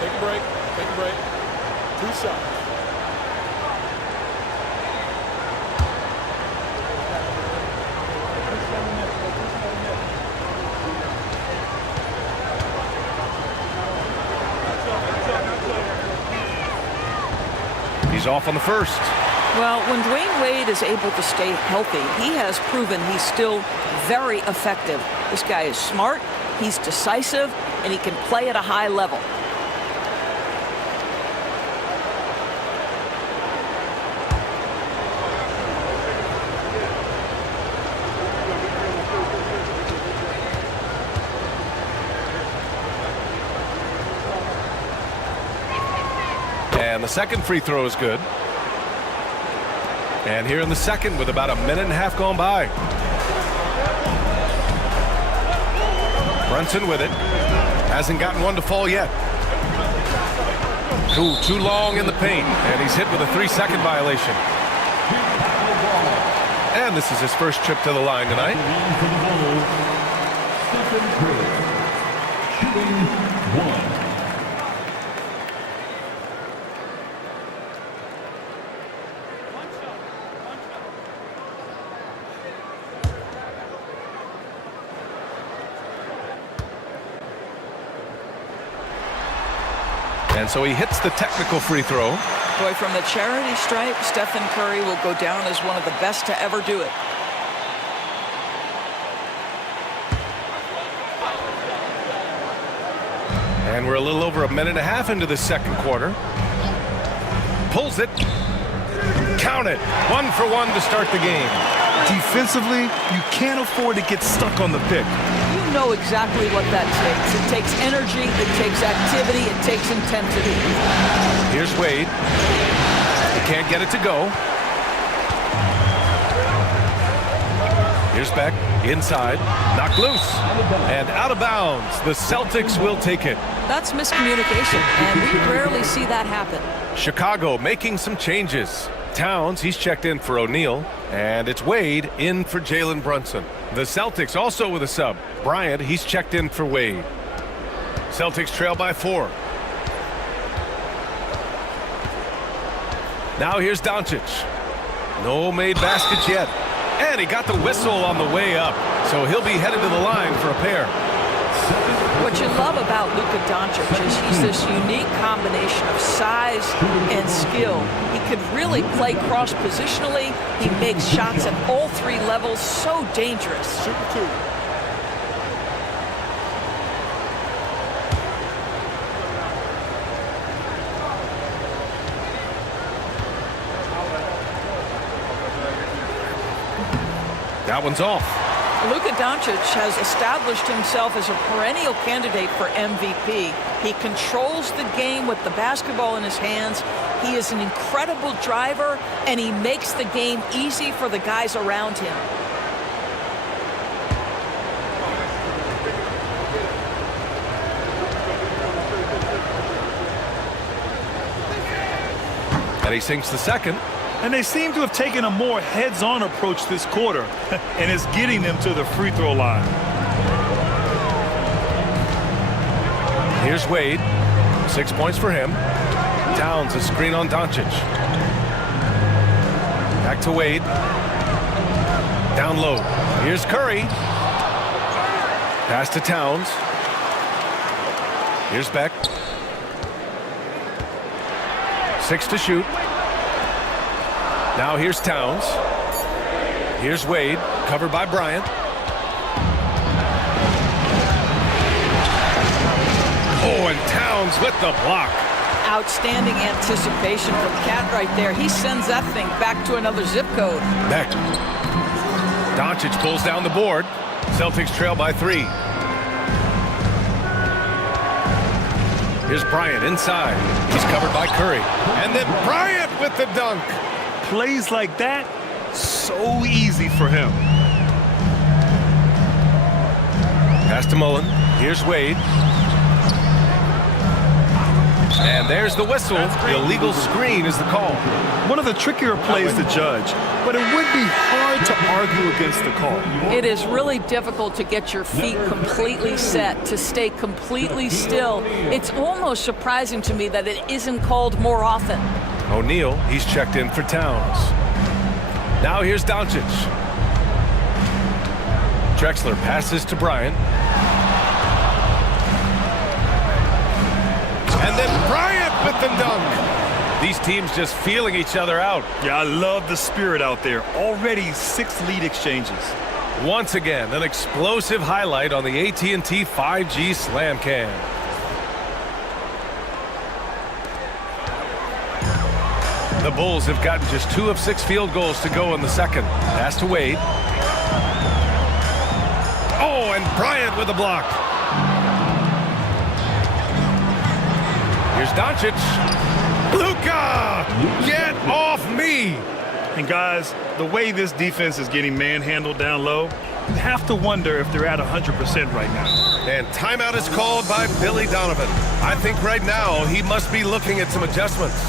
Take a break. Take a break. 2 shots. He's off on the first. Well, when Dwayne Wade is able to stay healthy, he has proven he's still very effective. This guy is smart, he's decisive, and he can play at a high level. And the second free throw is good. And here in the second with about a minute and a half gone by. Brunson with it. Hasn't gotten one to fall yet. Too long in the paint. And he's hit with a 3-second violation. And this is his first trip to the line tonight. Stephen Curry, shooting 1. And so he hits the technical free throw. Boy, from the charity stripe, Stephen Curry will go down as one of the best to ever do it. And we're a little over a minute and a half into the second quarter. Pulls it. Count it. 1 for 1 to start the game. Defensively, you can't afford to get stuck on the pick. You know exactly what that takes. It takes energy, it takes activity, it takes intensity. Here's Wade. He can't get it to go. Here's Beck, inside, knocked loose, and out of bounds. The Celtics will take it. That's miscommunication, and we rarely see that happen. Chicago making some changes. Towns, he's checked in for O'Neal, and it's Wade in for Jalen Brunson. The Celtics also with a sub. Bryant, he's checked in for Wade. Celtics trail by 4. Now here's Doncic. No made baskets yet. And he got the whistle on the way up, so he'll be headed to the line for a pair. What you love about Luka Doncic is he's this unique combination of size and skill. He could really play cross-positionally. He makes shots at all three levels. So dangerous. Shooting 2. That one's off. Luka Doncic has established himself as a perennial candidate for MVP. He controls the game with the basketball in his hands. He is an incredible driver, and he makes the game easy for the guys around him. And he sinks the second. And they seem to have taken a more heads-on approach this quarter, and it's getting them to the free throw line. Here's Wade. 6 points for him. Towns, a screen on Doncic. Back to Wade. Down low. Here's Curry. Pass to Towns. Here's Beck. 6 to shoot. Now here's Towns. Here's Wade, covered by Bryant. Oh, and Towns with the block. Outstanding anticipation from Cat right there. He sends that thing back to another zip code. Beck. Doncic pulls down the board. Celtics trail by 3. Here's Bryant inside. He's covered by Curry. And then Bryant with the dunk. Plays like that, so easy for him. Pass to Mullen. Here's Wade. And there's the whistle. The illegal screen is the call. One of the trickier plays to judge, but it would be hard to argue against the call. It is really difficult to get your feet completely set, to stay completely still. It's almost surprising to me that it isn't called more often. O'Neal, he's checked in for Towns. Now here's Doncic. Drexler passes to Bryant. And then Bryant with the dunk. These teams just feeling each other out. Yeah, I love the spirit out there. Already 6 lead exchanges. Once again, an explosive highlight on the AT&T 5G Slam Cam. The Bulls have gotten just 2 of 6 field goals to go in the second. Pass to Wade. Oh, and Bryant with a block. Here's Doncic. Luka! Get off me! And guys, the way this defense is getting manhandled down low, you have to wonder if they're at 100% right now. And timeout is called by Billy Donovan. I think right now he must be looking at some adjustments.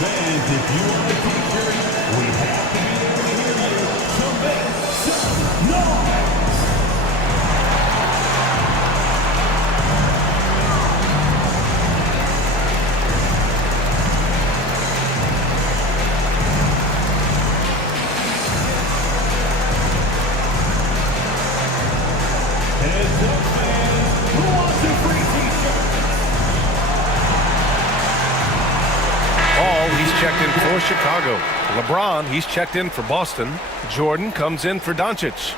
Fans, if you want a t-shirt, we have to be there to hear you. So make some noise! Heads up, fans. Who wants a free t-shirt? He's checked in for Chicago. LeBron, he's checked in for Boston. Jordan comes in for Doncic.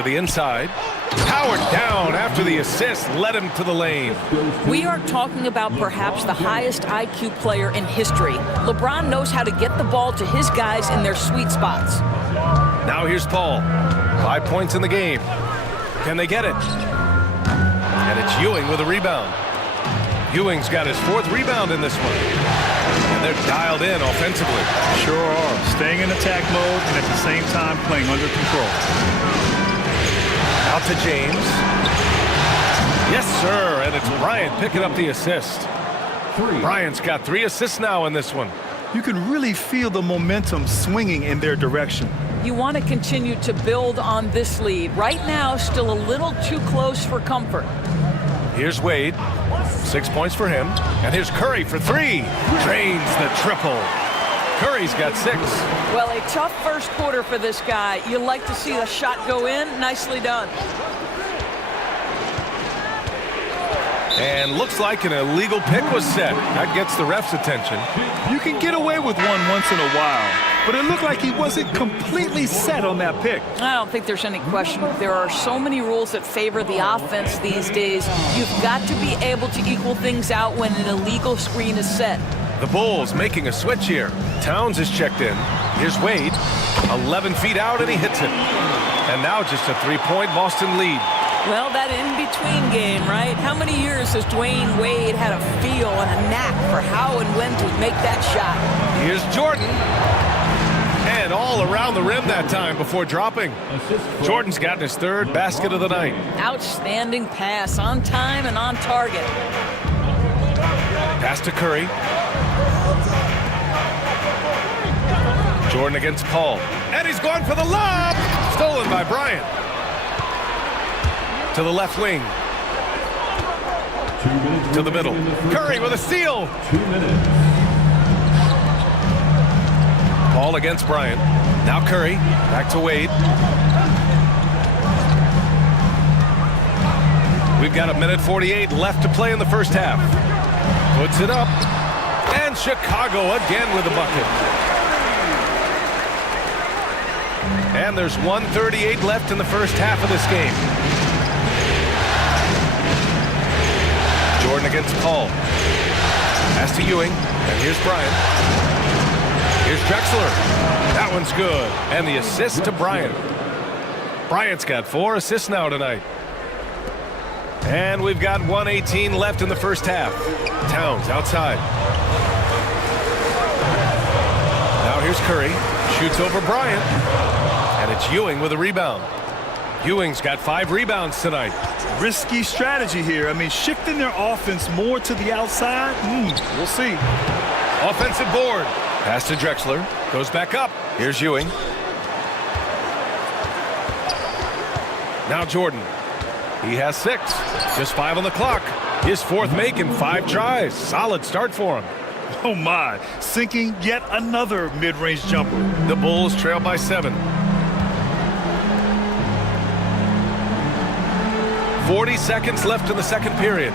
To the inside. Powered down after the assist. Led him to the lane. We are talking about perhaps the highest IQ player in history. LeBron knows how to get the ball to his guys in their sweet spots. Now here's Paul. 5 points in the game. Can they get it? And it's Ewing with a rebound. Ewing's got his 4th rebound in this one. And they're dialed in offensively. Sure are. Staying in attack mode and at the same time playing under control. Out to James. Yes, sir. And it's Bryant picking up the assist. Bryant's got 3 assists now in this one. You can really feel the momentum swinging in their direction. You want to continue to build on this lead. Right now, still a little too close for comfort. Here's Wade. 6 points for him. And here's Curry for 3. Drains the triple. Curry's got 6. Well, a tough first quarter for this guy. You like to see the shot go in. Nicely done. And looks like an illegal pick was set. That gets the ref's attention. You can get away with one once in a while, but it looked like he wasn't completely set on that pick. I don't think there's any question. There are so many rules that favor the offense these days. You've got to be able to equal things out when an illegal screen is set. The Bulls making a switch here. Towns is checked in. Here's Wade. 11 feet out, and he hits it. And now just a 3-point Boston lead. Well, that in-between game, right? How many years has Dwayne Wade had a feel and a knack for how and when to make that shot? Here's Jordan. And all around the rim that time before dropping. Jordan's gotten his 3rd basket of the night. Outstanding pass, on time and on target. Pass to Curry. Jordan against Paul. And he's going for the lob. Stolen by Bryant. To the left wing. To the middle. Curry with a steal. 2 minutes. Paul against Bryant. Now Curry. Back to Wade. We've got 1:48 left to play in the first half. Puts it up. And Chicago again with the bucket. And there's 1:38 left in the first half of this game. Jordan against Paul. Pass to Ewing. And here's Bryant. Here's Drexler. That one's good. And the assist to Bryant. Bryant's got 4 assists now tonight. And we've got 1:18 left in the first half. Towns outside. Now here's Curry. Shoots over Bryant. And it's Ewing with a rebound. Ewing's got 5 rebounds tonight. Risky strategy here. I mean, shifting their offense more to the outside. We'll see. Offensive board. Pass to Drexler. Goes back up. Here's Ewing. Now Jordan. He has 6. Just 5 on the clock. His 4th make in 5 tries. Solid start for him. Oh my. Sinking yet another mid-range jumper. The Bulls trail by 7. 40 seconds left in the second period.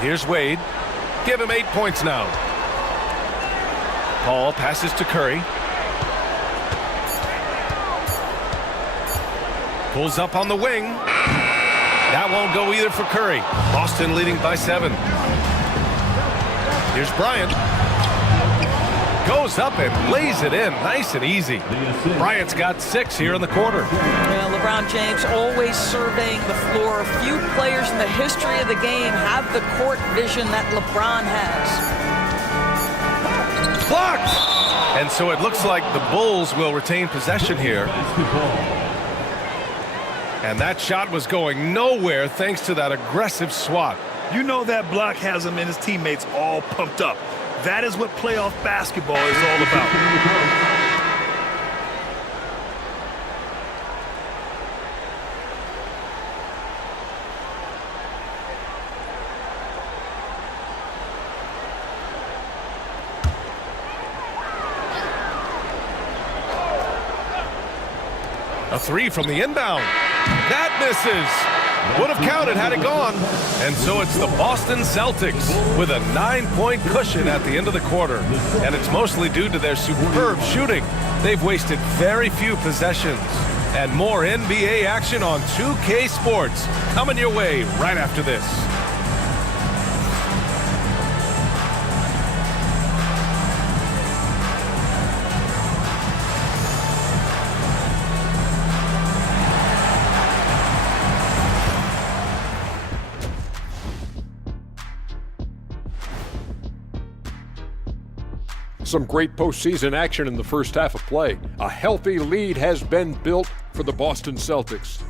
Here's Wade. Give him 8 points now. Paul passes to Curry. Pulls up on the wing. That won't go either for Curry. Boston leading by 7. Here's Bryant. Goes up and lays it in. Nice and easy. Bryant's got 6 here in the quarter. Well, LeBron James always surveying the floor. Few players in the history of the game have the court vision that LeBron has. Blocked! And so it looks like the Bulls will retain possession here. And that shot was going nowhere thanks to that aggressive swat. You know that block has him and his teammates all pumped up. That is what playoff basketball is all about. A 3 from the inbound. That misses. Would have counted had it gone. And so it's the Boston Celtics with a 9-point cushion at the end of the quarter. And it's mostly due to their superb shooting. They've wasted very few possessions. And more NBA action on 2K Sports coming your way right after this. Some great postseason action in the first half of play. A healthy lead has been built for the Boston Celtics.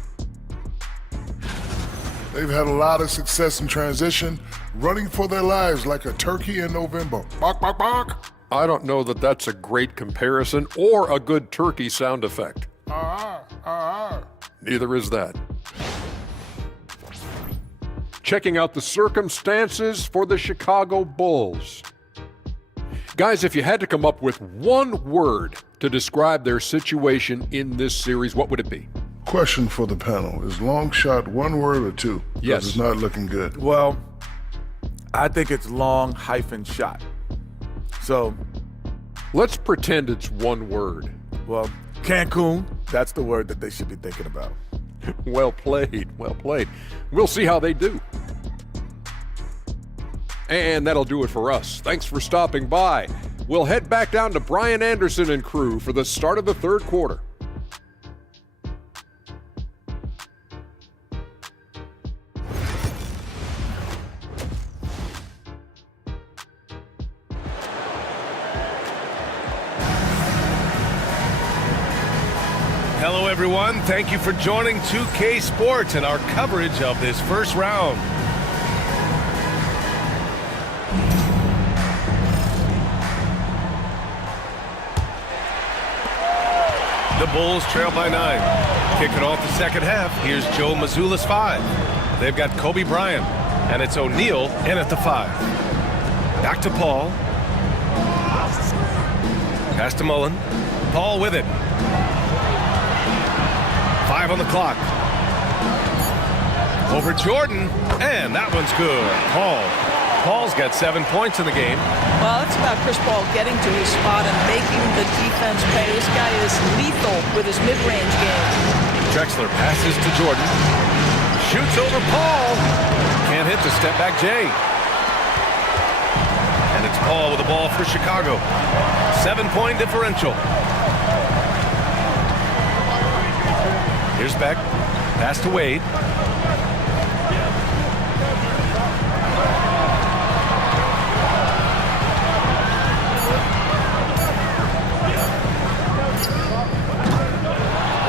They've had a lot of success in transition, running for their lives like a turkey in November. Bark, bark, bark. I don't know that that's a great comparison or a good turkey sound effect. Neither is that. Checking out the circumstances for the Chicago Bulls. Guys, if you had to come up with one word to describe their situation in this series, what would it be? Question for the panel. Is long shot one word or two? Yes. It's not looking good. Well, I think it's long hyphen shot. So let's pretend it's one word. Well, Cancun, that's the word that they should be thinking about. Well played, well played. We'll see how they do. And that'll do it for us. Thanks for stopping by. We'll head back down to Brian Anderson and crew for the start of the third quarter. Hello, everyone. Thank you for joining 2K Sports and our coverage of this first round. The Bulls trail by 9. Kicking off the second half, here's Joe Mazzulla's 5. They've got Kobe Bryant, and it's O'Neal in at the 5. Back to Paul. Pass to Mullen. Paul with it. 5 on the clock. Over Jordan, and that one's good. Paul's got 7 points in the game. Well, it's about Chris Paul getting to his spot and making the defense pay. This guy is lethal with his mid-range game. Drexler passes to Jordan. Shoots over Paul. Can't hit the step-back J. And it's Paul with the ball for Chicago. 7-point differential. Here's Beck. Pass to Wade.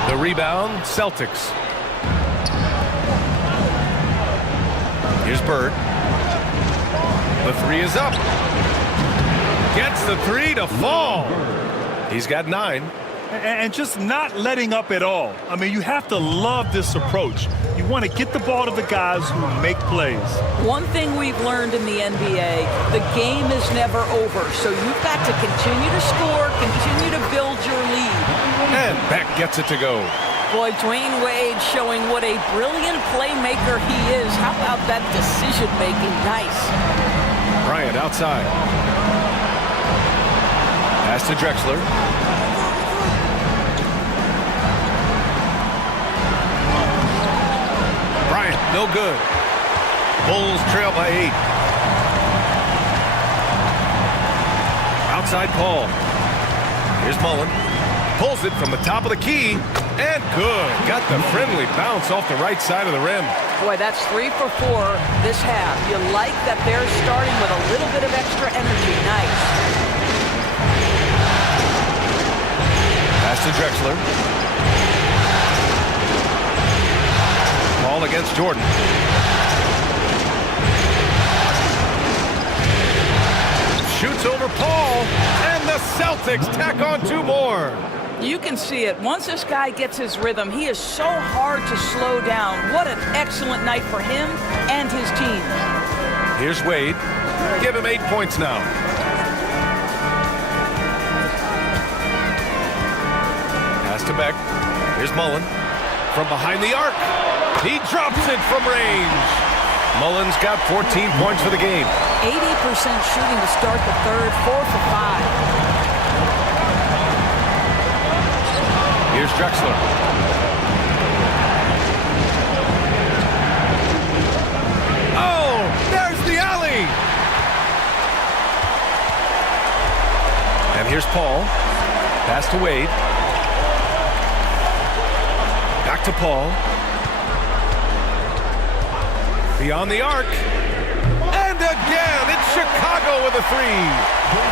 The rebound, Celtics. Here's Bird. The 3 is up. Gets the 3 to fall. He's got 9. And just not letting up at all. I mean, you have to love this approach. You want to get the ball to the guys who make plays. One thing we've learned in the NBA, the game is never over. So you've got to continue to score, continue to build your lead. And Beck gets it to go. Boy, Dwayne Wade showing what a brilliant playmaker he is. How about that decision-making? Nice. Bryant outside. Pass to Drexler. Bryant, no good. Bulls trail by 8. Outside Paul. Here's Mullen. Pulls it from the top of the key. And good. Got the friendly bounce off the right side of the rim. Boy, that's 3 for 4 this half. You like that they're starting with a little bit of extra energy. Nice. Pass to Drexler. Ball against Jordan. Shoots over Paul, and the Celtics tack on 2 more. You can see it. Once this guy gets his rhythm, he is so hard to slow down. What an excellent night for him and his team. Here's Wade. Give him 8 points now. Pass to Beck. Here's Mullen. From behind the arc. He drops it from range. Mullins got 14 points for the game. 80% shooting to start the third, 4 for 5. Here's Drexler. Oh, there's the alley. And here's Paul. Pass to Wade. Back to Paul. Beyond the arc. And again, it's Chicago with a three.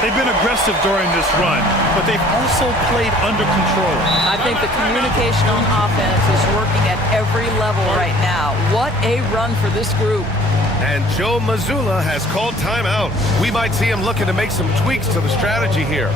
They've been aggressive during this run, but they've also played under control. I think the communication on offense is working at every level right now. What a run for this group. And Joe Mazzulla has called timeout. We might see him looking to make some tweaks to the strategy here.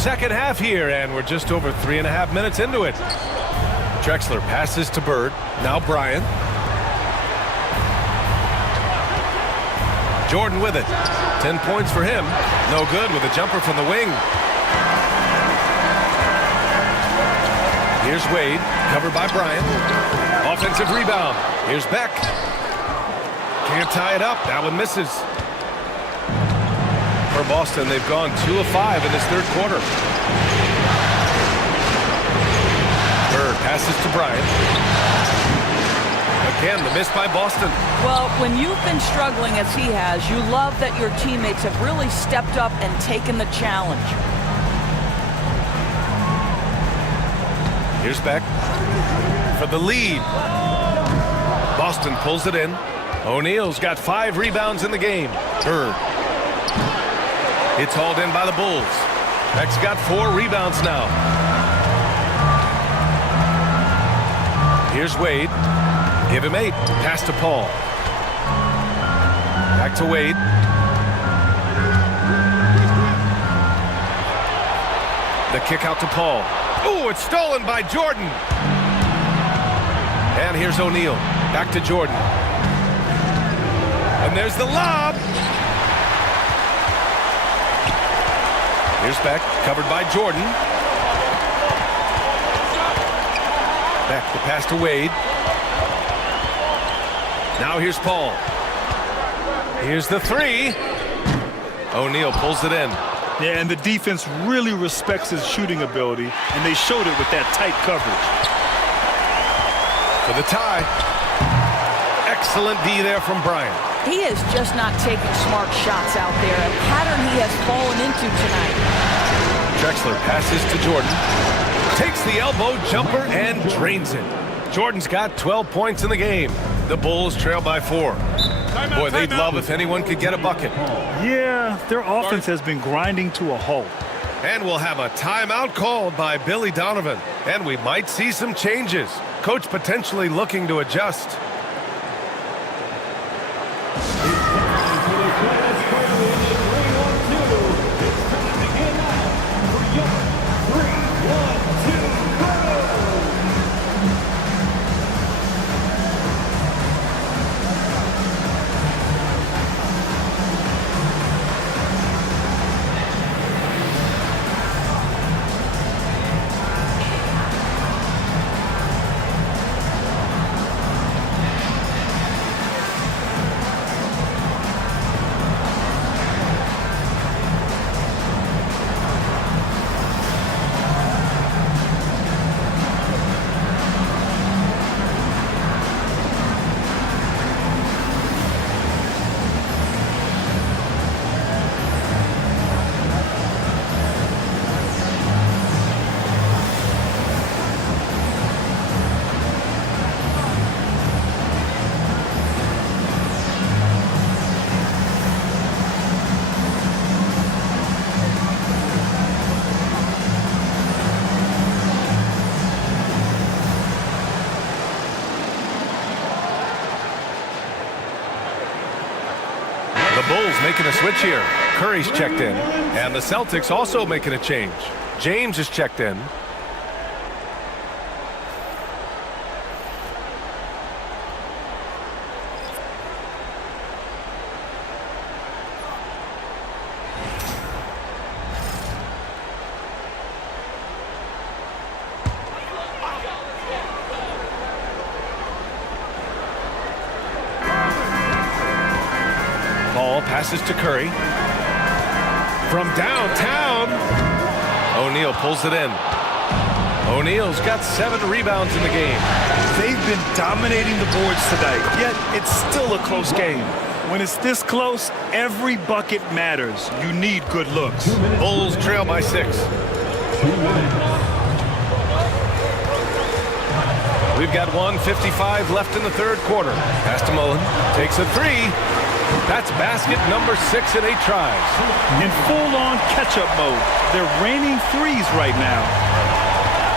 Second half here, and we're just over 3.5 minutes into it. Drexler passes to Bird. Now Bryant. Jordan with it. 10 points for him. No good with a jumper from the wing. Here's Wade, covered by Bryant. Offensive rebound. Here's Beck. Can't tie it up. That one misses. For Boston, they've gone 2 of 5 in this third quarter. Bird passes to Bryant. Again, the miss by Boston. Well, when you've been struggling as he has, you love that your teammates have really stepped up and taken the challenge. Here's Beck for the lead. Boston pulls it in. O'Neal's got 5 rebounds in the game. Bird. It's hauled in by the Bulls. Beck's got 4 rebounds now. Here's Wade. Give him 8. Pass to Paul. Back to Wade. The kick out to Paul. Ooh, it's stolen by Jordan. And here's O'Neal. Back to Jordan. And there's the lob. Here's Beck, covered by Jordan. Beck, the pass to Wade. Now here's Paul. Here's the 3. O'Neal pulls it in. Yeah, and the defense really respects his shooting ability, and they showed it with that tight coverage. For the tie. Excellent D there from Bryant. He is just not taking smart shots out there, a pattern he has fallen into tonight. Drexler passes to Jordan. Takes the elbow jumper and drains it. Jordan's got 12 points in the game. The Bulls trail by 4. Boy, they'd love if anyone could get a bucket. Yeah, their offense has been grinding to a halt. And we'll have a timeout called by Billy Donovan. And we might see some changes. Coach potentially looking to adjust. Hornets making a switch here. Curry's checked in. And the Celtics also making a change. James is checked in. Ball passes to Curry. From downtown, O'Neal pulls it in. O'Neal's got 7 rebounds in the game. They've been dominating the boards tonight, yet it's still a close game. When it's this close, every bucket matters. You need good looks. Bulls trail by 6. We've got 1:55 left in the third quarter. Pass to Mullen. Takes a 3. That's basket number 6 in 8 tries. In full-on catch-up mode. They're raining threes right now.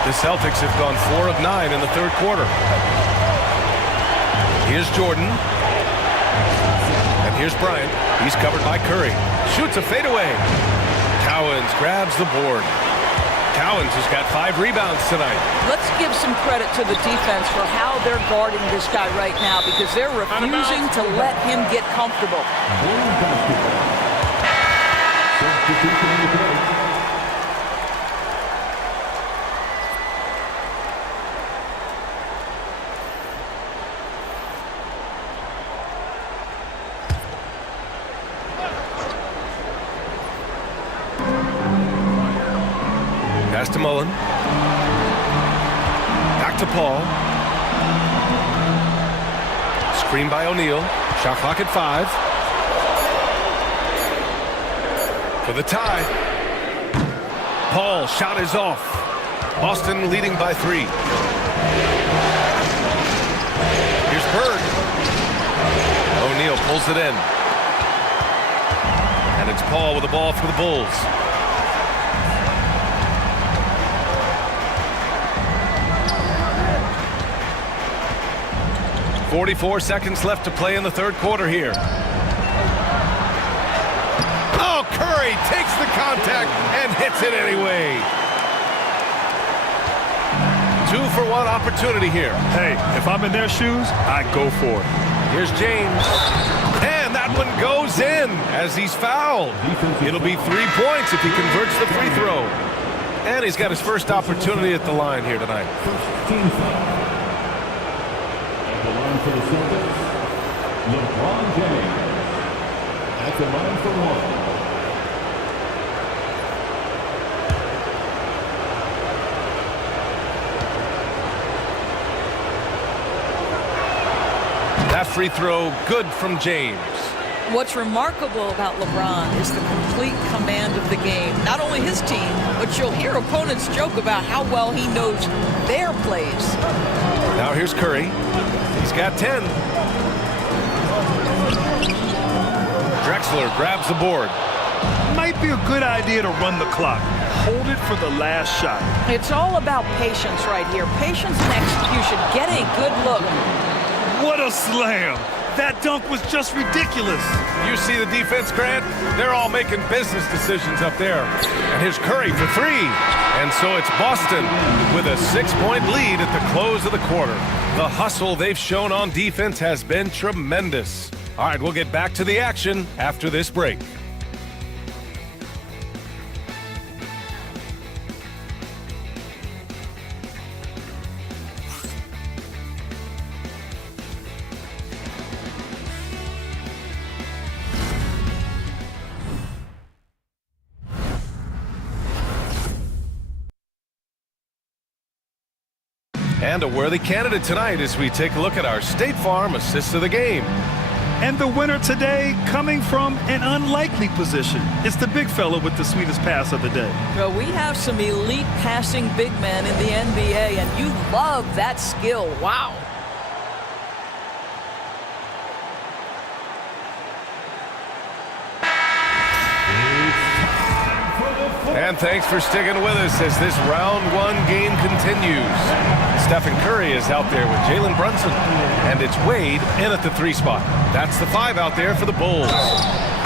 The Celtics have gone 4 of 9 in the third quarter. Here's Jordan. And here's Bryant. He's covered by Curry. Shoots a fadeaway. Cowens grabs the board. Cowens has got 5 rebounds tonight. Let's give some credit to the defense for how they're guarding this guy right now because they're refusing to let him get comfortable. Pass to Mullen. Back to Paul. Screen by O'Neal. Shot clock at 5. For the tie. Paul, shot is off. Boston leading by 3. Here's Bird. O'Neal pulls it in. And it's Paul with the ball for the Bulls. 44 seconds left to play in the third quarter here. Oh, Curry takes the contact and hits it anyway. 2-for-1 opportunity here. Hey, if I'm in their shoes, I'd go for it. Here's James. And that one goes in as he's fouled. It'll be 3 points if he converts the free throw. And he's got his first opportunity at the line here tonight. For the Celtics, LeBron James at the line for 1. That free throw, good from James. What's remarkable about LeBron is the complete command of the game. Not only his team, but you'll hear opponents joke about how well he knows their plays. Now here's Curry. He's got 10. Drexler grabs the board. Might be a good idea to run the clock. Hold it for the last shot. It's all about patience right here. Patience and execution. Get a good look. What a slam. That dunk was just ridiculous. You see the defense, Grant? They're all making business decisions up there. And here's Curry for 3. And so it's Boston with a 6-point lead at the close of the quarter. The hustle they've shown on defense has been tremendous. All right, we'll get back to the action after this break. And a worthy candidate tonight as we take a look at our State Farm Assist of the Game. And the winner today coming from an unlikely position. It's the big fella with the sweetest pass of the day. Well, we have some elite passing big men in the NBA, and you love that skill. Wow. For the And thanks for sticking with us as this round one game continues. Stephen Curry is out there with Jalen Brunson. And it's Wade in at the 3 spot. That's the 5 out there for the Bulls.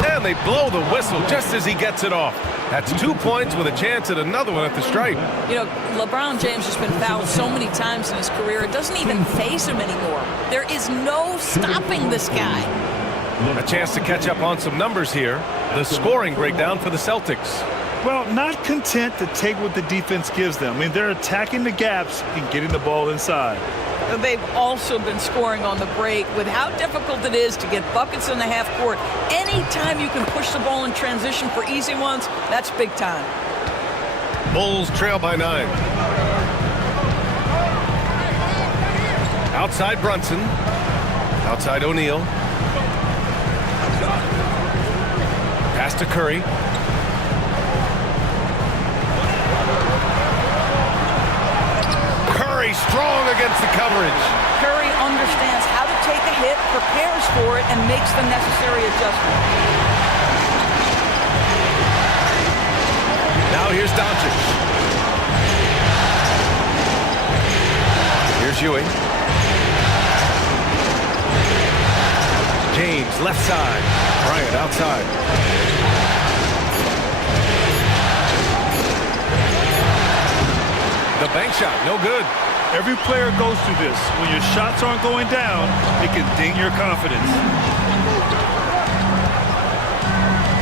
And they blow the whistle just as he gets it off. That's 2 points with a chance at another one at the stripe. You know, LeBron James has been fouled so many times in his career, it doesn't even faze him anymore. There is no stopping this guy. A chance to catch up on some numbers here. The scoring breakdown for the Celtics. Well, not content to take what the defense gives them. I mean, they're attacking the gaps and getting the ball inside. They've also been scoring on the break with how difficult it is to get buckets in the half court. Anytime you can push the ball in transition for easy ones, that's big time. Bulls trail by 9. Outside Brunson. Outside O'Neal. Pass to Curry. Curry strong against the coverage. Curry understands how to take a hit, prepares for it, and makes the necessary adjustment. Now here's Doncic. Here's Ewing. James, left side. Bryant outside. The bank shot, no good. Every player goes through this. When your shots aren't going down, it can ding your confidence.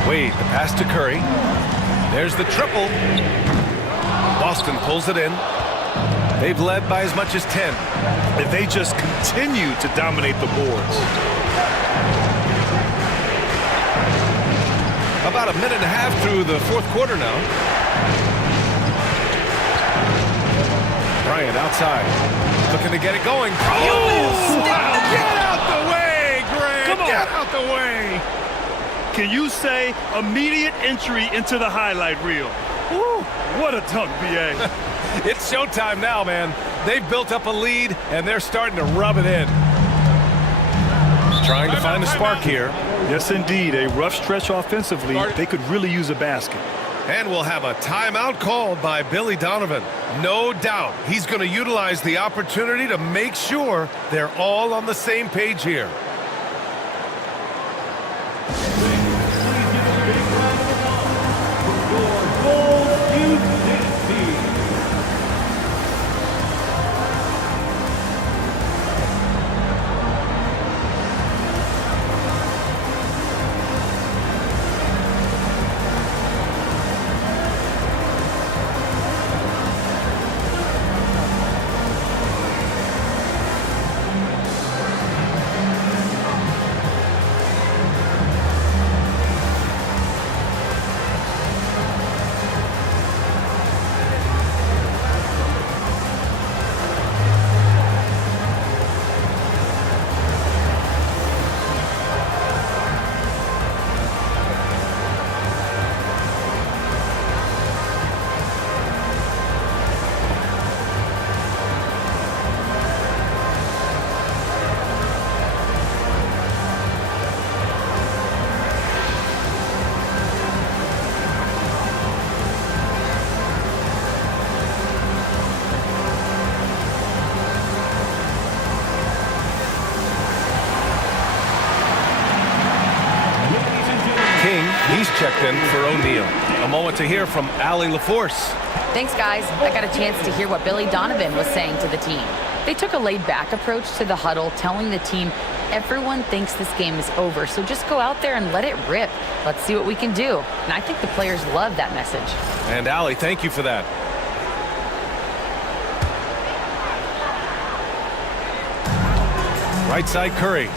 Wade, the pass to Curry. There's the triple. Boston pulls it in. They've led by as much as 10. And they just continue to dominate the boards. About a minute and a half through the fourth quarter now. Bryant outside. Looking to get it going. Oh, wow. Get out the way, Greg. Come on. Get out the way. Can you say immediate entry into the highlight reel? Woo, what a dunk, B.A. It's showtime now, man. They've built up a lead, and they're starting to rub it in. Trying to find a spark here. Yes, indeed. A rough stretch offensively. They could really use a basket. And we'll have a timeout called by Billy Donovan. No doubt he's going to utilize the opportunity to make sure they're all on the same page here. He's checked in for O'Neal. A moment to hear from Allie LaForce. Thanks, guys. I got a chance to hear what Billy Donovan was saying to the team. They took a laid-back approach to the huddle, telling the team everyone thinks this game is over, so just go out there and let it rip. Let's see what we can do. And I think the players love that message. And Allie, thank you for that. Right side Curry.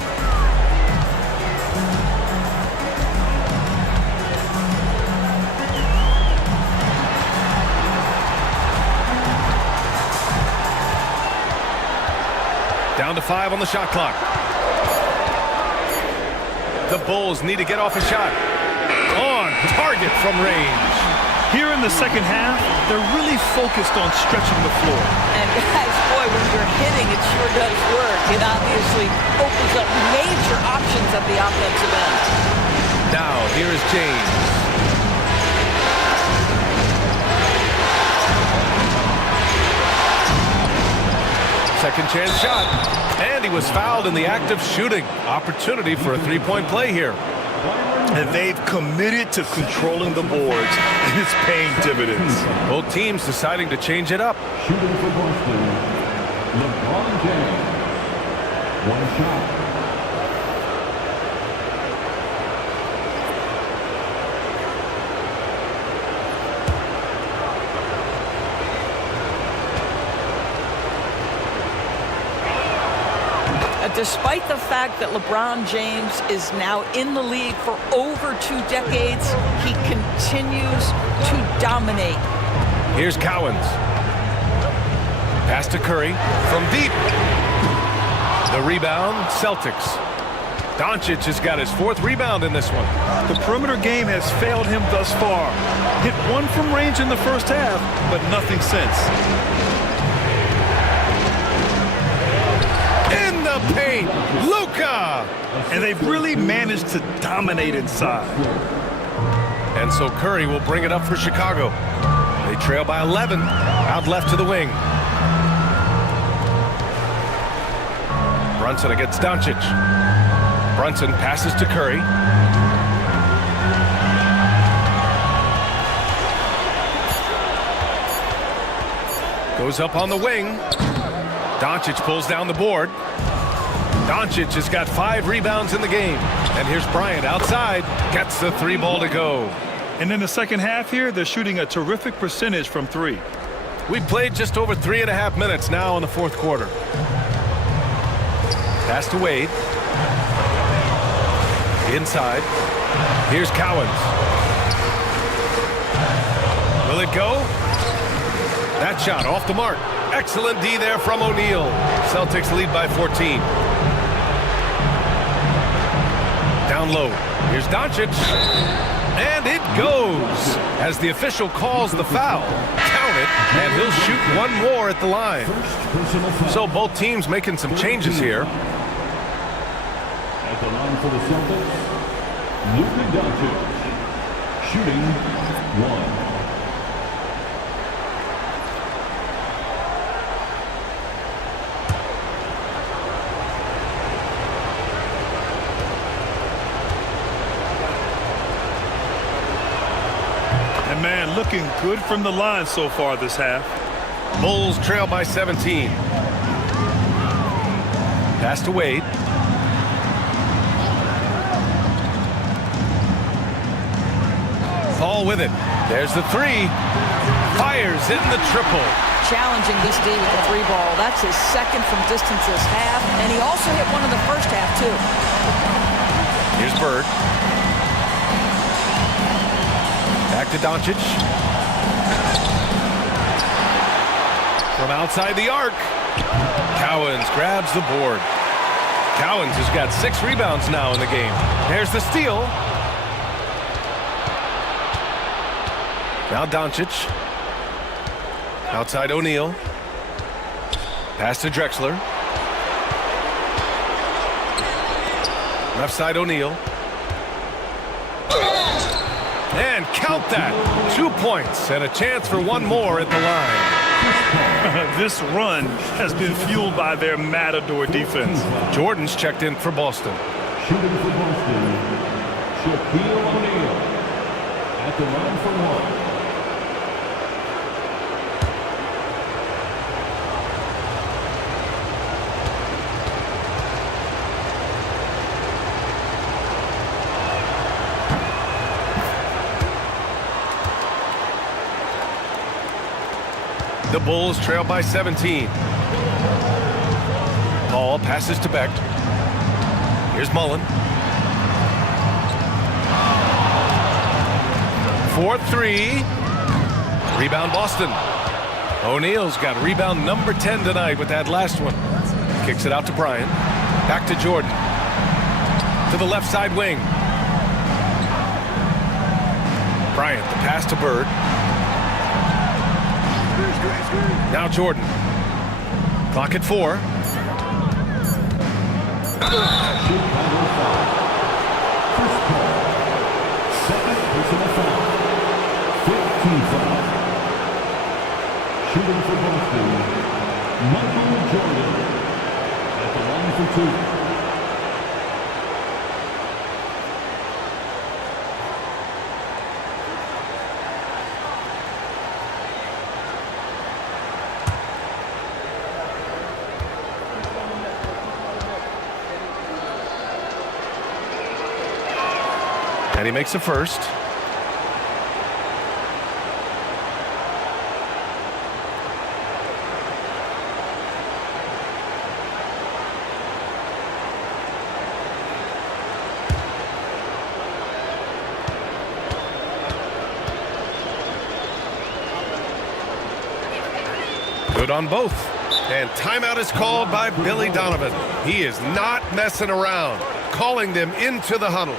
Down to 5 on the shot clock. The Bulls need to get off a shot. On target from range. Here in the second half, they're really focused on stretching the floor. And guys, boy, when you're hitting, it sure does work. It obviously opens up major options at the offensive end. Now, here is James. Second chance shot. And he was fouled in the act of shooting. Opportunity for a three-point play here. And they've committed to controlling the boards, and it's paying dividends. Both teams deciding to change it up. Shooting for Boston, LeBron James. One shot. Despite the fact that LeBron James is now in the league for over 2 decades, he continues to dominate. Here's Cowens. Pass to Curry from deep. The rebound, Celtics. Doncic has got his 4th rebound in this one. The perimeter game has failed him thus far. Hit one from range in the first half, but nothing since. In the paint, Luka! And they've really managed to dominate inside. And so Curry will bring it up for Chicago. They trail by 11, out left to the wing. Brunson against Doncic. Brunson passes to Curry. Goes up on the wing. Doncic pulls down the board. Doncic has got 5 rebounds in the game. And here's Bryant outside. Gets the 3 ball to go. And in the second half here, they're shooting a terrific percentage from 3. We've played just over 3.5 minutes now in the 4th quarter. Pass to Wade. Inside. Here's Cowens. Will it go? That shot off the mark. Excellent D there from O'Neal. Celtics lead by 14. Down low. Here's Doncic. And it goes as the official calls the foul. Count it, and he'll shoot one more at the line. So both teams making some changes here. At the line for the Celtics, Luka Doncic, shooting 1. And man, looking good from the line so far this half. Bulls trail by 17. Pass to Wade. Paul with it. There's the 3. Fires in the triple. Challenging this D with the 3 ball. That's his 2nd from distance this half. And he also hit one in the first half, too. Here's Bird. Back to Doncic. From outside the arc. Cowens grabs the board. Cowens has got 6 rebounds now in the game. There's the steal. Now Doncic. Outside O'Neal. Pass to Drexler. Left side O'Neal. And count that. 2 points and a chance for one more at the line. This run has been fueled by their Matador defense. Jordan's checked in for Boston. Shooting for Boston, Shaquille O'Neal. At the line for 1. The Bulls trail by 17. Paul passes to Beck. Here's Mullen. 4-3. Rebound Boston. O'Neal's got rebound number 10 tonight with that last one. Kicks it out to Bryant. Back to Jordan. To the left side wing. Bryant, the pass to Bird. Now Jordan. Clock at 4. Second personal foul. 15 foul. Shooting for Boston, Michael Jordan at the line for two. And he makes the first. Good on both. And timeout is called by Billy Donovan. He is not messing around, calling them into the huddle.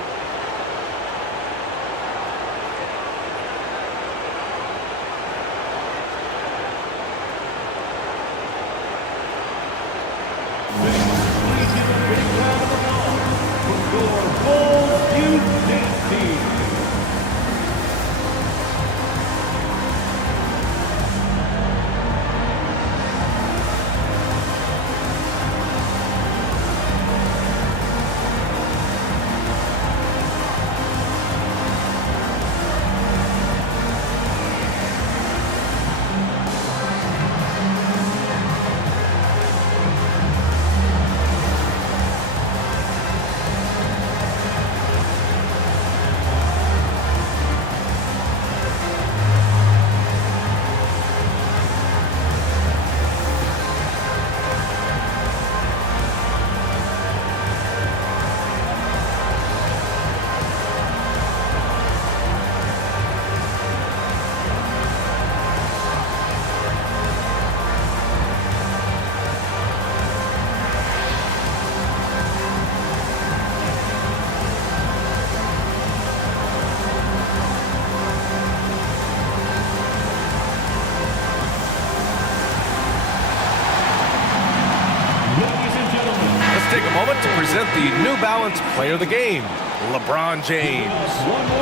Take a moment to present the New Balance Player of the Game, LeBron James.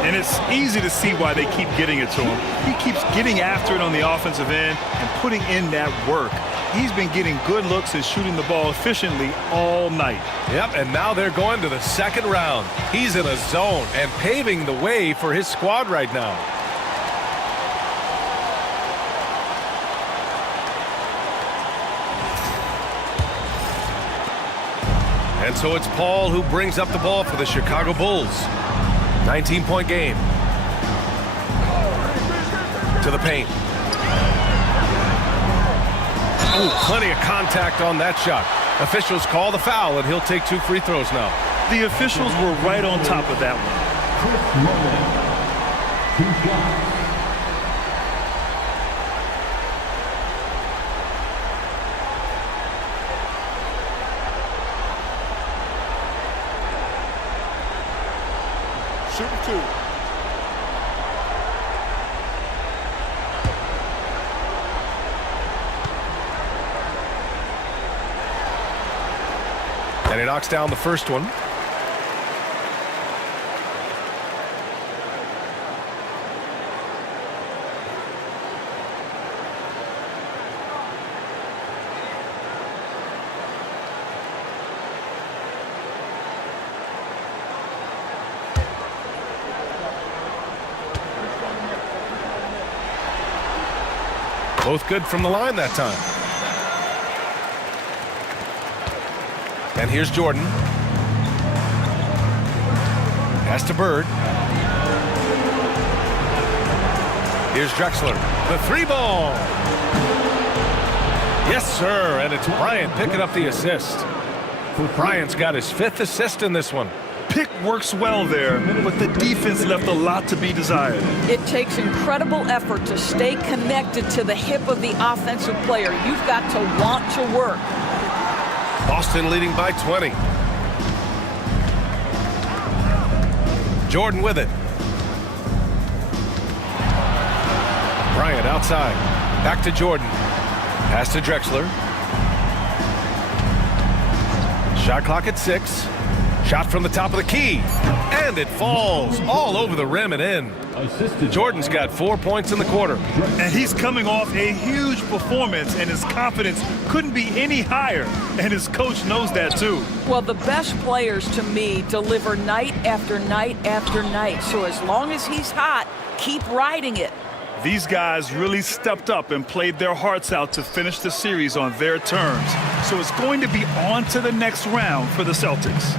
And it's easy to see why they keep getting it to him. He keeps getting after it on the offensive end and putting in that work. He's been getting good looks and shooting the ball efficiently all night. Yep, and now they're going to the second round. He's in a zone and paving the way for his squad right now. And so it's Paul who brings up the ball for the Chicago Bulls. 19-point game. To the paint. Oh, plenty of contact on that shot. Officials call the foul, and he'll take 2 free throws now. The officials were right on top of that one. 2 shots. Shooting 2. And he knocks down the first one. Both good from the line that time. And here's Jordan. Pass to Bird. Here's Drexler. The 3-ball. Yes, sir. And it's Bryant picking up the assist. Bryant's got his 5th assist in this one. Pick works well there, but the defense left a lot to be desired. It takes incredible effort to stay connected to the hip of the offensive player. You've got to want to work. Boston leading by 20. Jordan with it. Bryant outside. Back to Jordan. Pass to Drexler. Shot clock at 6. Shot from the top of the key. And And it falls all over the rim and in. Jordan's got 4 points in the quarter. And he's coming off a huge performance, and his confidence couldn't be any higher. And his coach knows that, too. Well, the best players, to me, deliver night after night after night. So as long as he's hot, keep riding it. These guys really stepped up and played their hearts out to finish the series on their terms. So it's going to be on to the next round for the Celtics.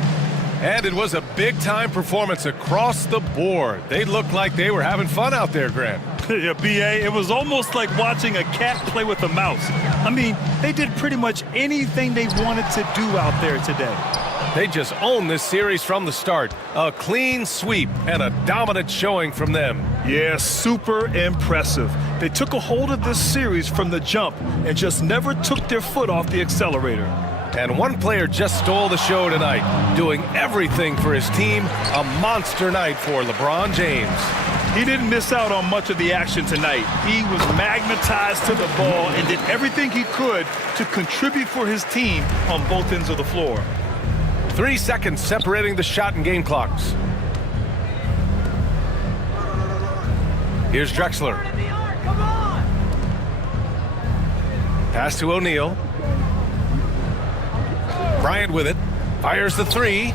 And it was a big-time performance across the board. They looked like they were having fun out there, Grant. Yeah, B.A., it was almost like watching a cat play with a mouse. I mean, they did pretty much anything they wanted to do out there today. They just owned this series from the start. A clean sweep and a dominant showing from them. Yeah, super impressive. They took a hold of this series from the jump and just never took their foot off the accelerator. And one player just stole the show tonight, doing everything for his team. A monster night for LeBron James. He didn't miss out on much of the action tonight. He was magnetized to the ball and did everything he could to contribute for his team on both ends of the floor. 3 seconds separating the shot and game clocks. Here's Drexler. Pass to O'Neal. Bryant with it. Fires the three.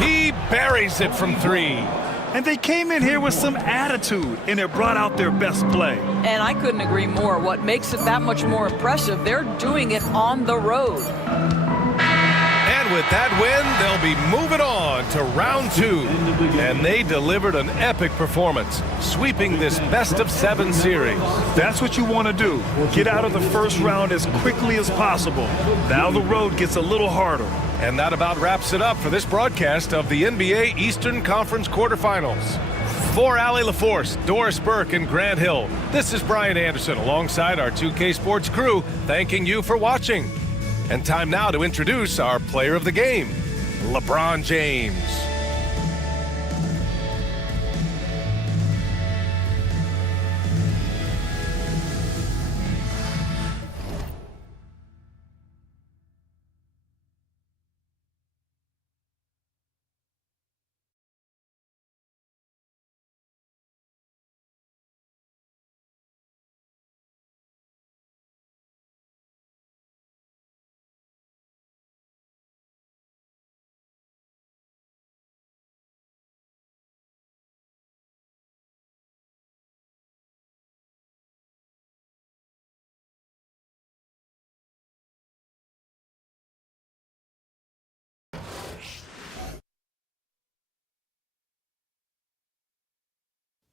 He buries it from three. And they came in here with some attitude, and it brought out their best play. And I couldn't agree more. What makes it that much more impressive, they're doing it on the road. And with that win, they'll be moving on to round 2. And they delivered an epic performance, sweeping this best-of-7 series. That's what you want to do. Get out of the first round as quickly as possible. Now the road gets a little harder. And that about wraps it up for this broadcast of the NBA Eastern Conference quarterfinals. For Allie LaForce, Doris Burke, and Grant Hill, this is Brian Anderson alongside our 2K Sports crew, thanking you for watching. And time now to introduce our player of the game, LeBron James.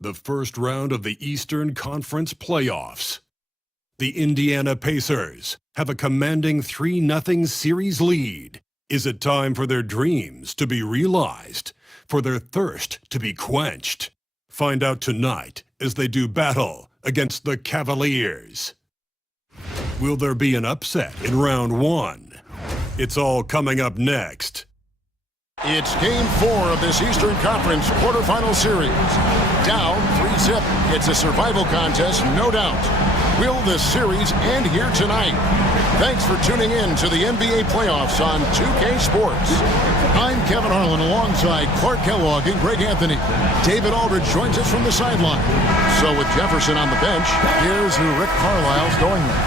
The first round of the Eastern Conference playoffs. The Indiana Pacers have a commanding 3-0 series lead. Is it time for their dreams to be realized, for their thirst to be quenched? Find out tonight as they do battle against the Cavaliers. Will there be an upset in round 1? It's all coming up next. It's Game 4 of this Eastern Conference quarterfinal series. Down 3-0. It's a survival contest, no doubt. Will this series end here tonight? Thanks for tuning in to the NBA playoffs on 2K Sports. I'm Kevin Harlan alongside Clark Kellogg and Greg Anthony. David Aldridge joins us from the sideline. So with Jefferson on the bench, here's who Rick Carlisle's going with.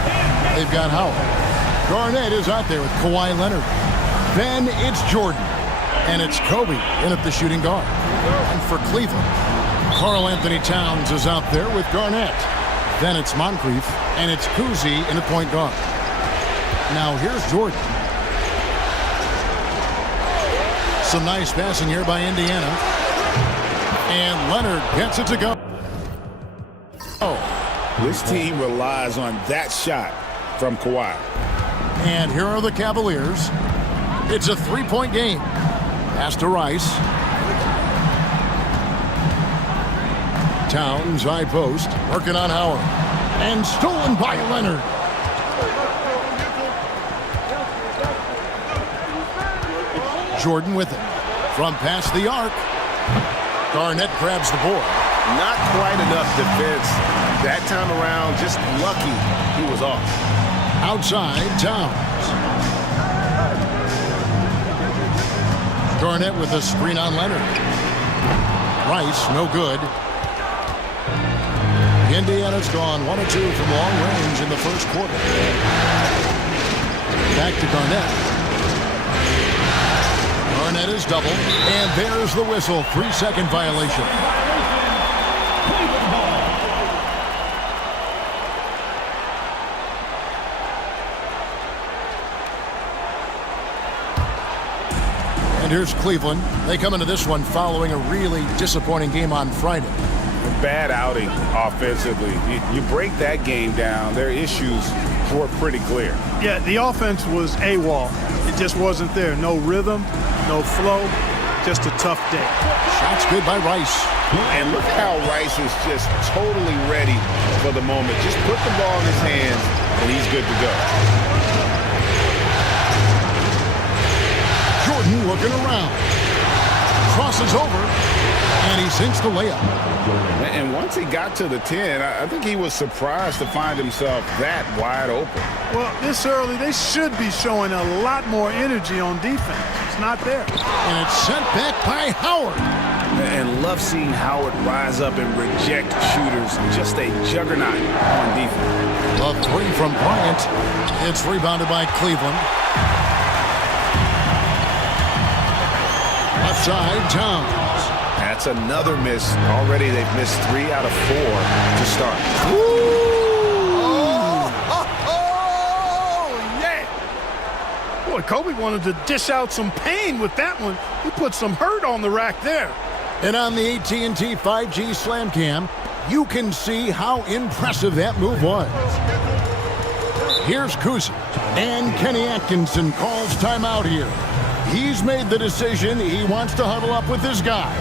They've got Howard. Garnett is out there with Kawhi Leonard. Then it's Jordan. And it's Kobe in at the shooting guard. And for Cleveland, Karl Anthony Towns is out there with Garnett. Then it's Moncrief, and it's Kuzi in at point guard. Now here's Jordan. Some nice passing here by Indiana. And Leonard gets it to go. This team relies on that shot from Kawhi. And here are the Cavaliers. It's a 3-point game. Pass to Rice. Towns, high post, working on Howard. And stolen by Leonard. Jordan with it. From past the arc. Garnett grabs the board. Not quite enough defense. That time around, just lucky he was off. Outside, Towns. Garnett with a screen on Leonard. Rice, no good. Indiana's gone 1 of 2 from long range in the first quarter. Back to Garnett. Garnett is double, and there's the whistle. 3-second violation. And here's Cleveland. They come into this one following a really disappointing game on Friday. A bad outing offensively. You break that game down, their issues were pretty clear. Yeah, the offense was AWOL. It just wasn't there. No rhythm, no flow, just a tough day. Shot's good by Rice. And look how Rice is just totally ready for the moment. Just put the ball in his hands, and he's good to go. Jordan looking around. Crosses over, and he sinks the layup. And once he got to the 10, I think he was surprised to find himself that wide open. Well, this early, they should be showing a lot more energy on defense. It's not there. And it's sent back by Howard. And love seeing Howard rise up and reject shooters. Just a juggernaut on defense. A 3 from Bryant. It's rebounded by Cleveland. Left side, Towns. That's another miss. Already they've missed 3 out of 4 to start. Yeah. Boy, Kobe wanted to dish out some pain with that one. He put some hurt on the rack there. And on the AT&T 5G Slam Cam, you can see how impressive that move was. Here's Kuzic. And Kenny Atkinson calls timeout here. He's made the decision. He wants to huddle up with his guys.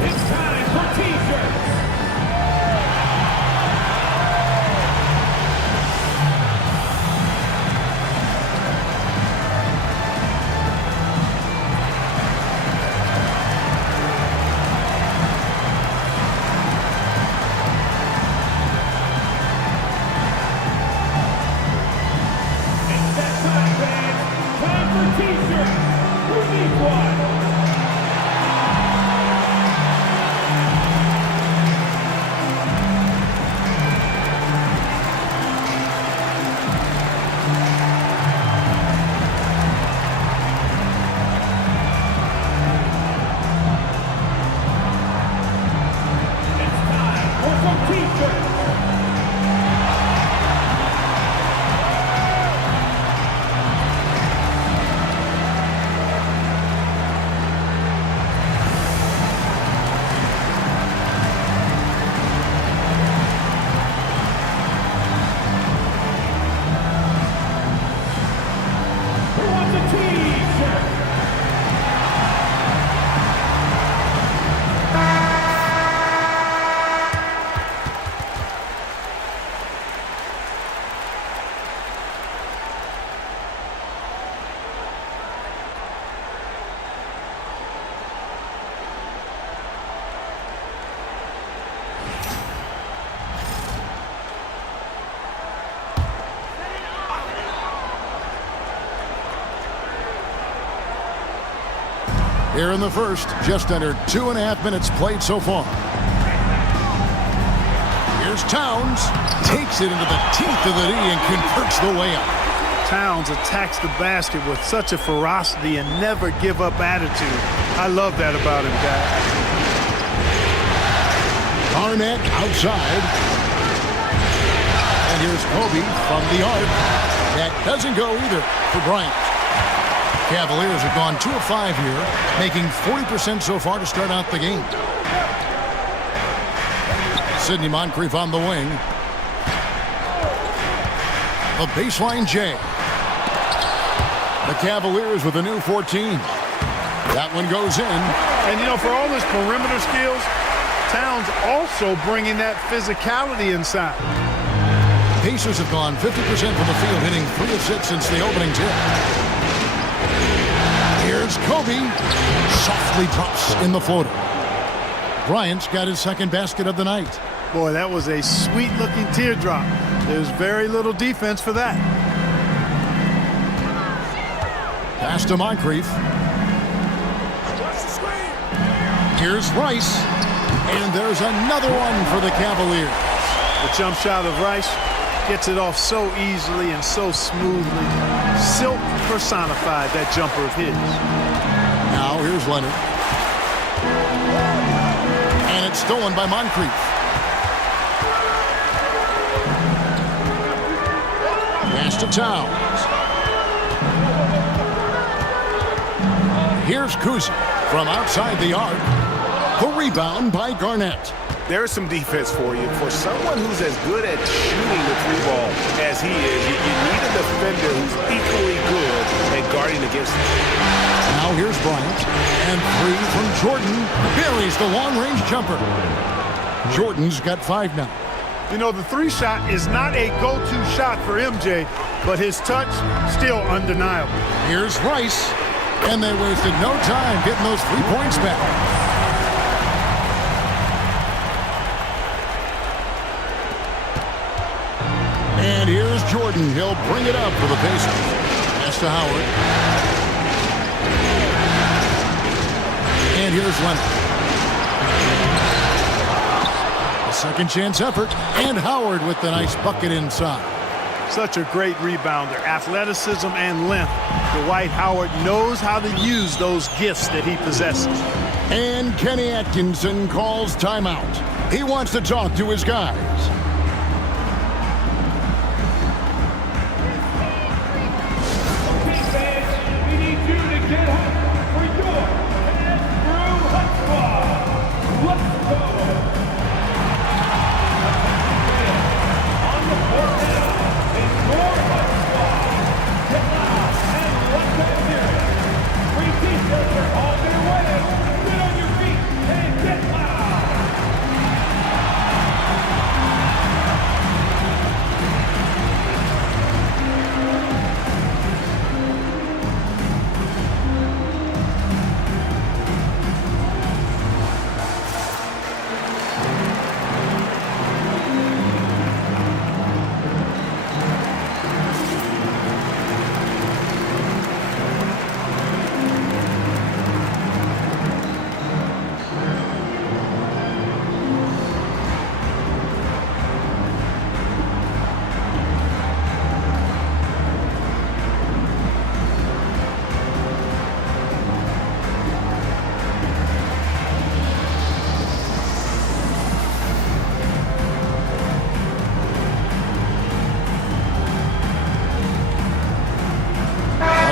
It's time for T-shirts. Here in the first, just under 2.5 minutes played so far. Here's Towns. Takes it into the teeth of the D and converts the layup. Towns attacks the basket with such a ferocity and never give up attitude. I love that about him, guys. Garnett outside. And here's Kobe from the arc. That doesn't go either for Bryant. Cavaliers have gone 2 of 5 here, making 40% so far to start out the game. Sidney Moncrief on the wing. The baseline J. The Cavaliers with a new 14. That one goes in. And, you know, for all his perimeter skills, Towns also bringing that physicality inside. Pacers have gone 50% from the field, hitting 3 of 6 since the opening tip. Here's Kobe. Softly drops in the floater. Bryant's got his second basket of the night. Boy, that was a sweet-looking teardrop. There's very little defense for that. Pass to Moncrief. Here's Rice. And there's another one for the Cavaliers. The jump shot of Rice gets it off so easily and so smoothly. Silk personified that jumper of his. Now here's Leonard. And it's stolen by Moncrief. Pass to Towns. Here's Kuzi from outside the arc. The rebound by Garnett. There's some defense for you. For someone who's as good at shooting the three ball as he is, you need a defender who's equally good at guarding against him. Now here's Bryant. And three from Jordan. Buries the long-range jumper. Jordan's got 5 now. You know, the three shot is not a go-to shot for MJ, but his touch still undeniable. Here's Rice. And they wasted no time getting those 3 points back. And here's Jordan. He'll bring it up for the Pacers. Pass to Howard. And here's Leonard. A second chance effort. And Howard with the nice bucket inside. Such a great rebounder. Athleticism and length. Dwight Howard knows how to use those gifts that he possesses. And Kenny Atkinson calls timeout. He wants to talk to his guys.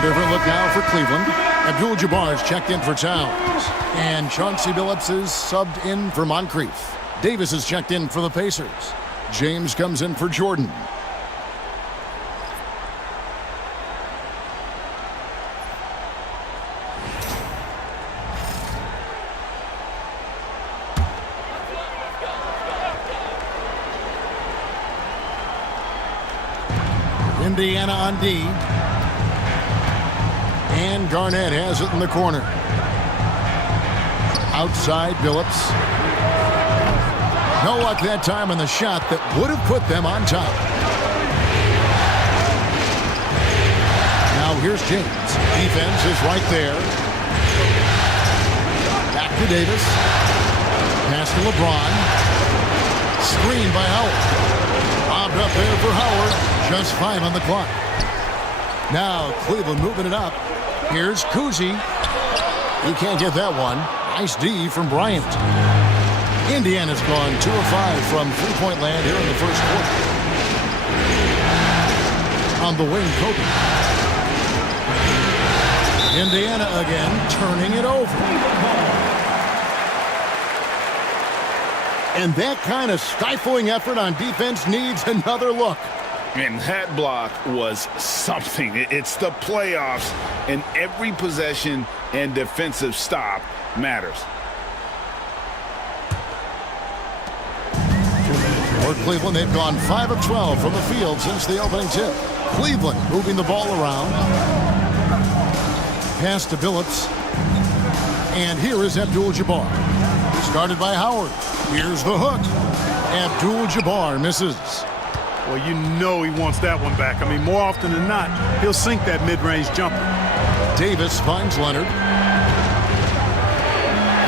Different look now for Cleveland. Abdul-Jabbar's checked in for Towns. And Chauncey Billups is subbed in for Moncrief. Davis is checked in for the Pacers. James comes in for Jordan. Indiana on D. And Garnett has it in the corner. Outside, Billups. No luck that time on the shot that would have put them on top. Now here's James. Defense is right there. Back to Davis. Pass to LeBron. Screen by Howard. Bobbed up there for Howard. Just 5 on the clock. Now Cleveland moving it up. Here's Kuzi. He can't get that one. Nice D from Bryant. Indiana's gone 2 of 5 from three-point land here in the first quarter. On the wing, Kobe. Indiana again turning it over. And that kind of stifling effort on defense needs another look. And that block was something. It's the playoffs, and every possession and defensive stop matters. For Cleveland, they've gone 5 of 12 from the field since the opening tip. Cleveland moving the ball around. Pass to Billups. And here is Abdul-Jabbar. Started by Howard. Here's the hook. Abdul-Jabbar misses. Well, you know he wants that one back. I mean, more often than not, he'll sink that mid-range jumper. Davis finds Leonard.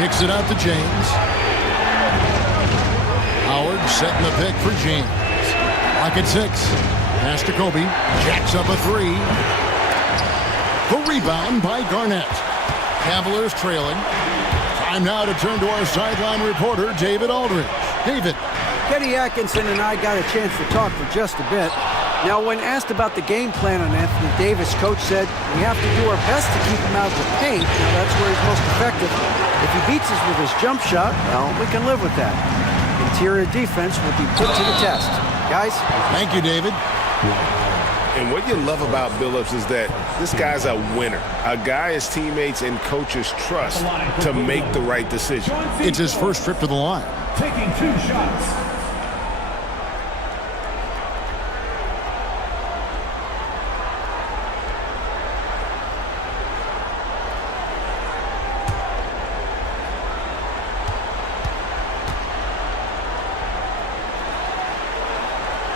Kicks it out to James. Howard setting the pick for James. Lock at 6. Pass to Kobe. Jacks up a 3. The rebound by Garnett. Cavaliers trailing. Time now to turn to our sideline reporter, David Aldridge. David. Kenny Atkinson and I got a chance to talk for just a bit. Now, when asked about the game plan on Anthony Davis, Coach said, we have to do our best to keep him out of the paint. Now, that's where he's most effective. If he beats us with his jump shot, well, we can live with that. Interior defense will be put to the test. Guys? Thank you, David. And what you love about Billups is that this guy's a winner. A guy his teammates and coaches trust to make the right decision. It's his first trip to the line. Taking 2 shots.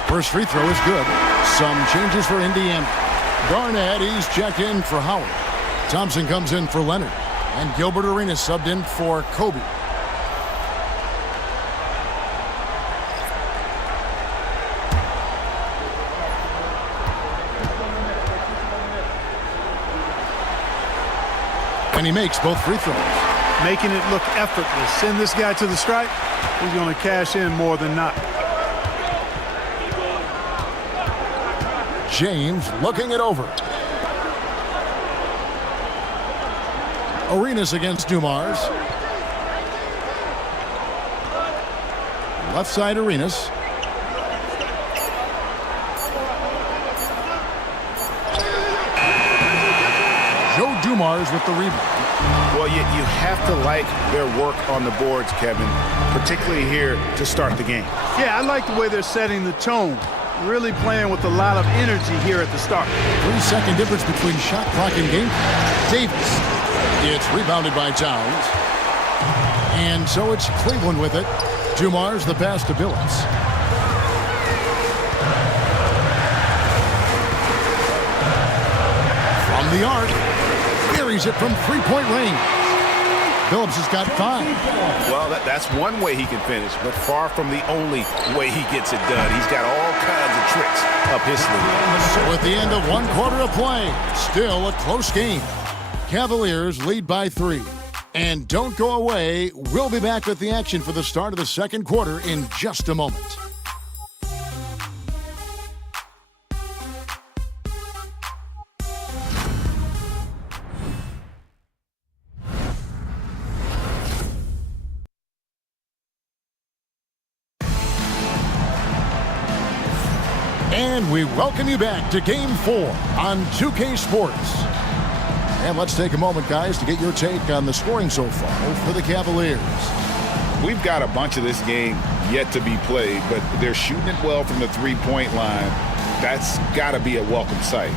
First free throw is good. Some changes for Indiana. Garnett, he's checked in for Howard. Thompson comes in for Leonard. And Gilbert Arenas subbed in for Kobe. And he makes both free throws. Making it look effortless. Send this guy to the stripe. He's going to cash in more than not. James looking it over. Arenas against Dumars. Left side Arenas. Joe Dumars with the rebound. Well, you have to like their work on the boards, Kevin, particularly here to start the game. Yeah, I like the way they're setting the tone. Really playing with a lot of energy here at the start. 3-second difference between shot clock and game. Davis. It's rebounded by Towns. And so it's Cleveland with it. Dumars the pass to Billups. From the arc. Buries it from three-point range. Billups has got 5. Well, that's one way he can finish, but far from the only way he gets it done. He's got all kinds of tricks up his sleeve. So at the end of 1 quarter of play, still a close game. Cavaliers lead by 3. And don't go away. We'll be back with the action for the start of the second quarter in just a moment. And we welcome you back to Game 4 on 2K Sports. And let's take a moment, guys, to get your take on the scoring so far for the Cavaliers. We've got a bunch of this game yet to be played, but they're shooting it well from the three-point line. That's got to be a welcome sight.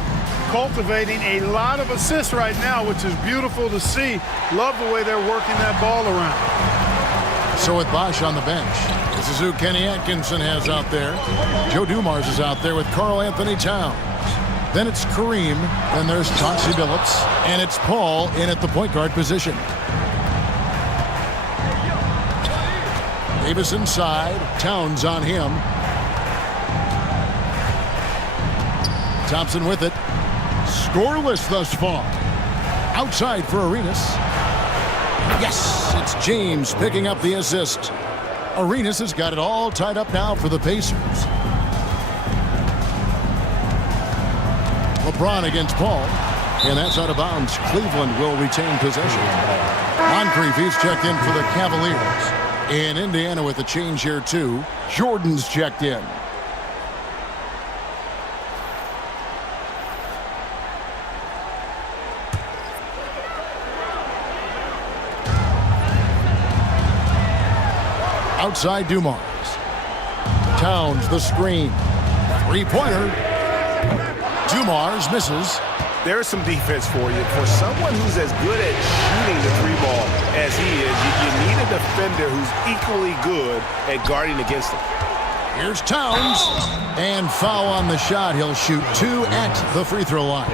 Cultivating a lot of assists right now, which is beautiful to see. Love the way they're working that ball around. So with Bosch on the bench, this is who Kenny Atkinson has out there. Joe Dumars is out there with Karl Anthony Towns. Then it's Kareem. Then there's Chauncey Billups. And it's Paul in at the point guard position. Davis inside. Towns on him. Thompson with it. Scoreless thus far. Outside for Arenas. Yes, it's James picking up the assist. Arenas has got it all tied up now for the Pacers. LeBron against Paul. And that's out of bounds. Cleveland will retain possession. Moncrief, he's checked in for the Cavaliers. In Indiana with a change here too. Jordan's checked in. Outside Dumars. Towns the screen. Three-pointer. Dumars misses. There's some defense for you. For someone who's as good at shooting the three ball as he is, you need a defender who's equally good at guarding against him. Here's Towns. And foul on the shot. He'll shoot 2 at the free throw line.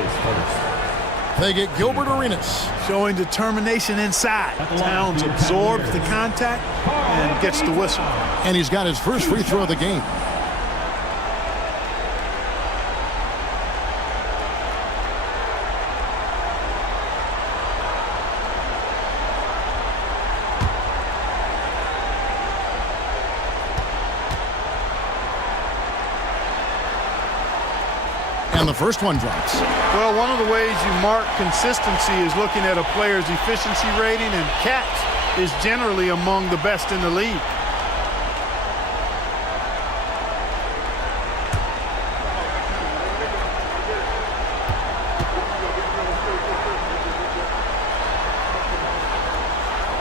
They get Gilbert Arenas. Showing determination inside. Towns absorbs the contact and gets the whistle. And he's got his first free throw of the game. And the first one drops. Well, one of the ways you mark consistency is looking at a player's efficiency rating, and catch is generally among the best in the league.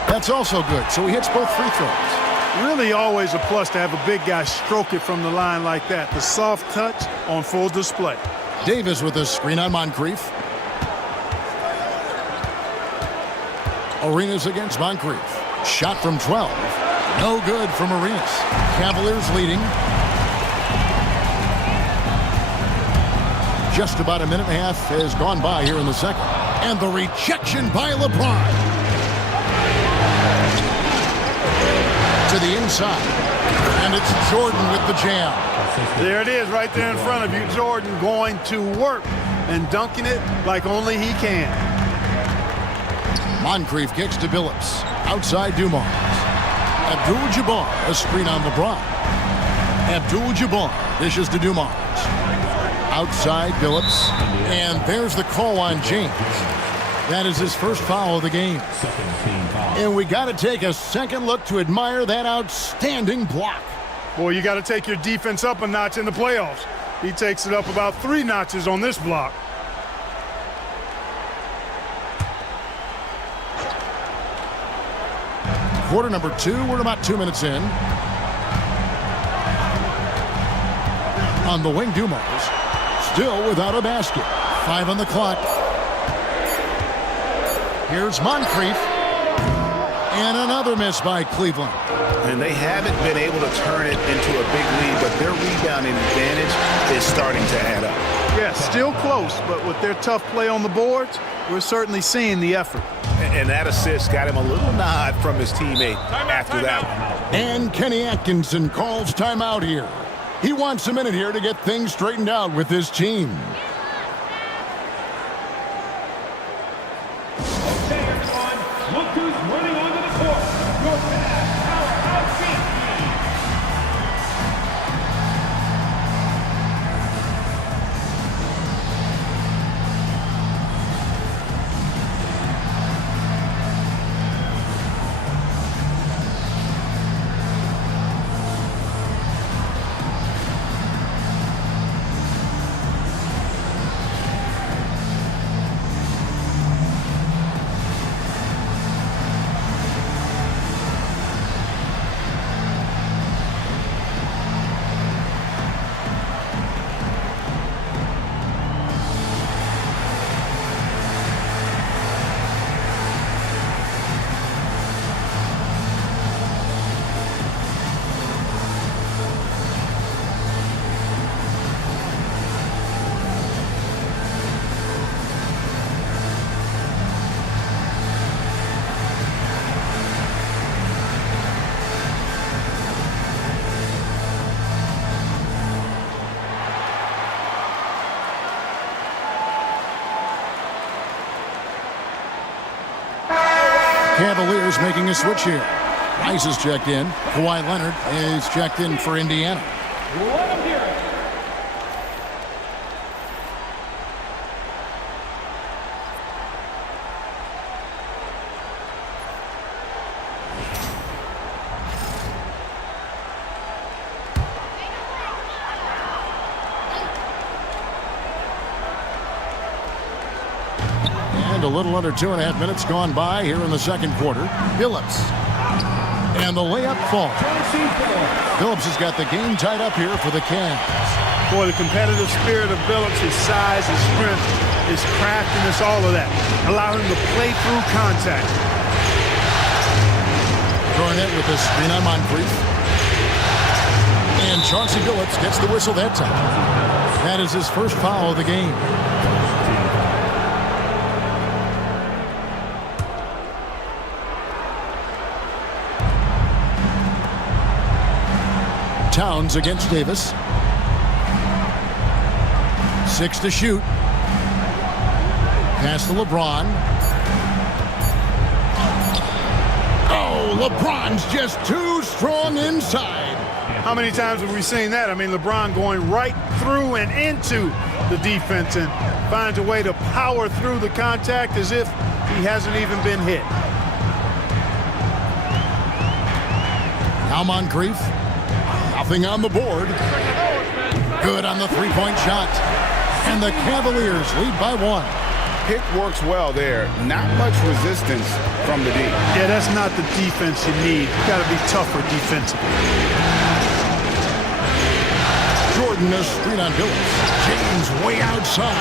That's also good, so he hits both free throws. Really always a plus to have a big guy stroke it from the line like that. The soft touch on full display. Davis with a screen on Moncrief. Arenas against Moncrief. Shot from 12. No good from Arenas. Cavaliers leading. Just about a minute and a half has gone by here in the second. And the rejection by LeBron. To the inside. And it's Jordan with the jam. There it is right there in front of you. Jordan going to work and dunking it like only he can. Moncrief kicks to Billups. Outside Dumars. Abdul-Jabbar, a screen on LeBron. Abdul-Jabbar dishes to Dumars. Outside Billups. And there's the call on James. That is his first foul of the game. And we got to take a second look to admire that outstanding block. Boy, you got to take your defense up a notch in the playoffs. He takes it up about 3 notches on this block. Quarter number 2, we're about 2 minutes in. On the wing, Dumars. Still without a basket. 5 on the clock. Here's Moncrief. And another miss by Cleveland. And they haven't been able to turn it into a big lead, but their rebounding advantage is starting to add up. Yeah, still close, but with their tough play on the boards, we're certainly seeing the effort. And that assist got him a little nod from his teammate after that one. And Kenny Atkinson calls timeout here. He wants a minute here to get things straightened out with his team. Cavaliers making a switch here. Rice is checked in. Kawhi Leonard is checked in for Indiana. A little under 2.5 minutes gone by here in the second quarter. Billups. And the layup falls. Billups has got the game tied up here for the Cavs. Boy, the competitive spirit of Billups, his size, his strength, his craftiness, all of that. Allow him to play through contact. Garnett with the screen on Moncrief. And Chauncey Billups gets the whistle that time. That is his first foul of the game. Towns against Davis. 6 to shoot. Pass to LeBron. Oh, LeBron's just too strong inside. How many times have we seen that? I mean, LeBron going right through and into the defense and finds a way to power through the contact as if he hasn't even been hit. Now Moncrief. Nothing on the board. Good on the three-point shot. And the Cavaliers lead by 1. Pick works well there. Not much resistance from the D. Yeah, that's not the defense you need. You got to be tougher defensively. Jordan a screen on Billups. James way outside.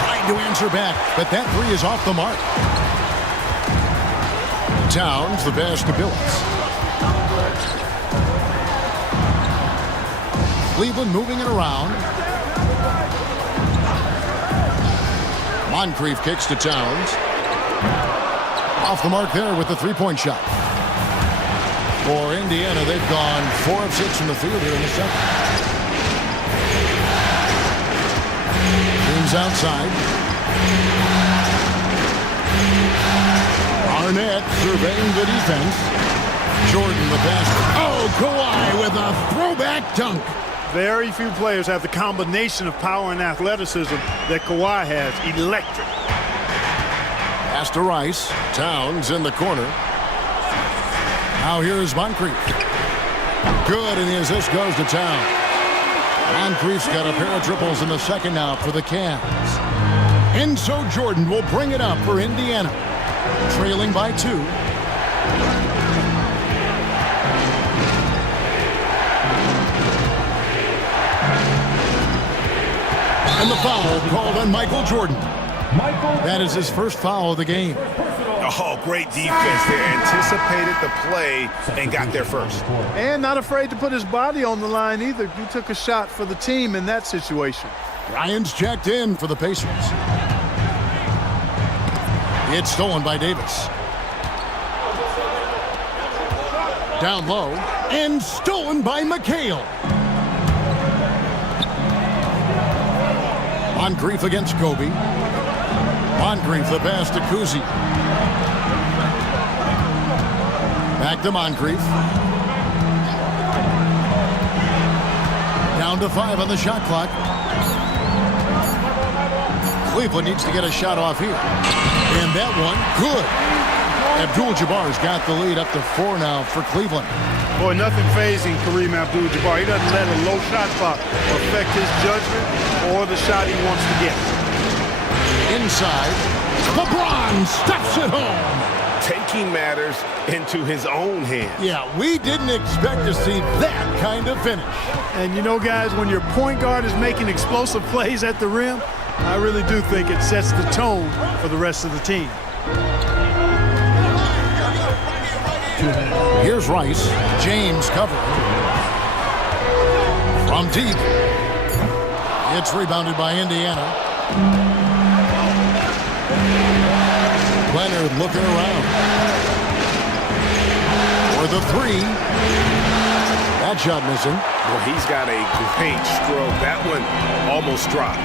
Trying to answer back, but that three is off the mark. Towns the pass to Billups. Cleveland moving it around. Moncrief kicks to Towns. Off the mark there with the three-point shot. For Indiana, they've gone 4 of 6 from the field here in the second. James outside. Arnett surveying the defense. Jordan the pass. Oh, Kawhi with a throwback dunk. Very few players have the combination of power and athleticism that Kawhi has. Electric. Pass to Rice. Towns in the corner. Now here's Moncrief. Good, and the assist goes to Towns. Moncrief's got a pair of triples in the second now for the Cavs. And so Jordan will bring it up for Indiana. Trailing by 2. And the foul called on Michael Jordan. That is his first foul of the game. Oh, great defense there. Anticipated the play and got there first. And not afraid to put his body on the line either. He took a shot for the team in that situation. Ryan's checked in for the Pacers. It's stolen by Davis. Down low. And stolen by McHale. Moncrief against Kobe. Moncrief the pass to Kuzi. Back to Moncrief. Down to 5 on the shot clock. Cleveland needs to get a shot off here. And that one, good. Abdul-Jabbar's got the lead up to 4 now for Cleveland. Boy, nothing phasing Kareem Abdul-Jabbar. He doesn't let a low shot clock affect his judgment or the shot he wants to get. Inside, LeBron stuffs it home. Taking matters into his own hands. Yeah, we didn't expect to see that kind of finish. And you know, guys, when your point guard is making explosive plays at the rim, I really do think it sets the tone for the rest of the team. Here's Rice. James covering. From deep. It's rebounded by Indiana. Leonard looking around. For the 3. That shot missing. Well, he's got a great stroke. That one almost dropped.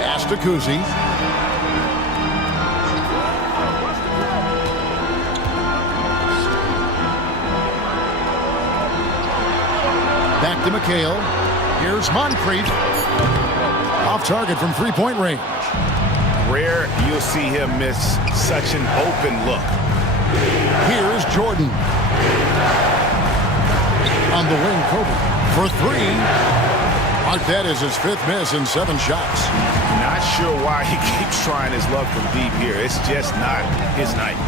Pass to Kuzi. Back to McHale. Here's Moncrief. Off target from three-point range. Rare you'll see him miss such an open look. Here's Jordan. On the wing, Kobe. For 3. Mark that is his 5th miss in 7 shots. Not sure why he keeps trying his luck from deep here. It's just not his night.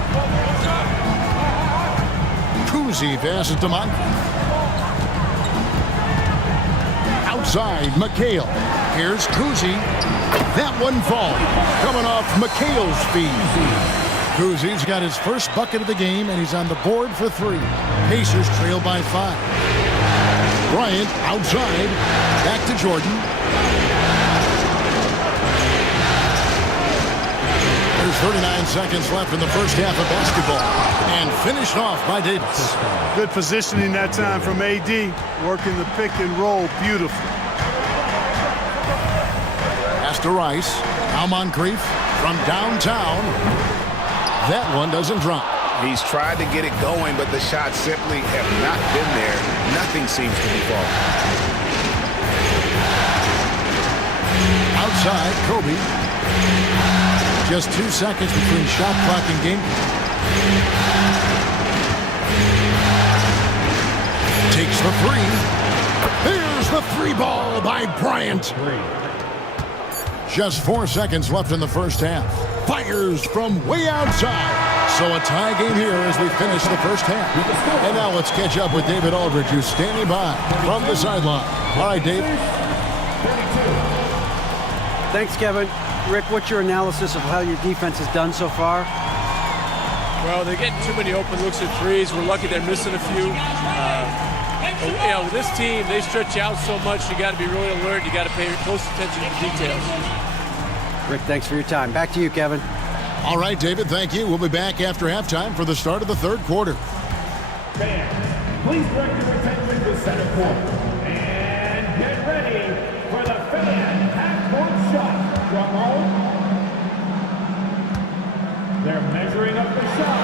Kuzi passes to Moncrief. Outside, McHale. Here's Kuzi. That one falls. Coming off McHale's feet. Kuzi's got his first bucket of the game, and he's on the board for 3. Pacers trail by 5. Bryant outside. Back to Jordan. Here's 39 seconds left in the first half of basketball. And finished off by Davis. Good positioning that time from AD. Working the pick and roll beautifully. Pass to Rice. Now Moncrief from downtown. That one doesn't drop. He's tried to get it going, but the shots simply have not been there. Nothing seems to be falling. Outside, Kobe. Just 2 seconds between shot clock and game. Takes the three. Here's the three ball by Bryant. Just 4 seconds left in the first half. Fires from way outside. So a tie game here as we finish the first half. And now let's catch up with David Aldridge, who's standing by from the sideline. All right, Dave. Thanks, Kevin. Rick, what's your analysis of how your defense has done so far? Well, they're getting too many open looks at threes. We're lucky they're missing a few. With this team, they stretch you out so much, you got to be really alert. You got to pay close attention to the details. Rick, thanks for your time. Back to you, Kevin. All right, David, thank you. We'll be back after halftime for the start of the third quarter. Fans, please direct your attention to center court. And get ready for the fan half-court shot. Drum roll. They're measuring up the shot.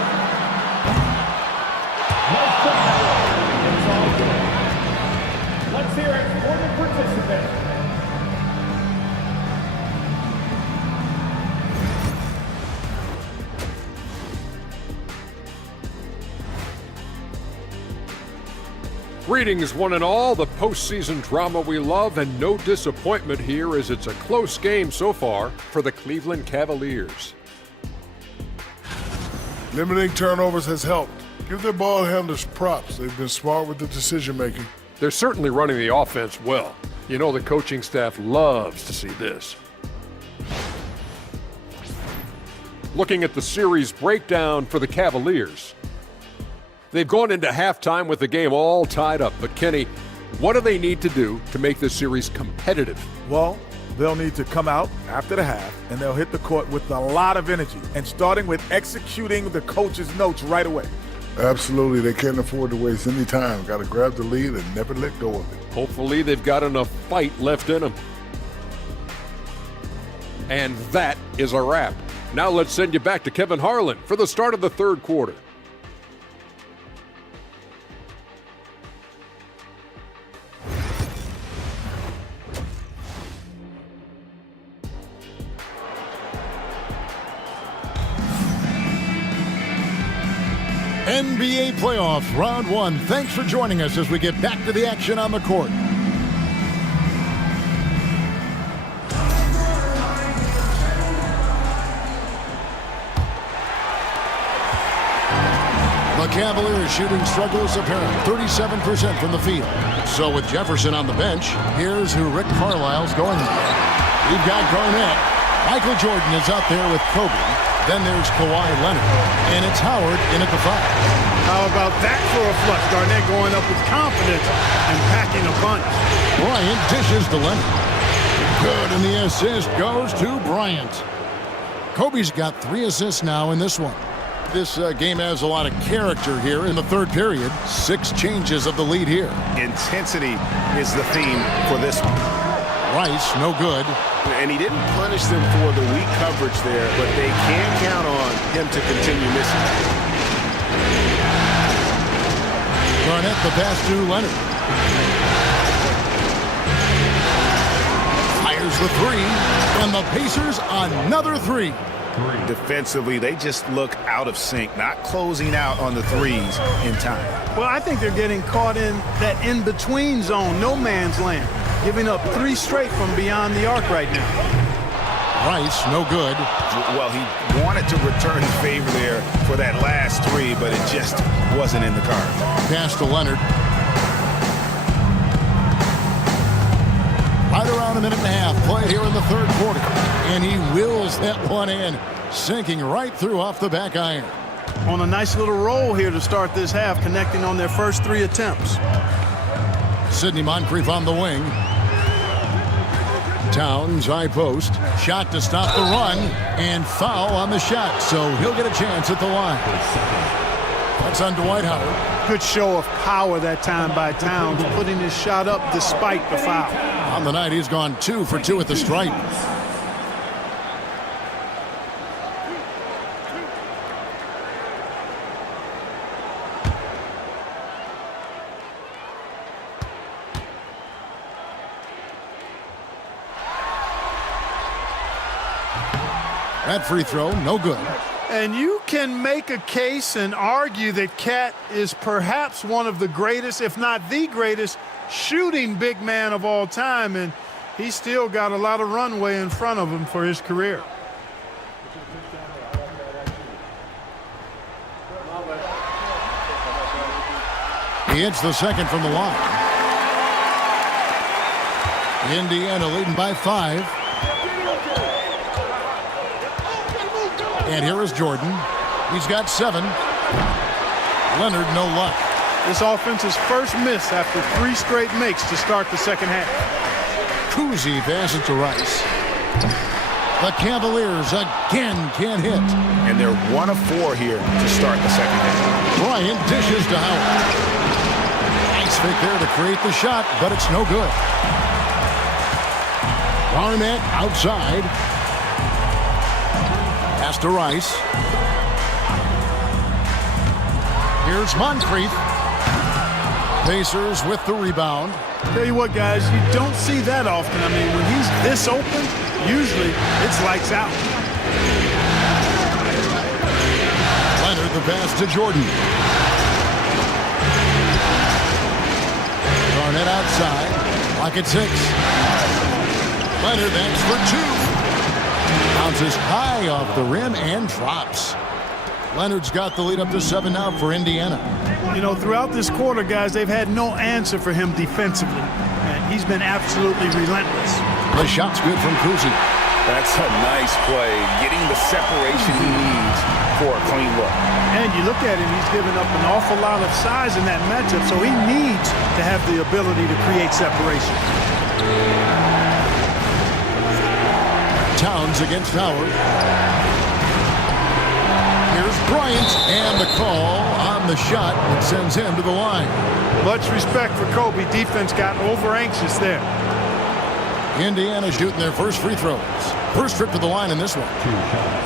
It's all good. Let's hear it for the participants. Greetings, one and all. The postseason drama we love, and no disappointment here as it's a close game so far for the Cleveland Cavaliers. Limiting turnovers has helped. Give their ball handlers props. They've been smart with the decision-making. They're certainly running the offense well. You know the coaching staff loves to see this. Looking at the series breakdown for the Cavaliers. They've gone into halftime with the game all tied up. But, Kenny, what do they need to do to make this series competitive? Well, they'll need to come out after the half, and they'll hit the court with a lot of energy, and starting with executing the coach's notes right away. Absolutely. They can't afford to waste any time. Got to grab the lead and never let go of it. Hopefully they've got enough fight left in them. And that is a wrap. Now let's send you back to Kevin Harlan for the start of the third quarter. NBA playoffs, round one. Thanks for joining us as we get back to the action on the court. The Cavaliers shooting struggles apparent, 37% from the field. So with Jefferson on the bench, here's who Rick Carlisle's going with. We've got Garnett. Michael Jordan is out there with Kobe. Then there's Kawhi Leonard, and it's Howard in at the 5. How about that for a flush? Garnett going up with confidence and packing a punch. Bryant dishes to Leonard. Good, and the assist goes to Bryant. Kobe's got 3 assists now in this one. This game has a lot of character here in the third period. 6 changes of the lead here. Intensity is the theme for this one. Rice, no good. And he didn't punish them for the weak coverage there, but they can count on him to continue missing. Garnett the pass to Leonard. Fires the 3, and the Pacers another 3. Defensively, they just look out of sync, not closing out on the threes in time. Well, I think they're getting caught in that in-between zone, no man's land, giving up 3 straight from beyond the arc right now. Rice, no good. Well, he wanted to return the favor there for that last 3, but it just wasn't in the cards. Pass to Leonard. Right around a minute and a half played here in the third quarter. And he wills that one in, sinking right through off the back iron. On a nice little roll here to start this half, connecting on their first 3 attempts. Sidney Moncrief on the wing. Towns, high post. Shot to stop the run, and foul on the shot, so he'll get a chance at the line. That's on Dwight Howard. Good show of power that time by Towns, putting his shot up despite the foul. On the night, he's gone 2 for 2 at the stripe. That free throw, no good. And you can make a case and argue that Cat is perhaps one of the greatest, if not the greatest, shooting big man of all time, and he's still got a lot of runway in front of him for his career. He hits the second from the line. Indiana leading by 5. And here is Jordan. He's got 7. Leonard, no luck. This offense's first miss after 3 straight makes to start the second half. Kuzi passes to Rice. The Cavaliers again can't hit. And they're 1 of 4 here to start the second half. Bryant dishes to Howard. Nice fake there to create the shot, but it's no good. Barnett outside. Pass to Rice. Here's Moncrief. Pacers with the rebound. Tell you what, guys, you don't see that often. I mean, when he's this open, usually it's lights out. Leonard the pass to Jordan. Barnett outside. Clock at 6. Leonard banks for 2. Bounces high off the rim and drops. Leonard's got the lead up to 7 now for Indiana. You know, throughout this quarter, guys, they've had no answer for him defensively. And he's been absolutely relentless. The shot's good from Kuzi. That's a nice play, getting the separation he needs for a clean look. And you look at him, he's given up an awful lot of size in that matchup, so he needs to have the ability to create separation. Towns against Howard. Here's Bryant, and the call on the shot that sends him to the line. Much respect for Kobe. Defense got over anxious there. Indiana shooting their first free throws. First trip to the line in this one. 2 shots.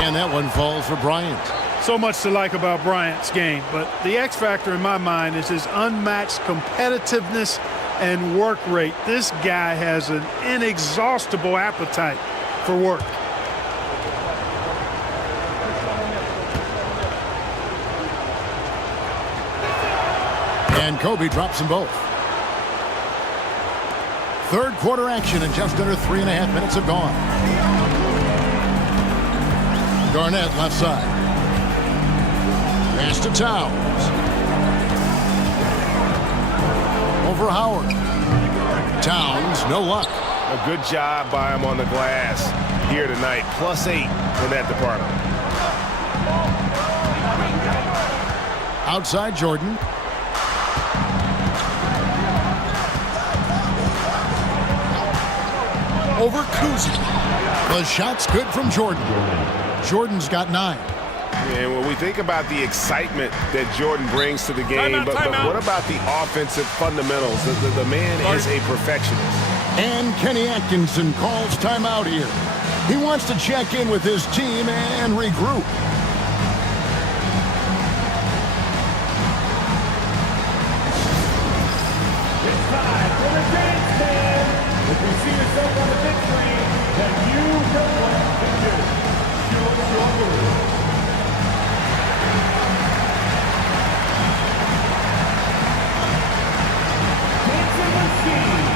And that one falls for Bryant. So much to like about Bryant's game, but the X factor in my mind is his unmatched competitiveness and work rate. This guy has an inexhaustible appetite for work. And Kobe drops them both. Third quarter action, and just under 3.5 minutes have gone. Garnett left side. Pass to Towns. Over Howard. Towns, no luck. A good job by him on the glass here tonight. +8 in that department. Outside Jordan. Over Kuzi. The shot's good from Jordan. Jordan's got 9. And when we think about the excitement that Jordan brings to the game, but what about the offensive fundamentals? The man is a perfectionist. And Kenny Atkinson calls timeout here. He wants to check in with his team and regroup. It's time for the dance band. If you see yourself on the big screen, then you know what to do. Show your move. Dancing machine.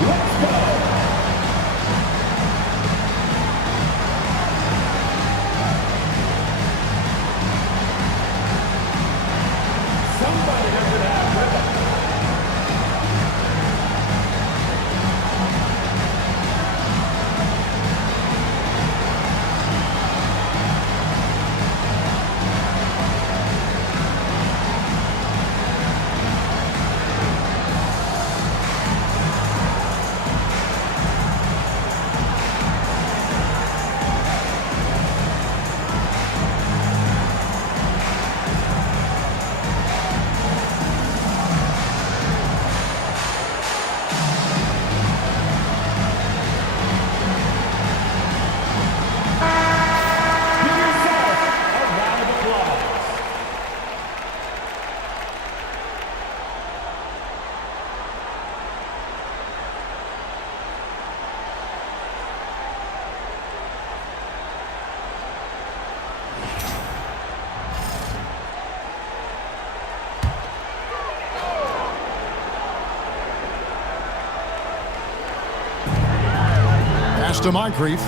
Let's go. Pass to Moncrief.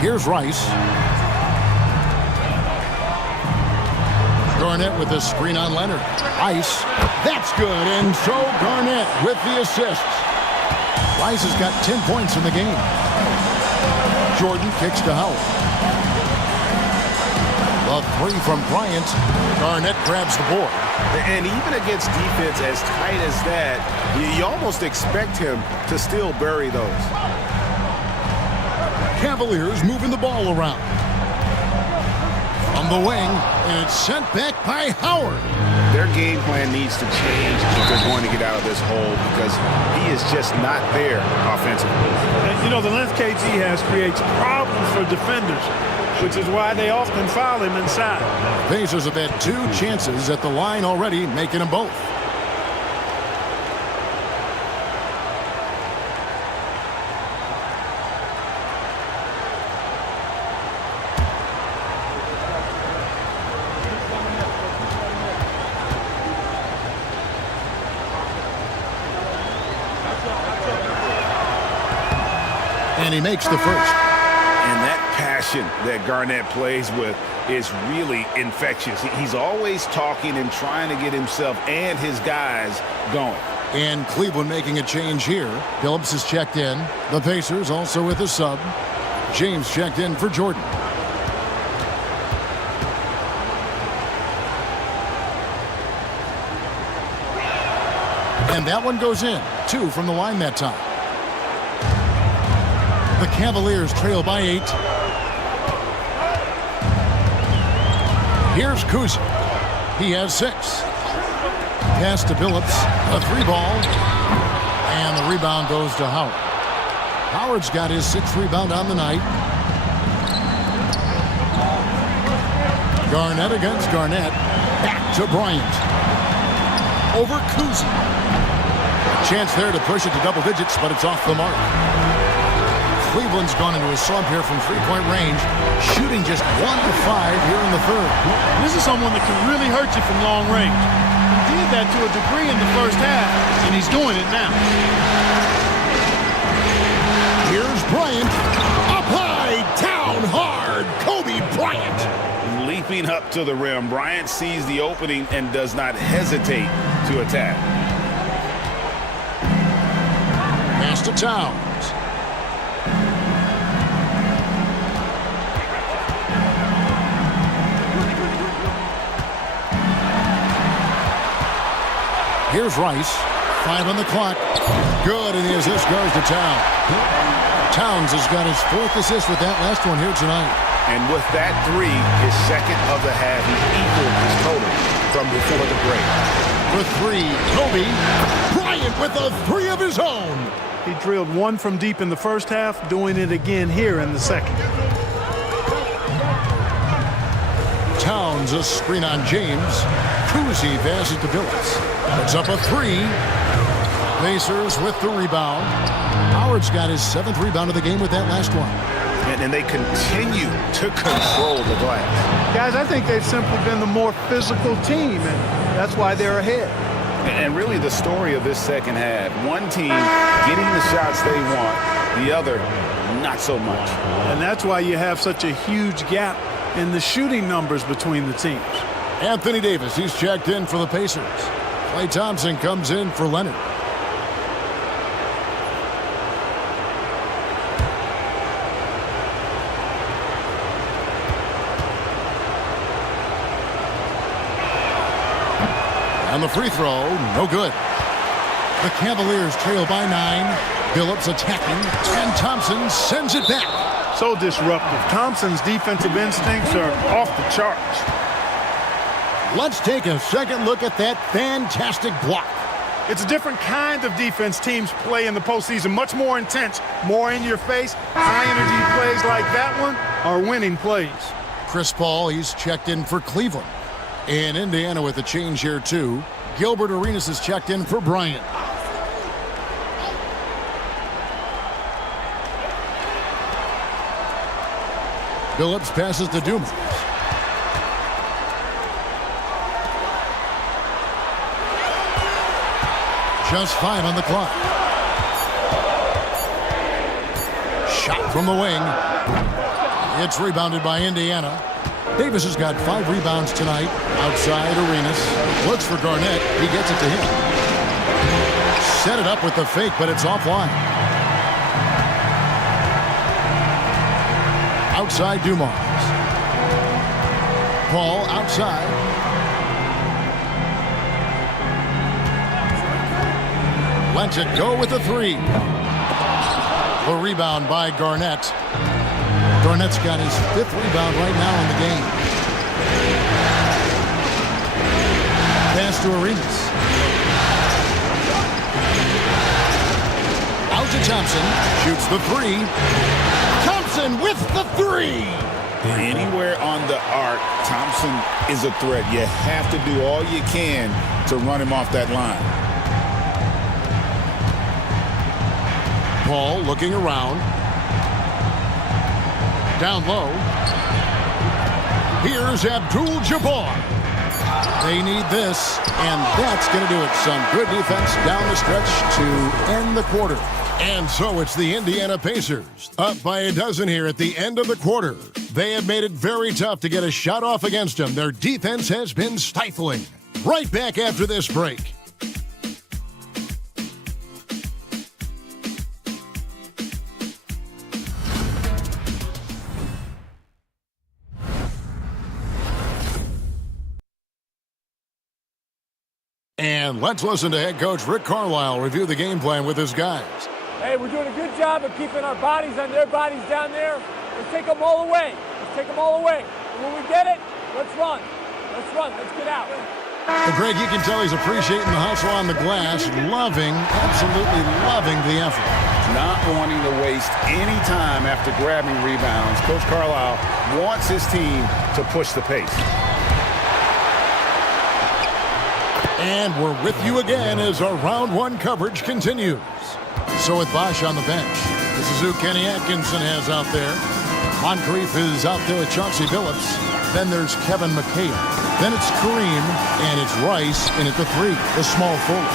Here's Rice. Garnett with the screen on Leonard. Rice. That's good. And so Garnett with the assist. Rice has got 10 points in the game. Jordan kicks to Howard. The three from Bryant. Garnett grabs the board. And even against defense as tight as that, you almost expect him to still bury those. Cavaliers moving the ball around. From the wing, and it's sent back by Howard. Their game plan needs to change if they're going to get out of this hole because he is just not there offensively. And, you know, the length KG has creates problems for defenders, which is why they often foul him inside. Pacers have had 2 chances at the line already, making them both. And he makes the first. And that passion that Garnett plays with is really infectious. He's always talking and trying to get himself and his guys going. And Cleveland making a change here. Phillips is checked in. The Pacers also with a sub. James checked in for Jordan. And that one goes in. 2 from the line that time. The Cavaliers trail by 8. Here's Kuzma. He has 6. Pass to Phillips. A 3-ball. And the rebound goes to Howard. Howard's got his 6th rebound on the night. Garnett against Garnett. Back to Bryant. Over Kuzma. Chance there to push it to double digits, but it's off the mark. Cleveland's gone into a slump here from 3-point range, shooting just 1 of 5 here in the third. This is someone that can really hurt you from long range. He did that to a degree in the first half, and he's doing it now. Here's Bryant. Up high, down hard. Kobe Bryant. Leaping up to the rim, Bryant sees the opening and does not hesitate to attack. Pass to Towns. Here's Rice. 5 on the clock. Good, and the assist goes to Towns. Towns has got his 4th assist with that last one here tonight. And with that 3, his 2nd of the half, he equaled his total from before the break. For 3, Kobe Bryant with a 3 of his own. He drilled 1 from deep in the first half, doing it again here in the second. Towns a screen on James. Kuzi passes to Phillips. Puts up a 3. Pacers with the rebound. Howard's got his 7th rebound of the game with that last one. And they continue to control the glass. Guys, I think they've simply been the more physical team, and that's why they're ahead. And really the story of this second half, one team getting the shots they want, the other not so much. And that's why you have such a huge gap in the shooting numbers between the teams. Anthony Davis, he's checked in for the Pacers. Klay Thompson comes in for Leonard. And the free throw, no good. The Cavaliers trail by 9. Phillips attacking, and Thompson sends it back. So disruptive. Thompson's defensive instincts are off the charts. Let's take a second look at that fantastic block. It's a different kind of defense teams play in the postseason. Much more intense, more in your face. High-energy plays like that one are winning plays. Chris Paul, he's checked in for Cleveland. In Indiana with a change here, too. Gilbert Arenas is checked in for Bryant. Phillips passes to Dumas. Just 5 on the clock. Shot from the wing. It's rebounded by Indiana. Davis has got 5 rebounds tonight. Outside Arenas. Looks for Garnett. He gets it to him. Set it up with the fake, but it's offline. Outside Dumars. Paul outside. Lets it go with the 3. The rebound by Garnett. Garnett's got his 5th rebound right now in the game. Pass to Arenas. Out to Thompson. Shoots the 3. Thompson with the 3. Anywhere on the arc, Thompson is a threat. You have to do all you can to run him off that line. Paul looking around. Down low. Here's Abdul-Jabbar. They need this, and that's going to do it. Some good defense down the stretch to end the quarter. And so it's the Indiana Pacers, up by a dozen here at the end of the quarter. They have made it very tough to get a shot off against them. Their defense has been stifling. Right back after this break. And let's listen to head coach Rick Carlisle review the game plan with his guys. Hey, we're doing a good job of keeping our bodies on their bodies down there. Let's take them all away. Let's take them all away. And when we get it, let's run. Let's run. Let's get out. And Greg, you can tell he's appreciating the hustle on the glass, absolutely loving the effort. Not wanting to waste any time after grabbing rebounds. Coach Carlisle wants his team to push the pace. And we're with you again as our round 1 coverage continues. So with Bosch on the bench, this is who Kenny Atkinson has out there. Moncrief is out there with Chauncey Billups. Then there's Kevin McHale. Then it's Kareem, and it's Rice in at the 3, the small forward.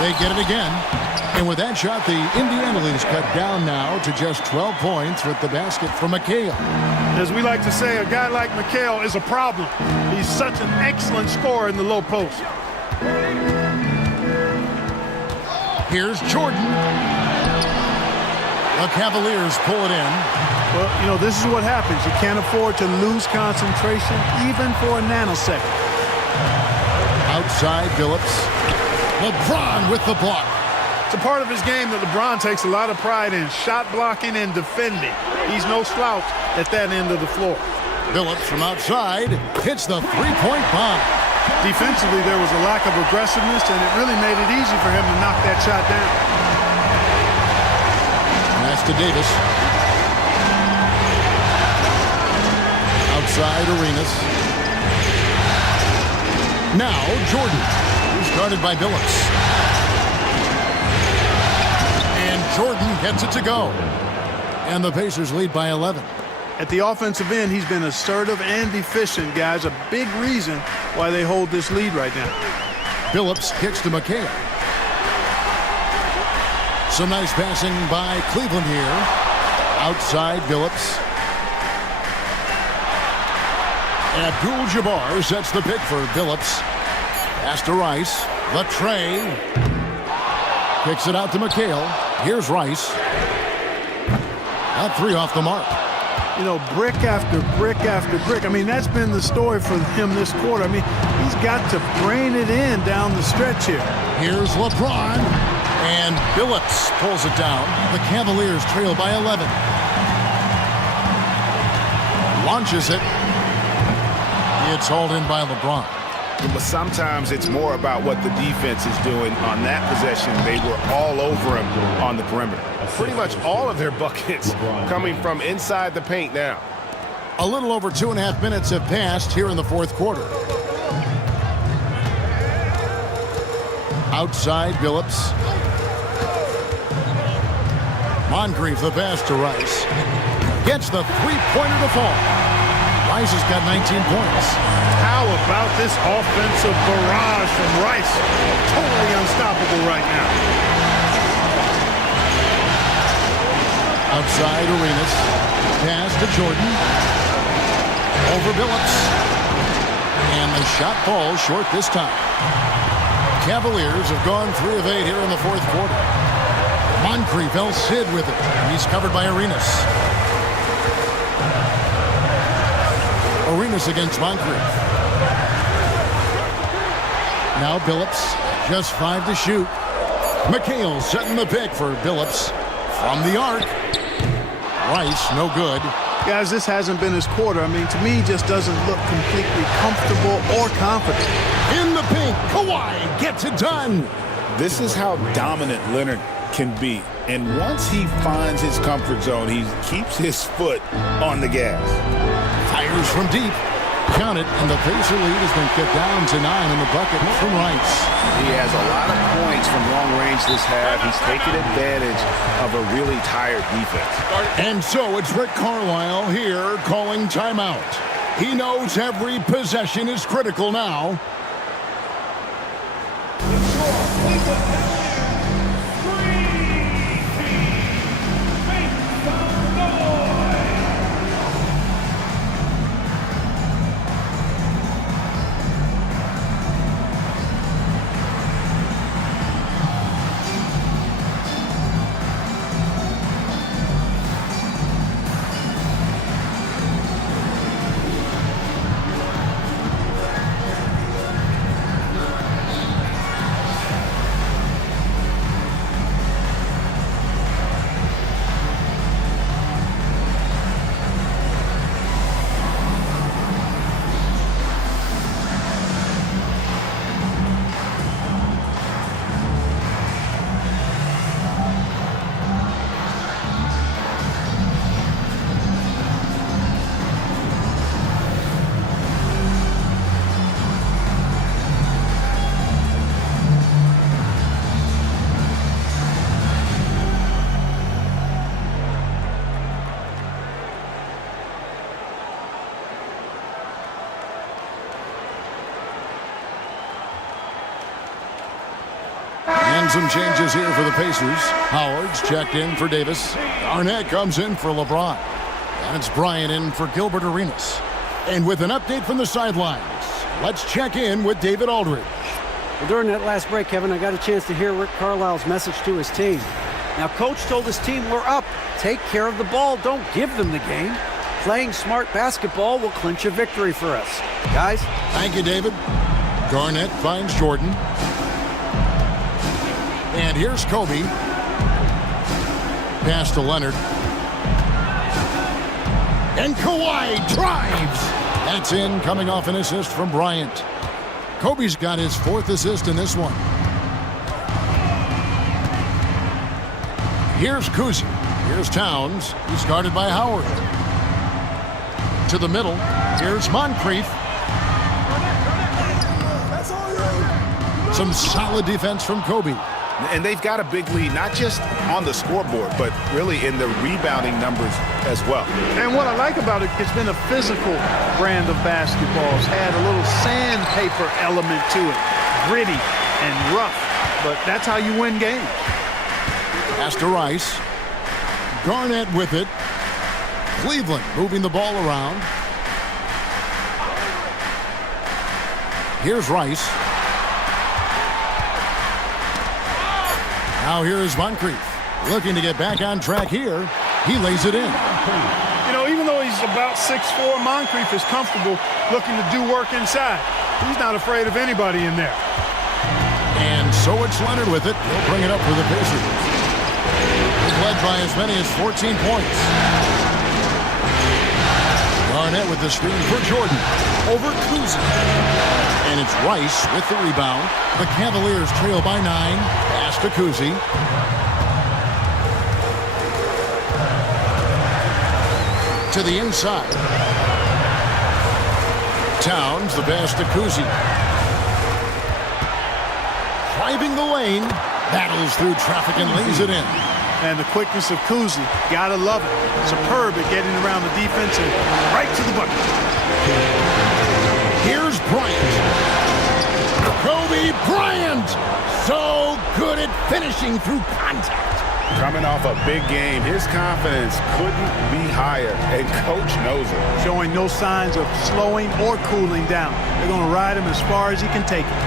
They get it again. And with that shot, the Indiana lead is cut down now to just 12 points with the basket from McHale. As we like to say, a guy like McHale is a problem. He's such an excellent scorer in the low post. Here's Jordan. The Cavaliers pull it in. Well, you know, this is what happens. You can't afford to lose concentration even for a nanosecond. Outside Billups. LeBron with the block. It's a part of his game that LeBron takes a lot of pride in, shot blocking and defending. He's no slouch at that end of the floor. Billups from outside hits the 3-point bomb. Defensively, there was a lack of aggressiveness, and it really made it easy for him to knock that shot down. Pass to Davis. Outside Arenas. Now Jordan, who's guarded by Billups. And Jordan gets it to go. And the Pacers lead by 11. At the offensive end, he's been assertive and efficient, guys. A big reason why they hold this lead right now. Billups kicks to McHale. Some nice passing by Cleveland here. Outside Billups. Abdul-Jabbar sets the pick for Billups. Pass to Rice. The tray. Kicks it out to McHale. Here's Rice. That 3 off the mark. You know, brick after brick after brick. I mean, that's been the story for him this quarter. I mean, he's got to brain it in down the stretch here. Here's LeBron. And Billups pulls it down. The Cavaliers trail by 11. Launches it. It's hauled in by LeBron. But sometimes it's more about what the defense is doing on that possession. They were all over him on the perimeter. Pretty much all of their buckets coming from inside the paint now. A little over 2.5 minutes have passed here in the fourth quarter. Outside Billups. Moncrief the pass to Rice. Gets the 3-pointer to fall. Rice has got 19 points. How about this offensive barrage from Rice? Totally unstoppable right now. Outside Arenas. Pass to Jordan. Over Billups. And the shot falls short this time. Cavaliers have gone 3 of 8 here in the fourth quarter. Moncrief Sid with it. He's covered by Arenas. Arenas against Moncrief. Now Billups, just 5 to shoot. McHale setting the pick for Billups. From the arc. Rice, no good. Guys, this hasn't been his quarter. I mean, to me, he just doesn't look completely comfortable or confident. In the paint, Kawhi gets it done. This is how dominant Leonard can be. And once he finds his comfort zone, he keeps his foot on the gas. Fires from deep. Count it, and the Pacer lead has been cut down to 9 in the bucket from Rice. He has a lot of points from long range this half. He's taking advantage of a really tired defense. And so it's Rick Carlisle here calling timeout. He knows every possession is critical now. And some changes here for the Pacers. Howard's checked in for Davis. Arnett comes in for LeBron. And it's Bryant in for Gilbert Arenas. And with an update from the sidelines, let's check in with David Aldridge. Well, during that last break, Kevin, I got a chance to hear Rick Carlisle's message to his team. Now, Coach told his team, we're up. Take care of the ball. Don't give them the game. Playing smart basketball will clinch a victory for us. Guys? Thank you, David. Garnett finds Jordan. And here's Kobe. Pass to Leonard. And Kawhi drives. That's in, coming off an assist from Bryant. Kobe's got his 4th assist in this one. Here's Kuzi. Here's Towns. He's guarded by Howard. To the middle. Here's Moncrief. Some solid defense from Kobe. And they've got a big lead, not just on the scoreboard, but really in the rebounding numbers as well. And what I like about it, it's been a physical brand of basketball. It's had a little sandpaper element to it. Gritty and rough, but that's how you win games. Pass to Rice. Garnett with it. Cleveland moving the ball around. Here's Rice. Now here is Moncrief. Looking to get back on track here. He lays it in. You know, even though he's about 6'4", Moncrief is comfortable looking to do work inside. He's not afraid of anybody in there. And so it's Leonard with it. He'll bring it up for the Pacers. He's led by as many as 14 points. Garnett with the screen for Jordan. Over Kuzi. And it's Rice with the rebound. The Cavaliers trail by 9. Pass to Kuzi. To the inside. Towns, the pass to Kuzi. Driving the lane. Battles through traffic and lays it in. And the quickness of Kuzi, gotta love it. Superb at getting around the defense and right to the bucket. Here's Bryant. Kobe Bryant. So good at finishing through contact. Coming off a big game, his confidence couldn't be higher, and Coach knows it. Showing no signs of slowing or cooling down. They're going to ride him as far as he can take it.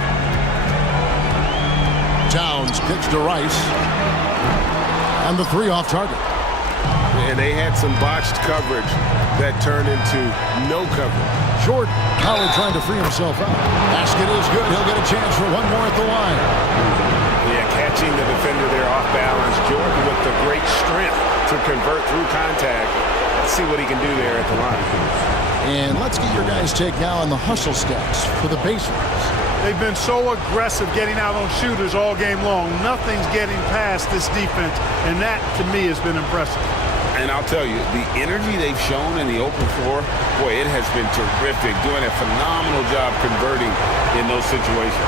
Towns kicks to Rice. And the 3 off target. And they had some botched coverage that turned into no coverage. Jordan, Howard trying to free himself out. Basket is good. He'll get a chance for one more at the line. Yeah, catching the defender there off balance. Jordan with the great strength to convert through contact. Let's see what he can do there at the line. And let's get your guys' take now on the hustle stats for the Pacers. They've been so aggressive getting out on shooters all game long. Nothing's getting past this defense, and that, to me, has been impressive. And I'll tell you, the energy they've shown in the open floor, boy, it has been terrific, doing a phenomenal job converting in those situations.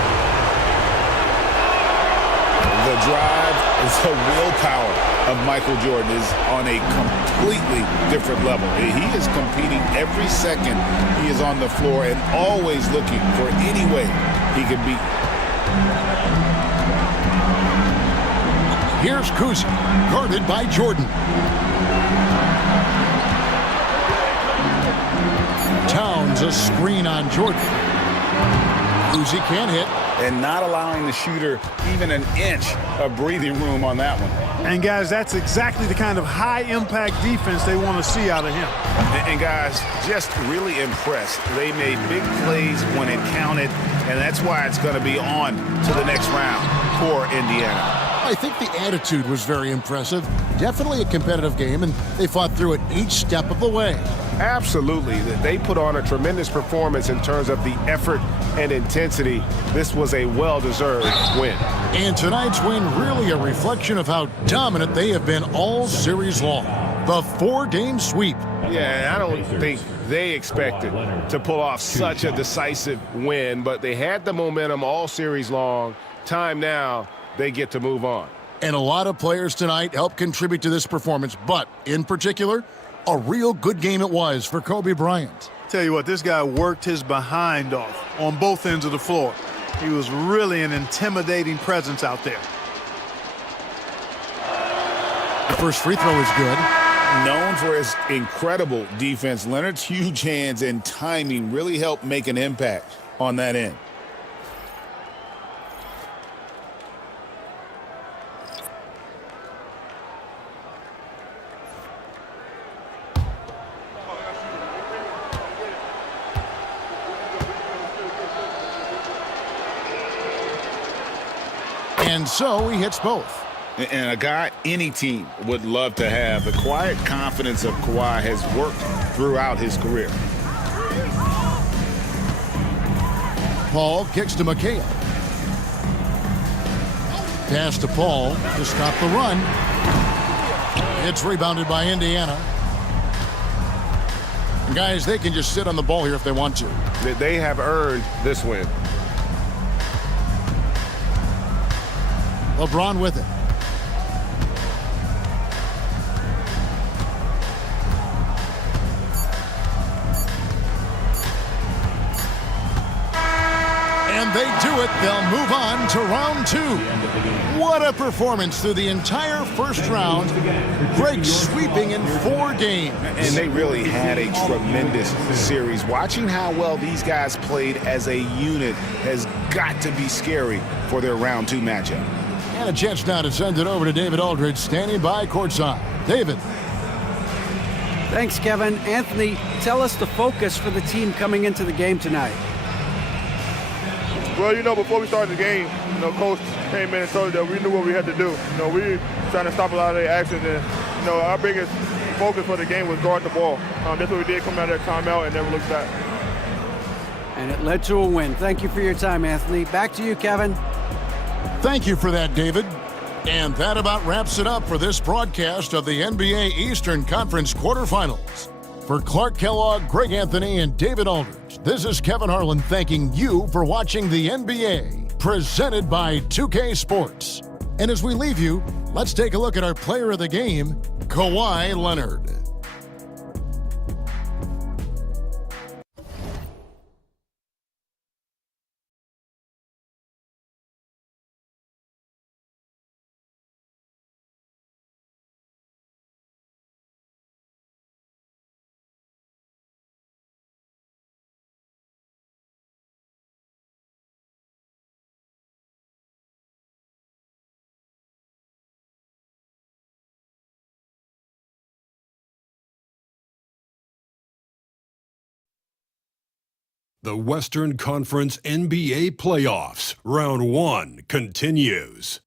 The drive is the willpower of Michael Jordan is on a completely different level. He is competing every second he is on the floor and always looking for any way he can beat. Here's Kuzi, guarded by Jordan. Towns a screen on Jordan. Kuzi can't hit. And not allowing the shooter even an inch of breathing room on that one. And, guys, that's exactly the kind of high-impact defense they want to see out of him. And guys, just really impressed. They made big plays when it counted, and that's why it's going to be on to the next round for Indiana. I think the attitude was very impressive. Definitely a competitive game, and they fought through it each step of the way. Absolutely. They put on a tremendous performance in terms of the effort and intensity. This was a well-deserved win. And tonight's win really a reflection of how dominant they have been all series long. The 4-game sweep. Yeah, I don't think they expected to pull off such a decisive win, but they had the momentum all series long. Time now, they get to move on. And a lot of players tonight helped contribute to this performance, but in particular, a real good game it was for Kobe Bryant. Tell you what, this guy worked his behind off on both ends of the floor. He was really an intimidating presence out there. The first free throw is good. Known for his incredible defense, Leonard's huge hands and timing really helped make an impact on that end. And so he hits both. And a guy any team would love to have. The quiet confidence of Kawhi has worked throughout his career. Paul kicks to McHale. Pass to Paul to stop the run. It's rebounded by Indiana. And guys, they can just sit on the ball here if they want to. They have earned this win. LeBron with it. And they do it. They'll move on to round 2. What a performance through the entire first round. Great sweeping in 4 games. And they really had a tremendous series. Watching how well these guys played as a unit has got to be scary for their round 2 matchup. And a chance now to send it over to David Aldridge, standing by courtside. David. Thanks, Kevin. Anthony, tell us the focus for the team coming into the game tonight. Well, before we started the game, Coach came in and told us that we knew what we had to do. We were trying to stop a lot of their actions, and, our biggest focus for the game was guard the ball. That's what we did, come out of that timeout and never looked back. And it led to a win. Thank you for your time, Anthony. Back to you, Kevin. Thank you for that, David. And that about wraps it up for this broadcast of the NBA Eastern Conference quarterfinals. For Clark Kellogg, Greg Anthony, and David Aldridge, this is Kevin Harlan thanking you for watching the NBA, presented by 2K Sports. And as we leave you, let's take a look at our player of the game, Kawhi Leonard. The Western Conference NBA playoffs, round 1, continues.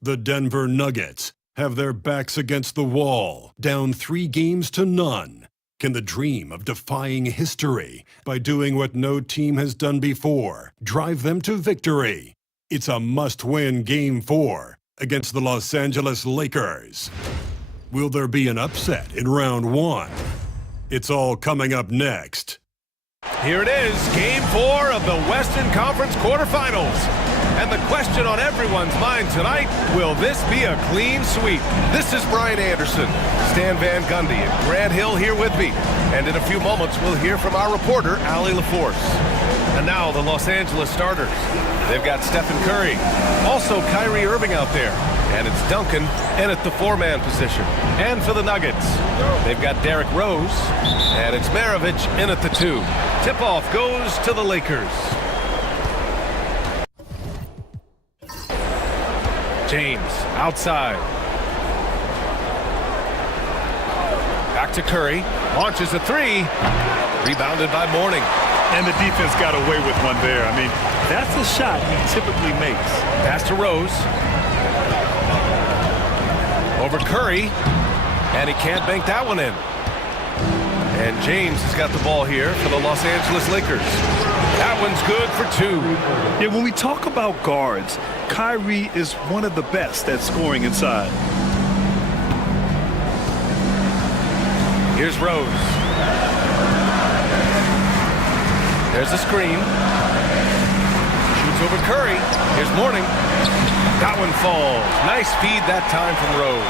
The Denver Nuggets have their backs against the wall, down 3-0. Can the dream of defying history by doing what no team has done before drive them to victory? It's a must-win Game 4 against the Los Angeles Lakers. Will there be an upset in round 1? It's all coming up next. Here it is, Game 4 of the Western Conference quarterfinals. And the question on everyone's mind tonight, will this be a clean sweep? This is Brian Anderson, Stan Van Gundy, and Grant Hill here with me. And in a few moments, we'll hear from our reporter, Allie LaForce. And now the Los Angeles starters. They've got Stephen Curry, also Kyrie Irving out there. And it's Duncan in at the 4-man position. And for the Nuggets, they've got Derrick Rose, and it's Maravich in at the 2. Tip-off goes to the Lakers. James outside. Back to Curry. Launches a 3. Rebounded by Mourning. And the defense got away with one there. I mean, that's a shot he typically makes. Pass to Rose. Over Curry. And he can't bank that one in. And James has got the ball here for the Los Angeles Lakers. That one's good for 2. Yeah, when we talk about guards, Kyrie is one of the best at scoring inside. Here's Rose. There's a screen. Shoots over Curry. Here's Mourning. That one falls. Nice feed that time from Rose.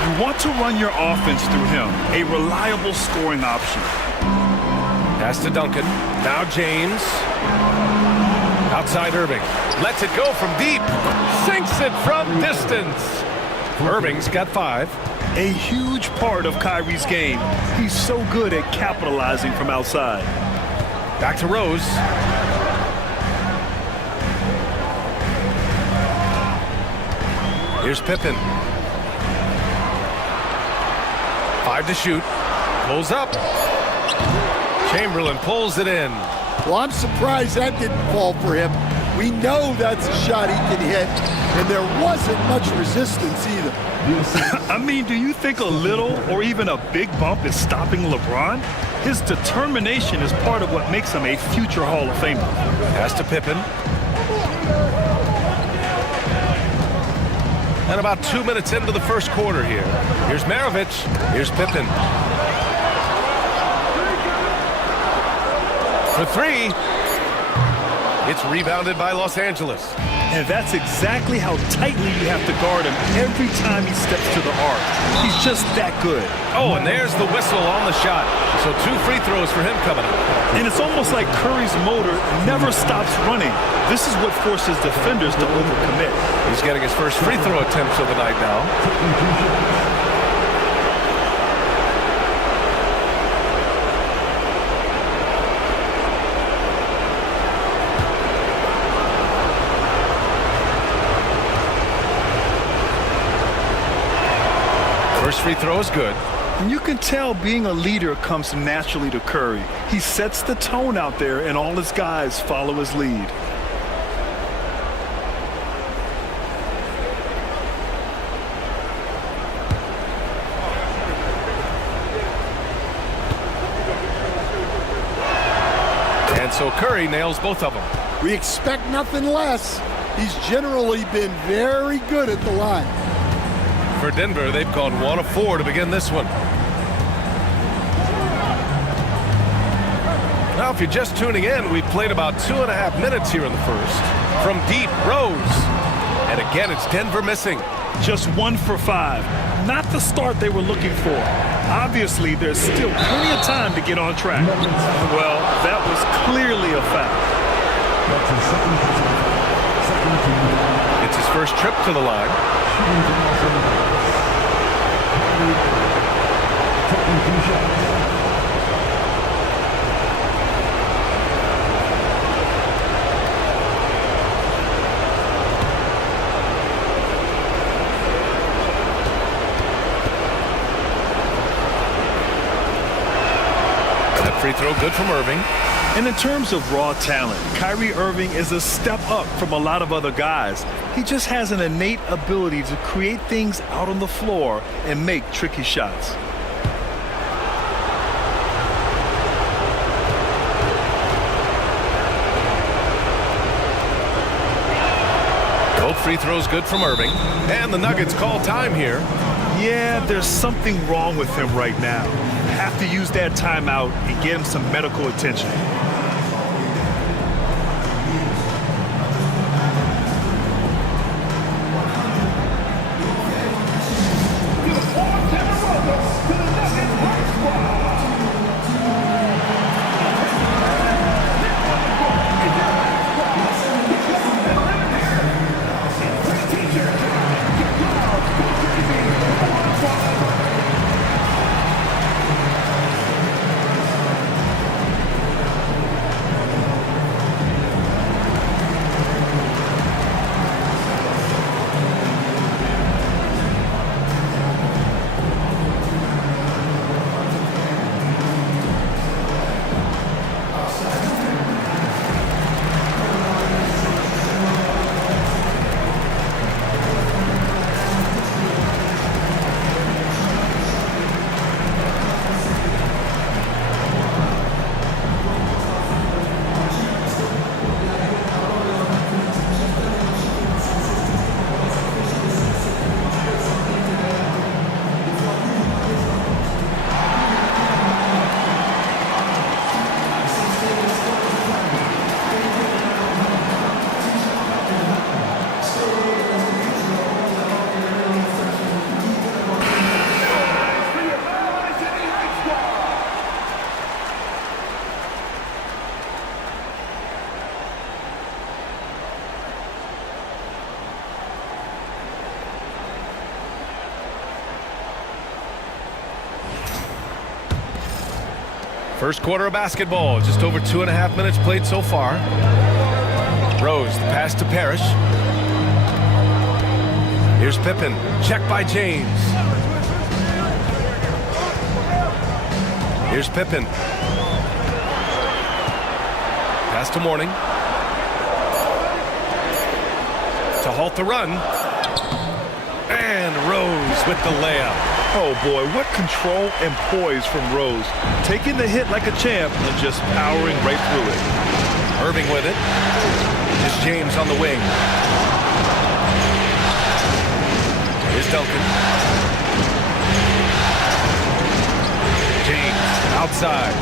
You want to run your offense through him, a reliable scoring option. Pass to Duncan. Now James. Outside Irving. Lets it go from deep. Sinks it from distance. Irving's got 5. A huge part of Kyrie's game. He's so good at capitalizing from outside. Back to Rose. Here's Pippen. 5 to shoot. Pulls up. Chamberlain pulls it in. Well, I'm surprised that didn't fall for him. We know that's a shot he can hit, and there wasn't much resistance either. I mean, do you think a little or even a big bump is stopping LeBron? His determination is part of what makes him a future Hall of Famer. Pass to Pippen. And about 2 minutes into the first quarter here. Here's Maravich. Here's Pippen. For 3. It's rebounded by Los Angeles. And that's exactly how tightly you have to guard him every time he steps to the arc. He's just that good. Oh, and there's the whistle on the shot. So 2 free throws for him coming up. And it's almost like Curry's motor never stops running. This is what forces defenders to overcommit. He's getting his first free throw attempts of the night now. First free throw is good. And you can tell being a leader comes naturally to Curry. He sets the tone out there, and all his guys follow his lead. And so Curry nails both of them. We expect nothing less. He's generally been very good at the line. For Denver, they've gone 1 of 4 to begin this one. Now, if you're just tuning in, we've played about 2.5 minutes here in the first. From deep, Rose. And again, it's Denver missing. Just 1 for 5. Not the start they were looking for. Obviously, there's still plenty of time to get on track. Well, that was clearly a foul. It's his first trip to the line. That free throw good from Irving. And in terms of raw talent, Kyrie Irving is a step up from a lot of other guys. He just has an innate ability to create things out on the floor and make tricky shots. Both free throws good from Irving. And the Nuggets call time here. Yeah, there's something wrong with him right now. Have to use that timeout and get him some medical attention. First quarter of basketball, just over 2.5 minutes played so far. Rose, the pass to Parrish. Here's Pippen, check by James. Here's Pippen. Pass to Mourning. To halt the run. And Rose with the layup. Oh boy, what control and poise from Rose. Taking the hit like a champ and just powering right through it. Irving with it. Here's James on the wing. Here's Duncan. James outside.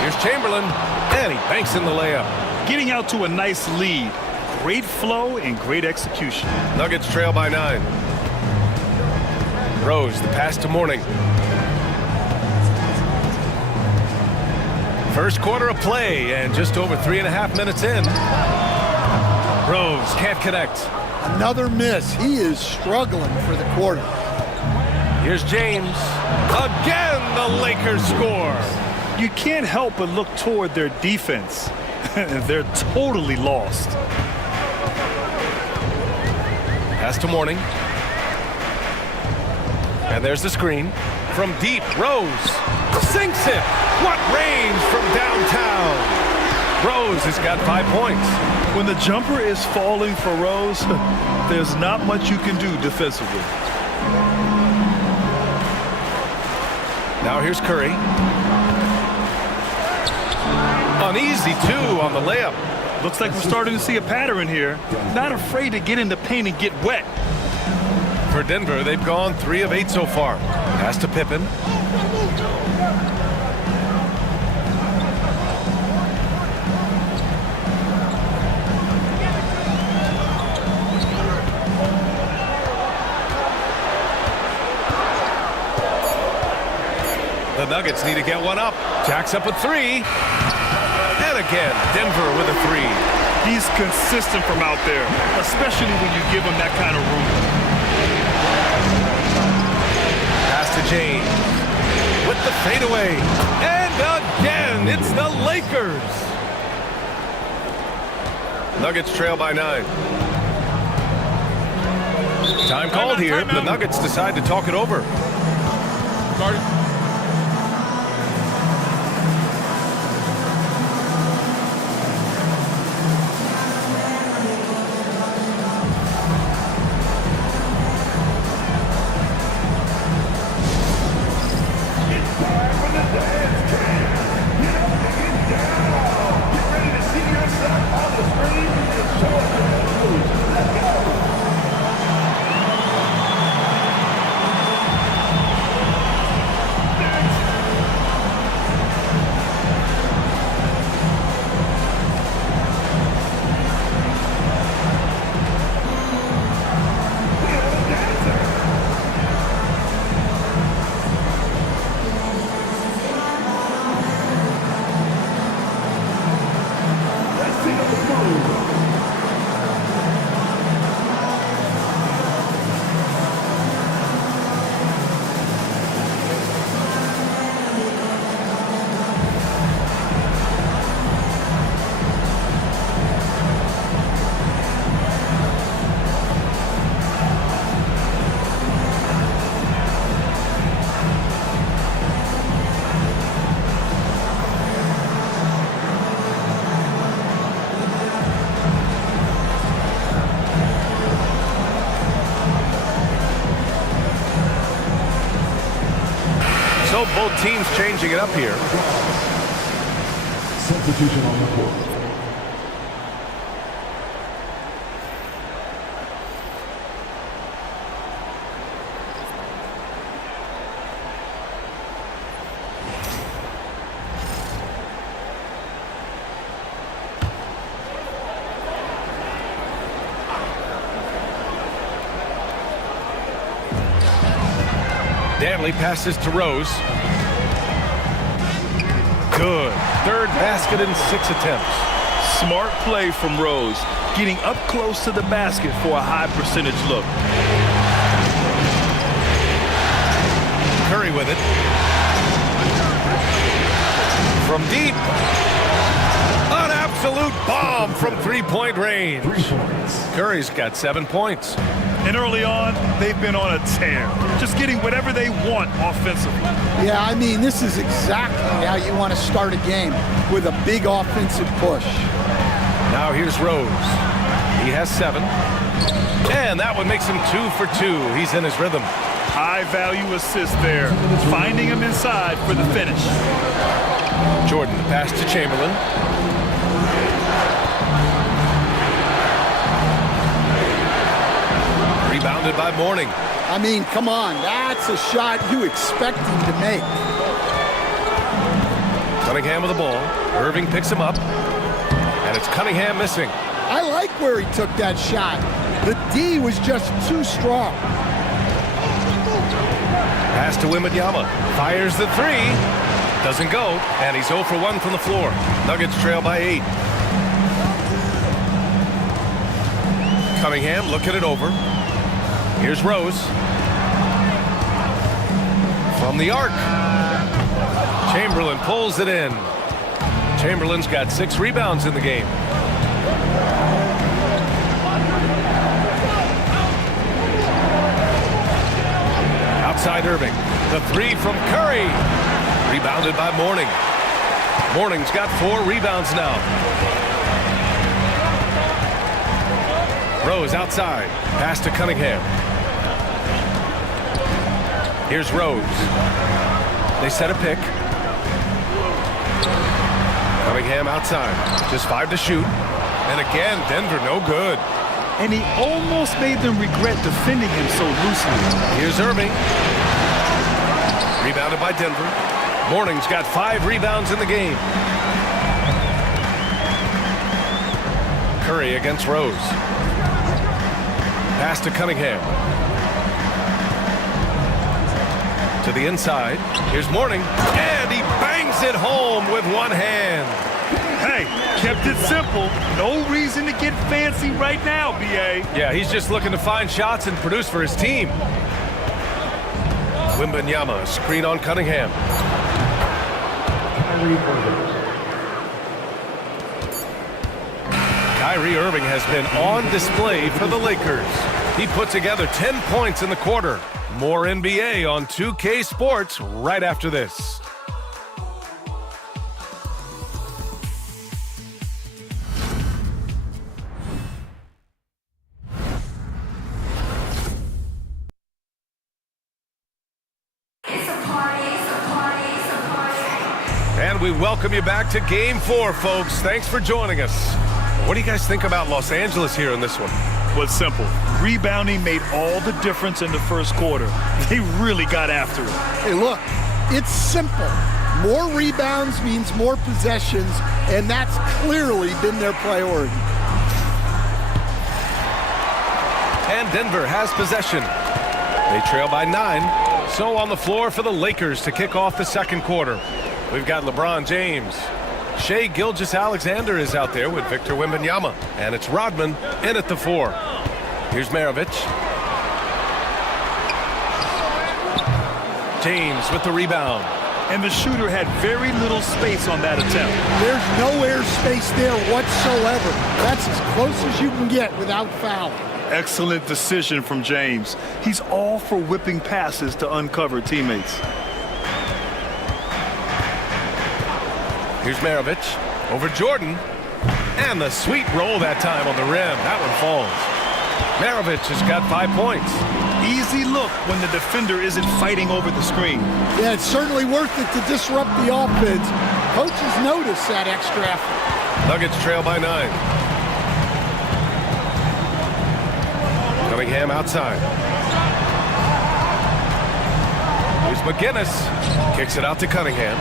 Here's Chamberlain. And he banks in the layup. Getting out to a nice lead. Great flow and great execution. Nuggets trail by 9. Rose, the pass to Mourning. First quarter of play and just over 3.5 minutes in. Rose can't connect. Another miss. He is struggling for the quarter. Here's James. Again, the Lakers score. You can't help but look toward their defense. They're totally lost. Pass to Mourning. And there's the screen. From deep, Rose sinks it. What range from downtown. Rose has got 5 points. When the jumper is falling for Rose, there's not much you can do defensively. Now here's Curry. Uneasy, too, on the layup. Looks like we're starting to see a pattern here. Not afraid to get in the paint and get wet. For Denver, they've gone 3 of 8 so far. Pass to Pippen. The Nuggets need to get one up. Jacks up a 3. And again, Denver with a 3. He's consistent from out there, especially when you give him that kind of room. Pass to James with the fadeaway. And again, it's the Lakers. Nuggets trail by 9. Time called here. The Nuggets decide to talk it over. So both teams changing it up here. Substitution on the court. Danley passes to Rose. Good. Third basket in 6 attempts. Smart play from Rose, getting up close to the basket for a high percentage look. Curry with it. From deep. An absolute bomb from three-point range. 3 points. Curry's got 7 points. And early on, they've been on a tear, just getting whatever they want offensively. Yeah, I mean, this is exactly how you want to start a game, with a big offensive push. Now here's Rose. He has 7. And that one makes him 2 for 2. He's in his rhythm. High-value assist there, finding him inside for the finish. Jordan, the pass to Chamberlain. Rebounded by Mourning. I mean, come on, that's a shot you expect him to make. Cunningham with the ball. Irving picks him up. And it's Cunningham missing. I like where he took that shot. The D was just too strong. Pass to Wembanyama. Fires the 3. Doesn't go. And he's 0 for 1 from the floor. Nuggets trail by 8. Cunningham looking it over. Here's Rose. From the arc. Chamberlain pulls it in. Chamberlain's got 6 rebounds in the game. Outside Irving. The 3 from Curry. Rebounded by Mourning. Mourning's got 4 rebounds now. Rose outside. Pass to Cunningham. Here's Rose. They set a pick. Cunningham outside. Just 5 to shoot. And again, Denver no good. And he almost made them regret defending him so loosely. Here's Irving. Rebounded by Denver. Mourning's got 5 rebounds in the game. Curry against Rose. Pass to Cunningham. To the inside. Here's Mourning. And he bangs it home with one hand. Hey, kept it simple. No reason to get fancy right now, B.A. Yeah, he's just looking to find shots and produce for his team. Wembanyama, screen on Cunningham. Kyrie Irving has been on display for the Lakers. He put together 10 points in the quarter. More NBA on 2K Sports right after this. And we welcome you back to Game 4, folks. Thanks for joining us. What do you guys think about Los Angeles here in this one? Well, it's simple. Rebounding made all the difference in the first quarter. They really got after it. Hey, look, it's simple. More rebounds means more possessions, and that's clearly been their priority. And Denver has possession. They trail by 9. So on the floor for the Lakers to kick off the second quarter. We've got LeBron James. Shai Gilgeous-Alexander is out there with Victor Wembanyama. And it's Rodman in at the 4. Here's Maravich. James with the rebound. And the shooter had very little space on that attempt. There's no air space there whatsoever. That's as close as you can get without foul. Excellent decision from James. He's all for whipping passes to uncover teammates. Here's Maravich over Jordan. And the sweet roll that time on the rim. That one falls. Maravich has got 5 points. Easy look when the defender isn't fighting over the screen. Yeah, it's certainly worth it to disrupt the offense. Coaches notice that extra effort. Nuggets trail by 9. Cunningham outside. Here's McGinnis. Kicks it out to Cunningham.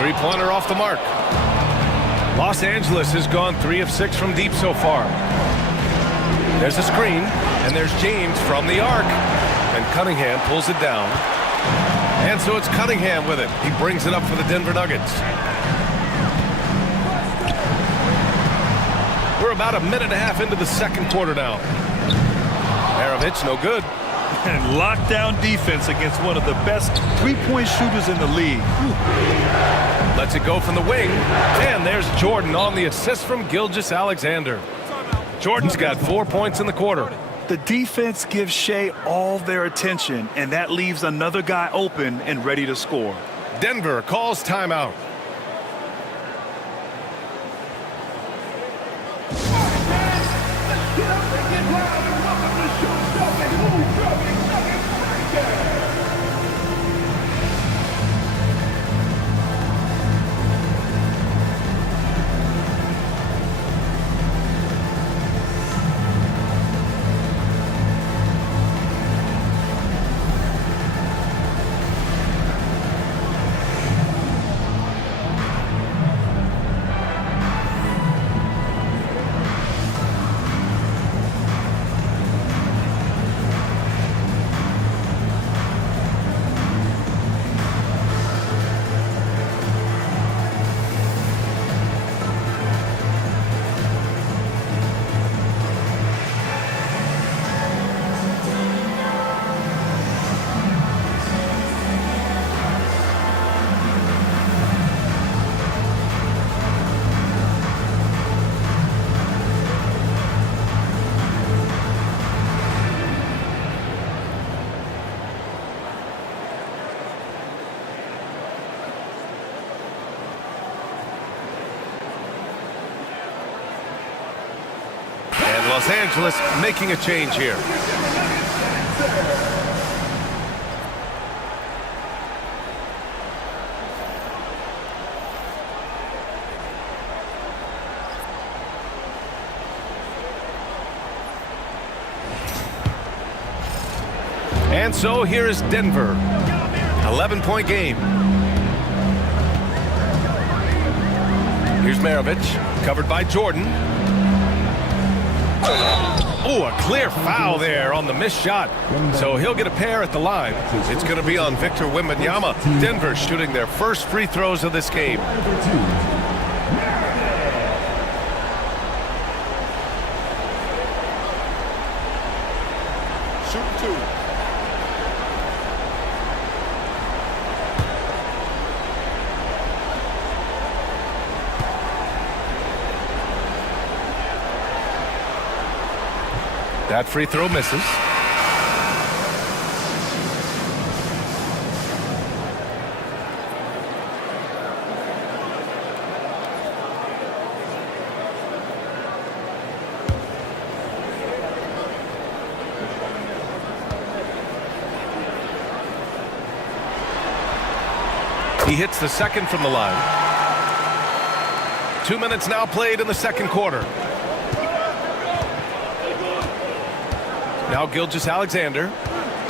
Three-pointer off the mark. Los Angeles has gone 3 of 6 from deep so far. There's a screen, and there's James from the arc. And Cunningham pulls it down. And so it's Cunningham with it. He brings it up for the Denver Nuggets. We're about a minute and a half into the second quarter now. Maravich, no good. And lockdown defense against one of the best three-point shooters in the league. Lets it go from the wing. And there's Jordan on the assist from Gilgeous-Alexander. Jordan's got 4 points in the quarter. The defense gives Shea all their attention, and that leaves another guy open and ready to score. Denver calls timeout. Los Angeles making a change here. And so here is Denver. 11-point game. Here's Maravich, covered by Jordan. Oh, a clear foul there on the missed shot. So he'll get a pair at the line. It's going to be on Victor Wembanyama. Denver shooting their first free throws of this game. Shoot 2. That free throw misses. He hits the second from the line. 2 minutes now played in the second quarter. Now Gilgeous-Alexander.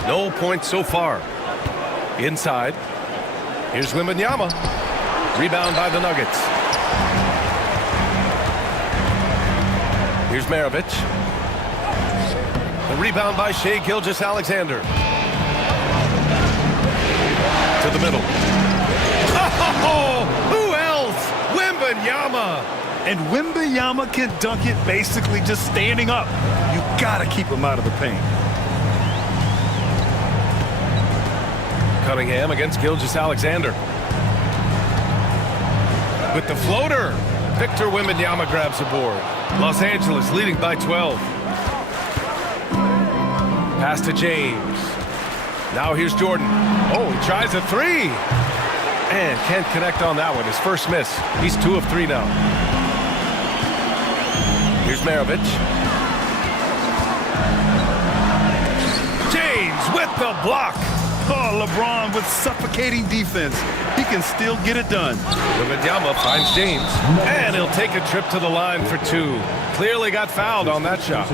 No points so far. Inside. Here's Wembanyama. Rebound by the Nuggets. Here's Maravich. The rebound by Shai Gilgeous-Alexander. To the middle. Oh, who else? Wembanyama. And Wembanyama can dunk it basically just standing up. You gotta keep him out of the paint. Cunningham against Gilgeous-Alexander. With the floater, Victor Wembanyama grabs the board. Los Angeles leading by 12. Pass to James. Now here's Jordan. Oh, he tries a three. And can't connect on that one. His first miss. He's 2 of 3 now. Here's Maravich. with the block. Oh, LeBron with suffocating defense. He can still get it done. Wembanyama finds James, and he'll take a trip to the line for two. Clearly got fouled on that shot.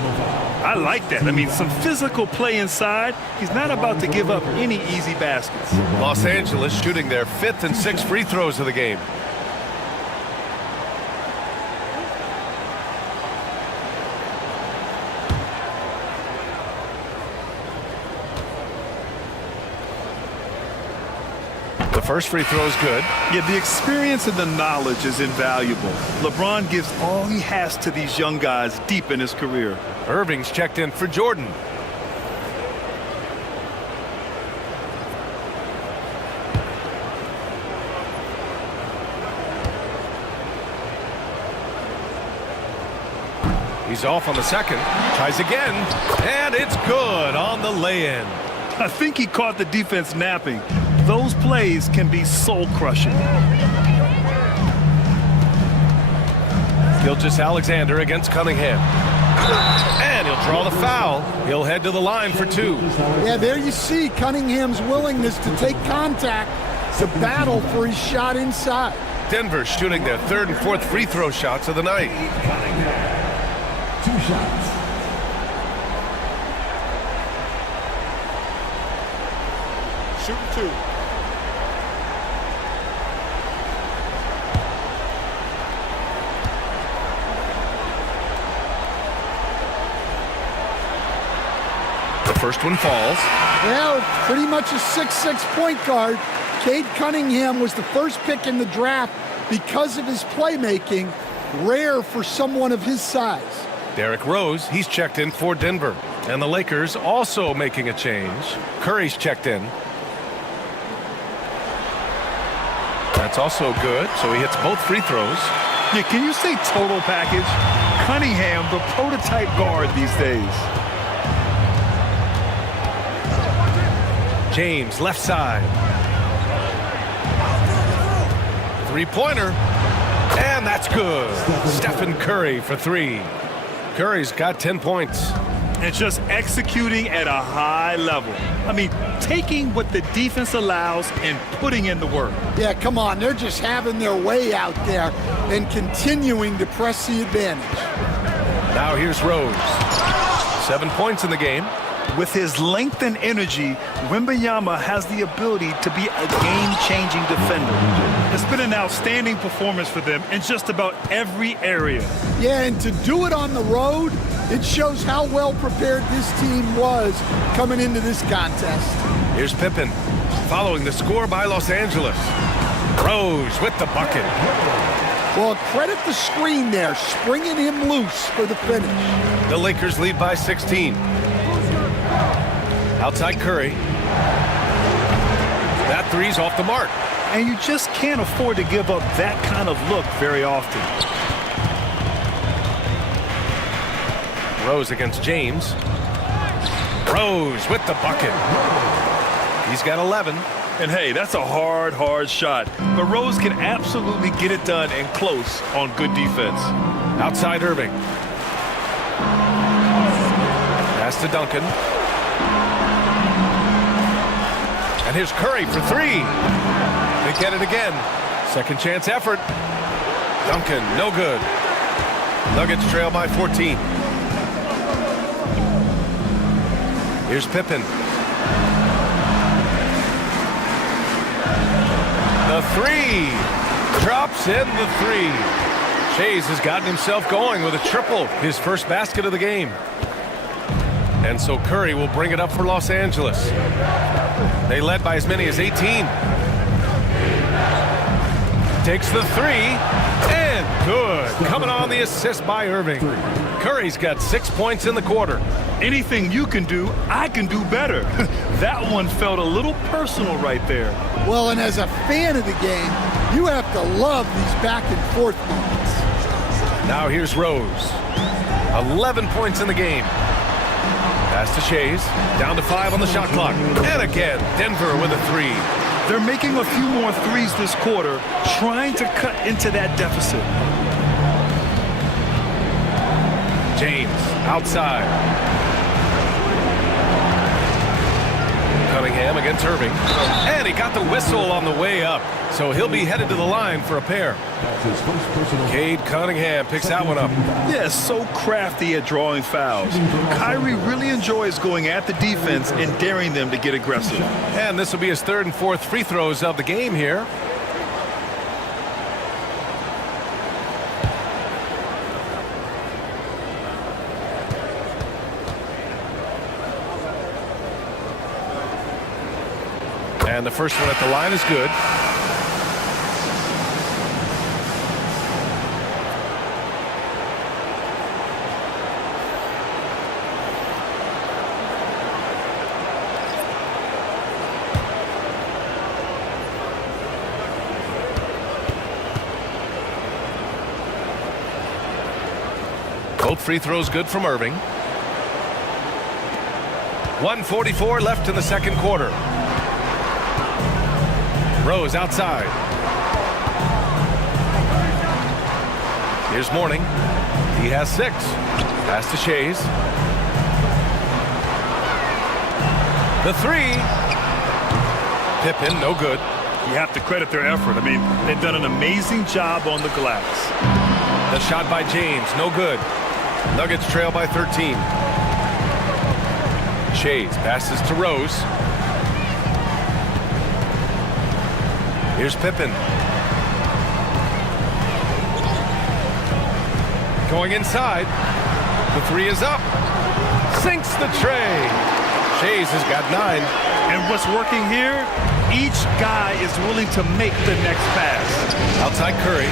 I like that. I mean, some physical play inside. He's not about to give up any easy baskets. Los Angeles shooting their 5th and 6th free throws of the game. The first free throw is good. Yeah, the experience and the knowledge is invaluable. LeBron gives all he has to these young guys deep in his career. Irving's checked in for Jordan. He's off on the second. Tries again. And it's good on the lay-in. I think he caught the defense napping. Those plays can be soul-crushing. Gilgeous-Alexander against Cunningham. And he'll draw the foul. He'll head to the line for two. Yeah, there you see Cunningham's willingness to take contact to battle for his shot inside. Denver shooting their 3rd and 4th free throw shots of the night. Two shots. Shooting two. The first one falls. Well, pretty much a 6'6" point guard. Cade Cunningham was the first pick in the draft because of his playmaking, rare for someone of his size. Derrick Rose, he's checked in for Denver. And the Lakers also making a change. Curry's checked in. That's also good, so he hits both free throws. Yeah, can you say total package? Cunningham, the prototype guard these days. James, left side. Three-pointer. And that's good. Stephen Curry for three. Curry's got 10 points. And just executing at a high level. I mean, taking what the defense allows and putting in the work. Yeah, come on. They're just having their way out there and continuing to press the advantage. Now here's Rose. 7 points in the game. With his length and energy, Wembanyama has the ability to be a game-changing defender. It's been an outstanding performance for them in just about every area. Yeah, and to do it on the road, it shows how well prepared this team was coming into this contest. Here's Pippen, following the score by Los Angeles. Rose with the bucket. Well, credit the screen there, springing him loose for the finish. The Lakers lead by 16. Outside Curry. That three's off the mark. And you just can't afford to give up that kind of look very often. Rose against James. Rose with the bucket. He's got 11. And hey, that's a hard shot. But Rose can absolutely get it done and close on good defense. Outside Irving. Pass to Duncan. And here's Curry for three. They get it again. Second chance effort. Duncan, no good. Nuggets trail by 14. Here's Pippen. The three. Drops in the three. Shays has gotten himself going with a triple. His first basket of the game. And so Curry will bring it up for Los Angeles. They led by as many as 18. Takes the three, and good. Coming on the assist by Irving. Curry's got 6 points in the quarter. Anything you can do, I can do better. That one felt a little personal right there. Well, and as a fan of the game, you have to love these back and forth moments. Now here's Rose. 11 points in the game. Pass to Shays. Down to 5 on the shot clock. And again, Denver with a three. They're making a few more threes this quarter, trying to cut into that deficit. James outside. Cunningham against Irving. And he got the whistle on the way up. So he'll be headed to the line for a pair. Cade Cunningham picks that one up. Yeah, so crafty at drawing fouls. Kyrie really enjoys going at the defense and daring them to get aggressive. And this will be his third and fourth free throws of the game here. And the first one at the line is good. Both free throws good from Irving. 1:44 left in the second quarter. Rose outside. Here's Mourning. He has 6. Pass to Shays. The 3. Pippen, no good. You have to credit their effort. I mean, they've done an amazing job on the glass. The shot by James, no good. Nuggets trail by 13. Shays passes to Rose. Here's Pippen. Going inside. The 3 is up. Sinks the tray. Shays has got 9. And what's working here? Each guy is willing to make the next pass. Outside Curry.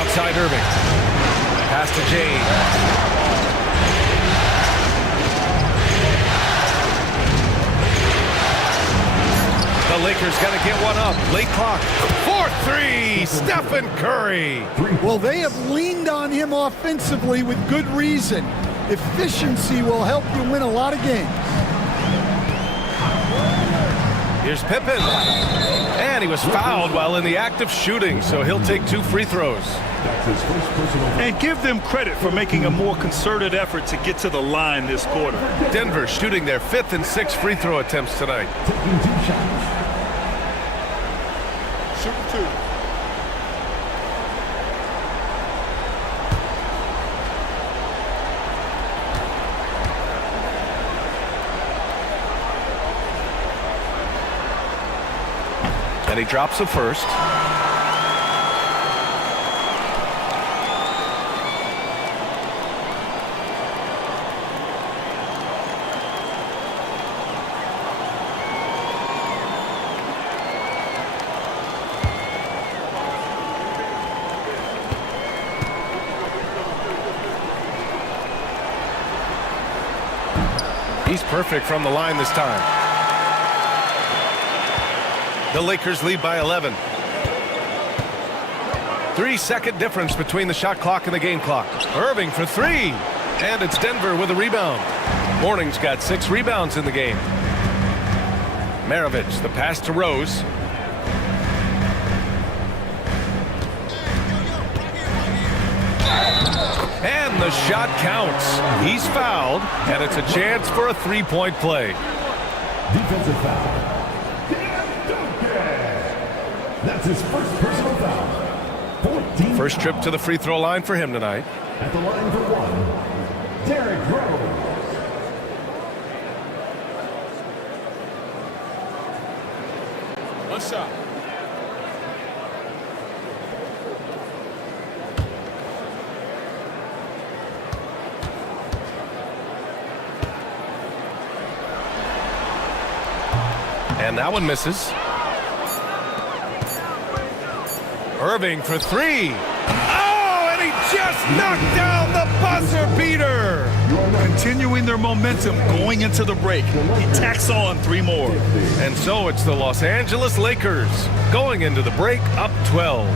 Outside Irving. Pass to James. The Lakers got to get one up. Late clock. 4-3. Stephen Curry. Well, they have leaned on him offensively with good reason. Efficiency will help you win a lot of games. Here's Pippen. And he was fouled while in the act of shooting, so he'll take 2 free throws. And give them credit for making a more concerted effort to get to the line this quarter. Denver shooting their 5th and 6th free throw attempts tonight. Shoot 2. And he drops the first. He's perfect from the line this time. The Lakers lead by 11. 3-second difference between the shot clock and the game clock. Irving for 3. And it's Denver with a rebound. Mourning's got 6 rebounds in the game. Maravich, the pass to Rose. And the shot counts. He's fouled, and it's a chance for a 3-point play. Defensive foul. That's his first personal foul. 14. First trip to the free throw line for him tonight. At the line for 1, Derrick Rose. One shot. And that one misses. Irving for 3. Oh, and he just knocked down the buzzer beater. Continuing their momentum going into the break. He tacks on 3 more. And so it's the Los Angeles Lakers going into the break up 12.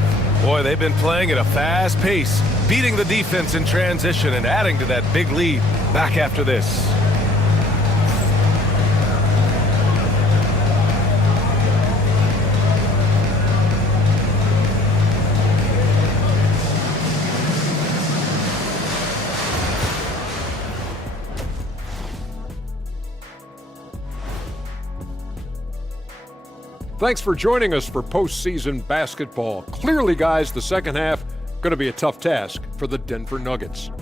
Boy, they've been playing at a fast pace, beating the defense in transition and adding to that big lead. Back after this. Thanks for joining us for postseason basketball. Clearly, guys, the second half going to be a tough task for the Denver Nuggets.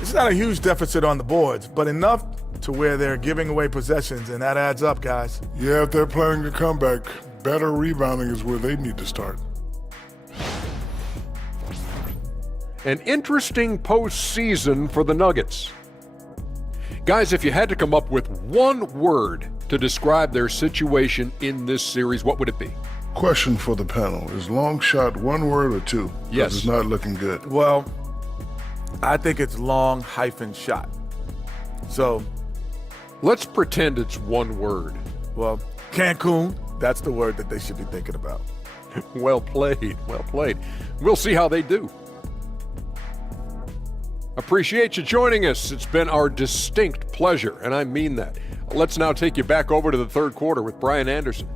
It's not a huge deficit on the boards, but enough to where they're giving away possessions, and that adds up, guys. Yeah, if they're playing a comeback, better rebounding is where they need to start. An interesting postseason for the Nuggets. Guys, if you had to come up with one word to describe their situation in this series, what would it be? Question for the panel. Is long shot one word or two? Yes. It's not looking good. Well, I think it's long-shot. So let's pretend it's one word. Well, Cancun, that's the word that they should be thinking about. Well played, well played. We'll see how they do. Appreciate you joining us. It's been our distinct pleasure, and I mean that. Let's now take you back over to the third quarter with Brian Anderson.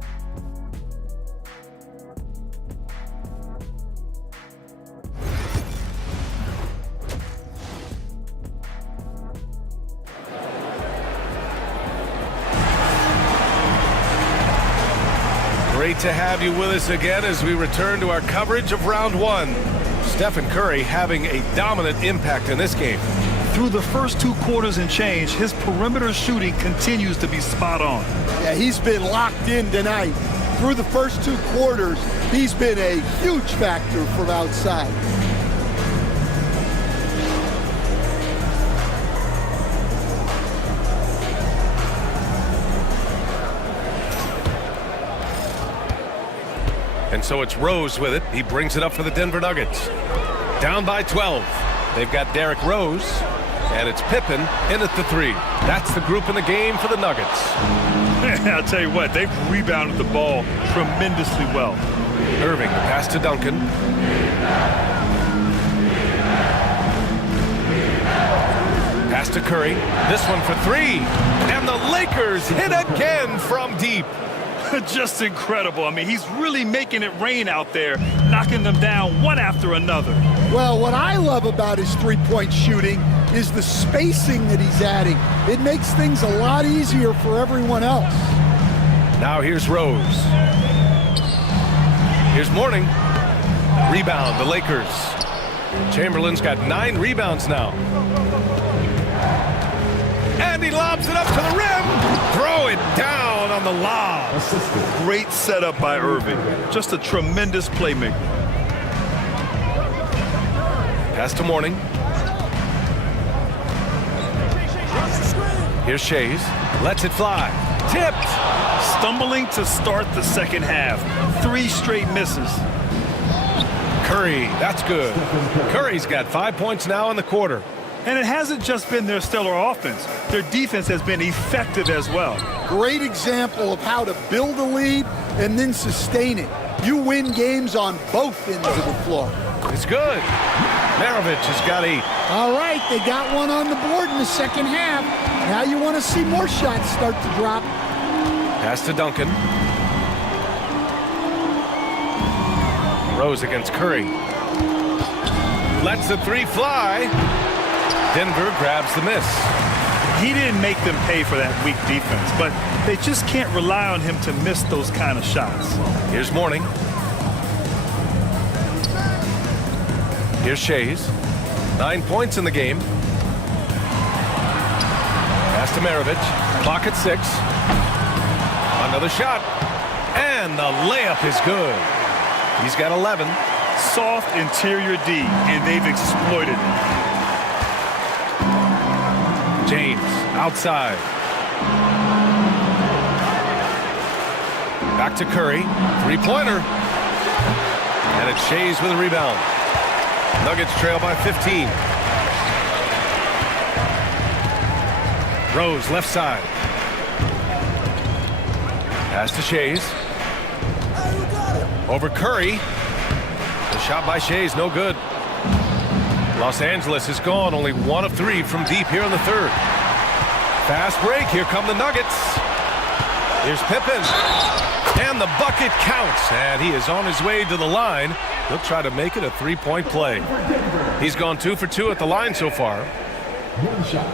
Great to have you with us again as we return to our coverage of round one. Stephen Curry having a dominant impact in this game. Through the first 2 quarters and change, his perimeter shooting continues to be spot on. Yeah, he's been locked in tonight. Through the first 2 quarters, he's been a huge factor from outside. And so it's Rose with it. He brings it up for the Denver Nuggets. Down by 12. They've got Derrick Rose, and it's Pippen in at the 3. That's the group in the game for the Nuggets. I'll tell you what, they've rebounded the ball tremendously well. Irving, the pass to Duncan. Pass to Curry. This one for 3. And the Lakers hit again from deep. Just incredible. I mean, he's really making it rain out there, knocking them down one after another. Well, what I love about his three-point shooting is the spacing that he's adding. It makes things a lot easier for everyone else. Now here's Rose. Here's Mourning. Rebound, the Lakers. Chamberlain's got 9 rebounds now. And he lobs it up to the rim. Throw it down on the lob. Great setup by Irving. Just a tremendous playmaker. Pass to Mourning. Here's Shays. Lets it fly. Tipped. Stumbling to start the second half. 3 straight misses. Curry, that's good. Curry's got 5 points now in the quarter. And it hasn't just been their stellar offense. Their defense has been effective as well. Great example of how to build a lead and then sustain it. You win games on both ends of the floor. It's good. Maravich has got 8. All right, they got one on the board in the second half. Now you want to see more shots start to drop. Pass to Duncan. Rose against Curry. Lets the 3 fly. Denver grabs the miss. He didn't make them pay for that weak defense, but they just can't rely on him to miss those kind of shots. Here's Mourning. Here's Shays. 9 points in the game. Pass to Maravich. Clock at 6. Another shot. And the layup is good. He's got 11. Soft interior D, and they've exploited it. James outside. Back to Curry. 3-pointer. And it's Shays with a rebound. Nuggets trail by 15. Rose left side. Pass to Shays. Over Curry. The shot by Shays, no good. Los Angeles is gone, only 1 of 3 from deep here in the third. Fast break, here come the Nuggets. Here's Pippen. And the bucket counts, and he is on his way to the line. He'll try to make it a 3-point play. He's gone 2 for 2 at the line so far. One shot.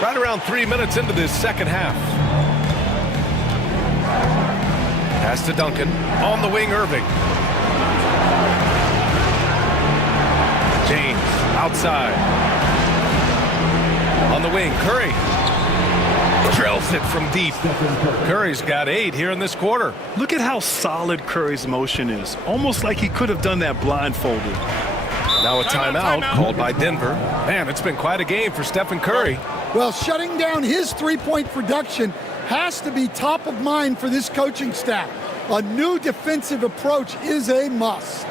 Right around 3 minutes into this second half. Pass to Duncan. On the wing, Irving. James outside. On the wing, Curry. Drills it from deep. Curry's got 8 here in this quarter. Look at how solid Curry's motion is. Almost like he could have done that blindfolded. Now a timeout called by Denver. Man, it's been quite a game for Stephen Curry. Well, shutting down his three-point production has to be top of mind for this coaching staff. A new defensive approach is a must.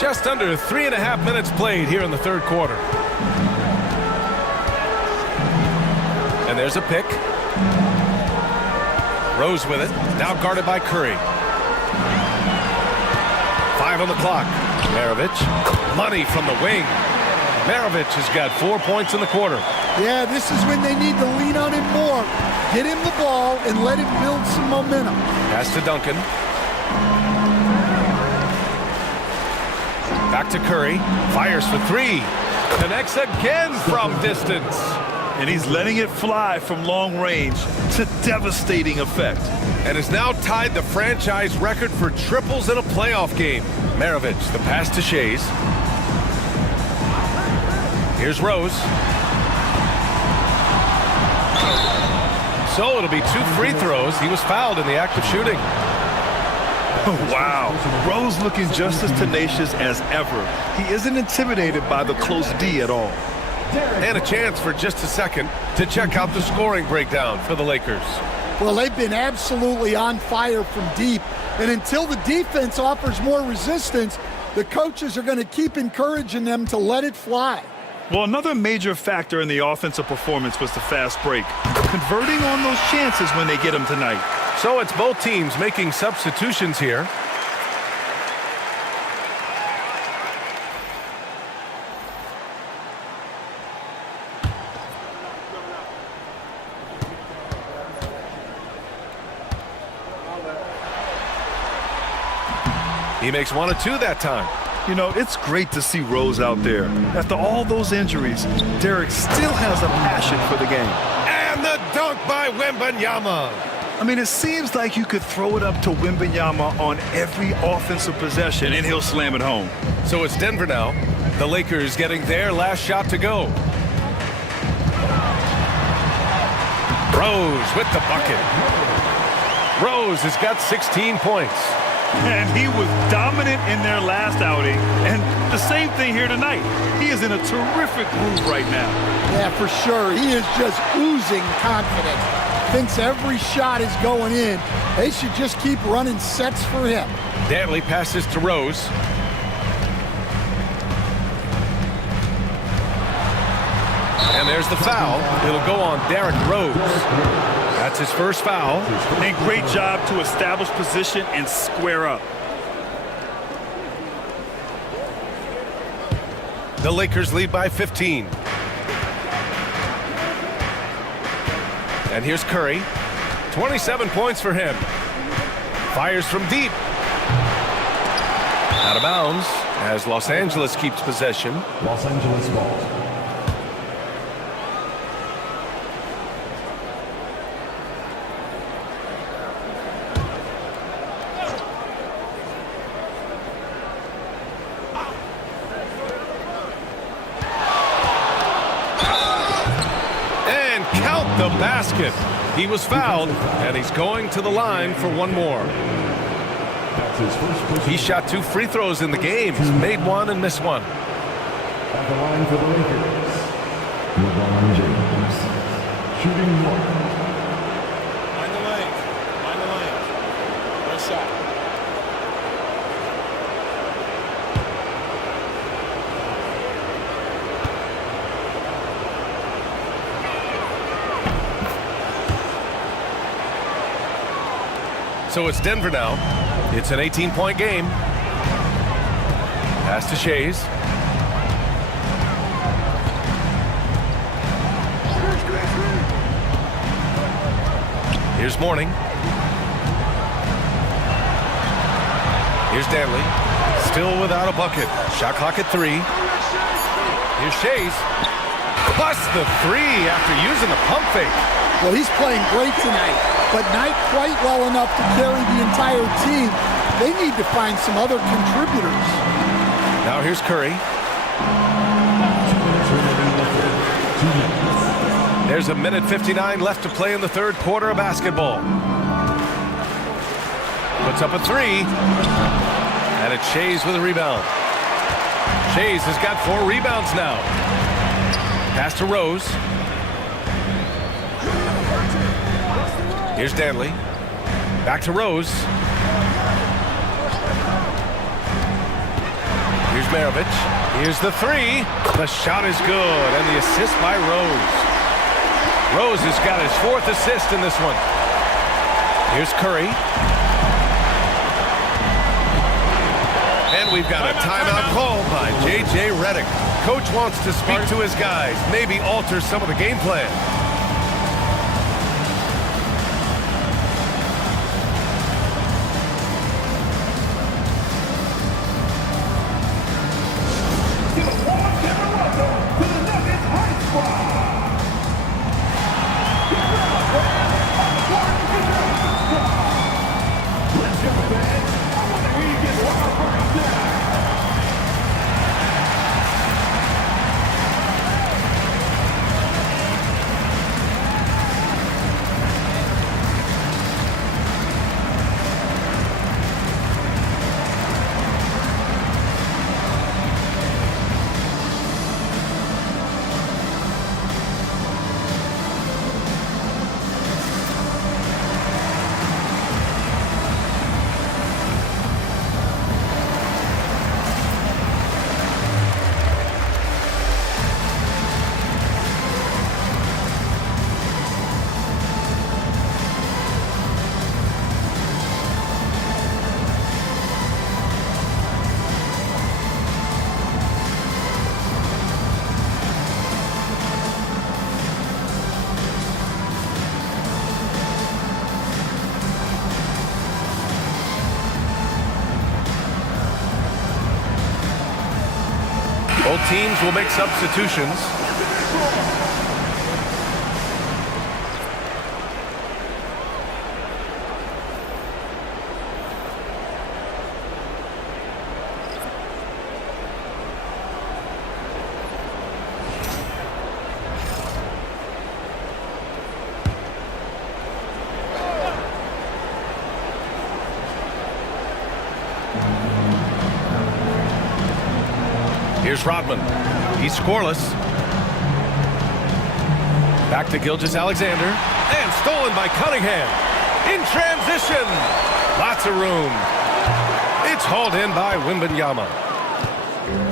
Just under 3.5 minutes played here in the third quarter. And there's a pick. Rose with it. Now guarded by Curry. 5 on the clock. Maravich. Money from the wing. Maravich has got 4 points in the quarter. Yeah, this is when they need to lean on him more. Get him the ball and let him build some momentum. Pass to Duncan. Back to Curry. Fires for 3. Connects again from distance. And he's letting it fly from long range to devastating effect. And has now tied the franchise record for triples in a playoff game. Maravich, the pass to Shays. Here's Rose. So it'll be 2 free throws. He was fouled in the act of shooting. Wow. Rose looking just as tenacious as ever. He isn't intimidated by the close D at all. And a chance for just a second to check out the scoring breakdown for the Lakers. Well, they've been absolutely on fire from deep. And until the defense offers more resistance, the coaches are going to keep encouraging them to let it fly. Well, another major factor in the offensive performance was the fast break. Converting on those chances when they get them tonight. So it's both teams making substitutions here. He makes 1 of 2 that time. You know, it's great to see Rose out there. After all those injuries, Derek still has a passion for the game. And the dunk by Wembanyama. I mean, it seems like you could throw it up to Wembanyama on every offensive possession, and he'll slam it home. So it's Denver now. The Lakers getting their last shot to go. Rose with the bucket. Rose has got 16 points. And he was dominant in their last outing. And the same thing here tonight. He is in a terrific groove right now. Yeah, for sure. He is just oozing confidence. Thinks every shot is going in. They should just keep running sets for him. Dantley passes to Rose. And there's the foul. It'll go on Derrick Rose. That's his first foul. And great job to establish position and square up. The Lakers lead by 15. And here's Curry. 27 points for him. Fires from deep. Out of bounds as Los Angeles keeps possession. Los Angeles ball. And count the basket. He was fouled, and he's going to the line for one more. He shot 2 free throws in the game. He's made one and missed one. At the line for the Lakers, LeBron James. Shooting 1. Mind the lane. Mind the lane. Good shot. So it's Denver now. It's an 18-point game. Pass to Shays. Here's Mourning. Here's Danley. Still without a bucket. Shot clock at 3. Here's Shays. Busts the 3 after using the pump fake. Well, he's playing great tonight, but not quite well enough to carry the entire team. They need to find some other contributors. Now here's Curry. There's a minute 59 left to play in the third quarter of basketball. Puts up a 3. And it's Shays with a rebound. Shays has got 4 rebounds now. Pass to Rose. Here's Danley. Back to Rose. Here's Maravich. Here's the 3. The shot is good, and the assist by Rose. Rose has got his 4th assist in this one. Here's Curry. And we've got a timeout called by J.J. Redick. Coach wants to speak to his guys, maybe alter some of the game plan. Both teams will make substitutions. Here's Rodman. He's scoreless. Back to Gilgeous-Alexander. And stolen by Cunningham. In transition. Lots of room. It's hauled in by Wembanyama.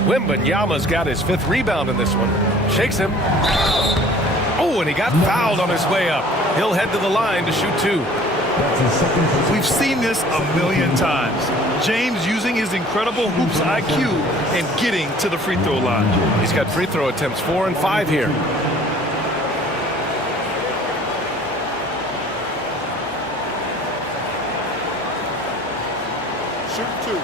Wembanyama's got his 5th rebound in this one. Shakes him. Oh, and he got fouled on his way up. He'll head to the line to shoot 2. We've seen this a million times. James using his incredible hoops IQ and getting to the free throw line. He's got free throw attempts 4 and 5 here. Shoot 2.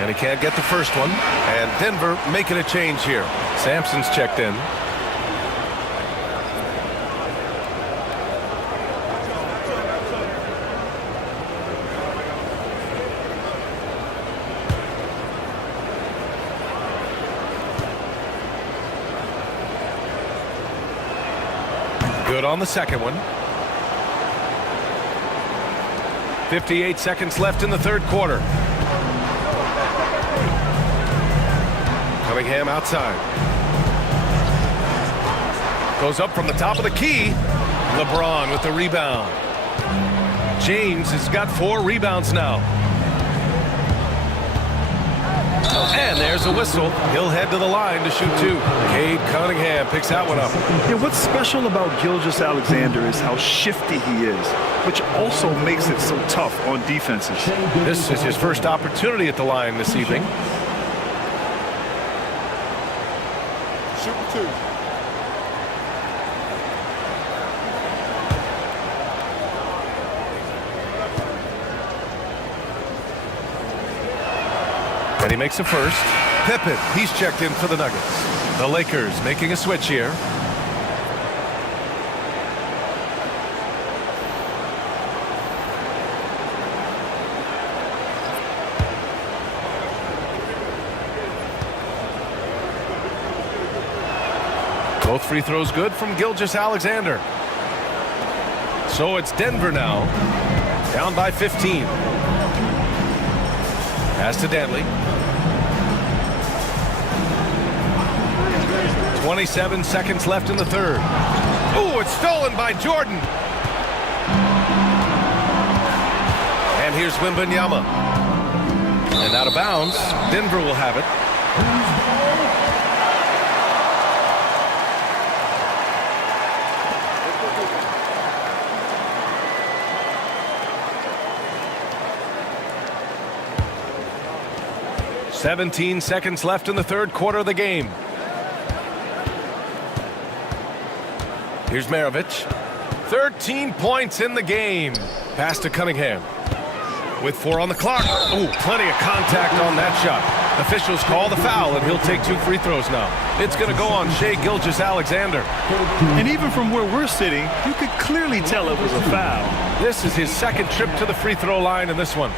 And he can't get the first one. And Denver making a change here. Sampson's checked in. Good on the second one. 58 seconds left in the third quarter. Cunningham outside. Goes up from the top of the key. LeBron with the rebound. James has got 4 rebounds now. And there's a whistle. He'll head to the line to shoot 2. Cade Cunningham picks that one up. Yeah, what's special about Gilgeous-Alexander is how shifty he is, which also makes it so tough on defenses. This is his first opportunity at the line this evening. Shoot 2. And he makes a first. Pippen, he's checked in for the Nuggets. The Lakers making a switch here. Both free throws good from Gilgeous-Alexander. So it's Denver now, down by 15. Pass to Dantley. 27 seconds left in the third. Ooh, it's stolen by Jordan. And here's Wembanyama. And out of bounds, Denver will have it. "17 seconds left in the third quarter of the game. Here's Maravich. 13 points in the game. Pass to Cunningham. With 4 on the clock. Ooh, plenty of contact on that shot. Officials call the foul, and he'll take 2 free throws now. It's going to go on Shai Gilgeous-Alexander. And even from where we're sitting, you could clearly tell it was a foul. This is his second trip to the free throw line in this one.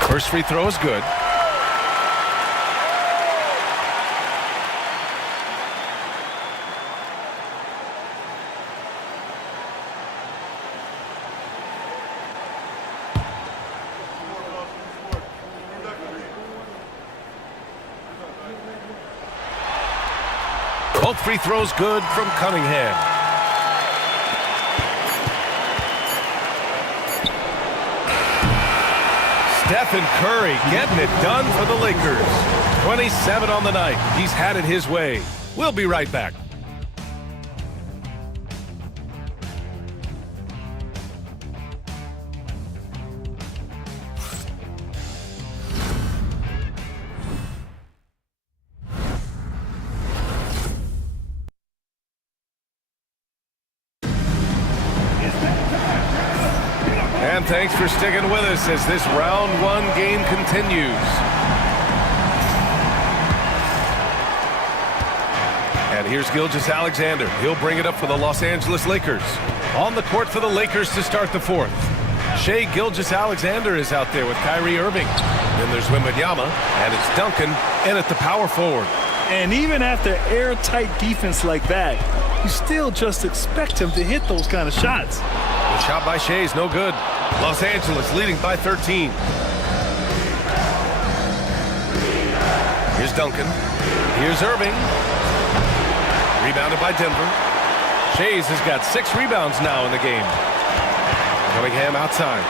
First free throw is good. Both free throws good from Cunningham. Stephen Curry getting it done for the Lakers. 27 on the night. He's had it his way. We'll be right back. And thanks for sticking with us as this round 1 game continues. And here's Gilgeous-Alexander. He'll bring it up for the Los Angeles Lakers. On the court for the Lakers to start the fourth. Shai Gilgeous-Alexander is out there with Kyrie Irving. Then there's Wembanyama, and it's Duncan in at the power forward. And even after airtight defense like that, you still just expect him to hit those kind of shots. The shot by Shea is no good. Los Angeles leading by 13. Here's Duncan. Here's Irving. Rebounded by Denver. Shays has got 6 rebounds now in the game. Cunningham outside.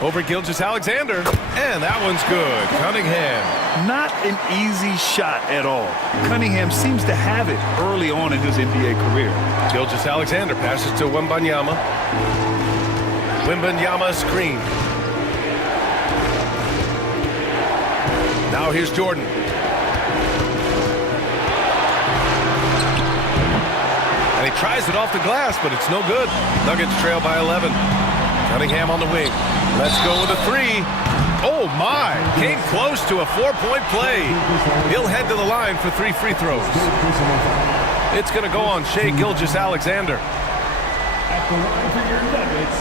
Over Gilgeous-Alexander, and that one's good. Cunningham. Not an easy shot at all. Cunningham seems to have it early on in his NBA career. Gilgeous-Alexander passes to Wembanyama. Wembanyama screen. Now here's Jordan. And he tries it off the glass, but it's no good. Nuggets trail by 11. Cunningham on the wing. Let's go with a 3. Oh, my. Came close to a 4-point play. He'll head to the line for 3 free throws. It's going to go on Shea Gilgeous-Alexander. At the line for your Nuggets,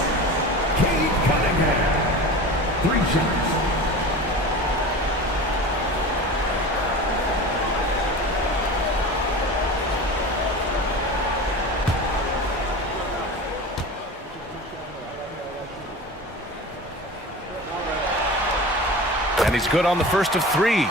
Cade Cunningham. 3 shots. And he's good on the first of 3.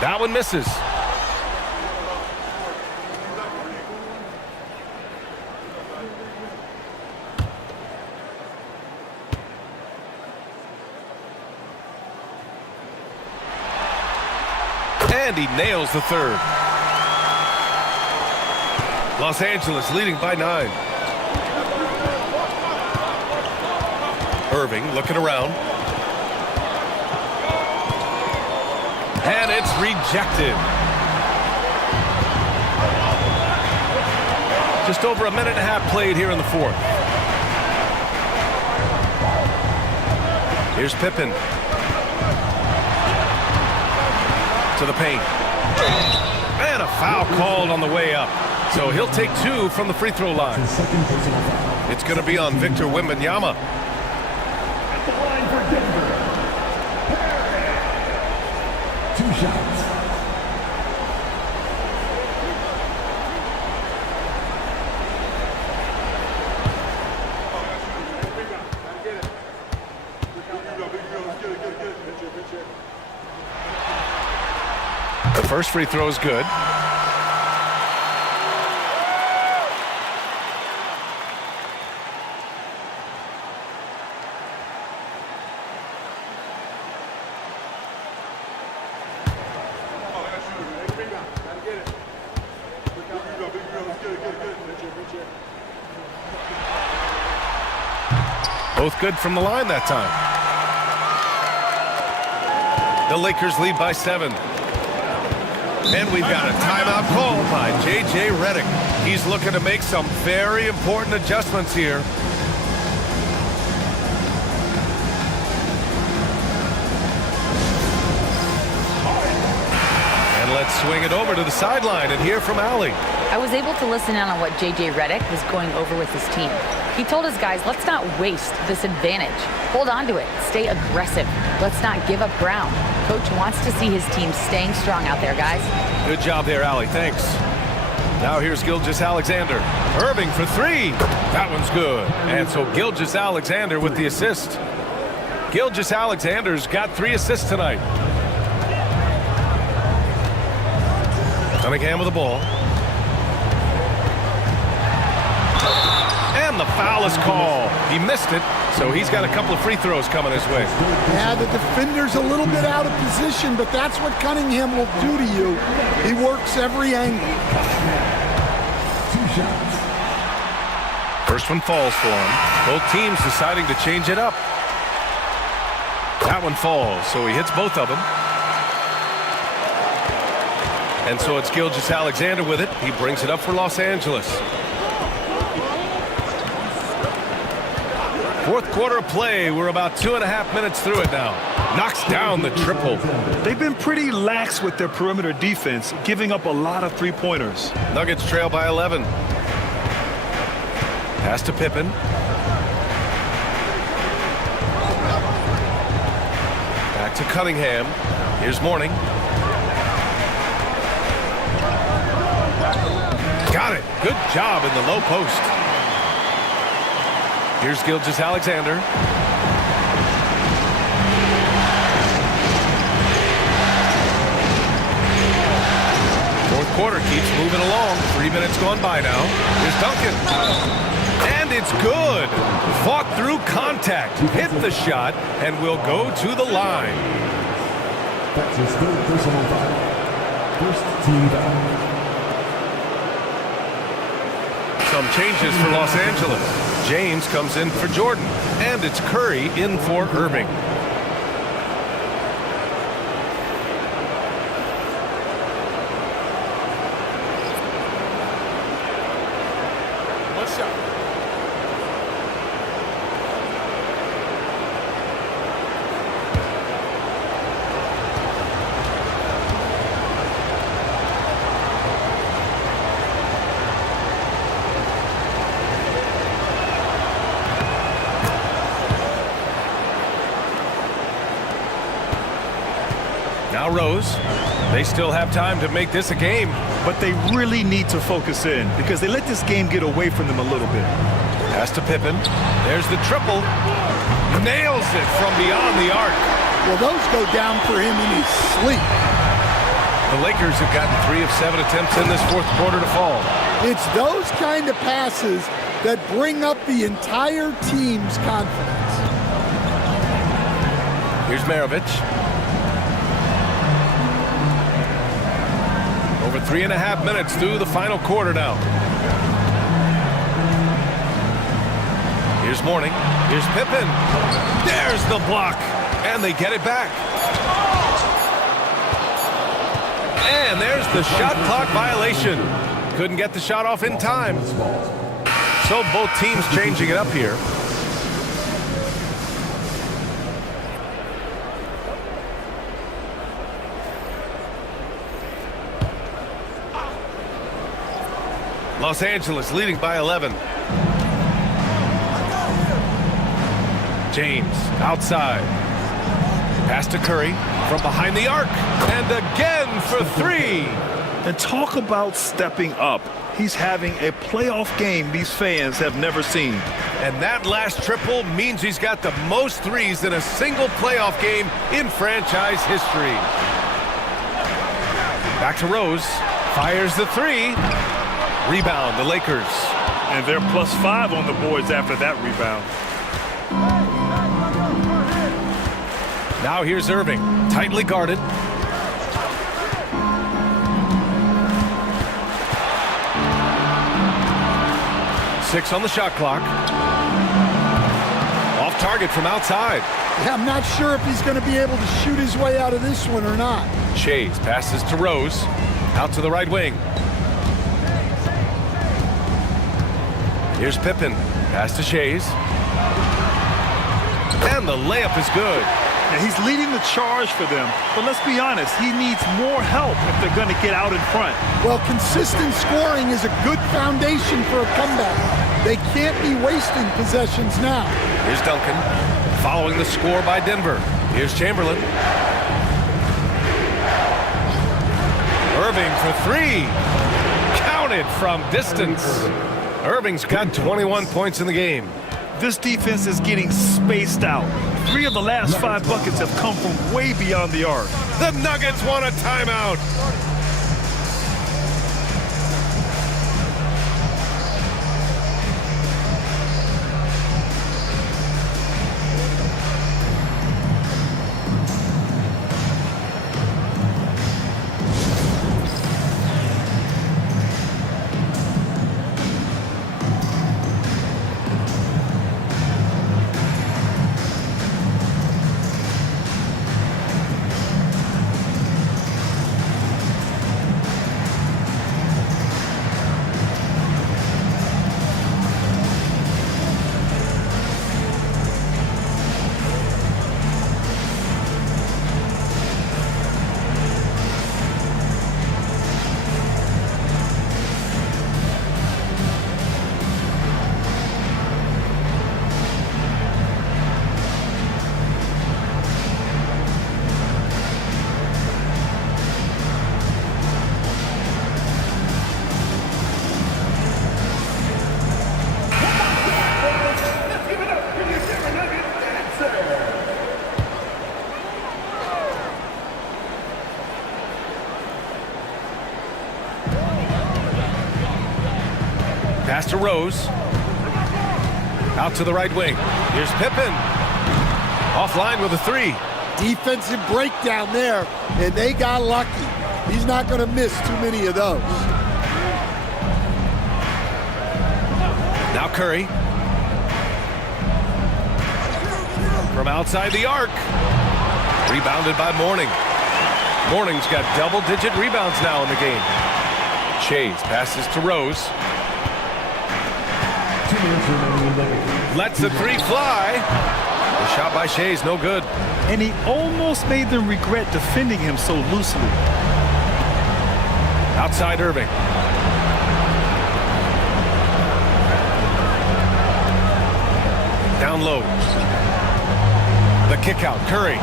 That one misses. And he nails the 3rd. Los Angeles leading by 9. Irving looking around. And it's rejected. Just over a minute and a half played here in the 4th. Here's Pippen. To the paint. And a foul called on the way up. So he'll take 2 from the free throw line. It's going to be on Victor Wembanyama. At the line for Denver, 2 shots. The first free throw is good. Both good from the line that time. The Lakers lead by 7. And we've got a timeout called by J.J. Redick. He's looking to make some very important adjustments here. And let's swing it over to the sideline and hear from Allie. I was able to listen in on what J.J. Redick was going over with his team. He told his guys, let's not waste this advantage. Hold on to it. Stay aggressive. Let's not give up ground. Coach wants to see his team staying strong out there, guys. Good job there, Allie. Thanks. Now here's Gilgeous-Alexander. Irving for 3. That one's good. And so Gilgeous-Alexander with the assist. Gilgeous-Alexander's got 3 assists tonight. Cunningham with the ball. And the foul is called. He missed it, so he's got a couple of free throws coming his way. Yeah, the defender's a little bit out of position, but that's what Cunningham will do to you. He works every angle. 2 shots. First one falls for him. Both teams deciding to change it up. That one falls, so he hits both of them. And so it's Gilgeous-Alexander with it. He brings it up for Los Angeles. Fourth quarter of play. We're about 2.5 minutes through it now. Knocks down the triple. They've been pretty lax with their perimeter defense, giving up a lot of three-pointers. Nuggets trail by 11. Pass to Pippen. Back to Cunningham. Here's Mourning. Got it. Good job in the low post. Here's Gilgeous-Alexander. Fourth quarter keeps moving along. 3 minutes gone by now. Here's Duncan. And it's good. Fought through contact. Hit the shot and will go to the line. That's his third personal foul. First team foul. Some changes for Los Angeles. James comes in for Jordan. And it's Curry in for Irving. Now Rose. They still have time to make this a game. But they really need to focus in because they let this game get away from them a little bit. Pass to Pippen. There's the triple. Nails it from beyond the arc. Well, those go down for him in his sleep. The Lakers have gotten 3 of 7 attempts in this fourth quarter to fall. It's those kind of passes that bring up the entire team's confidence. Here's Maravich. Over 3.5 minutes through the final quarter now. Here's Mourning. Here's Pippen. There's the block. And they get it back. And there's the shot clock violation. Couldn't get the shot off in time. So both teams changing it up here. Los Angeles leading by 11. James outside. Pass to Curry from behind the arc. And again for 3. And talk about stepping up. He's having a playoff game these fans have never seen. And that last triple means he's got the most threes in a single playoff game in franchise history. Back to Rose. Fires the 3. Rebound, the Lakers. And they're +5 on the boards after that rebound. Now here's Irving, tightly guarded. Six on the shot clock. Off target from outside. Yeah, I'm not sure if he's going to be able to shoot his way out of this one or not. Shays passes to Rose. Out to the right wing. Here's Pippen. Pass to Shays. And the layup is good. And he's leading the charge for them. But let's be honest, he needs more help if they're going to get out in front. Well, consistent scoring is a good foundation for a comeback. They can't be wasting possessions now. Here's Duncan. Following the score by Denver. Here's Chamberlain. Irving for 3. Counted from distance. Irving's got 21 points in the game. This defense is getting spaced out. 3 of the last 5 buckets have come from way beyond the arc. The Nuggets want a timeout. Rose. Out to the right wing. Here's Pippen. Offline with a three. Defensive breakdown there, and they got lucky. He's not going to miss too many of those. Now Curry. From outside the arc. Rebounded by Mourning. Mourning's got double-digit rebounds now in the game. Shays passes to Rose. Lets the three fly. The shot by Shays, no good. And he almost made them regret defending him so loosely. Outside Irving. Down low. The kick out, Curry.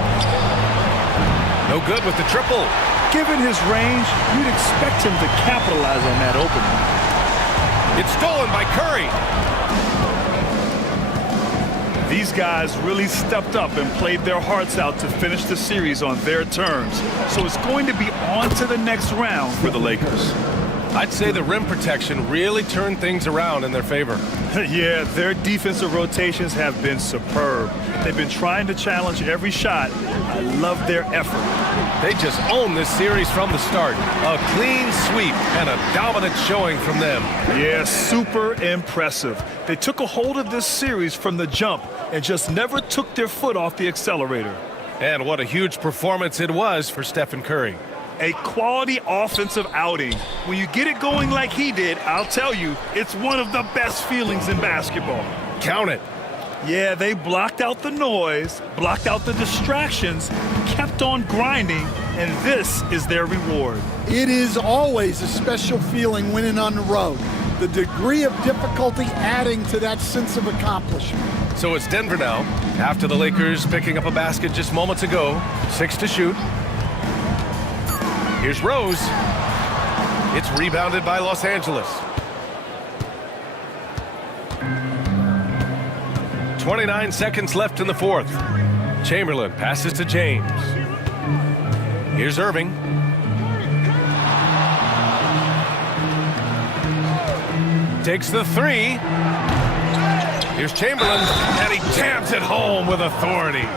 No good with the triple. Given his range, you'd expect him to capitalize on that opening. It's stolen by Curry. These guys really stepped up and played their hearts out to finish the series on their terms. So it's going to be on to the next round for the Lakers. I'd say the rim protection really turned things around in their favor. Yeah, their defensive rotations have been superb. They've been trying to challenge every shot. I love their effort. They just own this series from the start. A clean sweep and a dominant showing from them. Yeah, super impressive. They took a hold of this series from the jump and just never took their foot off the accelerator. And what a huge performance it was for Stephen Curry. A quality offensive outing. When you get it going like he did, I'll tell you, it's one of the best feelings in basketball. Count it. Yeah, they blocked out the noise, blocked out the distractions, kept on grinding, and this is their reward. It is always a special feeling winning on the road. The degree of difficulty adding to that sense of accomplishment. So it's Denver now, after the Lakers picking up a basket just moments ago. 6 to shoot. Here's Rose. It's rebounded by Los Angeles. 29 seconds left in the fourth. Chamberlain passes to James. Here's Irving. Takes the three. Here's Chamberlain, and he jams it home with authority.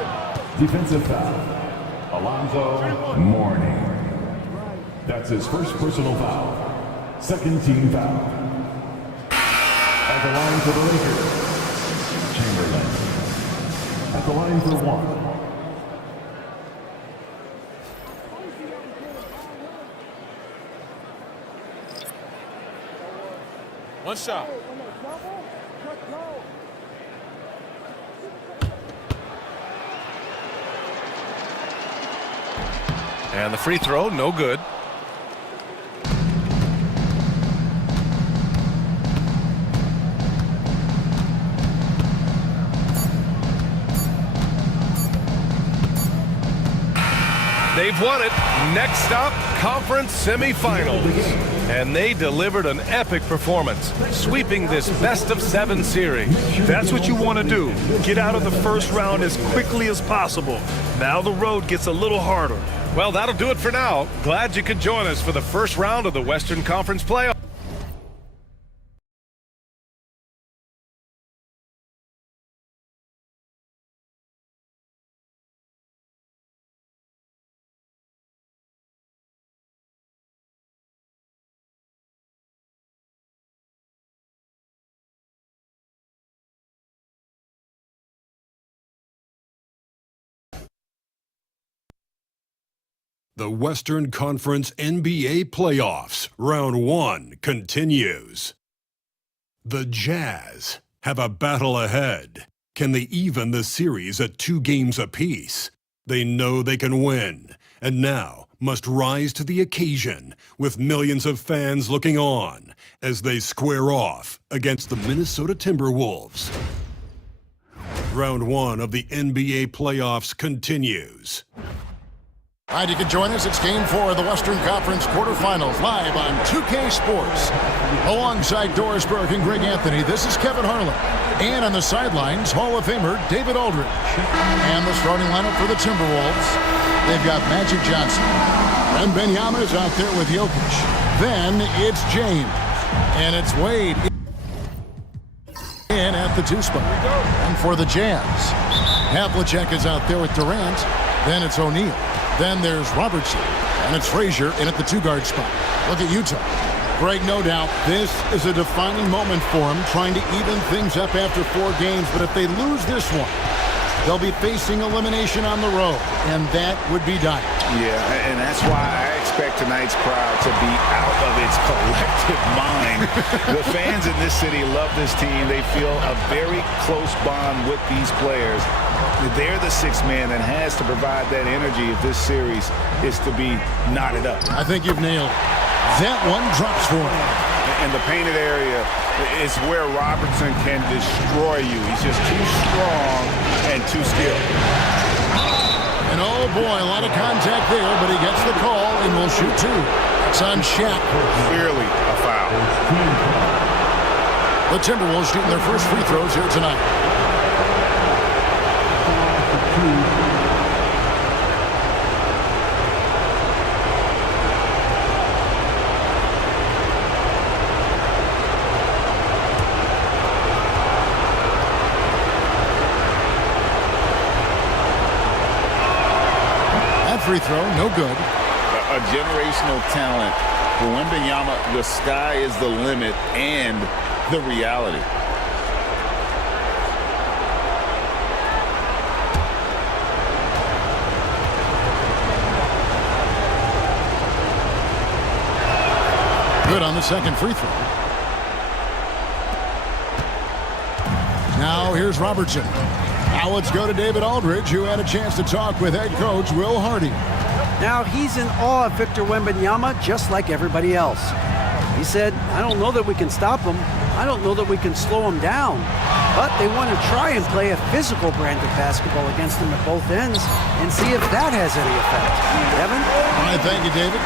Defensive foul. Alonzo Mourning. That's his first personal foul. Second team foul. At the line for the Lakers, Chamberlain. At the line for one. One shot. And the free throw, no good. They've won it. Next up, conference semifinals. And they delivered an epic performance, sweeping this best-of-7 series. That's what you want to do. Get out of the first round as quickly as possible. Now the road gets a little harder. Well, that'll do it for now. Glad you could join us for the first round of the Western Conference playoffs. The Western Conference NBA playoffs, round 1 continues. The Jazz have a battle ahead. Can they even the series at 2 games apiece? They know they can win, and now must rise to the occasion with millions of fans looking on as they square off against the Minnesota Timberwolves. Round 1 of the NBA playoffs continues. All right, you can join us. It's Game 4 of the Western Conference quarterfinals, live on 2K Sports. Alongside Doris Burke and Greg Anthony, this is Kevin Harlan. And on the sidelines, Hall of Famer David Aldridge. And the starting lineup for the Timberwolves. They've got Magic Johnson. And Benyama is out there with Jokic. Then it's James. And it's Wade. at the 2 spot. And for the Jazz, Havlicek is out there with Durant. Then it's O'Neal. Then there's Robertson. And it's Frazier in at the 2 guard spot. Look at Utah. Greg, no doubt, this is a defining moment for them, trying to even things up after 4 games. But if they lose this one, they'll be facing elimination on the road, and that would be dire. Yeah, and that's why I expect tonight's crowd to be out of its collective mind. The fans in this city love this team. They feel a very close bond with these players. They're the 6th man that has to provide that energy if this series is to be knotted up. I think you've nailed it. That one drops for him. In the painted area is where Robertson can destroy you. He's just too strong and too skilled. And oh boy, a lot of contact there, but he gets the call and will shoot 2. It's on Shaq. Clearly a foul. The Timberwolves shooting their first free throws here tonight. Free throw, no good. A generational talent. For Wembanyama, the sky is the limit and the reality. Good on the second free throw. Now here's Robertson. Now let's go to David Aldridge, who had a chance to talk with head coach Will Hardy. Now he's in awe of Victor Wembanyama, just like everybody else. He said, I don't know that we can stop him. I don't know that we can slow him down. But they want to try and play a physical brand of basketball against him at both ends and see if that has any effect. Evan? All right, thank you, David.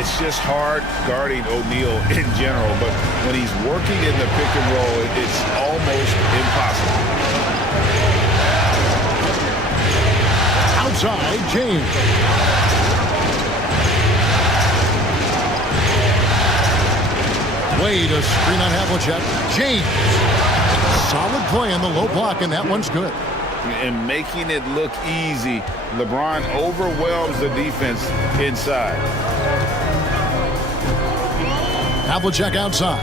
It's just hard guarding O'Neal in general, but when he's working in the pick and roll, it's almost impossible. Outside, James. Wade, a screen on Havlicek. James. Solid play on the low block, and that one's good. And making it look easy, LeBron overwhelms the defense inside. Havlicek outside.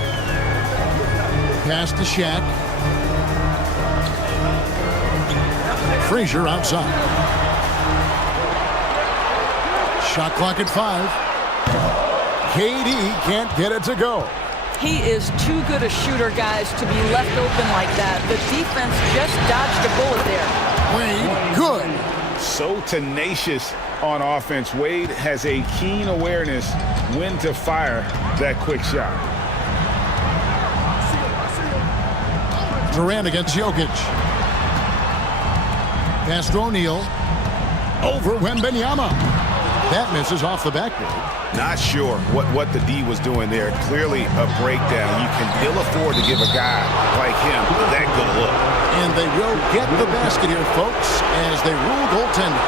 Pass to Shaq. Frazier outside. Shot clock at 5. KD can't get it to go. He is too good a shooter, guys, to be left open like that. The defense just dodged a bullet there. Wade, good. So tenacious on offense. Wade has a keen awareness when to fire that quick shot. Durant against Jokic. Pass to O'Neal. Over Wembanyama. That misses off the backboard. Not sure what the D was doing there. Clearly a breakdown. You can ill afford to give a guy like him that good look. And they will get the basket here, folks, as they rule goaltending.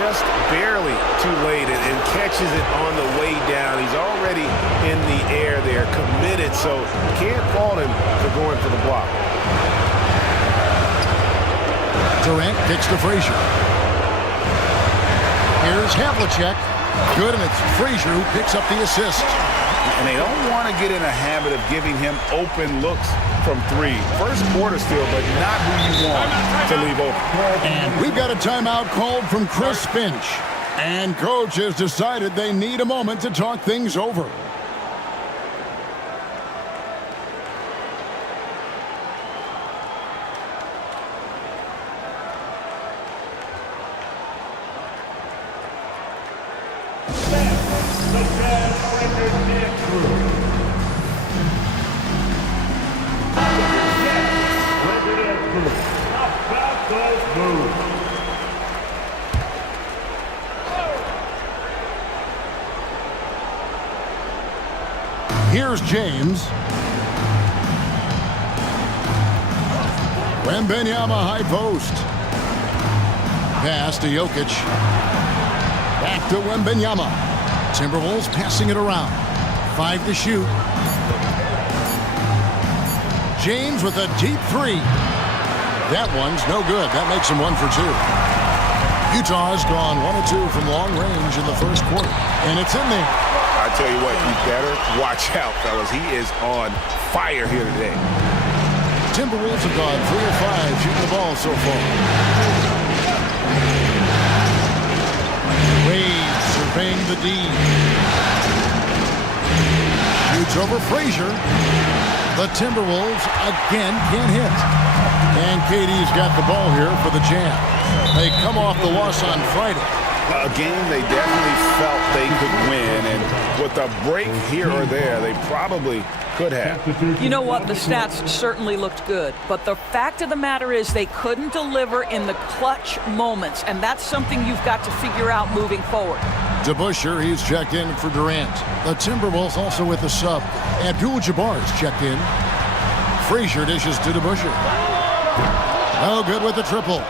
Just barely too late and catches it on the way down. He's already in the air there, committed, so can't fault him for going for the block. Durant kicks to Frazier. Here's Havlicek. Good, and it's Frazier who picks up the assist. And they don't want to get in a habit of giving him open looks from 3. First quarter still, but not who you want to leave open. And we've got a timeout called from Chris Finch. And coach has decided they need a moment to talk things over. Here's James. Wembanyama high post. Pass to Jokic. Back to Wembanyama. Timberwolves passing it around. 5 to shoot. James with a deep three. That one's no good. That makes him 1 for 2. Utah's gone 1 of 2 from long range in the first quarter, and it's in there. I tell you what, you better watch out, fellas. He is on fire here today. Timberwolves have gone 3 of 5 shooting the ball so far. Wade surveying the D. Shoots over Frazier. The Timberwolves again can't hit. And KD's got the ball here for the Jazz. They come off the loss on Friday. A game they definitely felt they could win, and with a break here or there, they probably could have. You know what? The stats certainly looked good, but the fact of the matter is they couldn't deliver in the clutch moments, and that's something you've got to figure out moving forward. DeBusschere, he's checked in for Durant. The Timberwolves also with the sub. Abdul-Jabbar's checked in. Frazier dishes to DeBusschere. No good with the triple.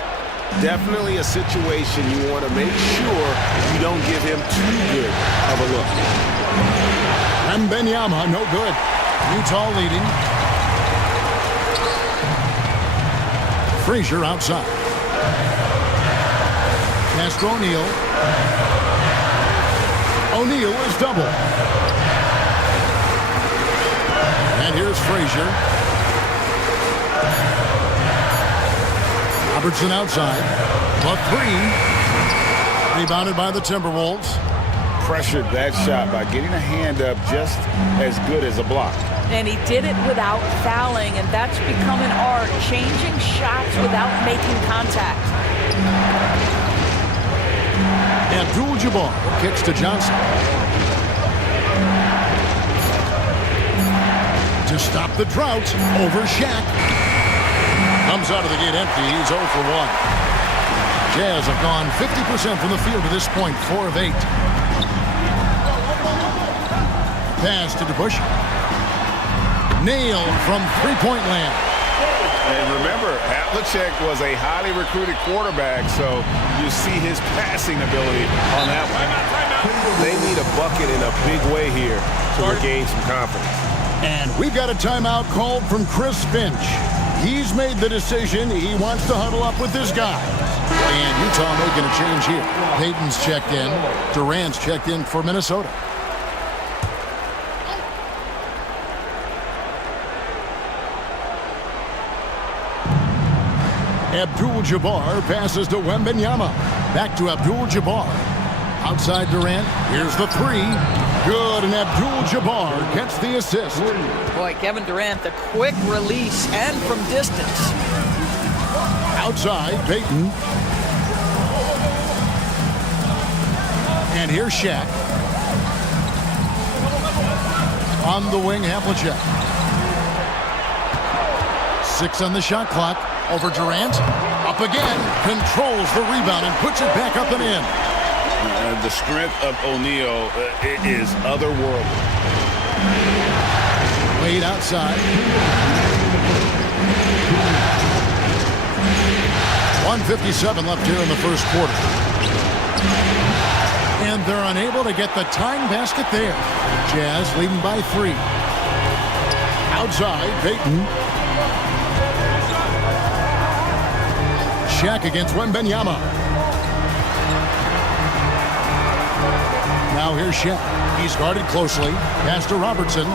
Definitely a situation you want to make sure you don't give him too good of a look. Wembanyama, no good. Utah leading. Frazier outside. Castro O'Neal. O'Neal is double. And here's Frazier. Robertson outside. The three. Rebounded by the Timberwolves. Pressured that shot by getting a hand up just as good as a block. And he did it without fouling, and that's become an art, changing shots without making contact. Abdul-Jabbar kicks to Johnson. To stop the drought over Shaq. Comes out of the gate empty. He's 0 for 1. Jazz have gone 50% from the field to this point, 4 of 8. Pass to DeBusschere. Nailed from three-point land. And remember, Havlicek was a highly recruited quarterback, so you see his passing ability on that one. They need a bucket in a big way here to regain some confidence. And we've got a timeout called from Chris Finch. He's made the decision. He wants to huddle up with this guy. And Utah making a change here. Payton's checked in. Durant's checked in for Minnesota. Abdul-Jabbar passes to Wembanyama. Back to Abdul-Jabbar. Outside Durant. Here's the three. Good, and Abdul-Jabbar gets the assist. Boy, Kevin Durant, the quick release and from distance. Outside, Payton. And here's Shaq. On the wing, Havlicek. 6 on the shot clock. Over Durant. Up again. Controls the rebound and puts it back up and in. The strength of O'Neal is otherworldly. Wade outside. 1:57 left here in the first quarter. And they're unable to get the tying basket there. Jazz leading by 3. Outside, Payton. Shaq against Wembanyama. Now here's Shaq. He's guarded closely. Pass to Robertson.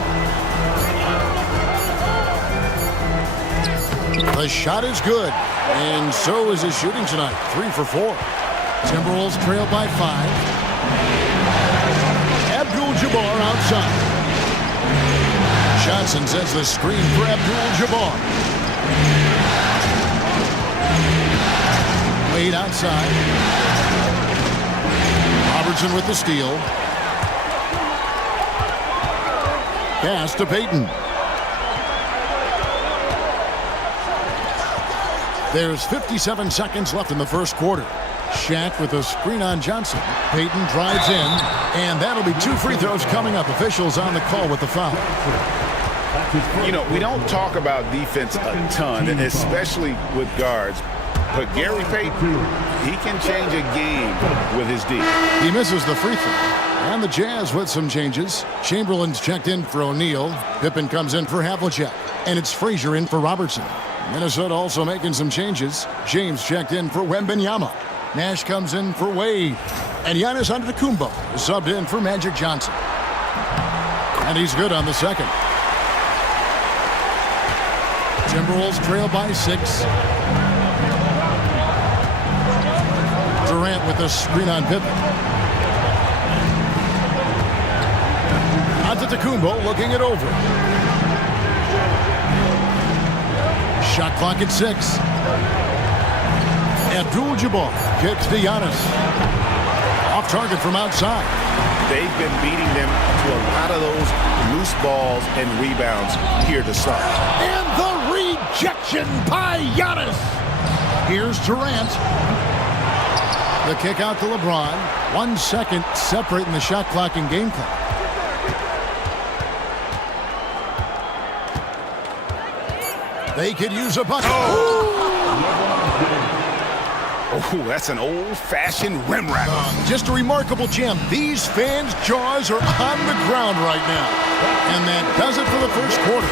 The shot is good. And so is his shooting tonight. 3 for 4. Timberwolves trail by 5. Abdul-Jabbar outside. Johnson sets the screen for Abdul-Jabbar. Wade outside. Robertson with the steal. Pass to Payton. There's 57 seconds left in the first quarter. Shaq with a screen on Johnson. Payton drives in, and that'll be 2 free throws coming up. Officials on the call with the foul. You know, we don't talk about defense a ton, and especially with guards. But Gary Payton, he can change a game with his D. He misses the free throw. And the Jazz with some changes. Chamberlain's checked in for O'Neal. Pippen comes in for Havlicek. And it's Frazier in for Robertson. Minnesota also making some changes. James checked in for Wembanyama. Nash comes in for Wade. And Giannis Antetokounmpo is subbed in for Magic Johnson. And he's good on the second. Timberwolves trail by 6. Durant with the screen on Pippen. Antetokounmpo looking it over. Shot clock at 6. Abdul-Jabbar kicks to Giannis. Off target from outside. They've been beating them to a lot of those loose balls and rebounds here to start. And the rejection by Giannis. Here's Durant. The kick out to LeBron. 1 second separating the shot clock and game clock. They could use a bucket. Oh, that's an old-fashioned rim wrap. Just a remarkable gem. These fans' jaws are on the ground right now. And that does it for the first quarter.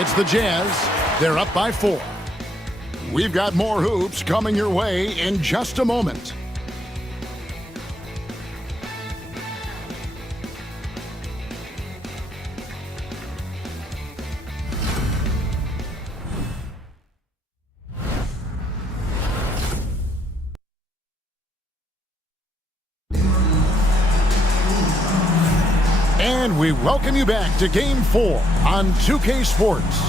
It's the Jazz. They're up by 4. We've got more hoops coming your way in just a moment. And we welcome you back to Game 4 on 2K Sports.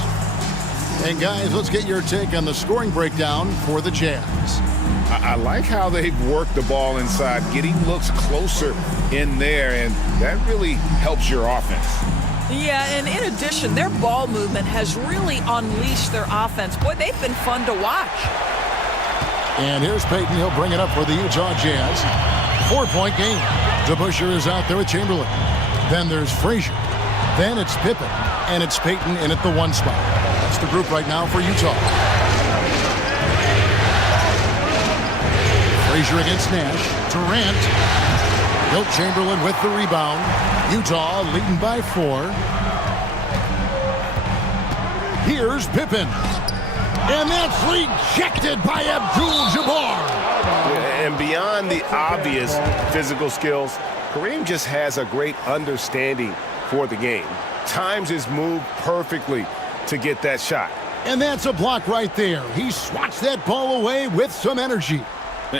And guys, let's get your take on the scoring breakdown for the Jazz. I like how they've worked the ball inside, getting looks closer in there, and that really helps your offense. Yeah, and in addition, their ball movement has really unleashed their offense. Boy, they've been fun to watch. And here's Payton. He'll bring it up for the Utah Jazz. 4-point game. DeBusschere is out there with Chamberlain. Then there's Frazier. Then it's Pippen. And it's Payton in at the 1 spot. That's the group right now for Utah. Frazier against Nash. Durant. Wilt Chamberlain with the rebound. Utah leading by 4. Here's Pippen. And that's rejected by Abdul-Jabbar. And beyond the obvious physical skills, Kareem just has a great understanding for the game. Times his move perfectly to get that shot. And that's a block right there. He swats that ball away with some energy.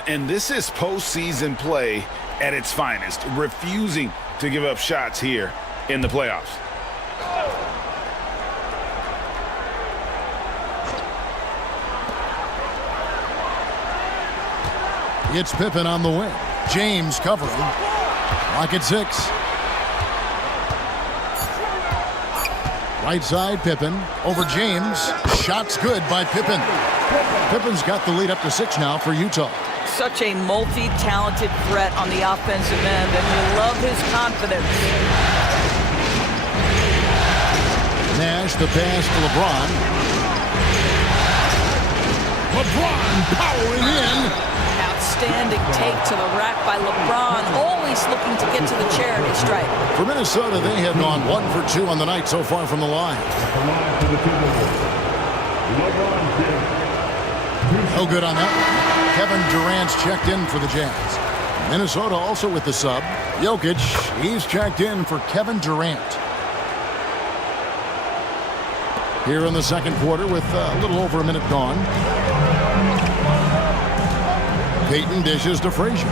And this is postseason play at its finest, refusing to give up shots here in the playoffs. It's Pippen on the wing. James covering. Clock at 6. Right side, Pippen. Over James. Shot's good by Pippen. Pippen's got the lead up to 6 now for Utah. Such a multi-talented threat on the offensive end, and you love his confidence. Nash, the pass to LeBron. LeBron powering in. Outstanding take to the rack by LeBron, always looking to get to the charity stripe. For Minnesota, they have gone 1 for 2 on the night so far from the line. No good on that one. Kevin Durant's checked in for the Jazz. Minnesota also with the sub. Jokic, he's checked in for Kevin Durant. Here in the second quarter with a little over a minute gone. Payton dishes to Frazier.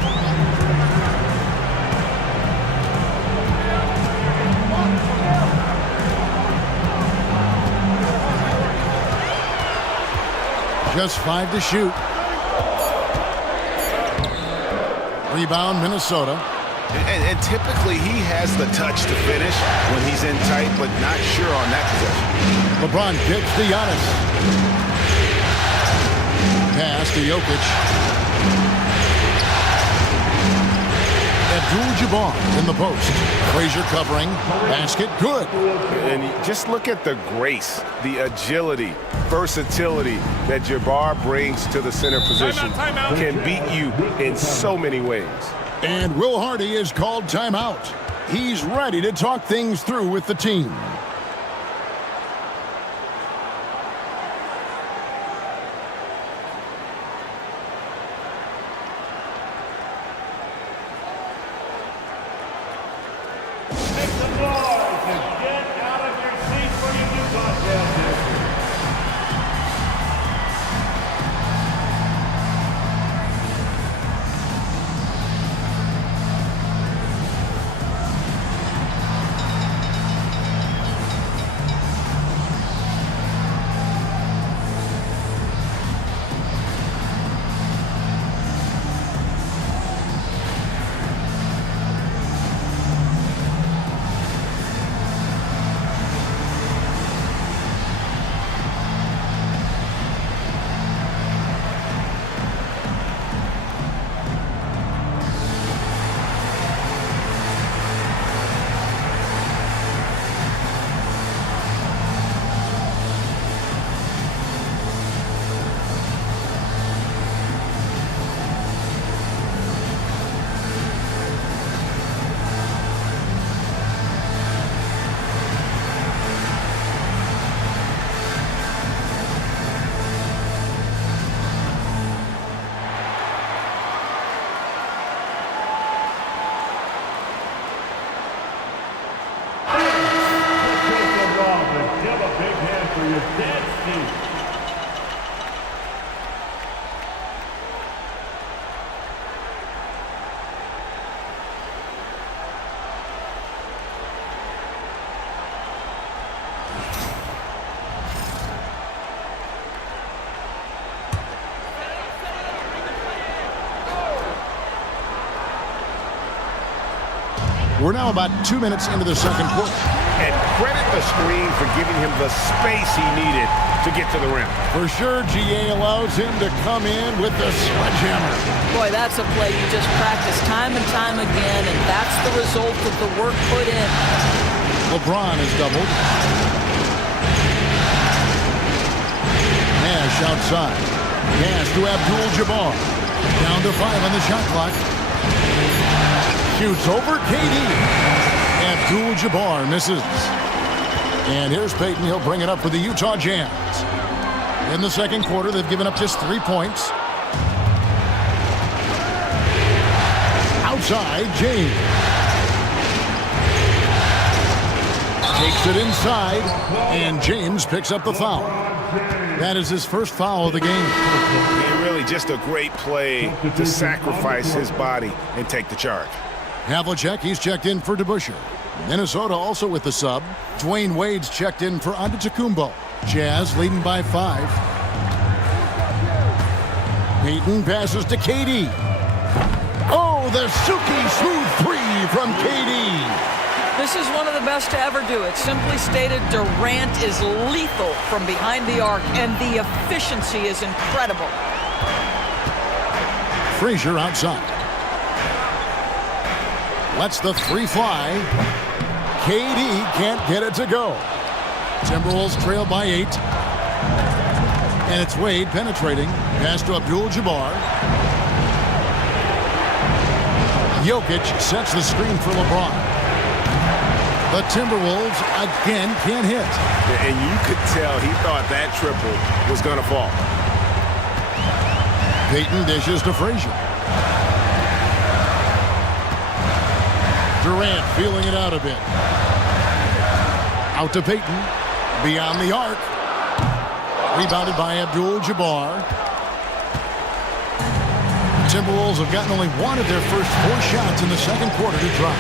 Just 5 to shoot. Rebound, Minnesota. And typically he has the touch to finish when he's in tight, but not sure on that possession. LeBron kicks to Giannis. Pass to Jokic. Abdul-Jabbar in the post. Frazier covering. Basket good. And just look at the grace, the agility, versatility that Jabbar brings to the center position. Can beat you in so many ways. And Will Hardy is called timeout. He's ready to talk things through with the team. We're now about 2 minutes into the second quarter. And credit the screen for giving him the space he needed to get to the rim. For sure, GA allows him to come in with the sledgehammer. Boy, that's a play you just practice time and time again, and that's the result of the work put in. LeBron is doubled. Nash outside. Pass to Abdul-Jabbar. Down to 5 on the shot clock. Shoots over KD. Abdul-Jabbar misses. And here's Payton. He'll bring it up for the Utah Jazz. In the second quarter, they've given up just 3 points. Outside, James. Takes it inside, and James picks up the foul. That is his first foul of the game. And really just a great play to sacrifice his body and take the charge. Havlicek, he's checked in for DeBusschere. Minnesota also with the sub. Dwayne Wade's checked in for Antetokounmpo. Jazz leading by 5. Payton passes to KD. Oh, the silky smooth 3 from KD. This is one of the best to ever do it. Simply stated, Durant is lethal from behind the arc, and the efficiency is incredible. Frazier outside. Lets the 3 fly. KD can't get it to go. Timberwolves trail by 8. And it's Wade penetrating. Pass to Abdul-Jabbar. Jokic sets the screen for LeBron. The Timberwolves again can't hit. And you could tell he thought that triple was going to fall. Payton dishes to Frazier. Durant feeling it out a bit. Out to Payton. Beyond the arc. Rebounded by Abdul-Jabbar. Timberwolves have gotten only 1 of their first 4 shots in the second quarter to drop.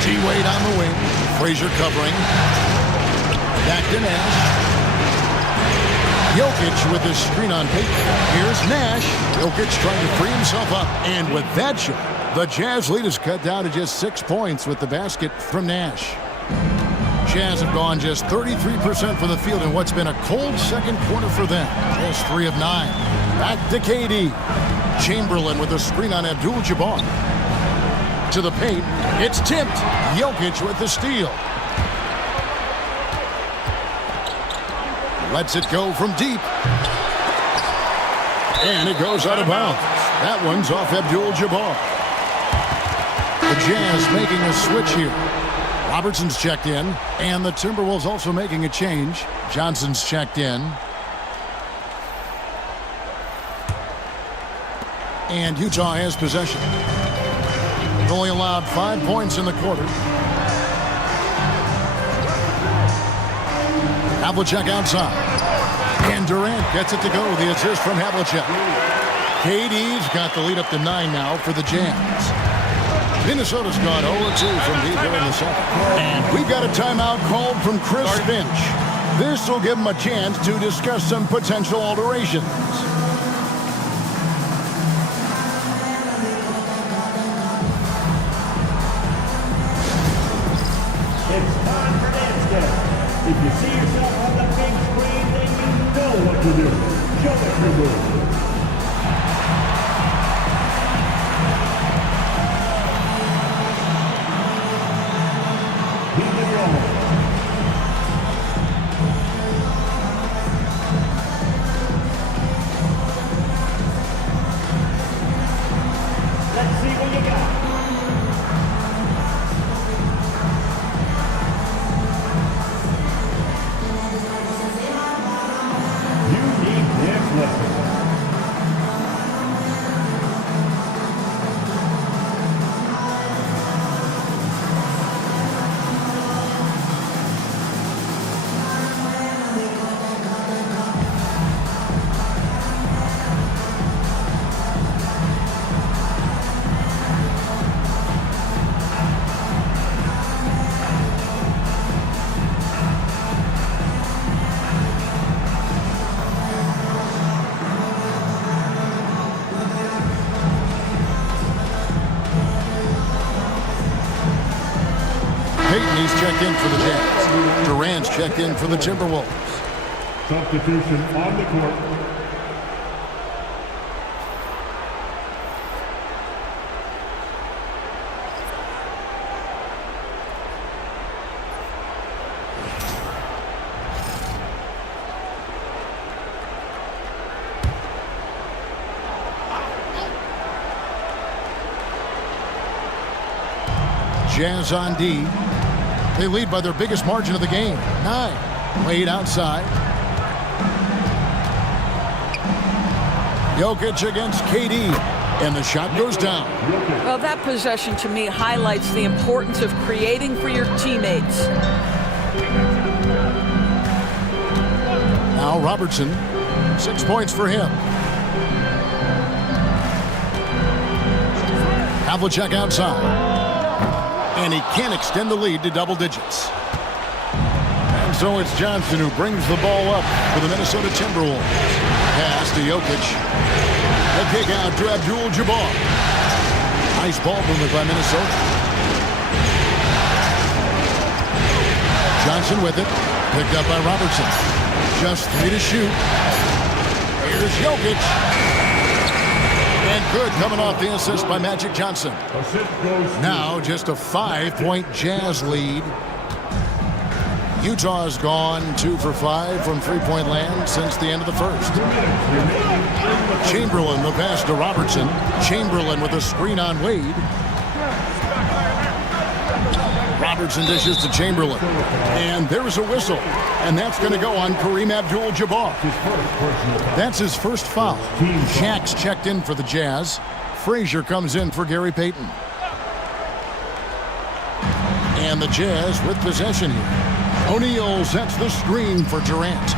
T-Wade on the wing. Frazier covering. Back to Nash. Jokic with his screen on Payton. Here's Nash. Jokic trying to free himself up. And with that shot, the Jazz lead is cut down to just 6 points with the basket from Nash. Jazz have gone just 33% from the field in what's been a cold second quarter for them. Just 3 of 9. Back to KD. Chamberlain with a screen on Abdul-Jabbar. To the paint. It's tipped. Jokic with the steal. Lets it go from deep. And it goes out of bounds. That one's off Abdul-Jabbar. The Jazz making a switch here. Robertson's checked in, and the Timberwolves also making a change. Johnson's checked in. And Utah has possession. Only allowed 5 points in the quarter. Havlicek outside. And Durant gets it to go. The assist from Havlicek. KD's got the lead up to 9 now for the Jazz. Minnesota's gone 0-2 from deep here in the second. And we've got a timeout called from Chris Finch. This will give him a chance to discuss some potential alterations. It's time for dance step. If you see yourself on the big screen, then you know what to do. Show us your move. Let's see what you got. You need this lesson. He's checked in for the Jazz. Durant's checked in for the Timberwolves. Substitution on the court. Jazz on D. They lead by their biggest margin of the game, 9. Wade outside. Jokic against KD, and the shot goes down. Well, that possession to me highlights the importance of creating for your teammates. Now Robertson, 6 points for him. Havlicek outside. And he can't extend the lead to double digits. And so it's Johnson who brings the ball up for the Minnesota Timberwolves. Pass to Jokic. The kick out to Abdul-Jabbar. Nice ball movement by Minnesota. Johnson with it. Picked up by Robertson. Just 3 to shoot. Here's Jokic. And good coming off the assist by Magic Johnson. Now just a 5-point Jazz lead. Utah's gone 2 for 5 from three-point land since the end of the first. Chamberlain the pass to Robertson. Chamberlain with a screen on Wade. Robertson dishes to Chamberlain. And there's a whistle. And that's going to go on Kareem Abdul-Jabbar. That's his first foul. Shaq's checked in for the Jazz. Frazier comes in for Gary Payton. And the Jazz with possession here. O'Neal sets the screen for Durant.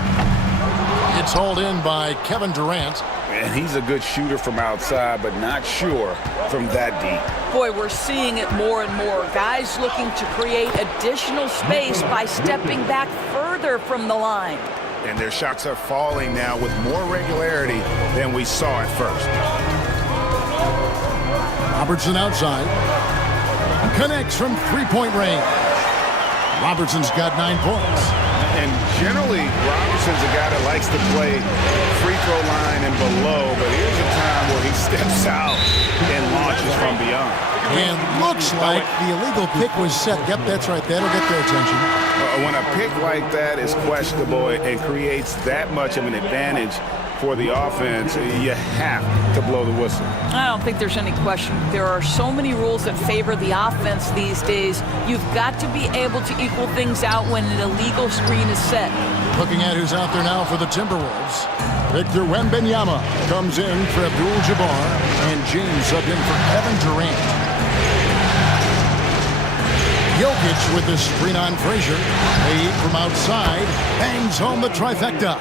It's hauled in by Kevin Durant. And he's a good shooter from outside, but not sure from that deep. Boy, we're seeing it more and more. Guys looking to create additional space by stepping back further from the line. And their shots are falling now with more regularity than we saw at first. Robertson outside. Connects from three-point range. Robertson's got 9 points. And generally, Robertson Robertson's a guy that likes to play free throw line and below, but here's a time where he steps out and launches from beyond. And looks like the illegal pick was set. Yep, that's right. That'll get their attention. When a pick like that is questionable and creates that much of an advantage for the offense, you have to blow the whistle. I don't think there's any question. There are so many rules that favor the offense these days. You've got to be able to equal things out when an illegal screen is set. Looking at who's out there now for the Timberwolves. Victor Wembanyama comes in for Abdul-Jabbar, and James subbed in for Kevin Durant. Jokic with the screen on Frazier. Wade from outside bangs home the trifecta.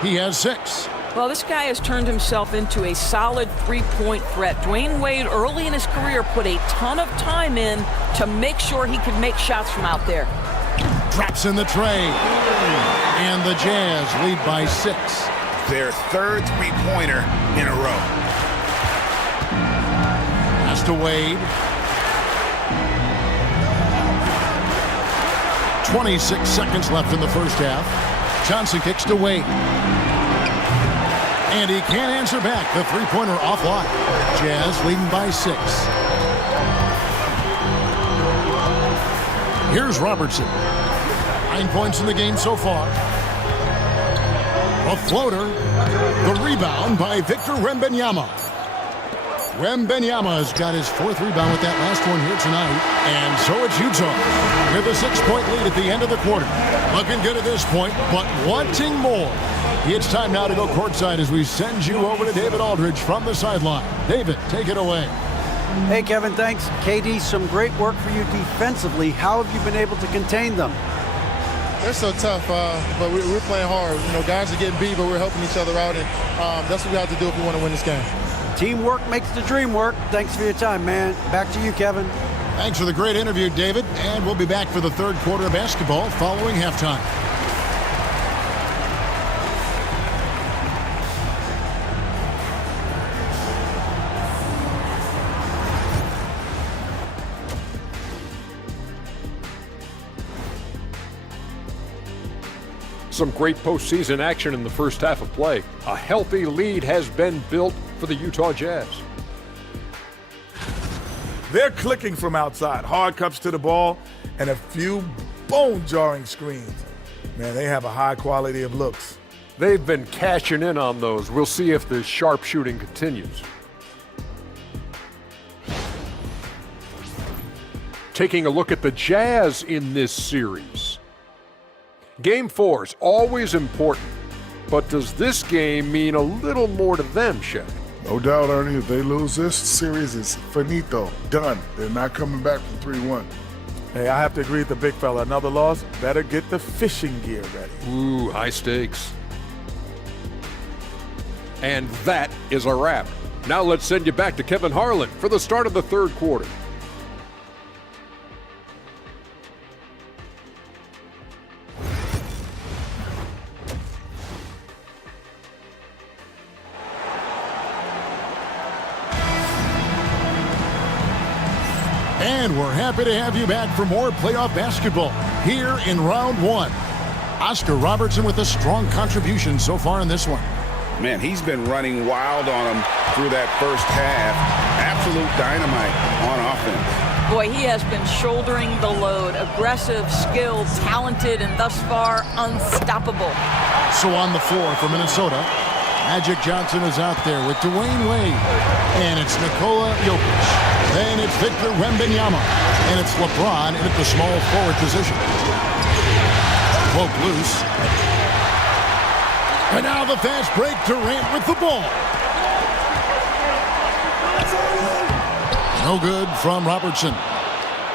He has 6. Well, this guy has turned himself into a solid three-point threat. Dwayne Wade, early in his career, put a ton of time in to make sure he could make shots from out there. Drops in the tray. And the Jazz lead by 6. Their third three-pointer in a row. Pass to Wade. 26 seconds left in the first half. Johnson kicks to Wade. And he can't answer back. The three-pointer offline. Jazz leading by 6. Here's Robertson. 9 points in the game so far. A floater. The rebound by Victor Wembanyama. Wembanyama has got his 4th rebound with that last one here tonight. And so it's Utah with a 6-point lead at the end of the quarter. Looking good at this point, but wanting more. It's time now to go courtside as we send you over to David Aldridge from the sideline. David, take it away. Hey, Kevin, thanks. KD, some great work for you defensively. How have you been able to contain them? They're so tough, but we're playing hard. You know, guys are getting beat, but we're helping each other out, and that's what we have to do if we want to win this game. Teamwork makes the dream work. Thanks for your time, man. Back to you, Kevin. Thanks for the great interview, David. And we'll be back for the third quarter of basketball following halftime. Some great postseason action in the first half of play. A healthy lead has been built for the Utah Jazz. They're clicking from outside. Hard cuts to the ball and a few bone-jarring screens. Man, they have a high quality of looks. They've been cashing in on those. We'll see if the sharp shooting continues. Taking a look at the Jazz in this series. Game 4 is always important, but does this game mean a little more to them, Shaq? No doubt, Ernie. If they lose this series, it's finito. Done. They're not coming back from 3-1. Hey, I have to agree with the big fella. Another loss, better get the fishing gear ready. Ooh, high stakes. And that is a wrap. Now let's send you back to Kevin Harlan for the start of the third quarter. And we're happy to have you back for more playoff basketball here in round 1. Oscar Robertson with a strong contribution so far in this one. Man, he's been running wild on him through that first half. Absolute dynamite on offense. Boy, he has been shouldering the load. Aggressive, skilled, talented, and thus far unstoppable. So on the floor for Minnesota, Magic Johnson is out there with Dwayne Wade. And it's Nikola Jokic. Then it's Victor Wembanyama. And it's LeBron in at the small forward position. Poke loose. And now the fast break. Durant with the ball. No good from Robertson.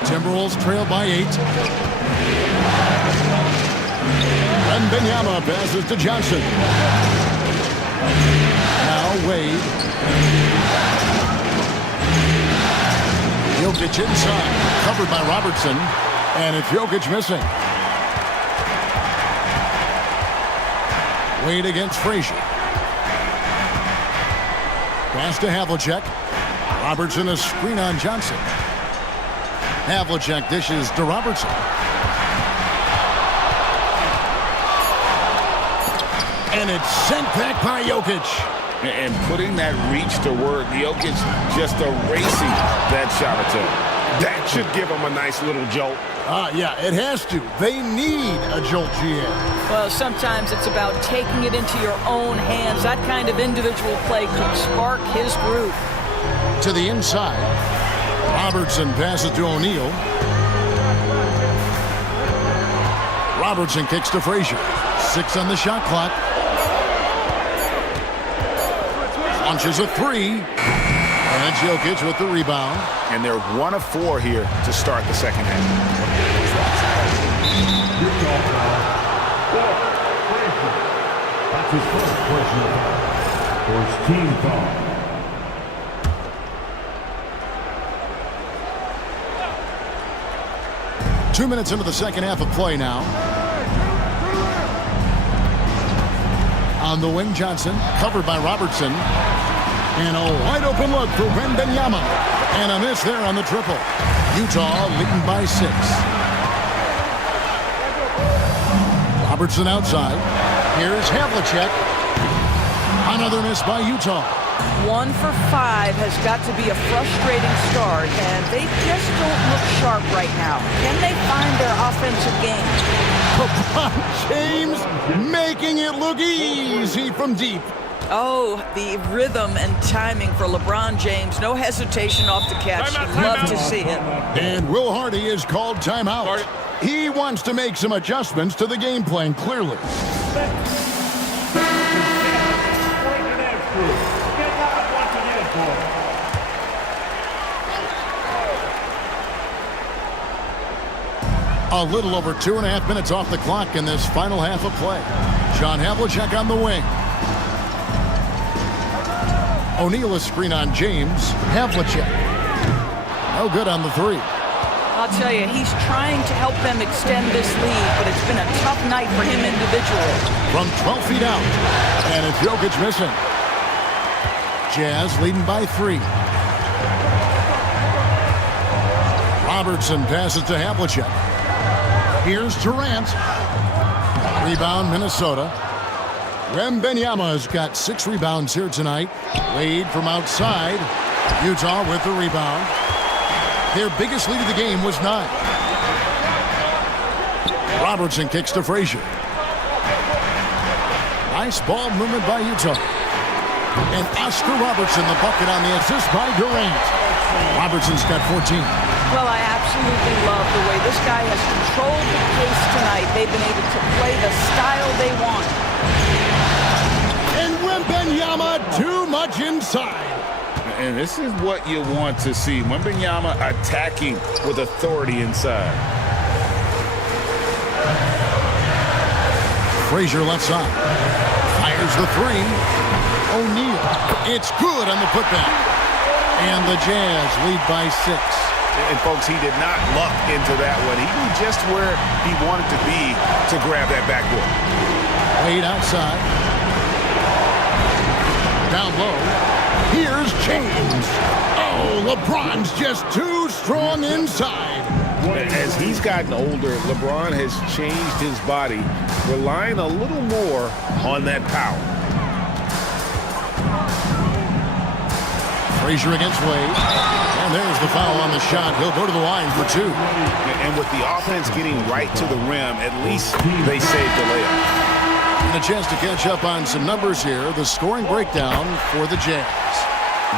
Timberwolves trail by 8. Wembanyama passes to Johnson. Now Wade. Jokic inside, covered by Robertson, and it's Jokic missing. Wade against Frazier. Pass to Havlicek. Robertson a screen on Johnson. Havlicek dishes to Robertson. And it's sent back by Jokic. And putting that reach to work, Jokic just erasing that shot attempt. That should give him a nice little jolt. Yeah, it has to. They need a jolt, GM. Well, sometimes it's about taking it into your own hands. That kind of individual play could spark his groove. To the inside. Robertson passes to O'Neal. Robertson kicks to Frazier. 6 on the shot clock. Launches a 3. And Jokic with the rebound. And they're 1 of 4 here to start the second half. That's his first personal foul. First team foul. Two minutes into the second half of play now. On the wing, Johnson, covered by Robertson. And a wide open look for Wembanyama. And a miss there on the triple. Utah leading by 6. Robertson outside. Here's Havlicek. Another miss by Utah. 1 for 5 has got to be a frustrating start, and they just don't look sharp right now. Can they find their offensive game? LeBron James making it look easy from deep. Oh, the rhythm and timing for LeBron James. No hesitation off the catch. You'd love to see it. And Will Hardy is called timeout. He wants to make some adjustments to the game plan, clearly. A little over 2.5 minutes off the clock in this final half of play. John Havlicek on the wing. O'Neal a screen on James. Havlicek. No good on the 3. I'll tell you, he's trying to help them extend this lead, but it's been a tough night for him individually. From 12 feet out. And it's Jokic missing. Jazz leading by 3. Robertson passes to Havlicek. Here's Durant. Rebound, Minnesota. Wembanyama's got 6 rebounds here tonight. Wade from outside. Utah with the rebound. Their biggest lead of the game was 9. Robertson kicks to Frazier. Nice ball movement by Utah. And Oscar Robertson, the bucket on the assist by Durant. Robertson's got 14. Well, I absolutely love the way this guy has controlled the pace tonight. They've been able to play the style they want. And Wembanyama too much inside. And this is what you want to see. Wembanyama attacking with authority inside. Frazier left side. Fires the 3. O'Neal. It's good on the putback. And the Jazz lead by 6. And, folks, he did not luck into that one. He knew just where he wanted to be to grab that backboard. Wade outside. Down low. Here's James. Oh, LeBron's just too strong inside. As he's gotten older, LeBron has changed his body, relying a little more on that power. Frazier against Wade. And there's the foul on the shot. He'll go to the line for 2. And with the offense getting right to the rim, at least they saved the layup. And a chance to catch up on some numbers here. The scoring breakdown for the Jazz.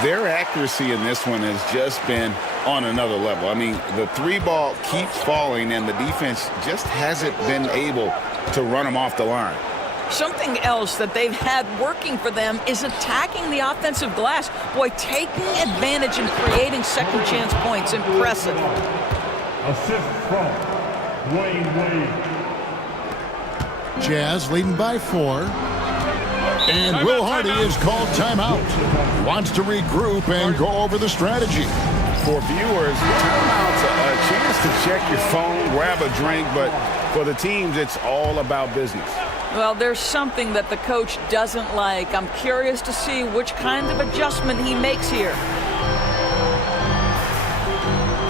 Their accuracy in this one has just been on another level. I mean, the 3 ball keeps falling, and the defense just hasn't been able to run them off the line. Something else that they've had working for them is attacking the offensive glass. Boy, taking advantage and creating second chance points. Impressive. Assist from Wayne Wade. Jazz leading by 4. And Will Hardy is called timeout. Wants to regroup and go over the strategy. For viewers, timeout's a chance to check your phone, grab a drink, but for the teams, it's all about business. Well, there's something that the coach doesn't like. I'm curious to see which kind of adjustment he makes here.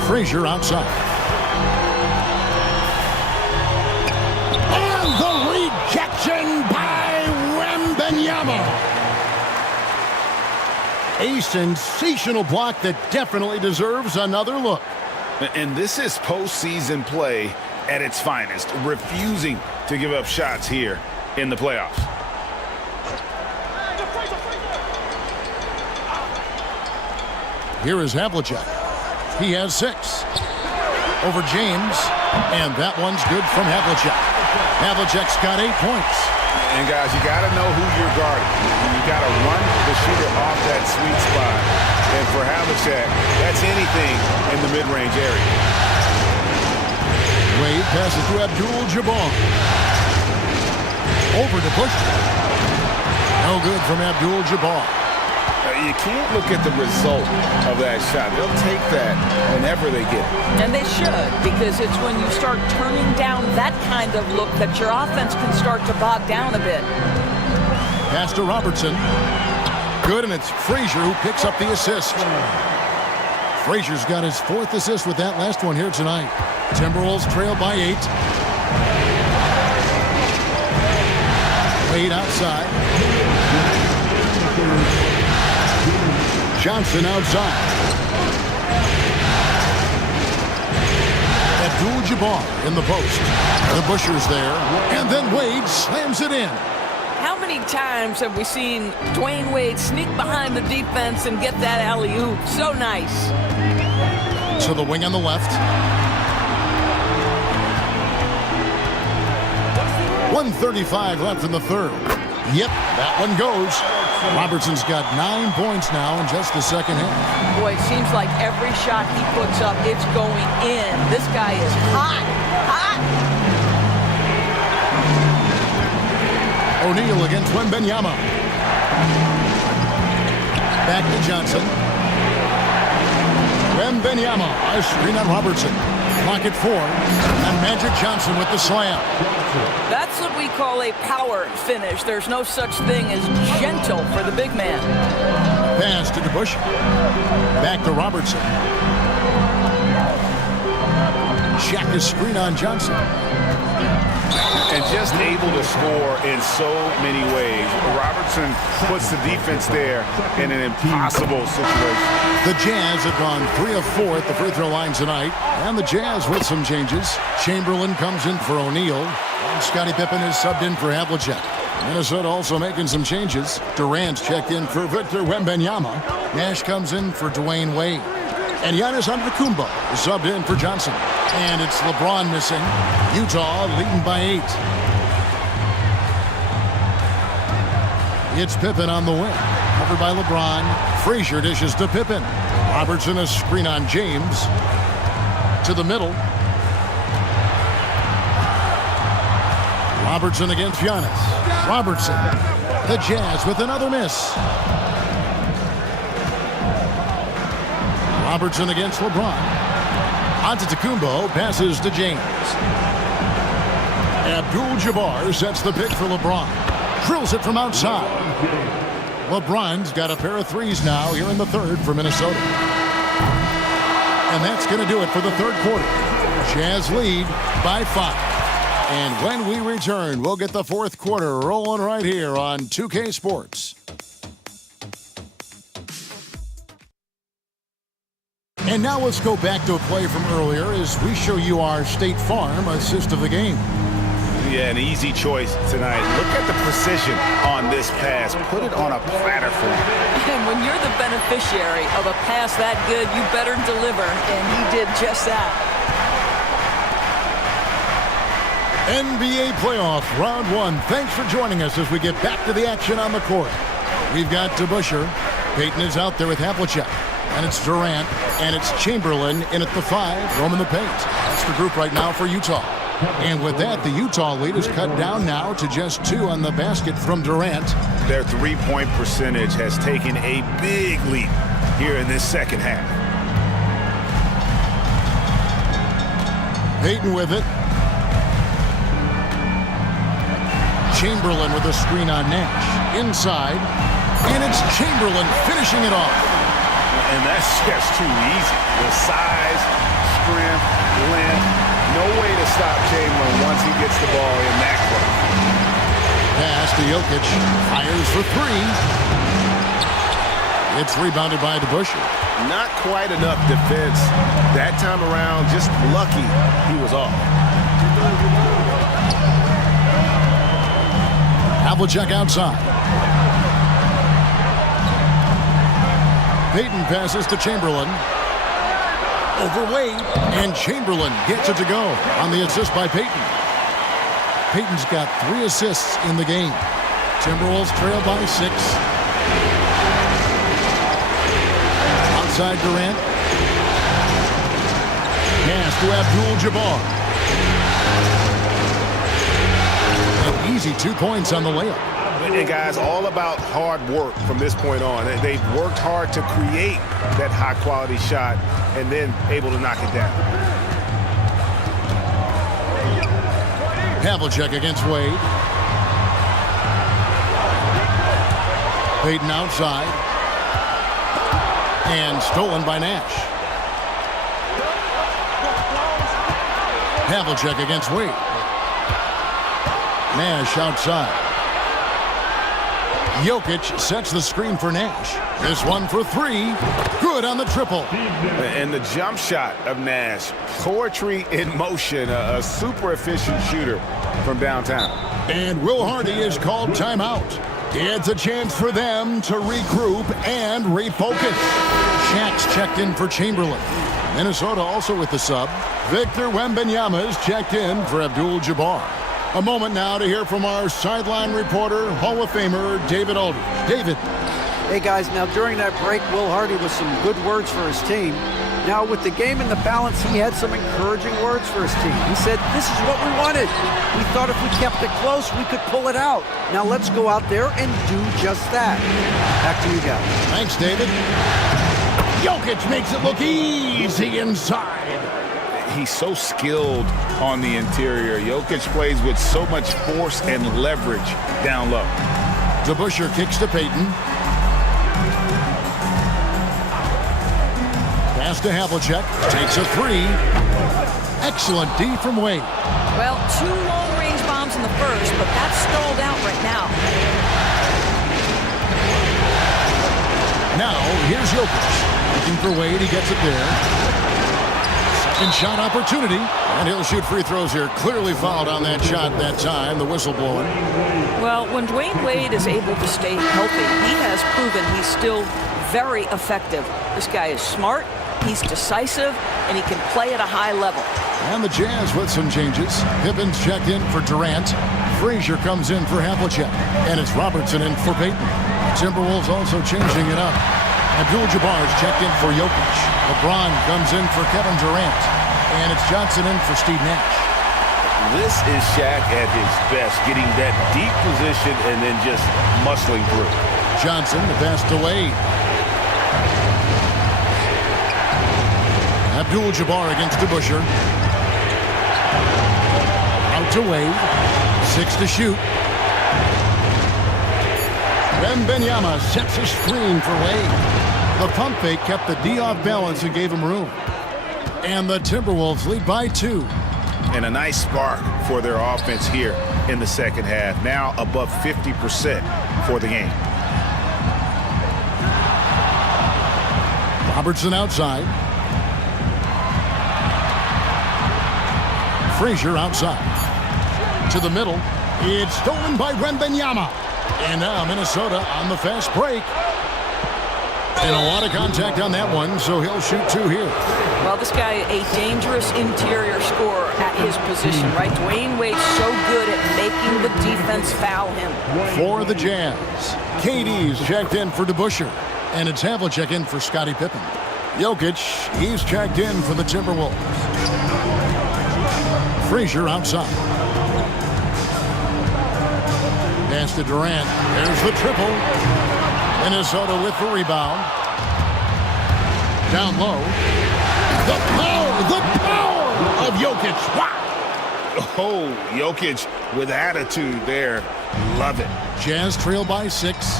Frazier outside. And the rejection by Wembanyama. A sensational block that definitely deserves another look. And this is postseason play at its finest, refusing to give up shots here in the playoffs. Here is Havlicek. He has 6. Over James, and that one's good from Havlicek. Havlicek's got 8 points. And guys, you got to know who you're guarding. You got to run the shooter off that sweet spot. And for Havlicek, that's anything in the mid-range area. Wade passes to Abdul-Jabbar. Over to Bush. No good from Abdul-Jabbar. You can't look at the result of that shot. They'll take that whenever they get it. And they should, because it's when you start turning down that kind of look that your offense can start to bog down a bit. Pass to Robertson. Good, and it's Frazier who picks up the assist. Frazier's got his 4th assist with that last one here tonight. Timberwolves trail by 8. Wade outside. Johnson outside. Abdul-Jabbar in the post. The Bushers there. And then Wade slams it in. How many times have we seen Dwayne Wade sneak behind the defense and get that alley-oop? So nice. To the wing on the left. 1:35 left in the third. Yep, that one goes. Robertson's got 9 points now in just the second half. Boy, it seems like every shot he puts up, it's going in. This guy is hot, hot. O'Neal against Wembanyama. Back to Johnson. Wembanyama, a screen on Robertson. Clock at 4, and Magic Johnson with the slam. That's what we call a power finish. There's no such thing as gentle for the big man. Pass to DeBush. Back to Robertson. Shaq is screen on Johnson. And just able to score in so many ways. Robertson puts the defense there in an impossible situation. The Jazz have gone 3 of 4 at the free throw line tonight. And the Jazz with some changes. Chamberlain comes in for O'Neal. And Scottie Pippen is subbed in for Havlicek. Minnesota also making some changes. Durant checked in for Victor Wembanyama. Nash comes in for Dwayne Wade. And Giannis Antetokounmpo is subbed in for Johnson. And it's LeBron missing. Utah leading by 8. It's Pippen on the wing. Covered by LeBron. Frazier dishes to Pippen. Robertson a screen on James. To the middle. Robertson against Giannis. Robertson. The Jazz with another miss. Robertson against LeBron. Antetokounmpo passes to James. Abdul-Jabbar sets the pick for LeBron. Drills it from outside. LeBron's got a pair of threes now here in the third for Minnesota. And that's going to do it for the third quarter. Jazz lead by 5. And when we return, we'll get the fourth quarter rolling right here on 2K Sports. And now let's go back to a play from earlier as we show you our State Farm assist of the game. Yeah, an easy choice tonight. Look at the precision on this pass. Put it on a platter for him. And when you're the beneficiary of a pass that good, you better deliver, and he did just that. NBA playoff round 1. Thanks for joining us as we get back to the action on the court. We've got DeBuscher. Payton is out there with Havlicek. And it's Durant, and it's Chamberlain in at the 5, roaming the paint. That's the group right now for Utah. And with that, the Utah lead is cut down now to just 2 on the basket from Durant. Their three-point percentage has taken a big leap here in this second half. Payton with it. Chamberlain with a screen on Nash. Inside, and it's Chamberlain finishing it off. And that's just too easy. The size, strength, length, no way to stop Chamberlain once he gets the ball in that close. pass to Jokic. Fires for three. It's rebounded by DeBusschere. Not quite enough defense that time around. Just lucky he was off. Havlicek outside. Payton passes to Chamberlain. Over Wade. And Chamberlain gets it to go on the assist by Payton. Payton's got 3 assists in the game. Timberwolves trail by 6. Outside Durant. Pass to Abdul-Jabbar. An easy 2 points on the layup. And guys, all about hard work from this point on. They've worked hard to create that high-quality shot and then able to knock it down. Havlicek against Wade. Payton outside. And stolen by Nash. Havlicek against Wade. Nash outside. Jokic sets the screen for Nash. This one for 3. Good on the triple. And the jump shot of Nash. Poetry in motion. A super efficient shooter from downtown. And Will Hardy is called timeout. It's a chance for them to regroup and refocus. Shaq's checked in for Chamberlain. Minnesota also with the sub. Victor Wembanyama is checked in for Abdul-Jabbar. A moment now to hear from our sideline reporter, Hall of Famer David Aldridge. David. Hey, guys, now during that break, Will Hardy with some good words for his team. Now, with the game in the balance, he had some encouraging words for his team. He said, this is what we wanted. We thought if we kept it close, we could pull it out. Now let's go out there and do just that. Back to you guys. Thanks, David. Jokic makes it look easy inside. He's so skilled on the interior. Jokic plays with so much force and leverage down low. DeBusschere kicks to Payton. Pass to Havlicek. Takes a 3. Excellent D from Wade. Well, 2 long-range bombs in the first, but that's stalled out right now. Now, here's Jokic. Looking for Wade. He gets it there. Second shot opportunity. And he'll shoot free throws here. Clearly fouled on that shot that time. The whistle blowing. Well, when Dwayne Wade is able to stay healthy, he has proven he's still very effective. This guy is smart. He's decisive, and he can play at a high level. And the Jazz with some changes. Pippin's checked in for Durant. Frazier comes in for Havlicek. And it's Robertson in for Payton. Timberwolves also changing it up. Abdul-Jabbar's checked in for Jokic. LeBron comes in for Kevin Durant. And it's Johnson in for Steve Nash. This is Shaq at his best, getting that deep position and then just muscling through. Johnson, the pass to Wade. Abdul-Jabbar against DeBusschere. Out to Wade. 6 to shoot. Wembanyama sets a screen for Wade. The pump fake kept the D off balance and gave him room. And the Timberwolves lead by 2. And a nice spark for their offense here in the second half. Now above 50% for the game. Robertson outside. Frazier outside. To the middle. It's stolen by Wembanyama. And now Minnesota on the fast break. And a lot of contact on that one, so he'll shoot 2 here. Well, this guy, a dangerous interior scorer at his position, right? Dwayne Wade's so good at making the defense foul him. For the Jazz, KD's checked in for DeBusschere. And it's Havlicek in for Scottie Pippen. Jokic, he's checked in for the Timberwolves. Frazier outside. Pass to Durant. There's the triple. Minnesota with the rebound. Down low. The power of Jokic. Wow. Oh, Jokic with attitude there. Love it. Jazz trail by 6.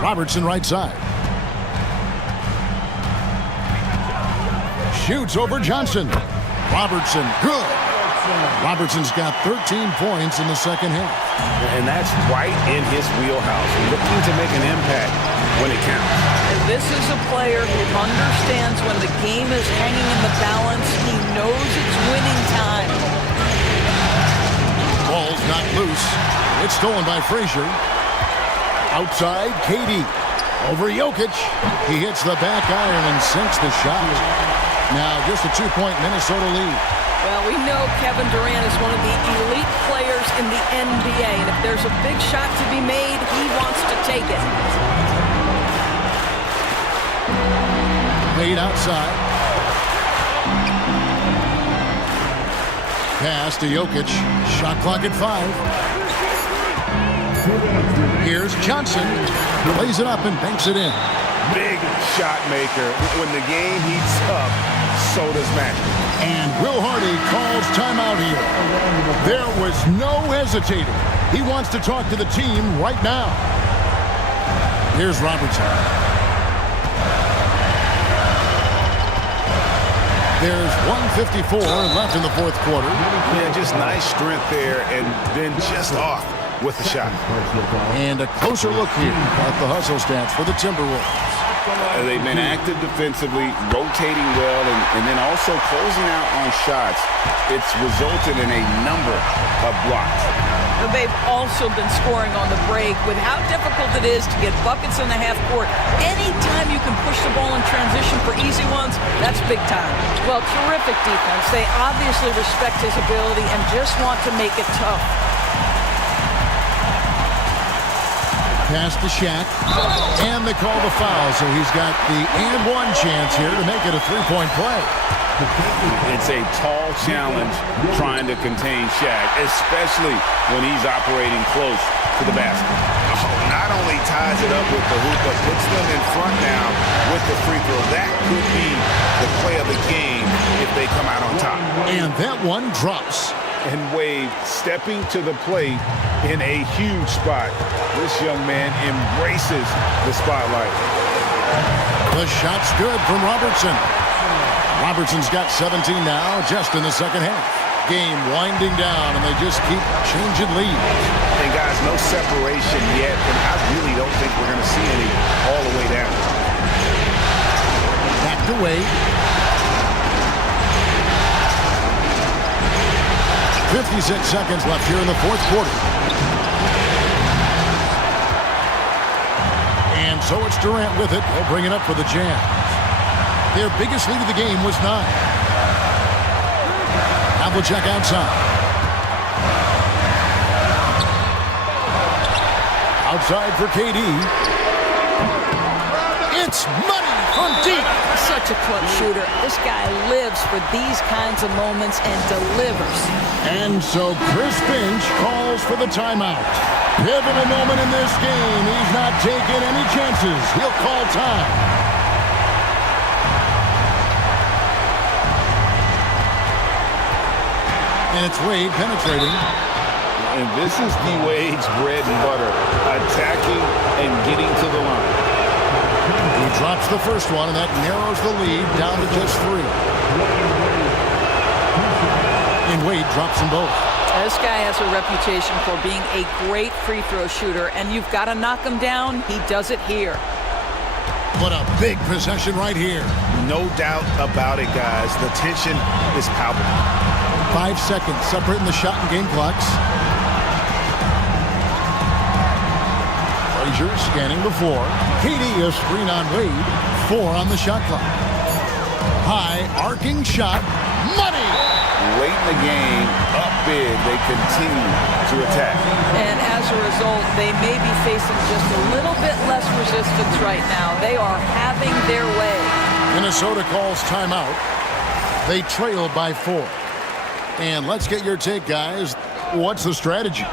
Robertson right side. Shoots over Johnson. Robertson, good. Robertson's got 13 points in the second half. And that's right in his wheelhouse, looking to make an impact when it counts. And this is a player who understands when the game is hanging in the balance. He knows it's winning time. Ball's not loose. It's stolen by Frazier. Outside, KD. Over Jokic. He hits the back iron and sinks the shot. Now just a 2-point Minnesota lead. Well, we know Kevin Durant is one of the elite players in the NBA, and if there's a big shot to be made, he wants to take it. Made outside. Pass to Jokic. Shot clock at 5. Here's Johnson. Plays it up and banks it in. Big shot maker. When the game heats up, so does Magic. And Will Hardy calls timeout here. There was no hesitating. He wants to talk to the team right now. Here's Robertson. There's 1:54 left in the fourth quarter. Yeah, just nice strength there and then just off with the shot. And a closer look here at the hustle stats for the Timberwolves. They've been active defensively, rotating well, and then also closing out on shots. It's resulted in a number of blocks. They've also been scoring on the break. With how difficult it is to get buckets in the half court, anytime you can push the ball in transition for easy ones, that's big time. Well, terrific defense. They obviously respect his ability and just want to make it tough. Pass to Shaq, and they call the foul, so he's got the and one chance here to make it a three-point play. It's a tall challenge trying to contain Shaq, especially when he's operating close to the basket. Not only ties it up with the hoop, but puts them in front now with the free throw. That could be the play of the game if they come out on top. And that one drops. And Wade stepping to the plate in a huge spot. This young man embraces the spotlight. The shot's good from Robertson. Robertson's got 17 now, just in the second half. Game winding down, and they just keep changing leads. And guys, no separation yet, and I really don't think we're going to see any all the way down. Back to Wade. 56 seconds left here in the fourth quarter. And so it's Durant with it. He'll bring it up for the Jazz. Their biggest lead of the game was 9. Havlicek outside. Outside for KD. It's money from deep. Such a clutch shooter. This guy lives for these kinds of moments and delivers. And so Chris Finch calls for the timeout. Pivotal moment in this game. He's not taking any chances. He'll call time. And it's Wade penetrating. And this is D-Wade's bread and butter. Attacking and getting to the line. He drops the first one, and that narrows the lead down to just 3. And Wade drops them both. This guy has a reputation for being a great free throw shooter, and you've got to knock him down. He does it here. What a big possession right here. No doubt about it, guys. The tension is palpable. 5 seconds separating the shot and game clocks. Frazier scanning the floor. KD a screen on Wade. 4 on the shot clock. High arcing shot. Money! Late in the game, up big, they continue to attack. And as a result, they may be facing just a little bit less resistance right now. They are having their way. Minnesota calls timeout. They trail by 4. And let's get your take, guys. What's the strategy?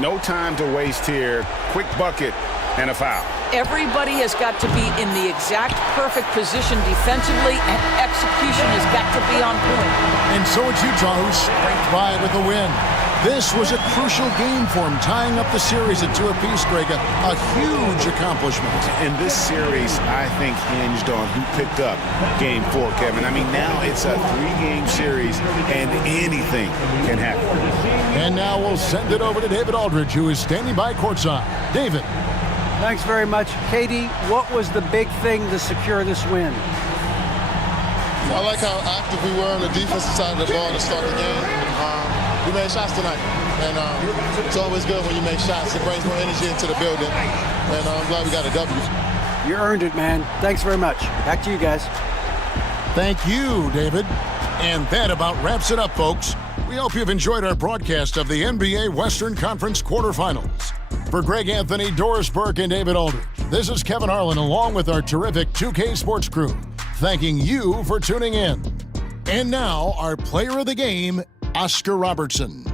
No time to waste here. Quick bucket and a foul. Everybody has got to be in the exact perfect position defensively, and execution has got to be on point. And so it's Utah who's scraped by with the win. This was a crucial game for him, tying up the series at 2 apiece, Greg. A huge accomplishment. And this series, I think, hinged on who picked up Game 4, Kevin. I mean, now it's a 3-game series, and anything can happen. And now we'll send it over to David Aldridge, who is standing by courtside. David. Thanks very much. Katie, what was the big thing to secure this win? I like how active we were on the defensive side of the ball to start the game. We made shots tonight, and it's always good when you make shots. It brings more energy into the building, and I'm glad we got a W. You earned it, man. Thanks very much. Back to you guys. Thank you, David. And that about wraps it up, folks. We hope you've enjoyed our broadcast of the NBA Western Conference quarterfinals. For Greg Anthony, Doris Burke, and David Aldridge, this is Kevin Harlan along with our terrific 2K Sports crew, thanking you for tuning in. And now, our player of the game, Oscar Robertson.